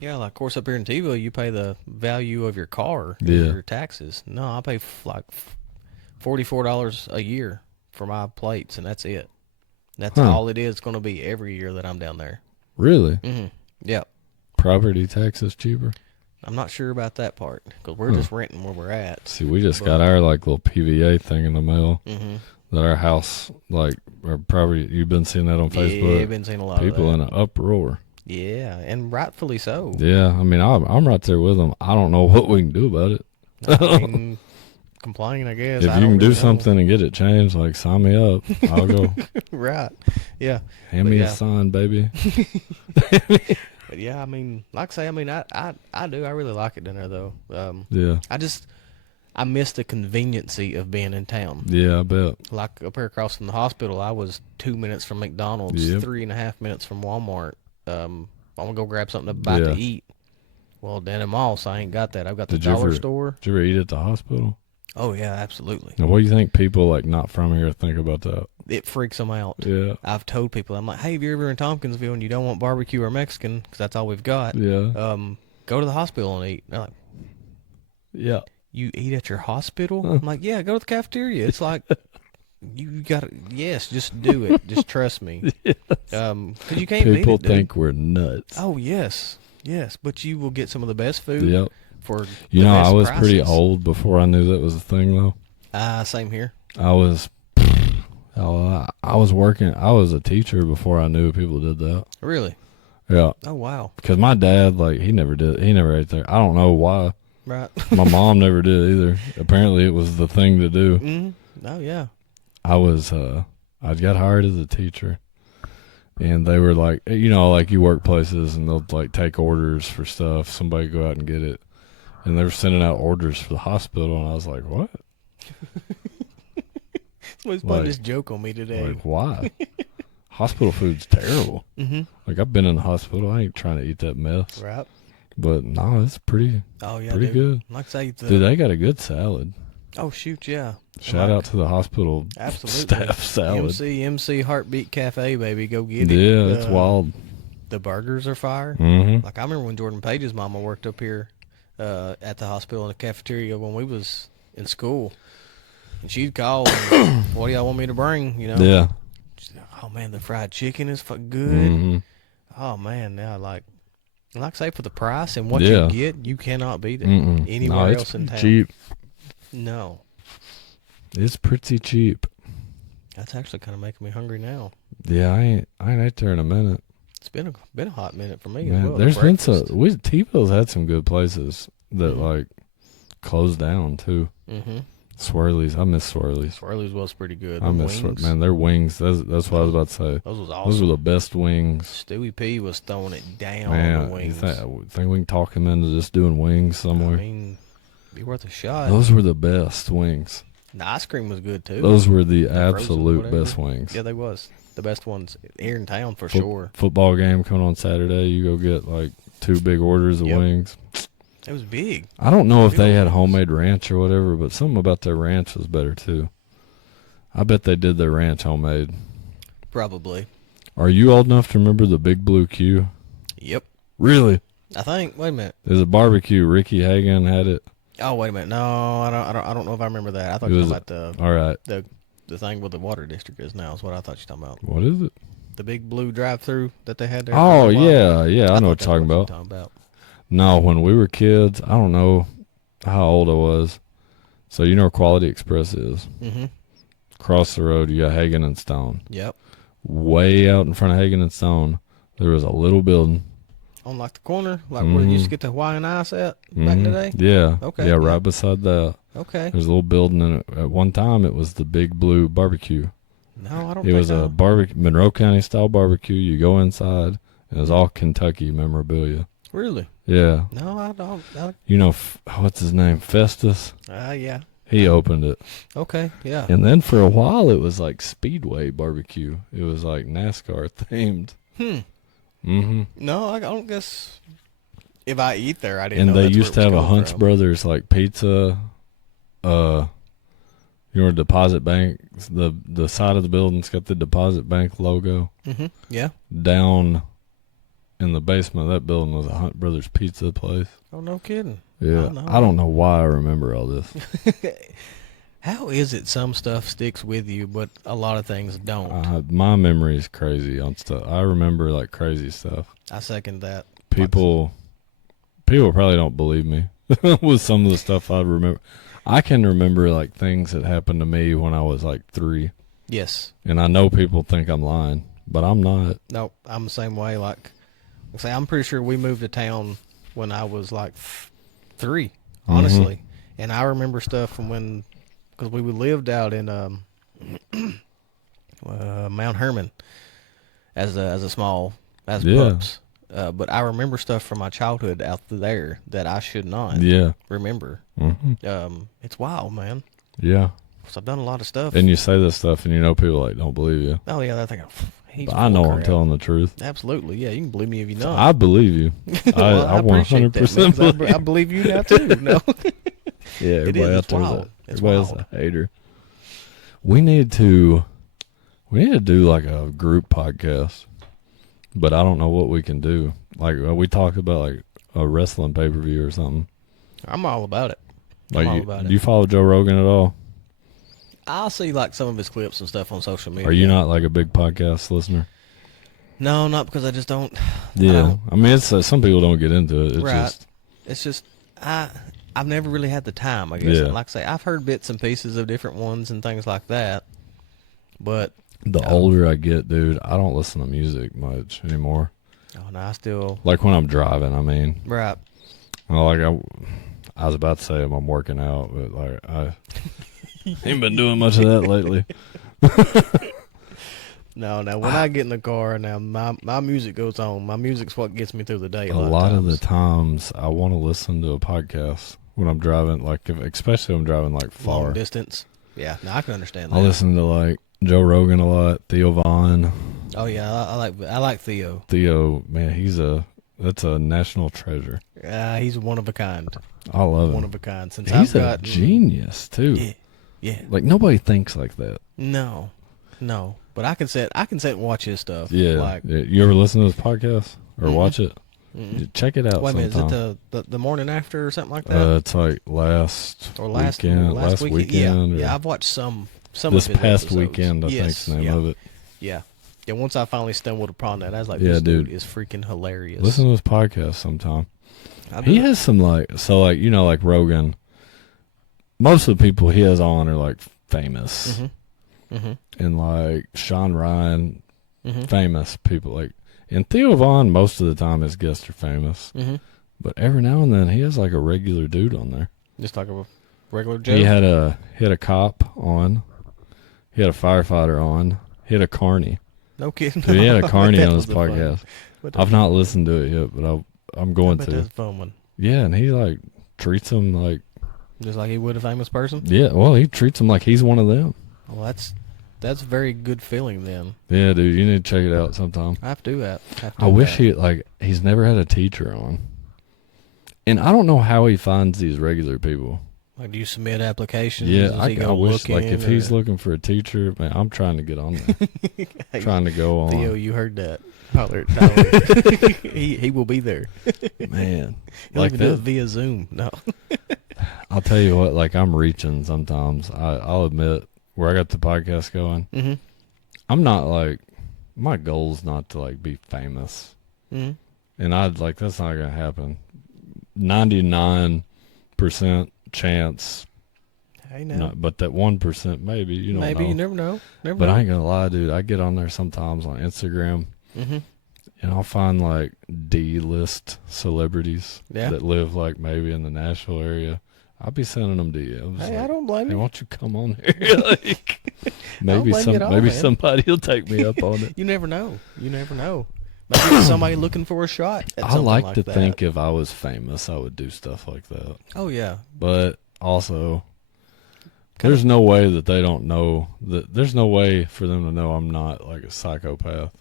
Yeah, like, of course, up here in T-ville, you pay the value of your car, your taxes. No, I pay like $44 a year for my plates, and that's it. That's all it is going to be every year that I'm down there. Really? Yep. Property taxes cheaper? I'm not sure about that part, because we're just renting where we're at. See, we just got our like little PVA thing in the mail. That our house, like, our property, you've been seeing that on Facebook? Yeah, I've been seeing a lot of people that. in an uproar. Yeah, and rightfully so. Yeah, I mean, I'm right there with them. I don't know what we can do about it. I mean, complain, I guess. If you can do something and get it changed, like, sign me up. I'll go. Right. Yeah. Hand me a sign, baby. But yeah, I mean, like I say, I mean, I do. I really like it down there, though. Yeah. I miss the conveniency of being in town. Yeah, I bet. Like up here across from the hospital, I was 2 minutes from McDonald's, 3.5 minutes from Walmart. I'm gonna go grab something to eat. Well, down in Moss, I ain't got that. I've got the dollar store. Did you ever eat at the hospital? Oh yeah, absolutely. Now, what do you think people like not from here think about that? It freaks them out. Yeah. I've told people, I'm like, hey, if you're ever in Tompkinsville and you don't want barbecue or Mexican, because that's all we've got. Yeah. Go to the hospital and eat. They're like, yeah. You eat at your hospital? I'm like, yeah, go to the cafeteria. It's like, you got to, yes, just do it. Just trust me. Yes. 'Cause you can't beat it, people dude. think we're nuts. Oh, yes. Yes, but you will get some of the best food. Yep. For you know, I was prices. pretty old before I knew that was a thing, though. Same here. I was working. I was a teacher before I knew people did that. Really? Yeah. Oh, wow. Because my dad, like, he never ate there. I don't know why. Right. My mom never did either. Apparently, it was the thing to do. Mm-hmm. Oh, yeah. I got hired as a teacher, and they were like, like you work places, and they'll like take orders for stuff. Somebody go out and get it, and they were sending out orders for the hospital, and I was like, what? Somebody's playing this joke on me today. Like, why? Hospital food's terrible. Mm-hmm. Like, I've been in the hospital. I ain't trying to eat that mess. Right. But no, it's pretty. Oh yeah, pretty good. Like I say, Dude, they got a good salad. Oh shoot, yeah. Shout out to the hospital staff salad. MC Heartbeat Cafe, baby, go get it. Yeah, it's wild. The burgers are fire. Mm-hmm. Like I remember when Jordan Page's mama worked up here at the hospital in the cafeteria when we was in school, and she'd call, and, "What do y'all want me to bring?" Yeah. She'd, oh man, the fried chicken is good. Mm-hmm. Oh man, yeah, like I say, for the price and what you get, you cannot beat it anywhere else in town. Cheap. No, it's pretty cheap. That's actually kind of making me hungry now. Yeah, I ain't ate there in a minute. It's been a hot minute for me. Man, as well. there's been some. T-Bill's had some good places that like closed down too. Mm-hmm. Swirlies, I miss Swirlies. Swirlies was pretty good. I miss man, their wings. That's what I was about to say. Those was awesome. Those were the best wings. Stewie P was throwing it down man, on the wings. Think we can talk him into just doing wings somewhere? I mean, be worth a shot. Those were the best wings. The ice cream was good too. Those were the absolute best wings. Yeah, they was the best ones here in town for sure. Football game coming on Saturday. You go get like 2 big orders of wings. It was big. I don't know if they had homemade ranch or whatever, but something about their ranch was better too. I bet they did their ranch homemade. Probably. Are you old enough to remember the Big Blue Q? Yep. Really? I think. Wait a minute. There's a barbecue. Ricky Hagan had it. Oh wait a minute. No, I don't know if I remember that. I thought you were talking about all right. The thing where the water district is now is what I thought you were talking about. What is it? The Big Blue drive-through that they had there. Oh yeah. I know what you're talking about. No, when we were kids, I don't know how old I was. So you know where Quality Express is? Mm-hmm. Across the road, you got Hagen and Stone. Yep. Way out in front of Hagen and Stone, there was a little building. On like the corner, like where you used to get the Hawaiian Ice at back in the day? Yeah. Okay. Yeah, right beside that. Okay. There's a little building, and at one time it was the Big Blue Barbecue. No, I don't. It was a Monroe County style barbecue. You go inside, and it was all Kentucky memorabilia. Really? Yeah. No, I don't. You know, what's his name? Festus? Yeah. He opened it. Okay, yeah. And then for a while, it was like Speedway barbecue. It was like NASCAR themed. Mm-hmm. No, I don't guess if I eat there, I didn't know. And they used to have a Hunt's Brothers like pizza. Your deposit bank, the side of the building's got the deposit bank logo. Mm-hmm. Yeah. Down in the basement of that building was a Hunt Brothers pizza place. Oh, no kidding. Yeah. I don't know why I remember all this. How is it some stuff sticks with you, but a lot of things don't? My memory is crazy on stuff. I remember like crazy stuff. I second that. People probably don't believe me with some of the stuff I remember. I can remember like things that happened to me when I was like 3. Yes. And I know people think I'm lying, but I'm not. No, I'm the same way. Like, I'm pretty sure we moved to town when I was like 3, honestly. Mm-hmm. And I remember stuff from when, because we lived out in Mount Herman as pups. But I remember stuff from my childhood out there that I should not remember. Mm-hmm. It's wild, man. Yeah. So I've done a lot of stuff. And you say this stuff and you know people like don't believe you. Oh, yeah, they're thinking, but I know I'm telling the truth. Absolutely. Yeah, you can believe me if you know. I believe you. Well, I 100% believe I believe you now, too. No. Yeah, everybody out everybody's a hater. We need to do like a group podcast. But I don't know what we can do. Like we talked about like a wrestling pay-per-view or something. I'm all about it. Do you follow Joe Rogan at all? I'll see like some of his clips and stuff on social media. Are you not like a big podcast listener? No, not because I just don't. Yeah, I mean, it's some people don't get into it. It's just I've never really had the time. I guess. Yeah. And like I say, I've heard bits and pieces of different ones and things like that. But the older I get, dude, I don't listen to music much anymore. Oh no, I still like when I'm driving. I mean, right. Like I was about to say I'm working out, but like I ain't been doing much of that lately. No, now when I get in the car, now my music goes on. My music's what gets me through the day. A lot of the times I want to listen to a podcast when I'm driving, like especially if I'm driving like far long distance. Yeah, now I can understand that. I listen to like Joe Rogan a lot, Theo Vaughn. Oh yeah, I like Theo. Theo, man, that's a national treasure. He's one of a kind. I love him. One of a kind. Since he's I've got genius too. Yeah. Like nobody thinks like that. No. But I can sit and watch his stuff. Yeah. Like, you ever listen to his podcast or watch it? Check it out. Wait a minute, sometime. is it the morning after or something like that? It's like last weekend. Yeah, I've watched some this of his past episodes. weekend. I think's the name of it. Yeah. Once I finally stumbled upon that, I was like, yeah, this dude is freaking hilarious. Listen to his podcast sometime. He has some like Rogan. Most of the people he has on are like famous. And like Sean Ryan, famous people. Like, and Theo Vaughn, most of the time his guests are famous. But every now and then he has like a regular dude on there. Just like a regular Joe? He had a cop on. He had a firefighter on. He had a carny. No kidding. So he had a carny on his podcast. I've not listened to it yet, but I'm going to. That's a fun one. Yeah, and he like treats him like just like he would a famous person. Yeah, well, he treats him like he's one of them. Well, that's a very good feeling then. Yeah, dude, you need to check it out sometime. I have to do that. I wish he's never had a teacher on, and I don't know how he finds these regular people. Like, do you submit applications? Yeah, I wish if he's looking for a teacher, man, I'm trying to get on there. Hey, trying to go on. Theo, you heard that? Tyler. he will be there. Man, he'll even do it via Zoom. No. I'll tell you what, like I'm reaching sometimes. I'll admit where I got the podcast going. I'm not like my goal's not to like be famous, and that's not gonna happen. 99% chance. Hey, now. But that 1% maybe you don't know. Maybe you never know. But I ain't gonna lie, dude. I get on there sometimes on Instagram, and I'll find like D-list celebrities that live like maybe in the Nashville area. I'll be sending them DMs. Hey, I don't blame you. Hey, why don't you come on here? Like, maybe somebody will take me up on it. You never know. Maybe it's somebody looking for a shot. I like to think if I was famous, I would do stuff like that. Oh yeah. But also, there's no way that they don't know that. There's no way for them to know I'm not like a psychopath.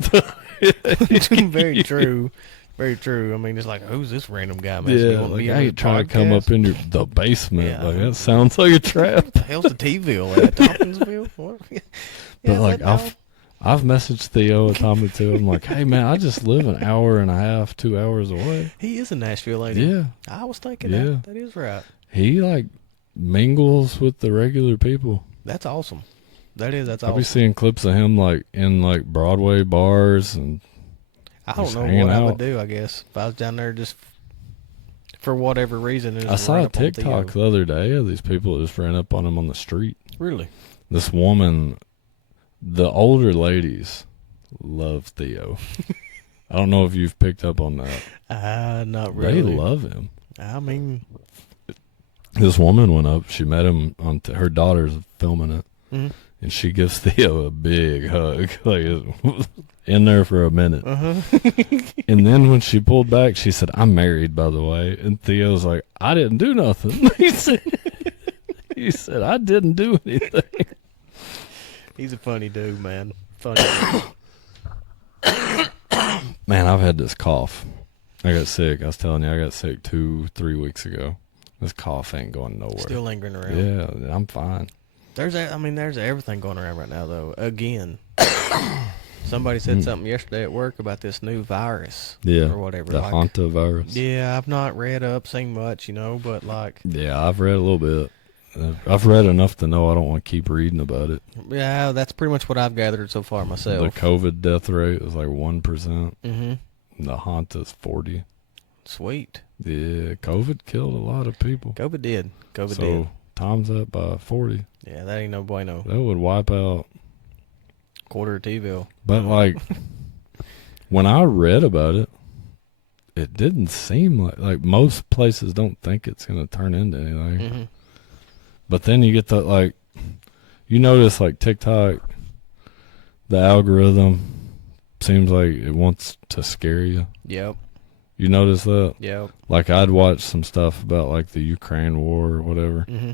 Very true. Very true. I mean, it's like, who's this random guy? Yeah, like I ain't trying to come up into the basement. Yeah. Like that sounds like a trap. What the hell's the T-ville at Tompkinsville? But like I've messaged Theo a time or two. I'm like, hey man, I just live an hour and a half, 2 hours away. He is in Nashville, ain't he? Yeah. I was thinking that is right. He like mingles with the regular people. That's awesome. That's awesome. I'll be seeing clips of him like in like Broadway bars and I don't know what I would do, I guess, if I was down there just for whatever reason. I saw a TikTok the other day of these people that just ran up on him on the street. Really? This woman, the older ladies love Theo. I don't know if you've picked up on that. Not really. They love him. I mean, this woman went up. She met him on her daughter's filming it, and she gives Theo a big hug, like in there for a minute. And then when she pulled back, she said, "I'm married, by the way." And Theo's like, "I didn't do nothing." He said, "I didn't do anything." He's a funny dude, man. Funny dude. Man, I've had this cough. I got sick. I was telling you, I got sick 2-3 weeks ago. This cough ain't going nowhere. Still lingering around. Yeah, I'm fine. There's everything going around right now, though. Again, somebody said something yesterday at work about this new virus. Yeah, or whatever. The Hanta virus. Yeah, I've not seen much, but like. Yeah, I've read a little bit. I've read enough to know I don't want to keep reading about it. Yeah, that's pretty much what I've gathered so far myself. The COVID death rate was like 1%. And the Hanta's 40%. Sweet. Yeah, COVID killed a lot of people. COVID did. So times that by 40. Yeah, that ain't no bueno. That would wipe out quarter of T-ville. But like, when I read about it, it didn't seem like most places don't think it's going to turn into anything. Mm-hmm. But then you get the you notice like TikTok, the algorithm seems like it wants to scare you. Yep. You notice that? Yep. Like I'd watch some stuff about like the Ukraine war or whatever. Mm-hmm.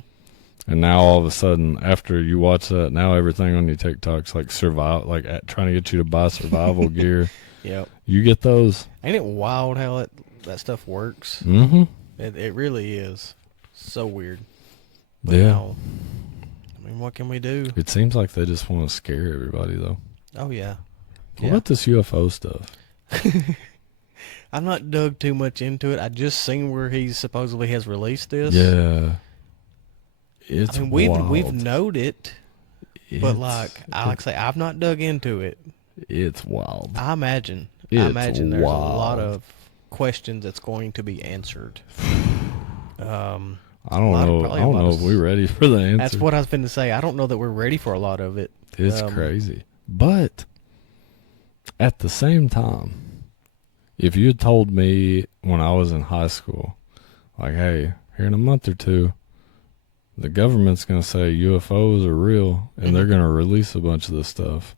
And now all of a sudden, after you watch that, now everything on your TikTok's like trying to get you to buy survival gear. Yep. You get those? Ain't it wild how that stuff works? Mm-hmm. It really is. So weird. But yeah. Now, I mean, what can we do? It seems like they just want to scare everybody, though. Oh, yeah. What about this UFO stuff? I'm not dug too much into it. I just seen where he supposedly has released this. Yeah. It's wild. We've known it, but like I say, I've not dug into it. It's wild. I imagine It's there's wild. a lot of questions that's going to be answered. I don't know if we're ready for the answer. That's what I was going to say. I don't know that we're ready for a lot of it. It's crazy. But at the same time, if you had told me when I was in high school, like, hey, here in a month or two, the government's going to say UFOs are real and they're going to release a bunch of this stuff,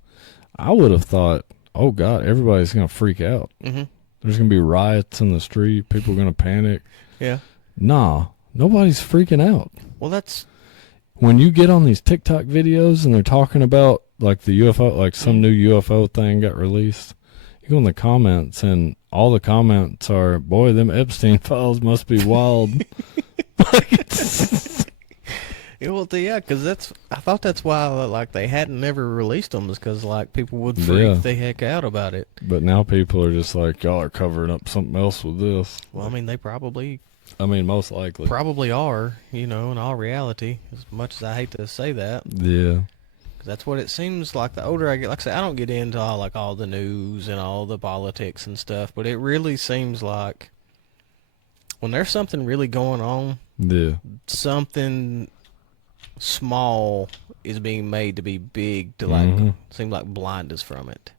I would have thought, oh, God, everybody's going to freak out. Mm-hmm. There's going to be riots in the street. People are going to panic. Yeah. Nah, nobody's freaking out. Well, that's... When you get on these TikTok videos and they're talking about, like, the UFO, like some new UFO thing got released, you go in the comments and all the comments are, boy, them Epstein files must be wild. Yeah, because I thought that's why like they hadn't never released them, is because like people would freak the heck out about it. But now people are just like, y'all are covering up something else with this. Well, I mean, they probably most likely probably are, in all reality. As much as I hate to say that, yeah, 'cause that's what it seems like. The older I get, like I say, I don't get into all the news and all the politics and stuff, but it really seems like when there's something really going on, something small is being made to be big to seem like blind us from it.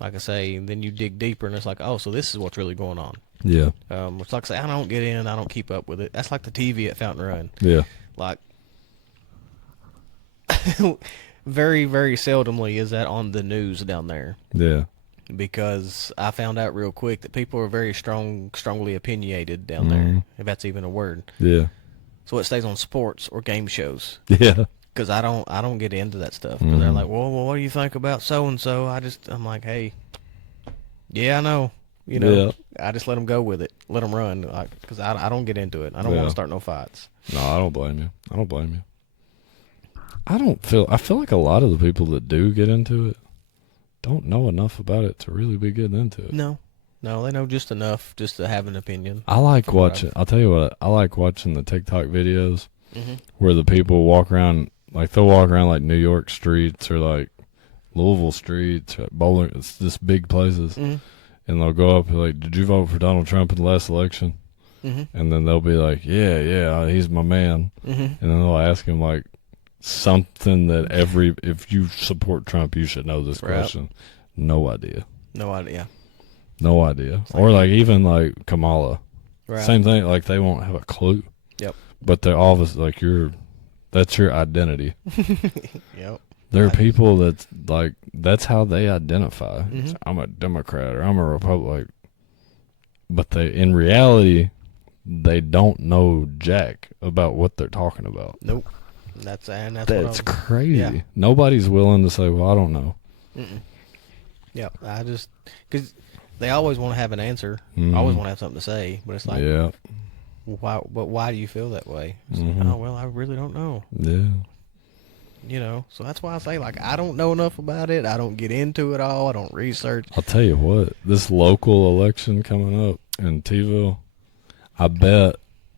Like I say, then you dig deeper and it's like, oh, so this is what's really going on. Yeah. Which, like I say, I don't get in, I don't keep up with it. That's like the TV at Fountain Run. Yeah. Like, very, very seldomly is that on the news down there. Yeah. Because I found out real quick that people are very strongly opinionated down there, if that's even a word. Yeah. So it stays on sports or game shows. Yeah. Because I don't get into that stuff. Because they're like, well, what do you think about so and so? I'm like, hey, yeah, I know. I just let them go with it, let them run. Because I don't get into it. I don't want to start no fights. No, I don't blame you. I feel like a lot of the people that do get into it don't know enough about it to really be getting into it. No, they know just enough just to have an opinion. I like watching. I'll tell you what. I like watching the TikTok videos where the people walk around. Like they'll walk around like New York streets or like Louisville streets, or bowling. It's just big places, and they'll go up and like, "Did you vote for Donald Trump in the last election?" And then they'll be like, "Yeah, he's my man." And then they'll ask him like something that if you support Trump, you should know this question. No idea. Or like even like Kamala. Right. Same thing. Like they won't have a clue. Yep. But they're all like that's your identity. Yep. There are people that's like that's how they identify. I'm a Democrat or I'm a Republican. But in reality, they don't know jack about what they're talking about. Nope. That's crazy. Yeah. Nobody's willing to say, well, I don't know. Yeah, because they always want to have an answer. Always want to have something to say, but it's like, why do you feel that way? It's like, oh, well, I really don't know. Yeah. So that's why I say, like, I don't know enough about it. I don't get into it all. I don't research. I'll tell you what, this local election coming up in T-ville, I bet,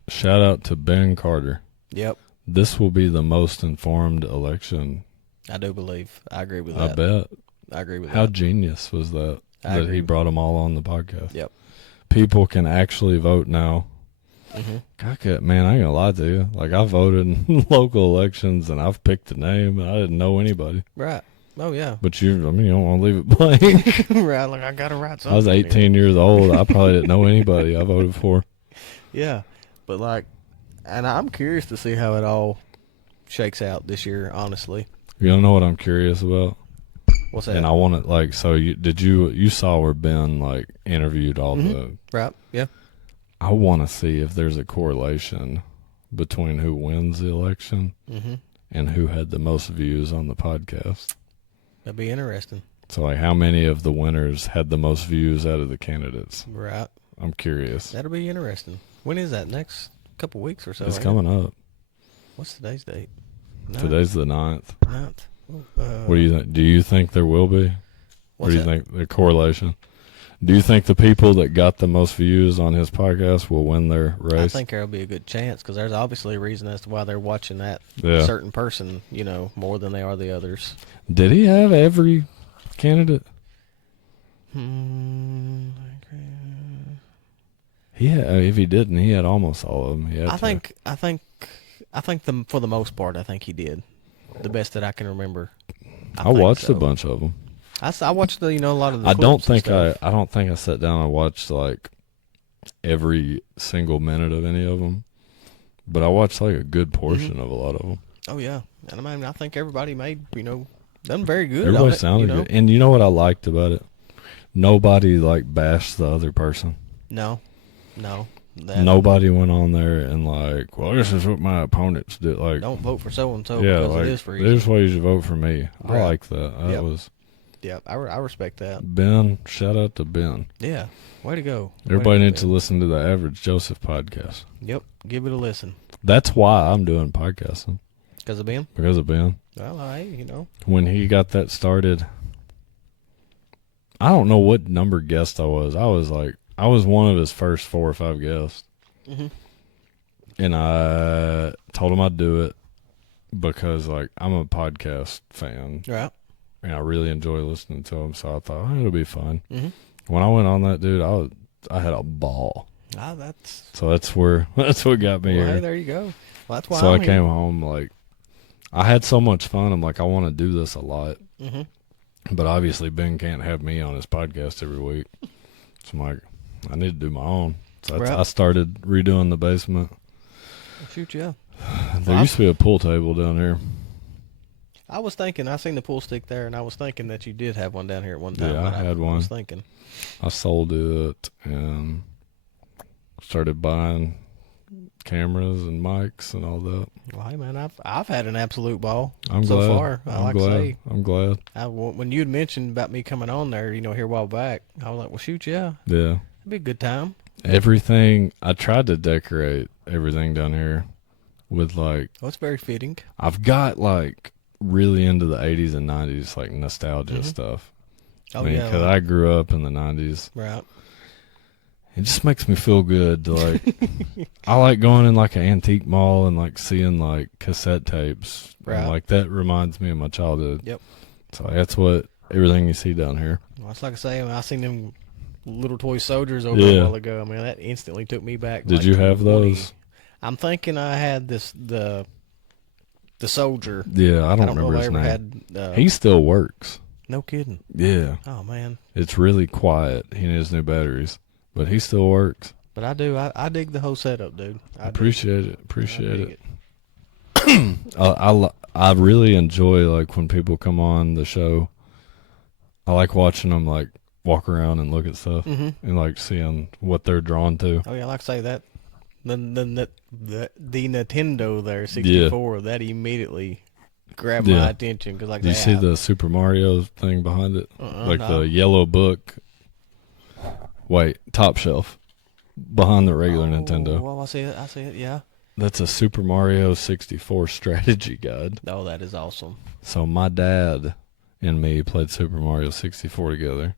shout out to Ben Carter. Yep. This will be the most informed election. I do believe. I agree with that. I bet. I agree with that. How genius was that? That he brought them all on the podcast. Yep. People can actually vote now. Man, I ain't gonna lie to you. Like, I voted in local elections and I've picked a name and I didn't know anybody. Right. Oh yeah. But you don't want to leave it blank. Right, like I gotta write something. I was 18 years old. I probably didn't know anybody I voted for. Yeah, but like, and I'm curious to see how it all shakes out this year. Honestly, You don't know what I'm curious about? what's that? And I want to, like, so you saw where Ben, like, interviewed all the, Right? Yeah. I want to see if there's a correlation between who wins the election and who had the most views on the podcast. That'd be interesting. So, like, how many of the winners had the most views out of the candidates? Right. I'm curious. That'll be interesting. When is that? Next couple weeks or so? It's coming up. What's today's date? Today's the 9th. 9th. What do you think? Do you think there will be? What do you think the correlation? Do you think the people that got the most views on his podcast will win their race? I think there'll be a good chance because there's obviously a reason as to why they're watching that certain person, more than they are the others. Did he have every candidate? If he didn't, he had almost all of them. I think for the most part, I think he did the best that I can remember. I watched a bunch of them. I watched a lot of the. I don't think I sat down and watched like every single minute of any of them, but I watched like a good portion of a lot of them. Oh yeah, and I mean I think everybody made done very good. Everybody sounded good, and you know what I liked about it? Nobody like bashed the other person. No. Nobody went on there and like, well, this is what my opponents did. Like, don't vote for so and so because it is for you. This way you should vote for me. Right. I like that. That was. Yeah, I respect that. Ben, shout out to Ben. Yeah, way to go. Everybody needs to listen to the Average Joseph podcast. Yep, give it a listen. That's why I'm doing podcasting. Because of Ben? Because of Ben. Well, when he got that started, I don't know what number guest I was. I was one of his first 4 or 5 guests. And I told him I'd do it because, like, I'm a podcast fan. Right. And I really enjoy listening to him, so I thought, it'll be fun. When I went on that, dude, I had a ball. So that's what got me here. Hey, there you go. Well, that's why I came home, like, I had so much fun. I'm like, I want to do this a lot. But obviously, Ben can't have me on his podcast every week. So I'm like, I need to do my own. So I started redoing the basement. Shoot, yeah. There used to be a pool table down here. I was thinking, I seen the pool stick there, and I was thinking that you did have one down here at one time. Yeah, I had one. I was thinking. I sold it and started buying cameras and mics and all that. Well, hey, man, I've had an absolute ball I'm so glad. far. I'm glad. When you had mentioned about me coming on there, here a while back, I was like, well, shoot, yeah. Yeah. It'd be a good time. Everything, I tried to decorate everything down here with like... Oh, it's very fitting. I've got like really into the 80s and 90s, like nostalgia stuff. Oh, yeah. Because I grew up in the 90s. Right. It just makes me feel good to like... I like going in like an antique mall and like seeing like cassette tapes. Right. And like that reminds me of my childhood. Yep. So that's what everything you see down here. Well, it's like I say, I seen them little toy soldiers over a while ago. I mean, that instantly took me back. Did you have those? I'm thinking I had the soldier. Yeah, I don't remember his name. He still works. No kidding. Yeah. Oh man. It's really quiet. He needs new batteries, but he still works. But I do. I dig the whole setup, dude. Appreciate it. I really enjoy like when people come on the show. I like watching them like walk around and look at stuff and like seeing what they're drawn to. Oh yeah, like I say that. The Nintendo there 64 that immediately grabbed my attention because like. Do you see the Super Mario thing behind it? The yellow book. Wait, top shelf behind the regular Nintendo. Well, I see it. Yeah. That's a Super Mario 64 strategy guide. Oh, that is awesome. So my dad and me played Super Mario 64 together,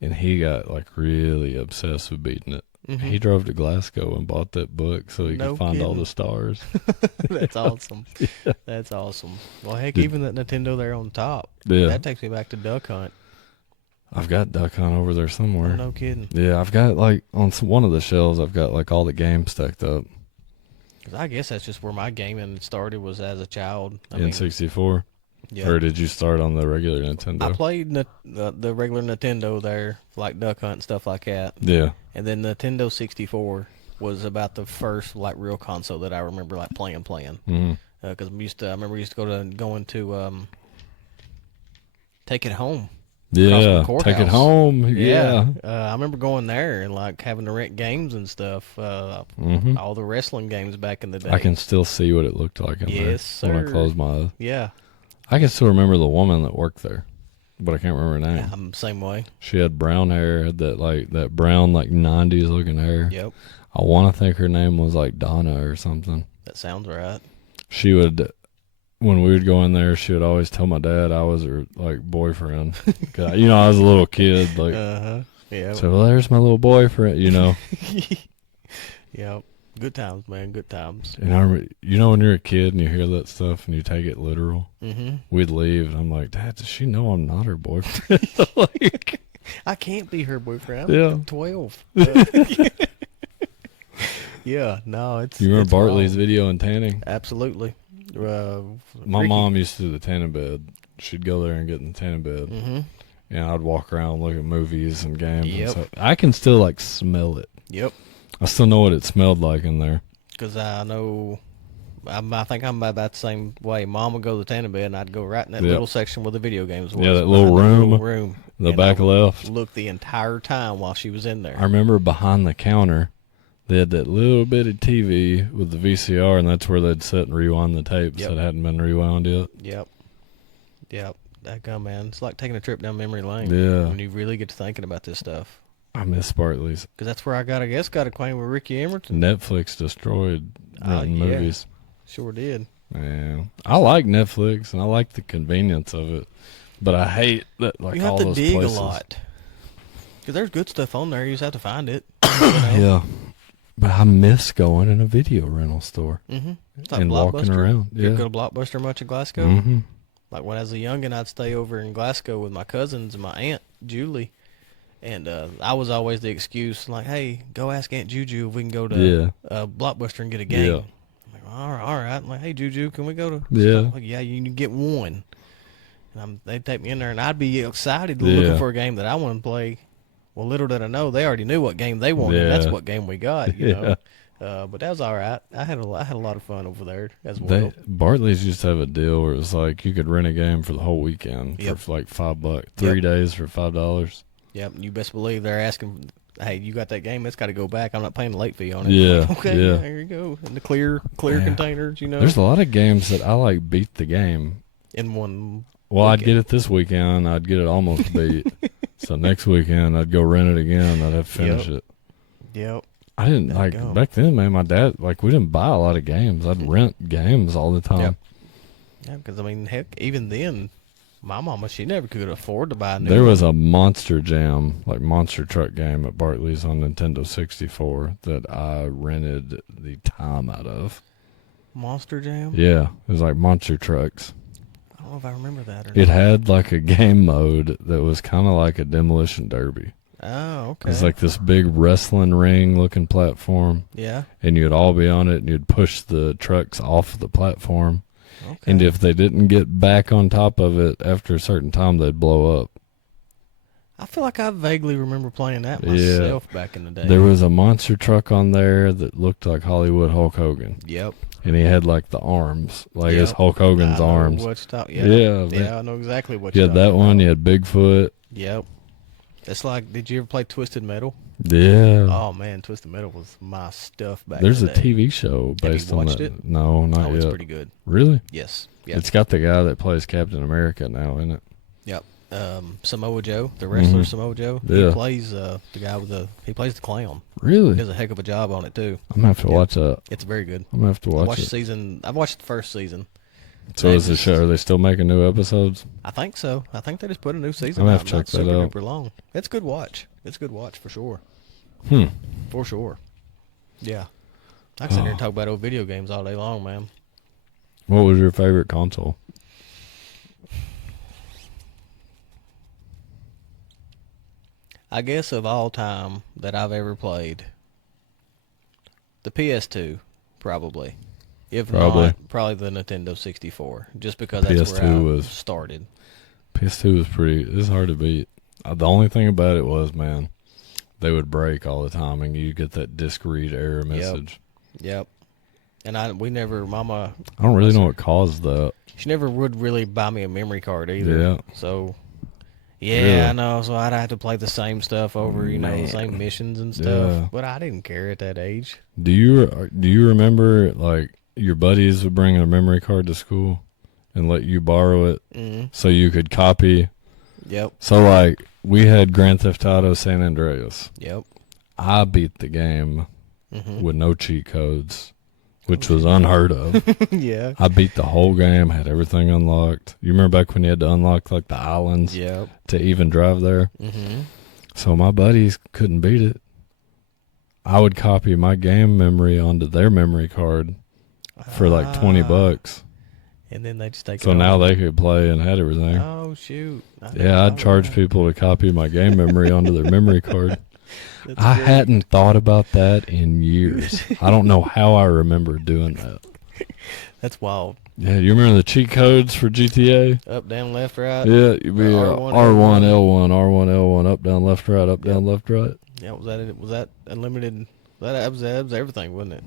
and he got like really obsessed with beating it. He drove to Glasgow and bought that book so he could find all the stars. That's awesome. Yeah. That's awesome. Well, heck, even that Nintendo there on top. Yeah. That takes me back to Duck Hunt. I've got Duck Hunt over there somewhere. Oh, no kidding. Yeah, I've got like on one of the shelves, I've got like all the games stacked up. Cause I guess that's just where my gaming started was as a child. In 64. Yeah. Or did you start on the regular Nintendo? I played the regular Nintendo there, like Duck Hunt and stuff like that. Yeah. And then Nintendo 64 was about the first like real console that I remember like playing. Mm-hmm. Because I remember we used to going to Take It Home. Across from the Yeah. Take it courthouse. home. Yeah. I remember going there and like having to rent games and stuff. Mm-hmm. All the wrestling games back in the day. I can still see what it looked like in there. Yes, sir. When I close my eyes. Yeah. I can still remember the woman that worked there, but I can't remember her name. I'm the same way. She had brown hair, had that brown like 90s looking hair. Yep. I want to think her name was like Donna or something. That sounds right. She would, when we would go in there, she would always tell my dad I was her like boyfriend. 'Cause, I was a little kid. Like, Yeah. so well, there's my little boyfriend. Yep. Good times, man. Good times. And I remember, when you're a kid and you hear that stuff and you take it literal. Mm-hmm. We'd leave, and I'm like, Dad, does she know I'm not her boyfriend? Like, I can't be her boyfriend. Yeah. I'm 12. Yeah, no, it's. you remember it's Bartley's wild. video in tanning? Absolutely. My Ricky- mom used to do the tanning bed. She'd go there and get in the tanning bed, Mm-hmm. and I'd walk around and look at movies and games. Yep. And stuff. I can still like smell it. Yep. I still know what it smelled like in there. Because I know. I think I'm about the same way. Mom would go to the tanning bed, and I'd go right in that Yep. little section where the video games was. Yeah, that behind little the room. little room. The And back I would left. Look the entire time while she was in there. I remember behind the counter, they had that little bitty TV with the VCR, and that's where they'd sit and rewind the tapes Yep. that hadn't been rewound yet. Yep. That gun, man. It's like taking a trip down memory lane. Yeah. When you really get to thinking about this stuff. I miss Bartley's. Because that's where I got acquainted with Ricky Emerson. Netflix destroyed renting Yeah. movies. Sure did. Man, I like Netflix and I like the convenience of it, but I hate that like You have all to those dig places. a lot. Because there's good stuff on there. You just have to find it. Yeah, but I miss going in a video rental store Mm-hmm. It's like and walking Blockbuster. around. You Yeah. go to Blockbuster much in Glasgow? Mm-hmm. Like when I was a youngin', I'd stay over in Glasgow with my cousins and my aunt, Julie. And I was always the excuse, like, hey, go ask Aunt Juju if we can go to Blockbuster and get a game. Yeah. I'm like, all right. I'm like, hey, Juju, can we go to... Yeah. I'm like, yeah, you can get one. And they'd take me in there, and I'd be excited Yeah. looking for a game that I want to play. Well, little did I know, they already knew what game they wanted. And that's Yeah. what game we got, you know. But that was all right. I had a lot of fun over there as well. Bartley's used to have a deal where it was like you could rent a game for the whole weekend Yep. for like $5, 3 days for $5. Yep, you best believe they're asking, hey, you got that game? It's got to go back. I'm not paying the late fee on it. Yeah, Like, okay, yeah. there you go. In the clear Yeah. containers, you know. There's a lot of games that I like beat the game. In one. Well, I'd weekend. get it this weekend. I'd get it almost beat. So next weekend, I'd go rent it again. I'd have to finish it. Yep. I didn't There you go. back then, man. My dad, we didn't buy a lot of games. I'd rent games all the time. Yep. Yeah, because, I mean, heck, even then, my mama, she never could afford to buy a new There one. was a Monster Jam, like monster truck game at Bartley's on Nintendo 64 that I rented the time out of. Monster Jam? Yeah, it was like monster trucks. I don't know if I remember that or It not. had like a game mode that was kind of like a demolition derby. Oh, okay. It was like this big wrestling ring looking platform, Yeah. and you'd all be on it, and you'd push the trucks off the platform. Okay. And if they didn't get back on top of it after a certain time, they'd blow up. I feel like I vaguely remember playing that Yeah. myself back in the day. There was a monster truck on there that looked like Hollywood Hulk Hogan. Yep. And he had like the arms, like Yep. his Hulk Hogan's I know arms. what you're talking- Yeah, man. Yeah, I know exactly what You you're had that talking one, about. you had Bigfoot. Yep. It's like, did you ever play Twisted Metal? Yeah. Oh man, Twisted Metal was my stuff back There's in a the day. TV show Have based you on watched that. it? No, not Oh, yet. it's pretty good. Really? Yes. Yep. It's got the guy that plays Captain America now, isn't it? Yep. Samoa Joe, the wrestler Mhm. Samoa Joe. Yeah. He plays the guy with he plays the clown. He Really? does a heck of a job on it too. I'm gonna have to Yeah. watch that. It's very good. I'm gonna have to I watch watched it. I've watched the first season. So is the show? Are they still making new episodes? I think so. I think they just put a new season I'm gonna out. have to check Not that super out. duper long. It's a good watch. It's a good watch for sure. For sure. Yeah. I can sit here and talk about old video games all day long, man. What was your favorite console? I guess of all time that I've ever played, the PS2, probably. If Probably. not, probably the Nintendo 64, just because that's where I started. PS2 was it's hard to beat. The only thing about it was, man, they would break all the time, and you get that disc read error message. Yep. And Mama. I don't really know what caused that. She never would really buy me a memory card either. Yeah. So, Really? I know. So I'd have to play the same stuff over, the same missions and stuff. Yeah. But I didn't care at that age. Do you remember, like, your buddies would bring a memory card to school and let you borrow it so you could copy? Yep. So, like, we had Grand Theft Auto San Andreas. Yep. I beat the game with no cheat codes, which was unheard of. Yeah. I beat the whole game, had everything unlocked. You remember back when you had to unlock, like, the islands to even drive there? Mm-hmm. So my buddies couldn't beat it. I would copy my game memory onto their memory card for like $20. And then they just take it. So now they could play and had everything. Oh, shoot. I'd charge people to copy my game memory onto their memory card. I hadn't thought about that in years. I don't know how I remember doing that. That's wild. Yeah, you remember the cheat codes for GTA? Up, down, left, right. Yeah, you'd be R1, L1, R1, L1, up, down, left, right, up, down, left, right. Yeah, was that unlimited? That was everything, wasn't it?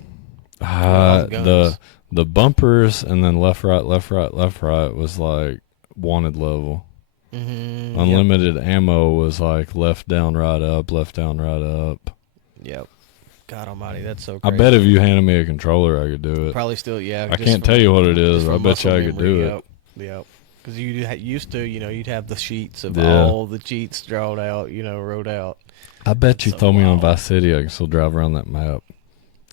The bumpers and then left, right was like wanted level. Mm-hmm. Unlimited ammo was like left, down, right, up, left, down, right, up. Yep. God almighty, that's so crazy. I bet if you handed me a controller, I could do it. Probably still, yeah. I can't tell you what it is, but I bet you I could do it. Yep. Because you used to, you'd have the sheets of all the cheats drawn out, wrote out. I bet you throw me on Vice City, I can still drive around that map.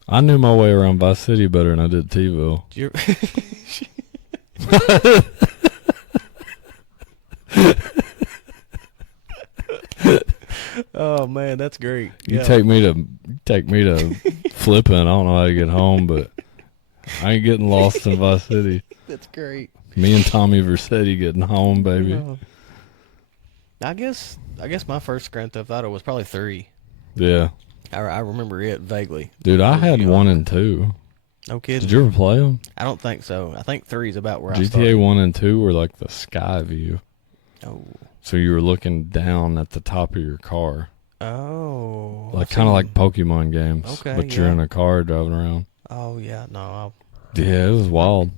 I knew my way around Vice City better than I did T-ville. Oh man, that's great. You take me to flipping. I don't know how to get home, but I ain't getting lost in Vice City. That's great. Me and Tommy Vercetti getting home, baby. I guess my first Grand Theft Auto was probably 3. Yeah. I remember it vaguely. Dude, I had 1 and 2. No kidding. Did you ever play them? I don't think so. I think 3 is about where I GTA started. 1 and 2 were like the sky view. Oh. So you were looking down at the top of your car. Oh. Like kind of like Pokemon games. Okay. But you're in a car driving around. Oh, yeah. No. Yeah, it was wild.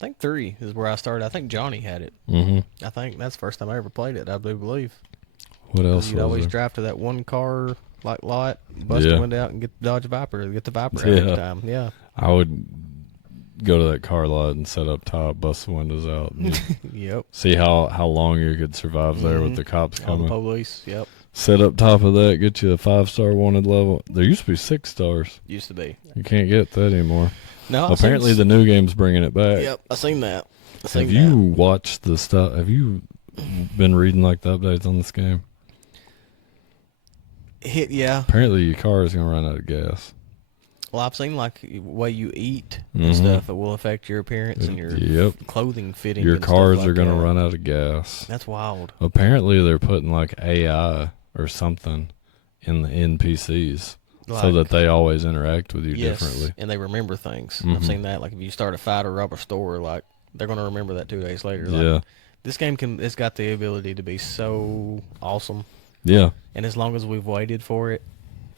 I think 3 is where I started. I think Johnny had it. Mm-hmm. I think that's the first time I ever played it, I do believe. What else You'd was always there? drive to that one car lot, bust the window out and get the Dodge Viper, get the Viper out every time. Yeah. I would go to that car lot and set up top, bust the windows out. And Yep. see how long you could survive there with the cops coming. All the police, yep. Set up top of that, get you a 5-star wanted level. There used to be 6 stars. Used to be. You can't get that anymore. No. Apparently the new game's bringing it back. Yep, I seen that. Have you watched the stuff? Have you been reading like the updates on this game? Yeah. Apparently your car is going to run out of gas. Well, I've seen like the way you eat and stuff. It will affect your appearance and your clothing fitting. Your cars like are going to run out of gas. That's wild. Apparently they're putting like AI or something in the NPCs so that they always interact with you differently. And they remember things. I've seen that. Like if you start a fight or rob a store, like they're going to remember that 2 days later. Like, this game it's got the ability to be so awesome. Yeah. And as long as we've waited for it,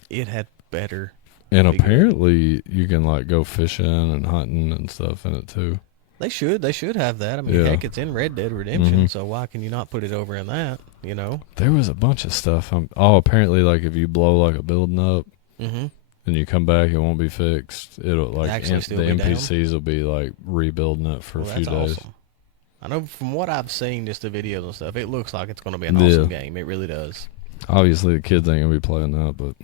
it had better. And apparently you can like go fishing and hunting and stuff in it too. They should have that. I mean, heck, it's in Red Dead Redemption, so why can you not put it over in that, There was a bunch of stuff. Apparently like if you blow like a building up and you come back, it won't be fixed. It'll like the NPCs will be like rebuilding it for a few days. Awesome. I know from what I've seen, just the videos and stuff, it looks like it's going to be an awesome game. It really does. Obviously, the kids ain't going to be playing that, but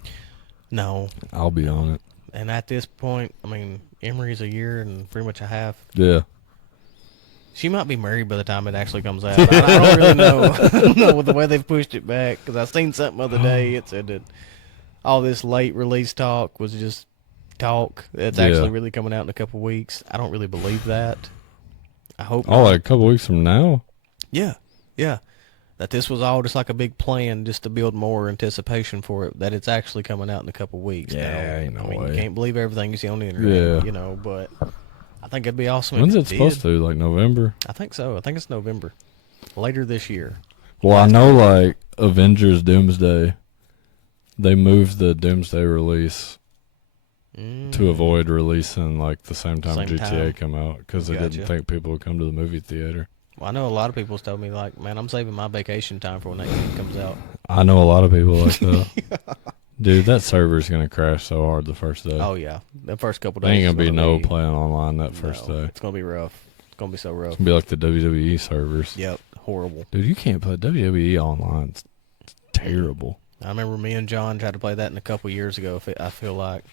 no, I'll be on it. And at this point, I mean, Emery's a year and pretty much a half. Yeah. She might be married by the time it actually comes out. I don't really know. I don't know with the way they've pushed it back, because I seen something the other day. It said that all this late release talk was just talk. It's actually really coming out in a couple weeks. I don't really believe that. I hope not. Like a couple weeks from now? Yeah. That this was all just like a big plan just to build more anticipation for it, that it's actually coming out in a couple weeks. Yeah, ain't no way. You can't believe everything you see on the internet, but I think it'd be awesome. When's if it supposed to? Like November? I think so. I think it's November. Later this year. Well, I know like Avengers Doomsday, they moved the Doomsday release to avoid releasing like the same time GTA come out because they didn't think people would come to the movie theater. Well, I know a lot of people's told me like, man, I'm saving my vacation time for when that game comes out. I know a lot of people like that. Dude, that server's going to crash so hard the first day. Oh, yeah. The first couple days. There ain't going to be no playing online that first day. It's going to be rough. It's going to be so rough. It's going to be like the WWE servers. Yep. Horrible. Dude, you can't play WWE online. It's terrible. I remember me and John tried to play that a couple years ago. I feel like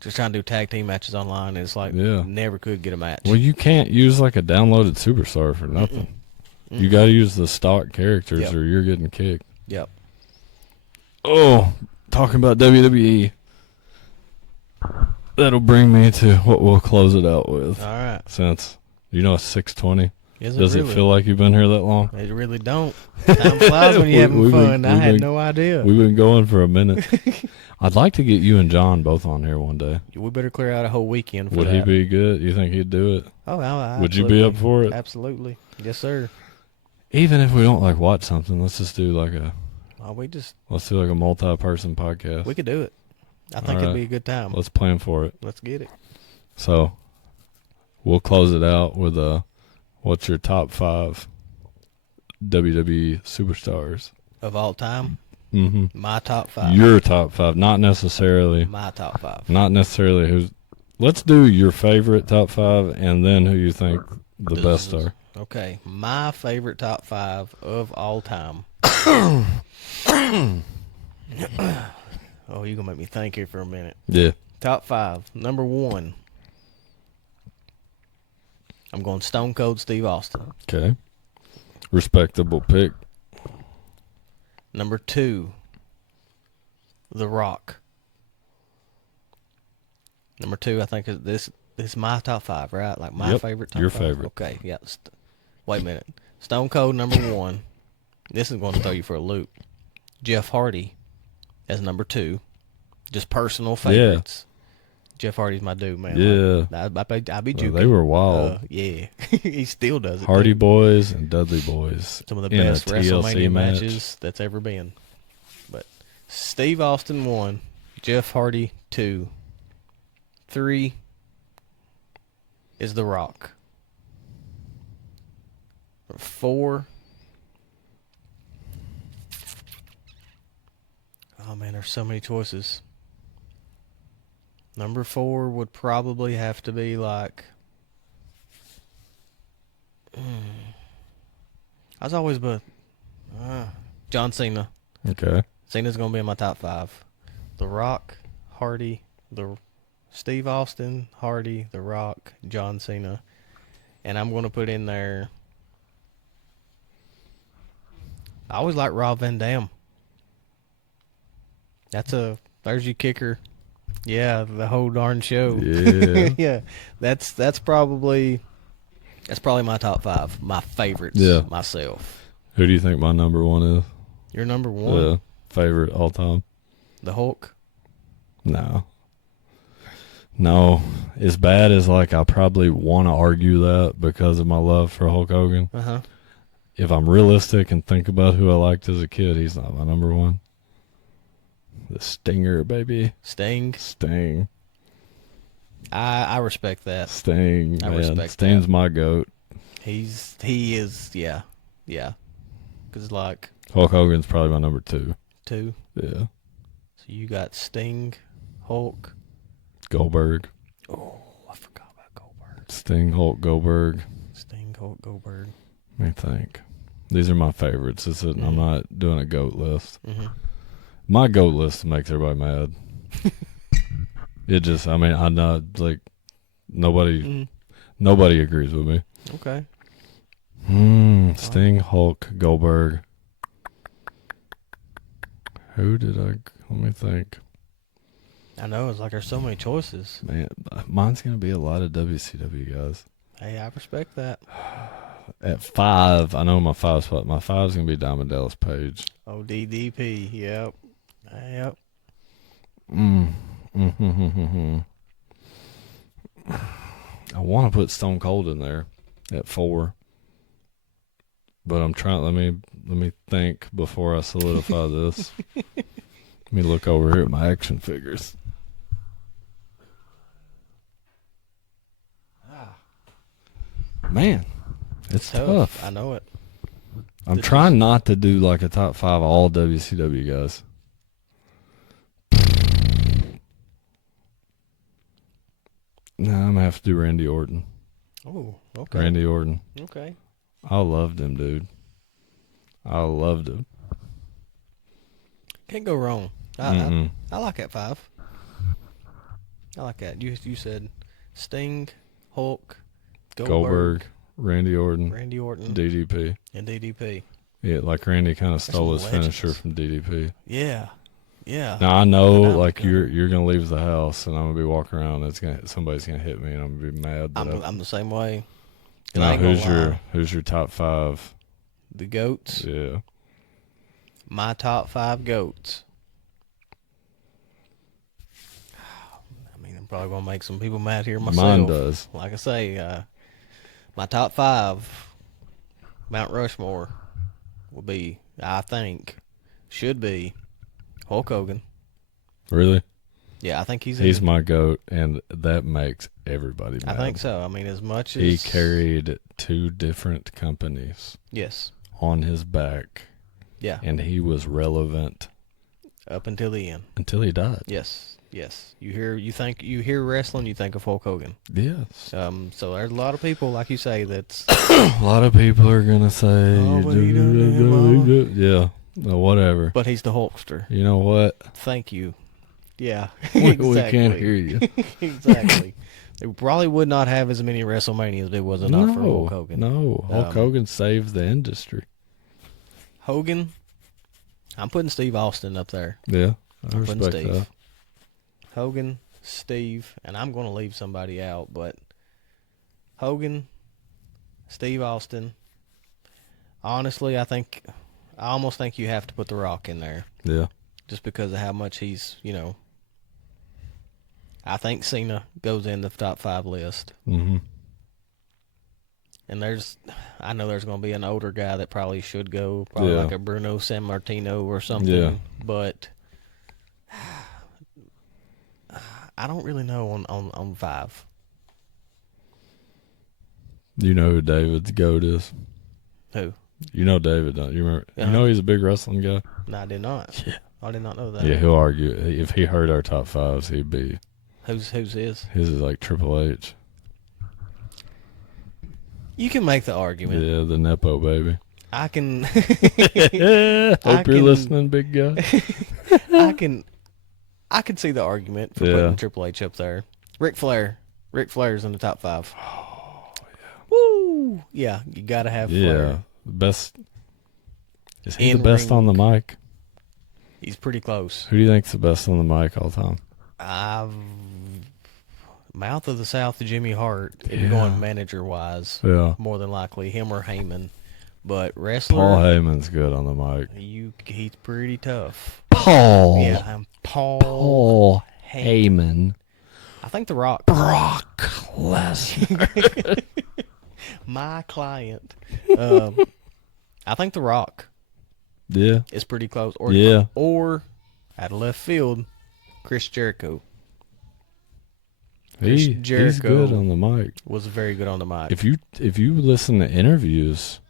just trying to do tag team matches online is like never could get a match. Well, you can't use like a downloaded superstar for nothing. You got to use the stock characters or you're getting kicked. Yep. Oh, talking about WWE. That'll bring me to what we'll close it out with. All right. Since, it's 6:20. Does it feel like you've been here that long? It really don't. Time flies when you're having fun. I had no idea. We've been going for a minute. I'd like to get you and John both on here one day. We better clear out a whole weekend for Would that. he be good? You think he'd do it? Oh, would you be up for it? Absolutely. Yes, sir. Even if we don't like watch something, let's just do like let's do like a multi-person podcast. We could do it. I think it'd be a good time. Let's plan for it. Let's get it. So, we'll close it out with what's your top 5 WWE superstars of all time? Mm-hmm. My top 5. Your top 5, not necessarily. My top 5. Not necessarily who's. Let's do your favorite top 5 and then who you think the best are. Okay, my favorite top 5 of all time. Oh, you're going to make me think here for a minute. Yeah. Top 5. Number 1. I'm going Stone Cold Steve Austin. Okay. Respectable pick. Number 2. The Rock. Number 2, I think this is my top 5, right? Like my favorite top 5. Your favorite. Okay, yeah. Wait a minute. Stone Cold, number 1. This is going to throw you for a loop. Jeff Hardy as number 2. Just personal favorites. Yeah. Jeff Hardy's my dude, man. Yeah. I'd be juking. They were wild. Yeah. He still does it. Hardy Boys and Dudley Boys. Some of the best WrestleMania matches that's ever been. But Steve Austin 1. Jeff Hardy 2. 3 is The Rock. 4. Oh man, there's so many choices. Number 4 would probably have to be like. I was always John Cena. Okay. Cena's gonna be in my top 5. The Rock, Hardy, Steve Austin, Hardy, The Rock, John Cena, and I'm gonna put in there. I always like Rob Van Dam. There's your kicker. Yeah, the whole darn show. Yeah. Yeah. That's probably my top 5. My favorites. Yeah. Myself. Who do you think my number 1 is? Your number 1? Yeah. Favorite all time? The Hulk? No. As bad as I probably want to argue that because of my love for Hulk Hogan. Uh-huh. If I'm realistic and think about who I liked as a kid, he's not my number 1. The Stinger, baby. Sting. I respect that. Sting, I man. respect Sting's that. my goat. He is, yeah. Because Hulk Hogan's probably my number 2. 2. Yeah. So you got Sting, Hulk, Goldberg. Oh, I forgot about Goldberg. Sting, Hulk, Goldberg. Sting, Hulk, Goldberg. Let me think. These are my favorites. I'm not doing a GOAT list. Mm-hmm. My GOAT list makes everybody mad. I'm not nobody agrees with me. Okay. Sting, Hulk, Goldberg. Let me think. I know, it's like there's so many choices. Man, mine's going to be a lot of WCW guys. Hey, I respect that. At 5, I know my 5 spot. My 5 is going to be Diamond Dallas Page. Oh, DDP, yep. I want to put Stone Cold in there at 4. But I'm trying. Let me think before I solidify this. Let me look over here at my action figures. Man, it's tough. I know it. I'm trying not to do like a top 5 all WCW guys. No, I'm gonna have to do Randy Orton. Oh, okay. Randy Orton. Okay. I loved him, dude. I loved him. Can't go wrong. I like that 5. I like that. You said Sting, Hulk, Goldberg, Randy Orton, DDP. and DDP. Yeah, like Randy kind of stole his legends. finisher from DDP. Yeah. Now I know, like you're gonna leave the house, and I'm gonna be walking around. And somebody's gonna hit me, and I'm gonna be mad. I'm the same way. Now, who's your top 5? The GOATs. Yeah. My top 5 GOATs. I mean, I'm probably gonna make some people mad here myself. Mine does. Like I say, my top 5, Mount Rushmore, would be, I think, should be Hulk Hogan. Really? Yeah, I think he's my GOAT, and that makes everybody mad. I think so. I mean, as much as he carried 2 different companies. Yes. On his back. Yeah. And he was relevant up until the end. Until he died. Yes. You hear wrestling, you think of Hulk Hogan. Yes. So there's a lot of people, like you say, that's a lot of people are gonna say, yeah, whatever. But he's the Hulkster. You know what? Thank you. Yeah. We can't hear you. Exactly. They probably would not have as many WrestleManias if it wasn't for Hulk Hogan. No, Hulk Hogan saved the industry. Hogan, I'm putting Steve Austin up there. Yeah, I respect that. Hogan, Steve, and I'm going to leave somebody out, but Hogan, Steve Austin. Honestly, I almost think you have to put The Rock in there. Yeah. Just because of how much he's, I think Cena goes in the top 5 list. Mm-hmm. And I know there's going to be an older guy that probably should go, probably like a Bruno Sammartino or something. Yeah. But I don't really know on 5. You know who David's GOAT is? Who? You know David, don't you? Remember? You know he's a big wrestling guy? No, I did not. Yeah. I did not know that. Yeah, he'll argue. If he heard our top 5s, he'd be... Who's his? His is like Triple H. You can make the argument. Yeah, the Nepo baby. I can... Hope you're listening, big guy. I can see the argument for putting Triple H up there. Ric Flair's in the top 5. Oh, yeah. Woo! Yeah, you got to have Flair. Yeah, best. Is he the best on the mic? He's pretty close. Who do you think's the best on the mic all time? Mouth of the South, Jimmy Hart. If you're going manager-wise, more than likely him or Heyman. But wrestler, Paul Heyman's good on the mic. He's pretty tough. Paul. Yeah, I'm Paul Heyman. I think The Rock. Brock Lesnar. My client. I think The Rock. Yeah. Is pretty close. Or out of left field, Chris Jericho. He's good on the mic. Was very good on the mic. If you listen to interviews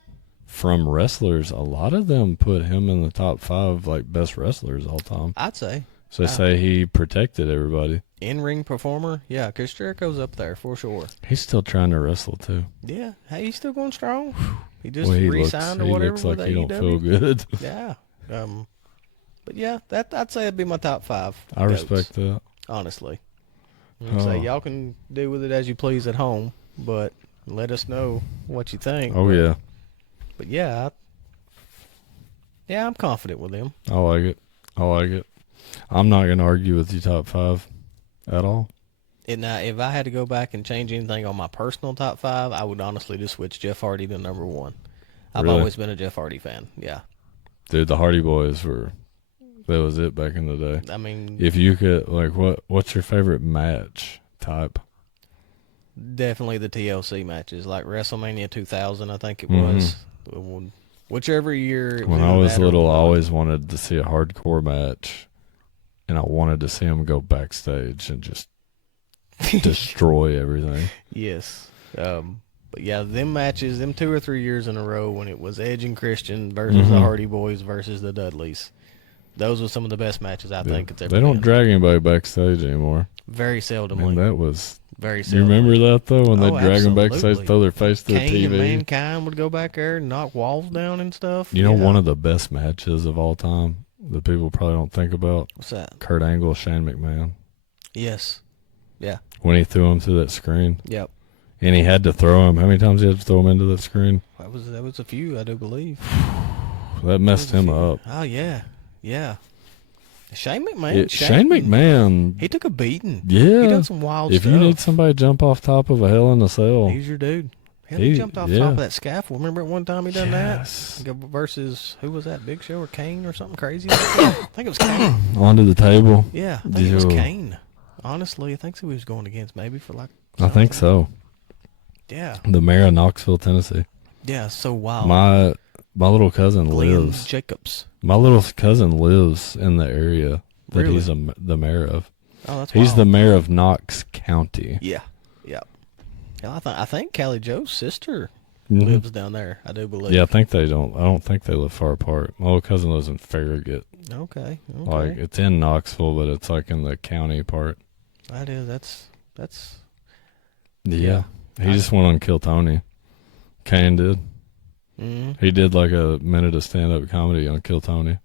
from wrestlers, a lot of them put him in the top 5 like best wrestlers all time. I'd say. So they say he protected everybody. In-ring performer, yeah, Chris Jericho's up there for sure. He's still trying to wrestle too. Yeah, hey, he's still going strong. He just re-signed or whatever. He looks like he don't feel good. Yeah, but yeah, I'd say it'd be my top 5. I respect that. Honestly, I'd say y'all can do with it as you please at home, but let us know what you think. Oh yeah. But yeah, I'm confident with him. I like it. I'm not going to argue with you top 5 at all. Now, if I had to go back and change anything on my personal top 5, I would honestly just switch Jeff Hardy to number 1. I've always been a Jeff Hardy fan. Yeah. Dude, the Hardy Boys that was it back in the day. I mean, if you could, like, what's your favorite match type? definitely the TLC matches, like WrestleMania 2000, I think it was. Whichever year. It When was I was that or little, I one. always wanted to see a hardcore match, and I wanted to see them go backstage and just destroy everything. Yes. But yeah, them matches, them 2 or 3 years in a row when it was Edge and Christian versus the Hardy Boys versus the Dudleys. Those were some of the best matches I think it's ever They don't been. drag anybody backstage anymore. Very seldomly. Man, that was. Very You seldomly. remember that though when they Oh, drag them backstage, absolutely. throw their face to the Kane and TV. Mankind would go back there and knock walls down and stuff. You know, one of the best matches of all time that people probably don't think about. What's that? Kurt Angle, Shane McMahon. Yes. Yeah. When he threw him through that screen. Yep. And he had to throw him. How many times he had to throw him into that screen? That was a few, I do believe. That messed him up. Oh yeah. Yeah. Shane McMahon. Shane McMahon. He took a beating. Yeah. He done some wild if stuff. you need somebody to jump off top of a Hell in a Cell. He's your dude. Hell, he jumped off top of that scaffold. Remember at one time he done that? Versus, who was that, Big Show or Kane or something crazy? I think it was Kane. Onto the table. Yeah, I think it was Kane. Honestly, I think who he was going against, maybe for like something. I think so. Yeah. The mayor of Knoxville, Tennessee. Yeah, so wild. My little cousin Glenn lives. Jacobs. My little cousin lives in the area that Really? he's the mayor of. Oh, that's He's wild. the mayor of Knox County. Yeah. Hell, I think Callie Joe's sister lives down there, I do believe. Yeah, I don't think they live far apart. My little cousin lives in Farragut. Okay. Like, it's in Knoxville, but it's like in the county part. That is, that's. Yeah. He just went on Kill Tony. Kane did. Mm-hmm. He did like a minute of stand-up comedy on Kill Tony.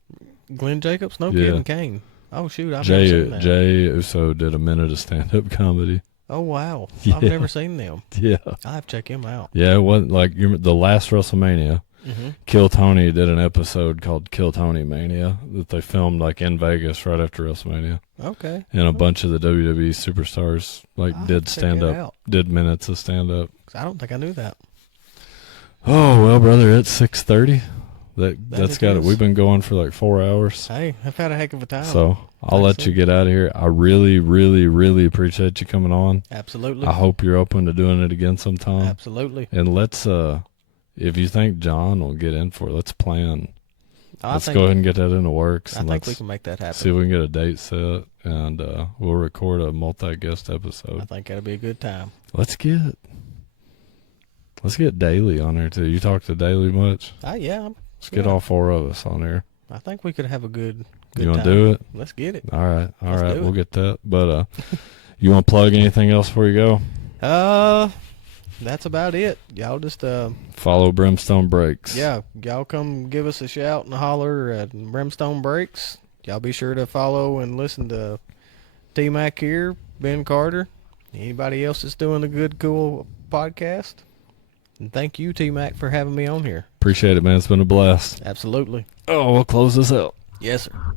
Glenn Jacobs? No Yeah. kidding, Kane. Oh, shoot, I've never seen that. Jay Uso did a minute of stand-up comedy. Oh, wow. Yeah. I've never seen them. Yeah. I'll have to check him out. Yeah, it wasn't like the last WrestleMania. Mm-hmm. Kill Tony did an episode called Kill Tony Mania that they filmed like in Vegas right after WrestleMania. Okay. And a bunch of the WWE superstars like I'll did check stand it up, out. did minutes of stand up. I don't think I knew that. Oh well, brother, it's 6:30. That's it got it. is. We've been going for like 4 hours. Hey, I've had a heck of a time. So I'll let you get out of here. I really, really, really appreciate you coming on. Absolutely. I hope you're open to doing it again sometime. Absolutely. And let's if you think John will get in for it, let's plan. Let's go ahead and get that in the works. I And think let's we can make that happen. see if we can get a date set, and we'll record a multi-guest episode. I think that'll be a good time. Let's get Daly on there too. You talk to Daly much? Yeah. Let's get all 4 of us on there. I think we could have a good You want time. to do it? Let's get it. All right. Let's do We'll it. get that. But you want to plug anything else before you go? That's about it. Y'all just Follow Brimstone Breaks. yeah, y'all come give us a shout and a holler at Brimstone Breaks. Y'all be sure to follow and listen to T-Mac here, Ben Carter, anybody else that's doing a good, cool podcast. And thank you, T-Mac, for having me on here. Appreciate it, man. It's been a blast. Absolutely. Oh, we'll close this out. Yes, sir.